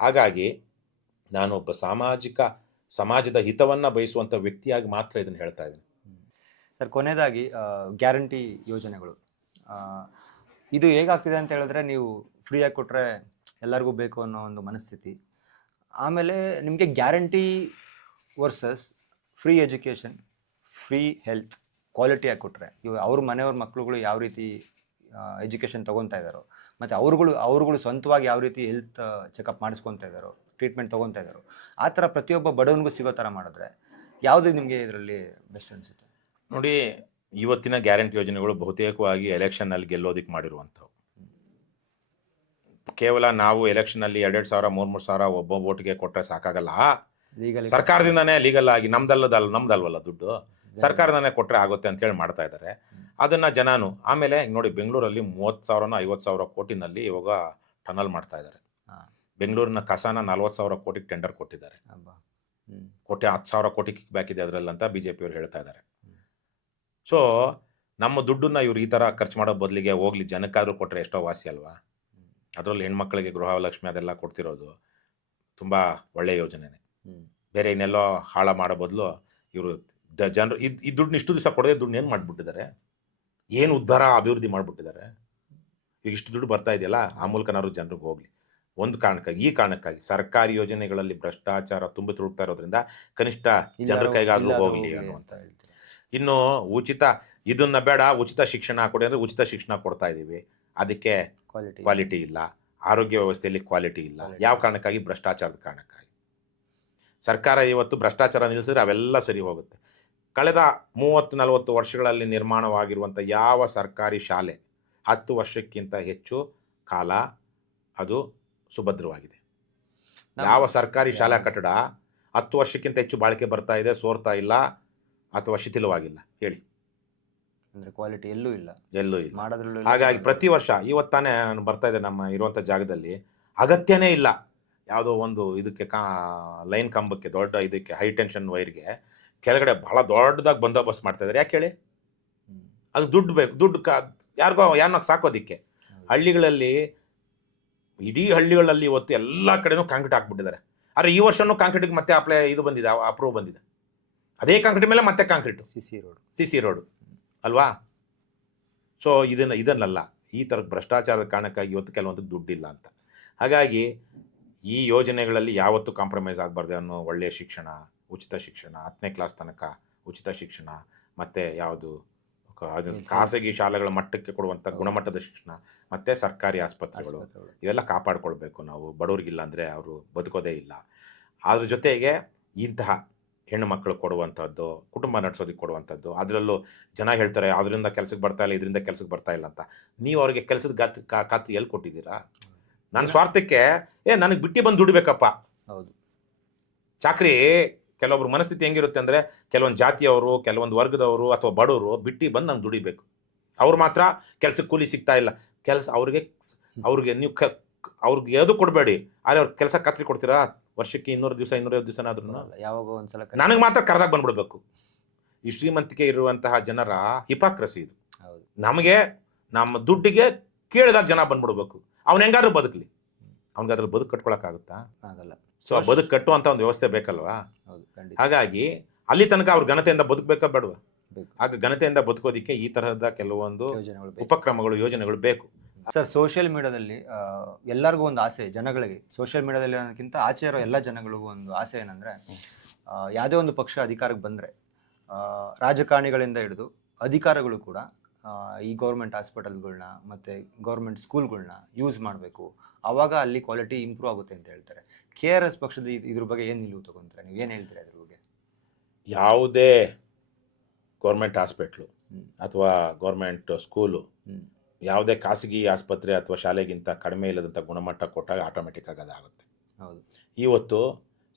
ಹಾಗಾಗಿ ನಾನೊಬ್ಬ ಸಮಾಜದ ಹಿತವನ್ನು ಬಯಸುವಂಥ ವ್ಯಕ್ತಿಯಾಗಿ ಮಾತ್ರ ಇದನ್ನು ಹೇಳ್ತಾ ಇದ್ದೀನಿ. ಸರ್, ಕೊನೆಯದಾಗಿ ಗ್ಯಾರಂಟಿ ಯೋಜನೆಗಳು ಇದು ಹೇಗಾಗ್ತಿದೆ ಅಂತ ಹೇಳಿದ್ರೆ, ನೀವು ಫ್ರೀಯಾಗಿ ಕೊಟ್ಟರೆ ಎಲ್ಲರಿಗೂ ಬೇಕು ಅನ್ನೋ ಒಂದು ಮನಸ್ಥಿತಿ. ಆಮೇಲೆ ನಿಮಗೆ guarantee versus free education, free health ಕ್ವಾಲಿಟಿಯಾಗಿ ಕೊಟ್ಟರೆ, ಇವಾಗ ಅವ್ರ ಮನೆಯವ್ರ ಮಕ್ಳುಗಳು ಯಾವ ರೀತಿ ಎಜುಕೇಷನ್ ತೊಗೊತಾ ಇದ್ದಾರೋ, ಮತ್ತು ಅವ್ರುಗಳು ಸ್ವಂತವಾಗಿ ಯಾವ ರೀತಿ ಹೆಲ್ತ್ ಚೆಕಪ್ ಮಾಡಿಸ್ಕೊತಾ ಇದ್ದಾರೋ, ಟ್ರೀಟ್ಮೆಂಟ್ ತೊಗೊತಾ ಇದ್ದಾರೋ, ಆ ಥರ ಪ್ರತಿಯೊಬ್ಬ ಬಡವನಿಗೂ ಸಿಗೋ ಥರ ಮಾಡಿದ್ರೆ ಯಾವುದು ನಿಮಗೆ ಇದರಲ್ಲಿ ಬೆಸ್ಟ್ ಅನಿಸುತ್ತೆ? ನೋಡಿ, ಇವತ್ತಿನ ಗ್ಯಾರಂಟಿ ಯೋಜನೆಗಳು ಬಹುತೇಕವಾಗಿ ಎಲೆಕ್ಷನ್ನಲ್ಲಿ ಗೆಲ್ಲೋದಕ್ಕೆ ಮಾಡಿರುವಂಥವು. ಕೇವಲ ನಾವು ಎಲೆಕ್ಷನ್ನಲ್ಲಿ 2,000 3,000 ಒಬ್ಬ ವೋಟ್ಗೆ ಕೊಟ್ಟರೆ ಸಾಕಾಗಲ್ಲ. ಸರ್ಕಾರದಿಂದನೇ ಲೀಗಲ್ ಆಗಿ ನಮ್ದಲ್ವಲ್ಲ ದುಡ್ಡು, ಸರ್ಕಾರದಿಂದನೇ ಕೊಟ್ಟರೆ ಆಗುತ್ತೆ ಅಂತೇಳಿ ಮಾಡ್ತಾ ಇದ್ದಾರೆ. ಅದನ್ನು ಜನನು ಆಮೇಲೆ ನೋಡಿ, ಬೆಂಗಳೂರಲ್ಲಿ 30,000 50,000 ಕೋಟಿನಲ್ಲಿ ಇವಾಗ ಟನಲ್ ಮಾಡ್ತಾ ಇದ್ದಾರೆ. ಬೆಂಗಳೂರಿನ ಕಸನ 40,000 ಕೋಟಿಗೆ ಟೆಂಡರ್ ಕೊಟ್ಟಿದ್ದಾರೆ. ಕೋಟಿ 10,000 ಕೋಟಿ ಕಿಕ್ ಬ್ಯಾಕ್ ಇದೆ ಅದರಲ್ಲಂತ BJP ಅವರು ಹೇಳ್ತಾ ಇದ್ದಾರೆ. ಸೊ ನಮ್ಮ ದುಡ್ಡನ್ನ ಇವ್ರು ಈ ಥರ ಖರ್ಚು ಮಾಡೋ ಬದಲಿಗೆ ಹೋಗ್ಲಿ, ಜನಕ್ಕಾದ್ರೂ ಕೊಟ್ಟರೆ ಎಷ್ಟೋ ವಾಸಿ ಅಲ್ವಾ? ಅದರಲ್ಲಿ ಹೆಣ್ಮಕ್ಳಿಗೆ ಗೃಹಲಕ್ಷ್ಮಿ ಅದೆಲ್ಲ ಕೊಡ್ತಿರೋದು ತುಂಬ ಒಳ್ಳೆಯ ಯೋಜನೆನೇ. ಬೇರೆ ಇನ್ನೆಲ್ಲೋ ಹಾಳ ಮಾಡೋ ಬದಲು ಇವರು ಜನರು ಈ ದುಡ್ಡನ್ನ ಇಷ್ಟು ದಿವಸ ಕೊಡೋದೇ ದುಡ್ಡು ಏನು ಮಾಡಿಬಿಟ್ಟಿದ್ದಾರೆ, ಏನು ಉದ್ಧಾರ ಅಭಿವೃದ್ಧಿ ಮಾಡಿಬಿಟ್ಟಿದ್ದಾರೆ. ಈಗ ಇಷ್ಟು ದುಡ್ಡು ಬರ್ತಾ ಇದೆಯಲ್ಲ, ಆ ಮೂಲಕನಾದ್ರು ಜನರಿಗೆ ಹೋಗಲಿ. ಒಂದು ಕಾರಣಕ್ಕಾಗಿ, ಈ ಕಾರಣಕ್ಕಾಗಿ ಸರ್ಕಾರಿ ಯೋಜನೆಗಳಲ್ಲಿ ಭ್ರಷ್ಟಾಚಾರ ತುಂಬಿ ತುಳುಕ್ತಾ ಇರೋದ್ರಿಂದ ಕನಿಷ್ಠ ಜನರ ಕೈಗಾದ್ರೂ ಹೋಗಲಿ ಅನ್ನುವಂತ. ಇನ್ನು ಉಚಿತ ಇದನ್ನ ಬೇಡ, ಉಚಿತ ಶಿಕ್ಷಣ ಕೊಡಿ ಅಂದರೆ ಉಚಿತ ಶಿಕ್ಷಣ ಕೊಡ್ತಾ ಇದ್ದೀವಿ, ಅದಕ್ಕೆ ಕ್ವಾಲಿಟಿ ಇಲ್ಲ. ಆರೋಗ್ಯ ವ್ಯವಸ್ಥೆಯಲ್ಲಿ ಕ್ವಾಲಿಟಿ ಇಲ್ಲ. ಯಾವ ಕಾರಣಕ್ಕಾಗಿ? ಭ್ರಷ್ಟಾಚಾರದ ಕಾರಣಕ್ಕಾಗಿ. ಸರ್ಕಾರ ಇವತ್ತು ಭ್ರಷ್ಟಾಚಾರ ನಿಲ್ಲಿಸಿದ್ರೆ ಅವೆಲ್ಲ ಸರಿ ಹೋಗುತ್ತೆ. ಕಳೆದ 30-40 ವರ್ಷಗಳಲ್ಲಿ ನಿರ್ಮಾಣವಾಗಿರುವಂಥ ಯಾವ ಸರ್ಕಾರಿ ಶಾಲೆ 10 ವರ್ಷಕ್ಕಿಂತ ಹೆಚ್ಚು ಕಾಲ ಅದು ಸುಭದ್ರವಾಗಿದೆ? ಯಾವ ಸರ್ಕಾರಿ ಶಾಲಾ ಕಟ್ಟಡ 10 ವರ್ಷಕ್ಕಿಂತ ಹೆಚ್ಚು ಬಾಳಿಕೆ ಬರ್ತಾ ಇದೆ, ಸೋರ್ತಾ ಇಲ್ಲ ಅಥವಾ ಶಿಥಿಲವಾಗಿಲ್ಲ? ಹೇಳಿ. ಅಂದರೆ ಕ್ವಾಲಿಟಿ ಎಲ್ಲೂ ಇಲ್ಲ. ಮಾಡೋದ್ರಲ್ಲೂ. ಹಾಗಾಗಿ ಪ್ರತಿ ವರ್ಷ, ಇವತ್ತಾನೆ ನಾನು ಬರ್ತಾ ಇದೆ ನಮ್ಮ ಇರುವಂಥ ಜಾಗದಲ್ಲಿ, ಅಗತ್ಯನೇ ಇಲ್ಲ ಯಾವುದೋ ಒಂದು ಇದಕ್ಕೆ ಲೈನ್ ಕಂಬಕ್ಕೆ, ದೊಡ್ಡ ಇದಕ್ಕೆ ಹೈ ಟೆನ್ಷನ್ ವೈರ್ಗೆ ಕೆಳಗಡೆ ಬಹಳ ದೊಡ್ಡದಾಗಿ ಬಂದೋಬಸ್ತ್ ಮಾಡ್ತಾ ಇದ್ದಾರೆ. ಯಾಕೆ ಹೇಳಿ? ಅದು ದುಡ್ಡು ಬೇಕು. ದುಡ್ಡು ಯಾರನ್ನ ಸಾಕೋದಿಕ್ಕೆ. ಹಳ್ಳಿಗಳಲ್ಲಿ, ಇಡೀ ಹಳ್ಳಿಗಳಲ್ಲಿ ಇವತ್ತು ಎಲ್ಲ ಕಡೆನೂ ಕಾಂಕ್ರೀಟ್ ಹಾಕ್ಬಿಟ್ಟಿದ್ದಾರೆ. ಆದರೆ ಈ ವರ್ಷನೂ ಕಾಂಕ್ರೀಟಿಗೆ ಮತ್ತೆ ಇದು ಬಂದಿದೆ, ಅಪ್ರೂವ್ ಬಂದಿದೆ. ಅದೇ ಕಾಂಕ್ರೀಟ್ ಮೇಲೆ ಮತ್ತೆ ಕಾಂಕ್ರೀಟು, ಸಿ ರೋಡು ಅಲ್ವಾ? ಸೊ ಇದನ್ನಲ್ಲ, ಈ ಥರದ ಭ್ರಷ್ಟಾಚಾರದ ಕಾರಣಕ್ಕಾಗಿ ಇವತ್ತು ಕೆಲವೊಂದು ದುಡ್ಡಿಲ್ಲ ಅಂತ. ಹಾಗಾಗಿ ಈ ಯೋಜನೆಗಳಲ್ಲಿ ಯಾವತ್ತೂ ಕಾಂಪ್ರಮೈಸ್ ಆಗಬಾರ್ದು ಅನ್ನೋ ಒಳ್ಳೆಯ ಶಿಕ್ಷಣ, ಉಚಿತ ಶಿಕ್ಷಣ, 10ನೇ ಕ್ಲಾಸ್ ತನಕ ಉಚಿತ ಶಿಕ್ಷಣ, ಮತ್ತು ಯಾವುದು ಖಾಸಗಿ ಶಾಲೆಗಳ ಮಟ್ಟಕ್ಕೆ ಕೊಡುವಂಥ ಗುಣಮಟ್ಟದ ಶಿಕ್ಷಣ, ಮತ್ತು ಸರ್ಕಾರಿ ಆಸ್ಪತ್ರೆಗಳು, ಇವೆಲ್ಲ ಕಾಪಾಡ್ಕೊಳ್ಬೇಕು ನಾವು. ಬಡವರಿಗಿಲ್ಲ ಅಂದರೆ ಅವರು ಬದುಕೋದೇ ಇಲ್ಲ. ಅದ್ರ ಜೊತೆಗೆ ಇಂತಹ ಹೆಣ್ಣು ಮಕ್ಕಳು ಕೊಡುವಂಥದ್ದು, ಕುಟುಂಬ ನಡೆಸೋದಕ್ಕೆ ಕೊಡುವಂಥದ್ದು. ಅದರಲ್ಲೂ ಜನ ಹೇಳ್ತಾರೆ ಅದರಿಂದ ಕೆಲಸಕ್ಕೆ ಬರ್ತಾ ಇಲ್ಲ, ಇದರಿಂದ ಕೆಲಸಕ್ಕೆ ಬರ್ತಾ ಇಲ್ಲ ಅಂತ. ನೀವು ಅವರಿಗೆ ಕೆಲಸದ ಖಾತ್ರಿ ಎಲ್ಲಿ ಕೊಟ್ಟಿದ್ದೀರಾ? ನನ್ನ ಸ್ವಾರ್ಥಕ್ಕೆ ನನಗೆ ಬಿಟ್ಟು ಬಂದು ದುಡಿಬೇಕಪ್ಪ. ಹೌದು. ಚಾಕ್ರಿ ಕೆಲವೊಬ್ರು ಮನಸ್ಥಿತಿ ಹೆಂಗಿರುತ್ತೆ ಅಂದರೆ, ಕೆಲವೊಂದು ಜಾತಿಯವರು, ಕೆಲವೊಂದು ವರ್ಗದವರು ಅಥವಾ ಬಡವರು ಬಿಟ್ಟು ಬಂದು ನಂಗೆ ದುಡಿಬೇಕು. ಅವ್ರು ಮಾತ್ರ ಕೆಲಸಕ್ಕೆ ಕೂಲಿ ಸಿಗ್ತಾ ಇಲ್ಲ. ಅವ್ರಿಗೆ ನೀವು ಅವ್ರಿಗೆ ಯಾವುದು ಕೊಡಬೇಡಿ, ಆದರೆ ಅವ್ರಿಗೆ ಕೆಲಸ ಖಾತ್ರಿ ಕೊಡ್ತೀರಾ? ವರ್ಷಕ್ಕೆ 200 ದಿವಸ 250 ದಿವಸನಾದ್ರೂ ಯಾವಾಗ ಒಂದ್ಸಲ ನನಗೆ ಮಾತ್ರ ಕರೆದಾಗ ಬಂದ್ಬಿಡ್ಬೇಕು. ಈ ಶ್ರೀಮಂತಿಕೆ ಇರುವಂತಹ ಜನರ ಹಿಪಾಕ್ರಸಿ ಇದು. ನಮಗೆ ನಮ್ಮ ದುಡ್ಡಿಗೆ ಕೇಳಿದಾಗ ಜನ ಬಂದ್ಬಿಡ್ಬೇಕು. ಅವ್ನು ಹೆಂಗಾದ್ರೂ ಬದುಕಲಿ, ಅವ್ನಿಗೆ ಅದ್ರಲ್ಲಿ ಬದುಕು ಕಟ್ಕೊಳಕ್ಕಾಗುತ್ತಾ? ಆಗಲ್ಲ. ಸೊ ಬದುಕು ಕಟ್ಟುವಂಥ ಒಂದು ವ್ಯವಸ್ಥೆ ಬೇಕಲ್ವಾ? ಹಾಗಾಗಿ ಅಲ್ಲಿ ತನಕ ಅವ್ರ ಘನತೆಯಿಂದ ಬದುಕಬೇಕಾ ಬೇಡವಾ? ಆಗ ಘನತೆಯಿಂದ ಬದುಕೋದಿಕ್ಕೆ ಈ ತರಹದ ಕೆಲವೊಂದು ಉಪಕ್ರಮಗಳು, ಯೋಜನೆಗಳು ಬೇಕು. ಸರ್, ಸೋಷಿಯಲ್ ಮೀಡಿಯಾದಲ್ಲಿ ಎಲ್ಲರಿಗೂ ಒಂದು ಆಸೆ, ಜನಗಳಿಗೆ ಸೋಷಿಯಲ್ ಮೀಡಿಯಾದಲ್ಲಿ ಅನ್ನೋಕ್ಕಿಂತ ಆಚೆ ಇರೋ ಎಲ್ಲ ಜನಗಳಿಗೂ ಒಂದು ಆಸೆ ಏನಂದರೆ, ಯಾವುದೇ ಒಂದು ಪಕ್ಷ ಅಧಿಕಾರಕ್ಕೆ ಬಂದರೆ ರಾಜಕಾರಣಿಗಳಿಂದ ಹಿಡಿದು ಅಧಿಕಾರಿಗಳು ಕೂಡ ಈ ಗೌರ್ಮೆಂಟ್ ಹಾಸ್ಪಿಟಲ್ಗಳನ್ನ ಮತ್ತು ಗೌರ್ಮೆಂಟ್ ಸ್ಕೂಲ್ಗಳನ್ನ ಯೂಸ್ ಮಾಡಬೇಕು, ಆವಾಗ ಅಲ್ಲಿ ಕ್ವಾಲಿಟಿ ಇಂಪ್ರೂವ್ ಆಗುತ್ತೆ ಅಂತ ಹೇಳ್ತಾರೆ. KRS ಪಕ್ಷದ ಇದ್ರ ಬಗ್ಗೆ ಏನು ನಿಲುವು ತಗೊಂತಾರೆ? ನೀವು ಏನು ಹೇಳ್ತೀರಾ ಅದ್ರ ಬಗ್ಗೆ? ಯಾವುದೇ ಗೌರ್ಮೆಂಟ್ ಹಾಸ್ಪಿಟ್ಲು ಅಥವಾ ಗೌರ್ಮೆಂಟ್ ಸ್ಕೂಲು, ಯಾವುದೇ ಖಾಸಗಿ ಆಸ್ಪತ್ರೆ ಅಥವಾ ಶಾಲೆಗಿಂತ ಕಡಿಮೆ ಇಲ್ಲದಂಥ ಗುಣಮಟ್ಟ ಕೊಟ್ಟಾಗ ಆಟೋಮೆಟಿಕ್ ಆಗಿ ಅದಾಗುತ್ತೆ. ಹೌದು. ಇವತ್ತು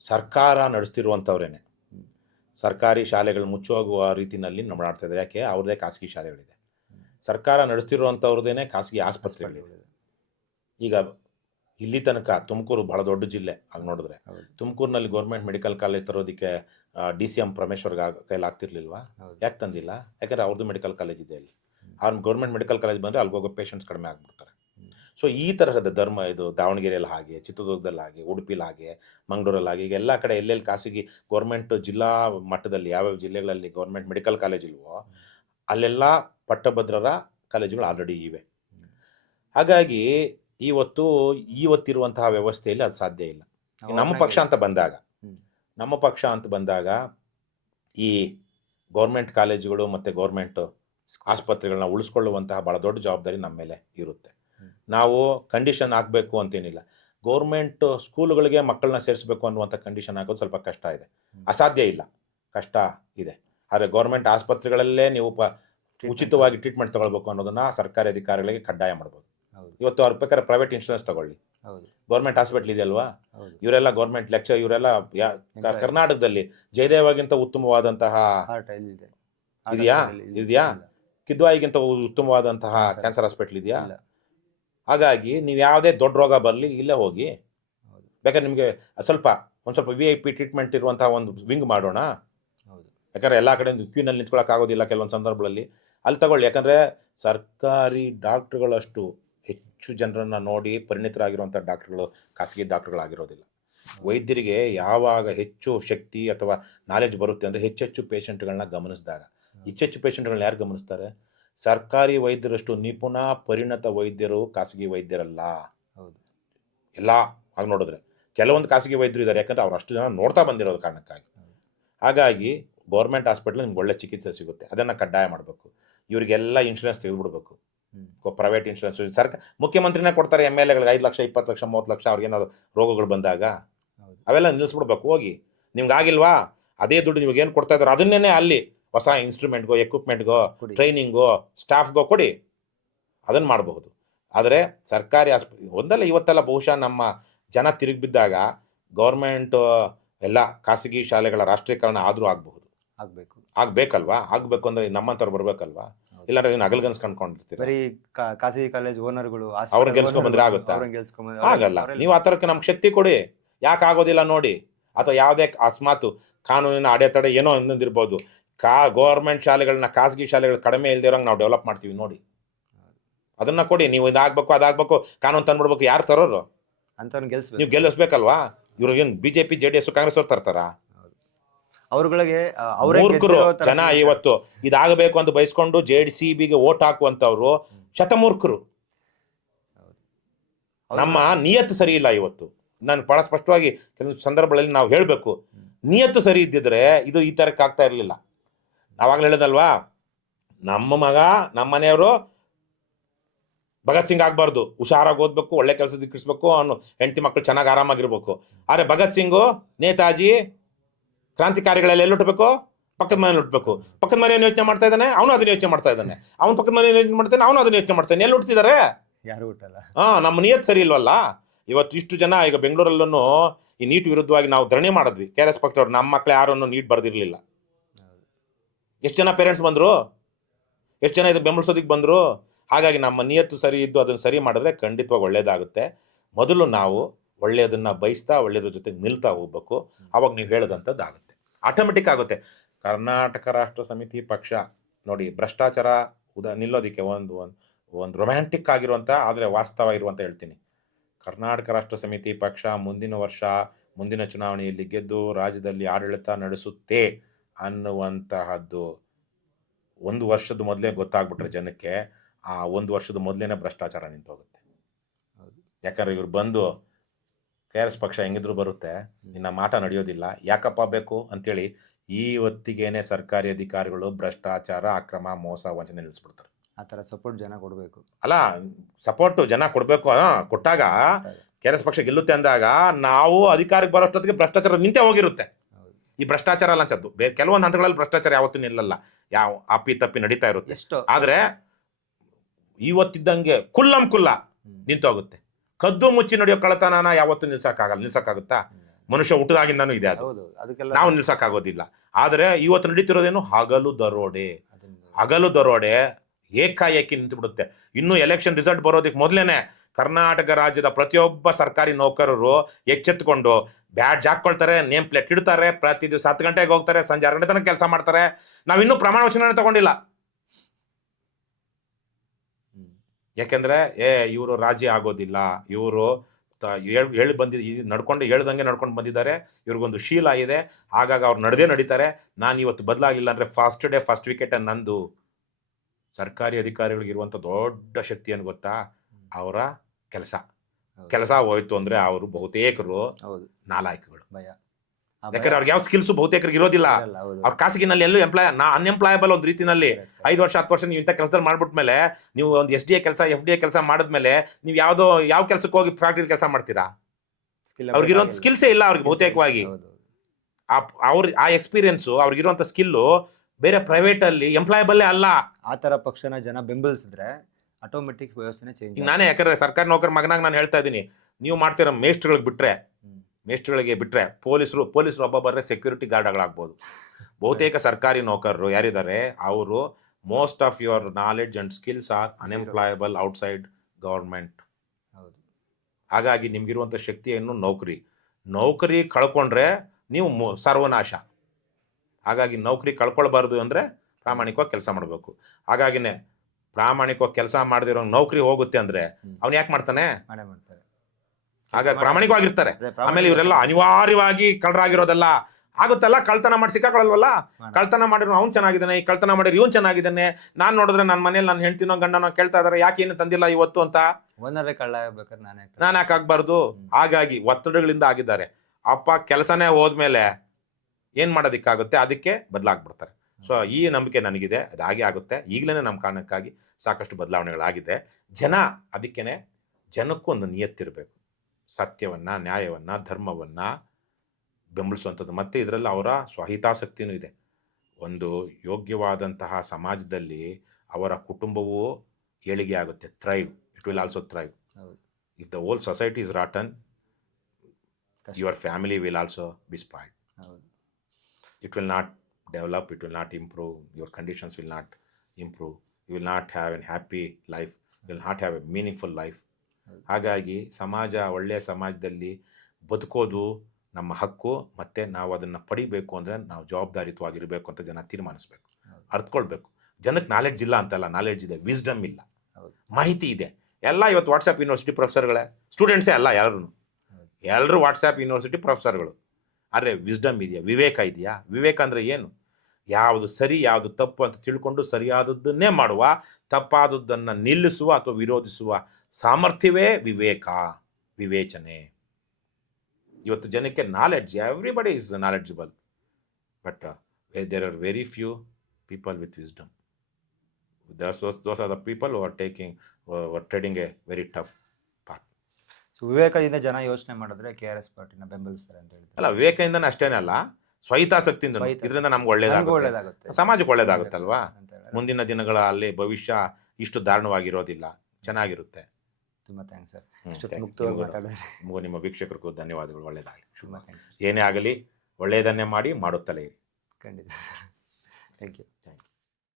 ಸರ್ಕಾರ ನಡೆಸ್ತಿರುವಂಥವ್ರೇನೆ ಸರ್ಕಾರಿ ಶಾಲೆಗಳು ಮುಚ್ಚೋಗುವ ರೀತಿಯಲ್ಲಿ ನಡಾಡ್ತಾ ಇದ್ದಾರೆ. ಯಾಕೆ? ಅವ್ರದ್ದೇ ಖಾಸಗಿ ಶಾಲೆಗಳಿದೆ. ಸರ್ಕಾರ ನಡೆಸ್ತಿರುವಂಥವ್ರದ್ದೇನೆ ಖಾಸಗಿ ಆಸ್ಪತ್ರೆಗಳಿದೆ. ಈಗ ಇಲ್ಲಿ ತನಕ ತುಮಕೂರು ಬಹಳ ದೊಡ್ಡ ಜಿಲ್ಲೆ ಆಗ ನೋಡಿದ್ರೆ, ಹೌದು ತುಮಕೂರಿನಲ್ಲಿ ಗೌರ್ಮೆಂಟ್ ಮೆಡಿಕಲ್ ಕಾಲೇಜ್ ತರೋದಕ್ಕೆ DCM ಪರಮೇಶ್ವರ್ಗೆ ಕೈಲಿ ಆಗ್ತಿರ್ಲಿಲ್ವಾ? ಹೌದು ಯಾಕೆ ತಂದಿಲ್ಲ? ಯಾಕಂದ್ರೆ ಅವ್ರದ್ದು ಮೆಡಿಕಲ್ ಕಾಲೇಜ್ ಇದೆ ಅಲ್ಲಿ. ಅವ್ನು ಗೌರ್ಮೆಂಟ್ ಮೆಡಿಕಲ್ ಕಾಲೇಜ್ ಬಂದರೆ ಅಲ್ಲಿಗೆ ಹೋಗೋ ಪೇಷಂಟ್ಸ್ ಕಡಿಮೆ ಆಗ್ಬಿಡ್ತಾರೆ. ಸೊ ಈ ತರಹದ ಇದು ದಾವಣಗೆರೆಯಲ್ಲಿ ಹಾಗೆ, ಚಿತ್ರದುರ್ಗದಲ್ಲಿ ಹಾಗೆ, ಉಡುಪಿಲಿ ಹಾಗೆ, ಮಂಗಳೂರಲ್ಲಿ ಹಾಗೆ, ಈಗ ಎಲ್ಲ ಕಡೆ ಎಲ್ಲೆಲ್ಲಿ ಖಾಸಗಿ ಗೌರ್ಮೆಂಟ್ ಜಿಲ್ಲಾ ಮಟ್ಟದಲ್ಲಿ ಯಾವ್ಯಾವ ಜಿಲ್ಲೆಗಳಲ್ಲಿ ಗೌರ್ಮೆಂಟ್ ಮೆಡಿಕಲ್ ಕಾಲೇಜ್ ಇಲ್ವೋ ಅಲ್ಲೆಲ್ಲ ಪಟ್ಟಭದ್ರರ ಕಾಲೇಜುಗಳು ಆಲ್ರೆಡಿ ಇವೆ. ಹಾಗಾಗಿ ಇವತ್ತಿರುವಂತಹ ವ್ಯವಸ್ಥೆಯಲ್ಲಿ ಅದು ಸಾಧ್ಯ ಇಲ್ಲ. ನಮ್ಮ ಪಕ್ಷ ಅಂತ ಬಂದಾಗ ಈ ಗೌರ್ಮೆಂಟ್ ಕಾಲೇಜುಗಳು ಮತ್ತು ಗೌರ್ಮೆಂಟ್ ಆಸ್ಪತ್ರೆಗಳನ್ನ ಉಳಿಸ್ಕೊಳ್ಳುವಂತಹ ಭಾಳ ದೊಡ್ಡ ಜವಾಬ್ದಾರಿ ನಮ್ಮ ಮೇಲೆ ಇರುತ್ತೆ. ನಾವು ಕಂಡೀಷನ್ ಹಾಕಬೇಕು ಅಂತೇನಿಲ್ಲ. ಗೌರ್ಮೆಂಟ್ ಸ್ಕೂಲುಗಳಿಗೆ ಮಕ್ಕಳನ್ನ ಸೇರಿಸಬೇಕು ಅನ್ನುವಂಥ ಕಂಡೀಷನ್ ಹಾಕೋದು ಸ್ವಲ್ಪ ಕಷ್ಟ ಇದೆ, ಅಸಾಧ್ಯ ಇಲ್ಲ, ಕಷ್ಟ ಇದೆ. ಆದರೆ ಗೌರ್ಮೆಂಟ್ ಆಸ್ಪತ್ರೆಗಳಲ್ಲೇ ನೀವು ಉಚಿತವಾಗಿ ಟ್ರೀಟ್ಮೆಂಟ್ ತಗೊಳ್ಬೇಕು ಅನ್ನೋದನ್ನ ಸರ್ಕಾರಿ ಅಧಿಕಾರಿಗಳಿಗೆ ಕಡ್ಡಾಯ ಮಾಡ್ಬೋದು. ಇವತ್ತು ಅವ್ರ ಬೇಕಾದ್ರೆ ಪ್ರೈವೇಟ್ ಇನ್ಶೂರೆನ್ಸ್ ತಗೊಳ್ಳಿ, ಗೌರ್ಮೆಂಟ್ ಹಾಸ್ಪಿಟ್ಲ್ ಇದೆಯಲ್ವಾ, ಇವರೆಲ್ಲ ಗೌರ್ಮೆಂಟ್ ಲೆಕ್ಚರ್, ಇವರೆಲ್ಲ ಕರ್ನಾಟಕದಲ್ಲಿ ಜಯದೇವಾಗಿಂತ ಉತ್ತಮವಾದಂತಹ ಇದೆಯಾ ಕಿದ್ವಾಯಿಗಿಂತ ಉತ್ತಮವಾದಂತಹ ಕ್ಯಾನ್ಸರ್ ಹಾಸ್ಪಿಟ್ಲ್ ಇದೆಯಾ? ಹಾಗಾಗಿ ನೀವು ಯಾವುದೇ ದೊಡ್ಡ ರೋಗ ಬರಲಿ ಇಲ್ಲೇ ಹೋಗಿ, ಬೇಕಾದ್ರೆ ನಿಮಗೆ ಒಂದು ಸ್ವಲ್ಪ VIP ಟ್ರೀಟ್ಮೆಂಟ್ ಇರುವಂತಹ ಒಂದು ವಿಂಗ್ ಮಾಡೋಣ. ಯಾಕಂದರೆ ಎಲ್ಲ ಕಡೆ ಕ್ಯೂನಲ್ಲಿ ನಿಂತ್ಕೊಳ್ಳೋಕ್ಕಾಗೋದಿಲ್ಲ ಕೆಲವೊಂದು ಸಂದರ್ಭಗಳಲ್ಲಿ, ಅಲ್ಲಿ ತಗೊಳ್ಳಿ. ಯಾಕಂದರೆ ಸರ್ಕಾರಿ ಡಾಕ್ಟ್ರುಗಳಷ್ಟು ಹೆಚ್ಚು ಜನರನ್ನು ನೋಡಿ ಪರಿಣಿತರಾಗಿರುವಂಥ ಡಾಕ್ಟ್ರುಗಳು ಖಾಸಗಿ ಡಾಕ್ಟ್ರುಗಳಾಗಿರೋದಿಲ್ಲ. ವೈದ್ಯರಿಗೆ ಯಾವಾಗ ಹೆಚ್ಚು ಶಕ್ತಿ ಅಥವಾ ನಾಲೆಜ್ ಬರುತ್ತೆ ಅಂದರೆ ಹೆಚ್ಚೆಚ್ಚು ಪೇಷಂಟ್ಗಳನ್ನ ಗಮನಿಸಿದಾಗ. ಹೆಚ್ಚೆಚ್ಚು ಪೇಷಂಟ್ಗಳನ್ನ ಯಾರು ಗಮನಿಸ್ತಾರೆ? ಸರ್ಕಾರಿ ವೈದ್ಯರಷ್ಟು ನಿಪುಣ ಪರಿಣತ ವೈದ್ಯರು ಖಾಸಗಿ ವೈದ್ಯರಲ್ಲ. ಎಲ್ಲ ಆಗ ನೋಡಿದ್ರೆ ಕೆಲವೊಂದು ಖಾಸಗಿ ವೈದ್ಯರು ಇದ್ದಾರೆ, ಯಾಕಂದರೆ ಅವ್ರು ಅಷ್ಟು ಜನ ನೋಡ್ತಾ ಬಂದಿರೋದು ಕಾರಣಕ್ಕಾಗಿ. ಹಾಗಾಗಿ ಗೌರ್ಮೆಂಟ್ ಹಾಸ್ಪಿಟ್ಲ್ ನಿಮ್ಗೆ ಒಳ್ಳೆ ಚಿಕಿತ್ಸೆ ಸಿಗುತ್ತೆ, ಅದನ್ನು ಕಡ್ಡಾಯ ಮಾಡಬೇಕು. ಇವರಿಗೆಲ್ಲ ಇನ್ಶೂರೆನ್ಸ್ ತೆಗೆದುಬಿಡ್ಬೇಕು, ಪ್ರೈವೇಟ್ ಇನ್ಶೂರೆನ್ಸ್. ಮುಖ್ಯಮಂತ್ರಿನೇ ಕೊಡ್ತಾರೆ MLAಗಳಿಗೆ 5 ಲಕ್ಷ 20 ಲಕ್ಷ 30 ಲಕ್ಷ ಅವ್ರಿಗೇನಾದ್ರು ರೋಗಗಳು ಬಂದಾಗ, ಅವೆಲ್ಲ ನಿಲ್ಲಿಸ್ಬಿಡ್ಬೇಕು. ಹೋಗಿ ನಿಮ್ಗೆ ಆಗಿಲ್ವಾ, ಅದೇ ದುಡ್ಡು ನಿಮಗೆ ಏನು ಕೊಡ್ತಾ ಇದ್ದಾರೆ ಅದನ್ನೇ ಅಲ್ಲಿ ಹೊಸ ಇನ್ಸ್ಟ್ರೂಮೆಂಟ್ಗೋ, ಎಕ್ವಿಪ್ಮೆಂಟ್ಗೋ, ಟ್ರೈನಿಂಗೋ, ಸ್ಟಾಫ್ಗೋ ಕೊಡಿ, ಅದನ್ನು ಮಾಡಬಹುದು. ಆದರೆ ಸರ್ಕಾರಿ ಒಂದಲ್ಲ ಇವತ್ತೆಲ್ಲ ಬಹುಶಃ ನಮ್ಮ ಜನ ತಿರುಗಿ ಬಿದ್ದಾಗ ಗೌರ್ಮೆಂಟ್ ಎಲ್ಲ ಖಾಸಗಿ ಶಾಲೆಗಳ ರಾಷ್ಟ್ರೀಕರಣ ಆದರೂ ಆಗಬೇಕಲ್ವಾ? ಆಗಬೇಕು ಅಂದರೆ ನಮ್ಮಂಥವ್ರು ಬರಬೇಕಲ್ವಾ? ಇಲ್ಲಾಂದ್ರೆ ನೀನು ಅಗಲ್ಗನ್ಸ್ ಕಂಡ್ಕೊಂಡಿರ್ತೀರಿ. ಬರೀ ಖಾಸಗಿ ಕಾಲೇಜ್ ಓನರ್ಗಳು ಅವ್ರನ್ನ ಗೆಲ್ಸ್ಕೊಂಡ್ಬಂದ್ರೆ ಆಗುತ್ತಾ? ಆಗಲ್ಲ. ನೀವು ಆ ಥರಕ್ಕೆ ನಮ್ಗೆ ಶಕ್ತಿ ಕೊಡಿ, ಯಾಕೆ ಆಗೋದಿಲ್ಲ ನೋಡಿ. ಅಥವಾ ಯಾವುದೇ ಅಕಸ್ಮಾತ್ ಕಾನೂನಿನ ಅಡೆತಡೆ ಏನೋ ಇನ್ನೊಂದಿರ್ಬೋದು, ಗೌರ್ಮೆಂಟ್ ಶಾಲೆಗಳನ್ನ ಖಾಸಗಿ ಶಾಲೆಗಳು ಕಡಿಮೆ ಇಲ್ದಿರೋಂಗೆ ನಾವು ಡೆವಲಪ್ ಮಾಡ್ತೀವಿ ನೋಡಿ, ಅದನ್ನ ಕೊಡಿ. ನೀವು ಇದಾಗಬೇಕು ಅದಾಗಬೇಕು ಕಾನೂನು ತಂದ್ಬಿಡ್ಬೇಕು, ಯಾರು ತರೋರು? ನೀವು ಗೆಲ್ಲಿಸ್ಬೇಕಲ್ವಾ? ಇವ್ರಿಗೇನು BJP JDS ಕಾಂಗ್ರೆಸ್ ಅವ್ರು ತರ್ತಾರ? ಅವ್ರಗಳಿಗೆ ಮೂರ್ಖರು ಜನ. ಇವತ್ತು ಇದಾಗಬೇಕು ಅಂತ ಬಯಸ್ಕೊಂಡು JCBಗೆ ಓಟ್ ಹಾಕುವಂತವ್ರು ಶತಮೂರ್ಖರು. ನಮ್ಮ ನಿಯತ್ತು ಸರಿ ಇಲ್ಲ. ಇವತ್ತು ನಾನು ಬಹಳ ಸ್ಪಷ್ಟವಾಗಿ ಕೆಲವು ಸಂದರ್ಭಗಳಲ್ಲಿ ನಾವು ಹೇಳಬೇಕು, ನಿಯತ್ತು ಸರಿ ಇದ್ದಿದ್ರೆ ಇದು ಈ ಥರಕ್ಕೆ ಆಗ್ತಾ ಇರಲಿಲ್ಲ. ನಾವಾಗಲೇ ಹೇಳೋದಲ್ವಾ, ನಮ್ಮ ಮಗ ನಮ್ಮ ಮನೆಯವರು ಭಗತ್ ಸಿಂಗ್ ಆಗಬಾರ್ದು, ಹುಷಾರಾಗಿ ಓದಬೇಕು, ಒಳ್ಳೆ ಕೆಲಸ ದಿಕ್ಕಿಸ್ಬೇಕು, ಅವನು ಹೆಂಡತಿ ಮಕ್ಕಳು ಚೆನ್ನಾಗಿ ಆರಾಮಾಗಿರ್ಬೇಕು. ಆದರೆ ಭಗತ್ ಸಿಂಗು, ನೇತಾಜಿ, ಕ್ರಾಂತಿಕಾರಿಗಳೆಲ್ಲ ಎಲ್ಲಿ ಹುಟ್ಟಬೇಕು? ಪಕ್ಕದ ಮನೇಲಿ ಹುಟ್ಟಬೇಕು. ಪಕ್ಕದ ಮನೆಯನ್ನು ಯೋಚನೆ ಮಾಡ್ತಾ ಇದ್ದಾನೆ, ಅವನು ಅದನ್ನ ಯೋಚನೆ ಮಾಡ್ತಾ ಇದ್ದಾನೆ. ಅವನು ಪಕ್ಕದ ಮನೆಯನ್ನು ಯೋಚನೆ ಮಾಡ್ತಾನೆ, ಅವನು ಅದನ್ನ ಯೋಚನೆ ಮಾಡ್ತಾನೆ. ಎಲ್ಲಿ ಹುಟ್ಟಿದ್ದಾರೆ? ಯಾರು ಹುಟ್ಟಲ್ಲ. ನಮ್ಮ ನಿಯತ್ ಸರಿ ಇಲ್ವಲ್ಲ. ಇವತ್ತು ಇಷ್ಟು ಜನ ಈಗ ಬೆಂಗಳೂರಲ್ಲೂ ಈ ನೀಟ್ ವಿರುದ್ಧವಾಗಿ ನಾವು ಧರಣಿ ಮಾಡಿದ್ವಿ. KRS ಪಕ್ಷದವ್ರು, ನಮ್ಮ ಮಕ್ಳು ಯಾರನ್ನು ನೀಟ್ ಬರೆದಿರಲಿಲ್ಲ. ಎಷ್ಟು ಜನ ಪೇರೆಂಟ್ಸ್ ಬಂದರು, ಎಷ್ಟು ಜನ ಇದು ಬೆಂಬಲಿಸೋದಕ್ಕೆ ಬಂದರು. ಹಾಗಾಗಿ ನಮ್ಮ ನಿಯತ್ತು ಸರಿ ಇದ್ದು ಅದನ್ನು ಸರಿ ಮಾಡಿದ್ರೆ ಖಂಡಿತವಾಗಿ ಒಳ್ಳೇದಾಗುತ್ತೆ. ಮೊದಲು ನಾವು ಒಳ್ಳೆಯದನ್ನು ಬಯಸ್ತಾ ಒಳ್ಳೆಯದ್ರ ಜೊತೆಗೆ ನಿಲ್ತಾ ಹೋಗ್ಬೇಕು. ಆವಾಗ ನೀವು ಹೇಳೋದಂಥದ್ದು ಆಗುತ್ತೆ, ಆಟೋಮೆಟಿಕ್ ಆಗುತ್ತೆ. ಕರ್ನಾಟಕ ರಾಷ್ಟ್ರ ಸಮಿತಿ ಪಕ್ಷ ನೋಡಿ, ಭ್ರಷ್ಟಾಚಾರ ನಿಲ್ಲೋದಕ್ಕೆ ಒಂದು ರೊಮ್ಯಾಂಟಿಕ್ ಆಗಿರುವಂಥ ಆದರೆ ವಾಸ್ತವ ಇರುವಂತ ಹೇಳ್ತೀನಿ. ಕರ್ನಾಟಕ ರಾಷ್ಟ್ರ ಸಮಿತಿ ಪಕ್ಷ ಮುಂದಿನ ವರ್ಷ ಮುಂದಿನ ಚುನಾವಣೆಯಲ್ಲಿ ಗೆದ್ದು ರಾಜ್ಯದಲ್ಲಿ ಆಡಳಿತ ನಡೆಸುತ್ತೆ ಅನ್ನುವಂತಹದ್ದು 1 ವರ್ಷದ ಮೊದಲೇ ಗೊತ್ತಾಗ್ಬಿಟ್ರೆ ಜನಕ್ಕೆ, ಆ 1 ವರ್ಷದ ಮೊದಲೇನೆ ಭ್ರಷ್ಟಾಚಾರ ನಿಂತೋಗುತ್ತೆ. ಯಾಕಂದ್ರೆ ಇವ್ರು ಬಂದು KRS ಪಕ್ಷ ಹೆಂಗಿದ್ರು ಬರುತ್ತೆ, ಇನ್ನು ಮಾಟ ನಡೆಯೋದಿಲ್ಲ. ಯಾಕಪ್ಪ ಬೇಕು ಅಂತೇಳಿ ಈ ಹೊತ್ತಿಗೇನೆ ಸರ್ಕಾರಿ ಅಧಿಕಾರಿಗಳು ಭ್ರಷ್ಟಾಚಾರ, ಅಕ್ರಮ, ಮೋಸ, ವಂಚನೆ ನಿಲ್ಲಿಸ್ಬಿಡ್ತಾರೆ. ಆ ಥರ ಸಪೋರ್ಟ್ ಜನ ಕೊಡಬೇಕು. ಅಲ್ಲ, ಸಪೋರ್ಟು ಜನ ಕೊಡಬೇಕು. ಕೊಟ್ಟಾಗ KRS ಪಕ್ಷ ಗೆಲ್ಲುತ್ತೆ ಅಂದಾಗ ನಾವು ಅಧಿಕಾರಕ್ಕೆ ಬರೋಷ್ಟೊತ್ತಿಗೆ ಭ್ರಷ್ಟಾಚಾರ ನಿಂತೇ ಹೋಗಿರುತ್ತೆ. ಈ ಭ್ರಷ್ಟಾಚಾರ ಲಂಚದ್ದು ಕೆಲವೊಂದು ಹಂತಗಳಲ್ಲಿ ಭ್ರಷ್ಟಾಚಾರ ಯಾವತ್ತೂ ನಿಲ್ಲಲ್ಲ, ಯಾವ ಅಪ್ಪಿ ತಪ್ಪಿ ನಡೀತಾ ಇರುತ್ತೆ. ಆದ್ರೆ ಇವತ್ತಿದ್ದಂಗೆ ಕುಲ್ಲಂ ಕುಲ್ಲ ನಿಂತೋಗುತ್ತೆ. ಕದ್ದು ಮುಚ್ಚಿ ನಡೆಯೋ ಕಳ್ಳತನ ಯಾವತ್ತೂ ನಿಲ್ಸಕ್ಕಾಗುತ್ತಾ? ಮನುಷ್ಯ ಹುಟ್ಟದಾಗಿಂದಾನು ಇದೆ ಅದು, ನಾವು ನಿಲ್ಸಕ್ಕಾಗೋದಿಲ್ಲ. ಆದರೆ ಇವತ್ತು ನಡೀತಿರೋದೇನು? ಹಗಲು ದರೋಡೆ ಏಕಾಏಕಿ ನಿಂತು ಬಿಡುತ್ತೆ. ಇನ್ನು ಎಲೆಕ್ಷನ್ ರಿಸಲ್ಟ್ ಬರೋದಕ್ಕೆ ಮೊದಲೇನೆ ಕರ್ನಾಟಕ ರಾಜ್ಯದ ಪ್ರತಿಯೊಬ್ಬ ಸರ್ಕಾರಿ ನೌಕರರು ಎಚ್ಚೆತ್ತುಕೊಂಡು ಬ್ಯಾಡ್ಜ್ ಹಾಕೊಳ್ತಾರೆ, ನೇಮ್ ಪ್ಲೇಟ್ ಇಡ್ತಾರೆ, ಪ್ರತಿ ದಿವಸ 10 ಗಂಟೆಗೆ ಹೋಗ್ತಾರೆ, ಸಂಜೆ 6 ಗಂಟೆ ತನಕ ಕೆಲಸ ಮಾಡ್ತಾರೆ. ನಾವಿನ್ನೂ ಪ್ರಮಾಣ ವಚನ ತಗೊಂಡಿಲ್ಲ. ಯಾಕೆಂದ್ರೆ ಇವರು ರಾಜಿ ಆಗೋದಿಲ್ಲ, ಇವರು ಹೇಳಿ ನಡ್ಕೊಂಡು ಹೇಳ್ದಂಗೆ ನಡ್ಕೊಂಡು ಬಂದಿದ್ದಾರೆ, ಇವ್ರಿಗೊಂದು ಶೀಲ ಇದೆ, ಹಾಗಾಗಿ ಅವ್ರು ನಡೀತಾರೆ. ನಾನು ಇವತ್ತು ಬದಲಾಗಲಿಲ್ಲ ಅಂದ್ರೆ ಫಸ್ಟ್ ಡೇ ಫಸ್ಟ್ ವಿಕೆಟ್ ನಂದು. ಸರ್ಕಾರಿ ಅಧಿಕಾರಿಗಳಿಗೆ ಇರುವಂತ ದೊಡ್ಡ ಶಕ್ತಿ ಏನು ಗೊತ್ತಾ? ಅವರ ಕೆಲಸ ಹೋಯ್ತು ಅಂದ್ರೆ ಅವರು ಬಹುತೇಕರು ನಾಲಾಯಕಗಳು. ಯಾಕಂದ್ರೆ ಅವ್ರಿಗೆ ಯಾವ ಸ್ಕಿಲ್ಸ್ ಬಹುತೇಕರಿಗೆ ಇರೋದಿಲ್ಲ. ಅವ್ರ ಖಾಸಗಿನಲ್ಲಿ ಎಲ್ಲೂ ಅನ್ಎಂಪ್ಲಾಯಬಲ್ ಒಂದು ರೀತಿನಲ್ಲಿ 5 ವರ್ಷ 10 ವರ್ಷ ನೀವು ಇಂಥ ಕೆಲಸದಲ್ಲಿ ಮಾಡ್ಬಿಟ್ಮೇಲೆ, ನೀವು ಒಂದು SDA ಕೆಲಸ FDA ಕೆಲಸ ಮಾಡಿದ್ಮೇಲೆ ನೀವು ಯಾವ ಕೆಲಸಕ್ಕೆ ಹೋಗಿ ಫ್ಯಾಕ್ಟ್ರಿ ಕೆಲಸ ಮಾಡ್ತೀರಾ? ಅವ್ರಿಗಿರೋ ಸ್ಕಿಲ್ಸೇ ಇಲ್ಲ ಅವ್ರಿಗೆ ಬಹುತೇಕವಾಗಿ. ಆ ಎಕ್ಸ್ಪೀರಿಯನ್ಸ್ ಅವ್ರಿಗಿರುವಂತ ಸ್ಕಿಲ್ಲು ಬೇರೆ ಪ್ರೈವೇಟ್ ಅಲ್ಲಿ ಎಂಪ್ಲಾಯಬಲ್ಲೇ ಅಲ್ಲ. ಆ ತರ ಪಕ್ಷನ ಜನ ಬೆಂಬಲಿಸಿದ್ರೆ ಆಟೋಮೆಟಿಕ್ ವ್ಯವಸ್ಥೆನೇ ಚೇಂಜ್. ನಾನೇ ಯಾಕಂದ್ರೆ ಸರ್ಕಾರಿ ನೌಕರ ಮಗನಾಗ ನಾನು ಹೇಳ್ತಾ ಇದ್ದೀನಿ, ನೀವು ಮಾಡ್ತಿರೋ ಮೇಸ್ಟ್ರುಗಳಿಗೆ ಬಿಟ್ರೆ ಪೊಲೀಸರು ಒಬ್ಬೊಬ್ಬರೇ ಸೆಕ್ಯೂರಿಟಿ ಗಾರ್ಡ್ಗಳಾಗ್ಬೋದು. ಬಹುತೇಕ ಸರ್ಕಾರಿ ನೌಕರರು ಯಾರಿದ್ದಾರೆ ಅವರು most of your knowledge and skills are unemployable outside government. ಹಾಗಾಗಿ ನಿಮ್ಗಿರುವಂಥ ಶಕ್ತಿಯನ್ನು ನೌಕರಿ ಕಳ್ಕೊಂಡ್ರೆ ನೀವು ಸರ್ವನಾಶ. ಹಾಗಾಗಿ ನೌಕರಿ ಕಳ್ಕೊಳ್ಬಾರ್ದು ಅಂದ್ರೆ ಪ್ರಾಮಾಣಿಕವಾಗಿ ಕೆಲಸ ಮಾಡಬೇಕು. ಹಾಗಾಗಿನೇ ಪ್ರಾಮಾಣಿಕವಾಗಿ ಕೆಲಸ ಮಾಡದಿರೋ ನೌಕರಿ ಹೋಗುತ್ತೆ ಅಂದ್ರೆ ಅವ್ನು ಯಾಕೆ ಮಾಡ್ತಾನೆ? ಹಾಗಾಗಿ ಪ್ರಾಮಾಣಿಕವಾಗಿರ್ತಾರೆ. ಆಮೇಲೆ ಇವರೆಲ್ಲ ಅನಿವಾರ್ಯವಾಗಿ ಕಳ್ಳರಾಗಿರೋದಲ್ಲ, ಆಗುತ್ತಲ್ಲ, ಕಳ್ತನ ಮಾಡಿ ಸಿಕ್ಕಾಕೊಳ್ಳಲ್ವಲ್ಲ. ಕಳ್ತನ ಮಾಡಿರೋ ಅವ್ನು ಚೆನ್ನಾಗಿದ್ದಾನೆ, ಈ ಕಳ್ತನ ಮಾಡಿರೋ ಇವ್ನು ಚೆನ್ನಾಗಿದ್ದಾನೆ. ನಾನು ನೋಡಿದ್ರೆ ನನ್ನ ಮನೇಲಿ ನಾನು ಹೆಂಡ್ತಿನೋ ಗಂಡನೋ ಕೇಳ್ತಾ ಇದಾರೆ, ಯಾಕೆ ಏನು ತಂದಿಲ್ಲ ಇವತ್ತು ಅಂತ. ನಾನು ಯಾಕೆ ಆಗ್ಬಾರ್ದು? ಹಾಗಾಗಿ ಒತ್ತಡಗಳಿಂದ ಆಗಿದ್ದಾರೆ. ಅಪ್ಪ ಕೆಲಸನೇ ಹೋದ್ಮೇಲೆ ಏನ್ ಮಾಡೋದಿಕ್ಕಾಗುತ್ತೆ? ಅದಕ್ಕೆ ಬದಲಾಗ್ಬಿಡ್ತಾರೆ. ಸೊ ಈ ನಂಬಿಕೆ ನನಗಿದೆ, ಅದಾಗೆ ಆಗುತ್ತೆ. ಈಗಲೇ ನಮ್ಮ ಕಾರಣಕ್ಕಾಗಿ ಸಾಕಷ್ಟು ಬದಲಾವಣೆಗಳಾಗಿದೆ. ಅದಕ್ಕೇನೆ ಜನಕ್ಕೂ ಒಂದು ನಿಯತ್ತಿರಬೇಕು. ಸತ್ಯವನ್ನ, ನ್ಯಾಯವನ್ನ, ಧರ್ಮವನ್ನ ಬೆಂಬಲಿಸುವಂಥದ್ದು. ಮತ್ತೆ ಇದರಲ್ಲಿ ಅವರ ಸ್ವಹಿತಾಸಕ್ತಿನೂ ಇದೆ. ಒಂದು ಯೋಗ್ಯವಾದಂತಹ ಸಮಾಜದಲ್ಲಿ ಅವರ ಕುಟುಂಬವೂ ಏಳಿಗೆ ಆಗುತ್ತೆ. It will also thrive. If the whole society is rotten, your family will also be spoiled. It will not develop, it will not improve, your conditions will not improve, you will not have a happy life, you will not have a meaningful life. ಹಾಗಾಗಿ ಒಳ್ಳೆಯ ಸಮಾಜದಲ್ಲಿ ಬದುಕೋದು ನಮ್ಮ ಹಕ್ಕು. ಮತ್ತೆ ನಾವು ಅದನ್ನು ಪಡಿಬೇಕು ಅಂದರೆ ನಾವು ಜವಾಬ್ದಾರಿಯುತವಾಗಿರಬೇಕು ಅಂತ ಜನ ತೀರ್ಮಾನಿಸ್ಬೇಕು, ಅರ್ಥಕೊಳ್ಬೇಕು. ಜನಕ್ಕೆ ನಾಲೆಡ್ಜ್ ಇಲ್ಲ ಅಂತಲ್ಲ, ನಾಲೆಡ್ಜ್ ಇದೆ, ವಿಸ್ಡಮ್ ಇಲ್ಲ, ಮಾಹಿತಿ ಇದೆ. ಎಲ್ಲ ಇವತ್ತು ವಾಟ್ಸಪ್ ಯೂನಿವರ್ಸಿಟಿ ಪ್ರೊಫೆಸರ್ಗಳೇ, ಸ್ಟೂಡೆಂಟ್ಸೇ ಅಲ್ಲ, ಎಲ್ಲರೂ ವಾಟ್ಸಪ್ ಯೂನಿವರ್ಸಿಟಿ ಪ್ರೊಫೆಸರ್ಗಳು. ಆದರೆ ವಿಸ್ಡಮ್ ಇದೆಯಾ? ವಿವೇಕ ಇದೆಯಾ? ವಿವೇಕ ಅಂದರೆ ಏನು? ಯಾವುದು ಸರಿ ಯಾವುದು ತಪ್ಪು ಅಂತ ತಿಳ್ಕೊಂಡು ಸರಿಯಾದದ್ದನ್ನೇ ಮಾಡುವ, ತಪ್ಪಾದದ್ದನ್ನು ನಿಲ್ಲಿಸುವ ಅಥವಾ ವಿರೋಧಿಸುವ ಸಾಮರ್ಥ್ಯವೇ ವಿವೇಚನೆ. ಇವತ್ತು ಜನಕ್ಕೆ knowledge, everybody is knowledgeable, but there are very few people with wisdom. Those are the people who are treading a very tough path. ವಿವೇಕದಿಂದ ಜನ ಯೋಚನೆ ಮಾಡಿದ್ರೆ KRS ಪಾರ್ಟಿನ ಬೆಂಬಲಿಸ್ತಾರೆ ಅಂತ ಹೇಳ್ತಾರೆ. ಅಲ್ಲ, ವಿವೇಕದಿಂದನೇ ಅಷ್ಟೇನೆ ಅಲ್ಲ, ಸ್ವಹಿತಾಸಕ್ತಿಯಿಂದ. ಇದರಿಂದ ನಮ್ಗೆ ಒಳ್ಳೇದಾಗುತ್ತೆ, ಸಮಾಜಕ್ಕೆ ಒಳ್ಳೇದಾಗುತ್ತಲ್ವಾ. ಮುಂದಿನ ದಿನಗಳ ಅಲ್ಲಿ ಭವಿಷ್ಯ ಇಷ್ಟು ದಾರುಣವಾಗಿರೋದಿಲ್ಲ, ಚೆನ್ನಾಗಿರುತ್ತೆ. ತುಂಬಾ ಥ್ಯಾಂಕ್ಸ್ ಸರ್. ನಿಮ್ಮ ವೀಕ್ಷಕರಿಗೂ ಧನ್ಯವಾದಗಳು. ಒಳ್ಳೇದಾಗಲಿ, ಶುಭ. ಏನೇ ಆಗಲಿ ಒಳ್ಳೆಯದನ್ನೇ ಮಾಡುತ್ತಲೇ ಇರಿ. ಖಂಡಿತ. Thank you.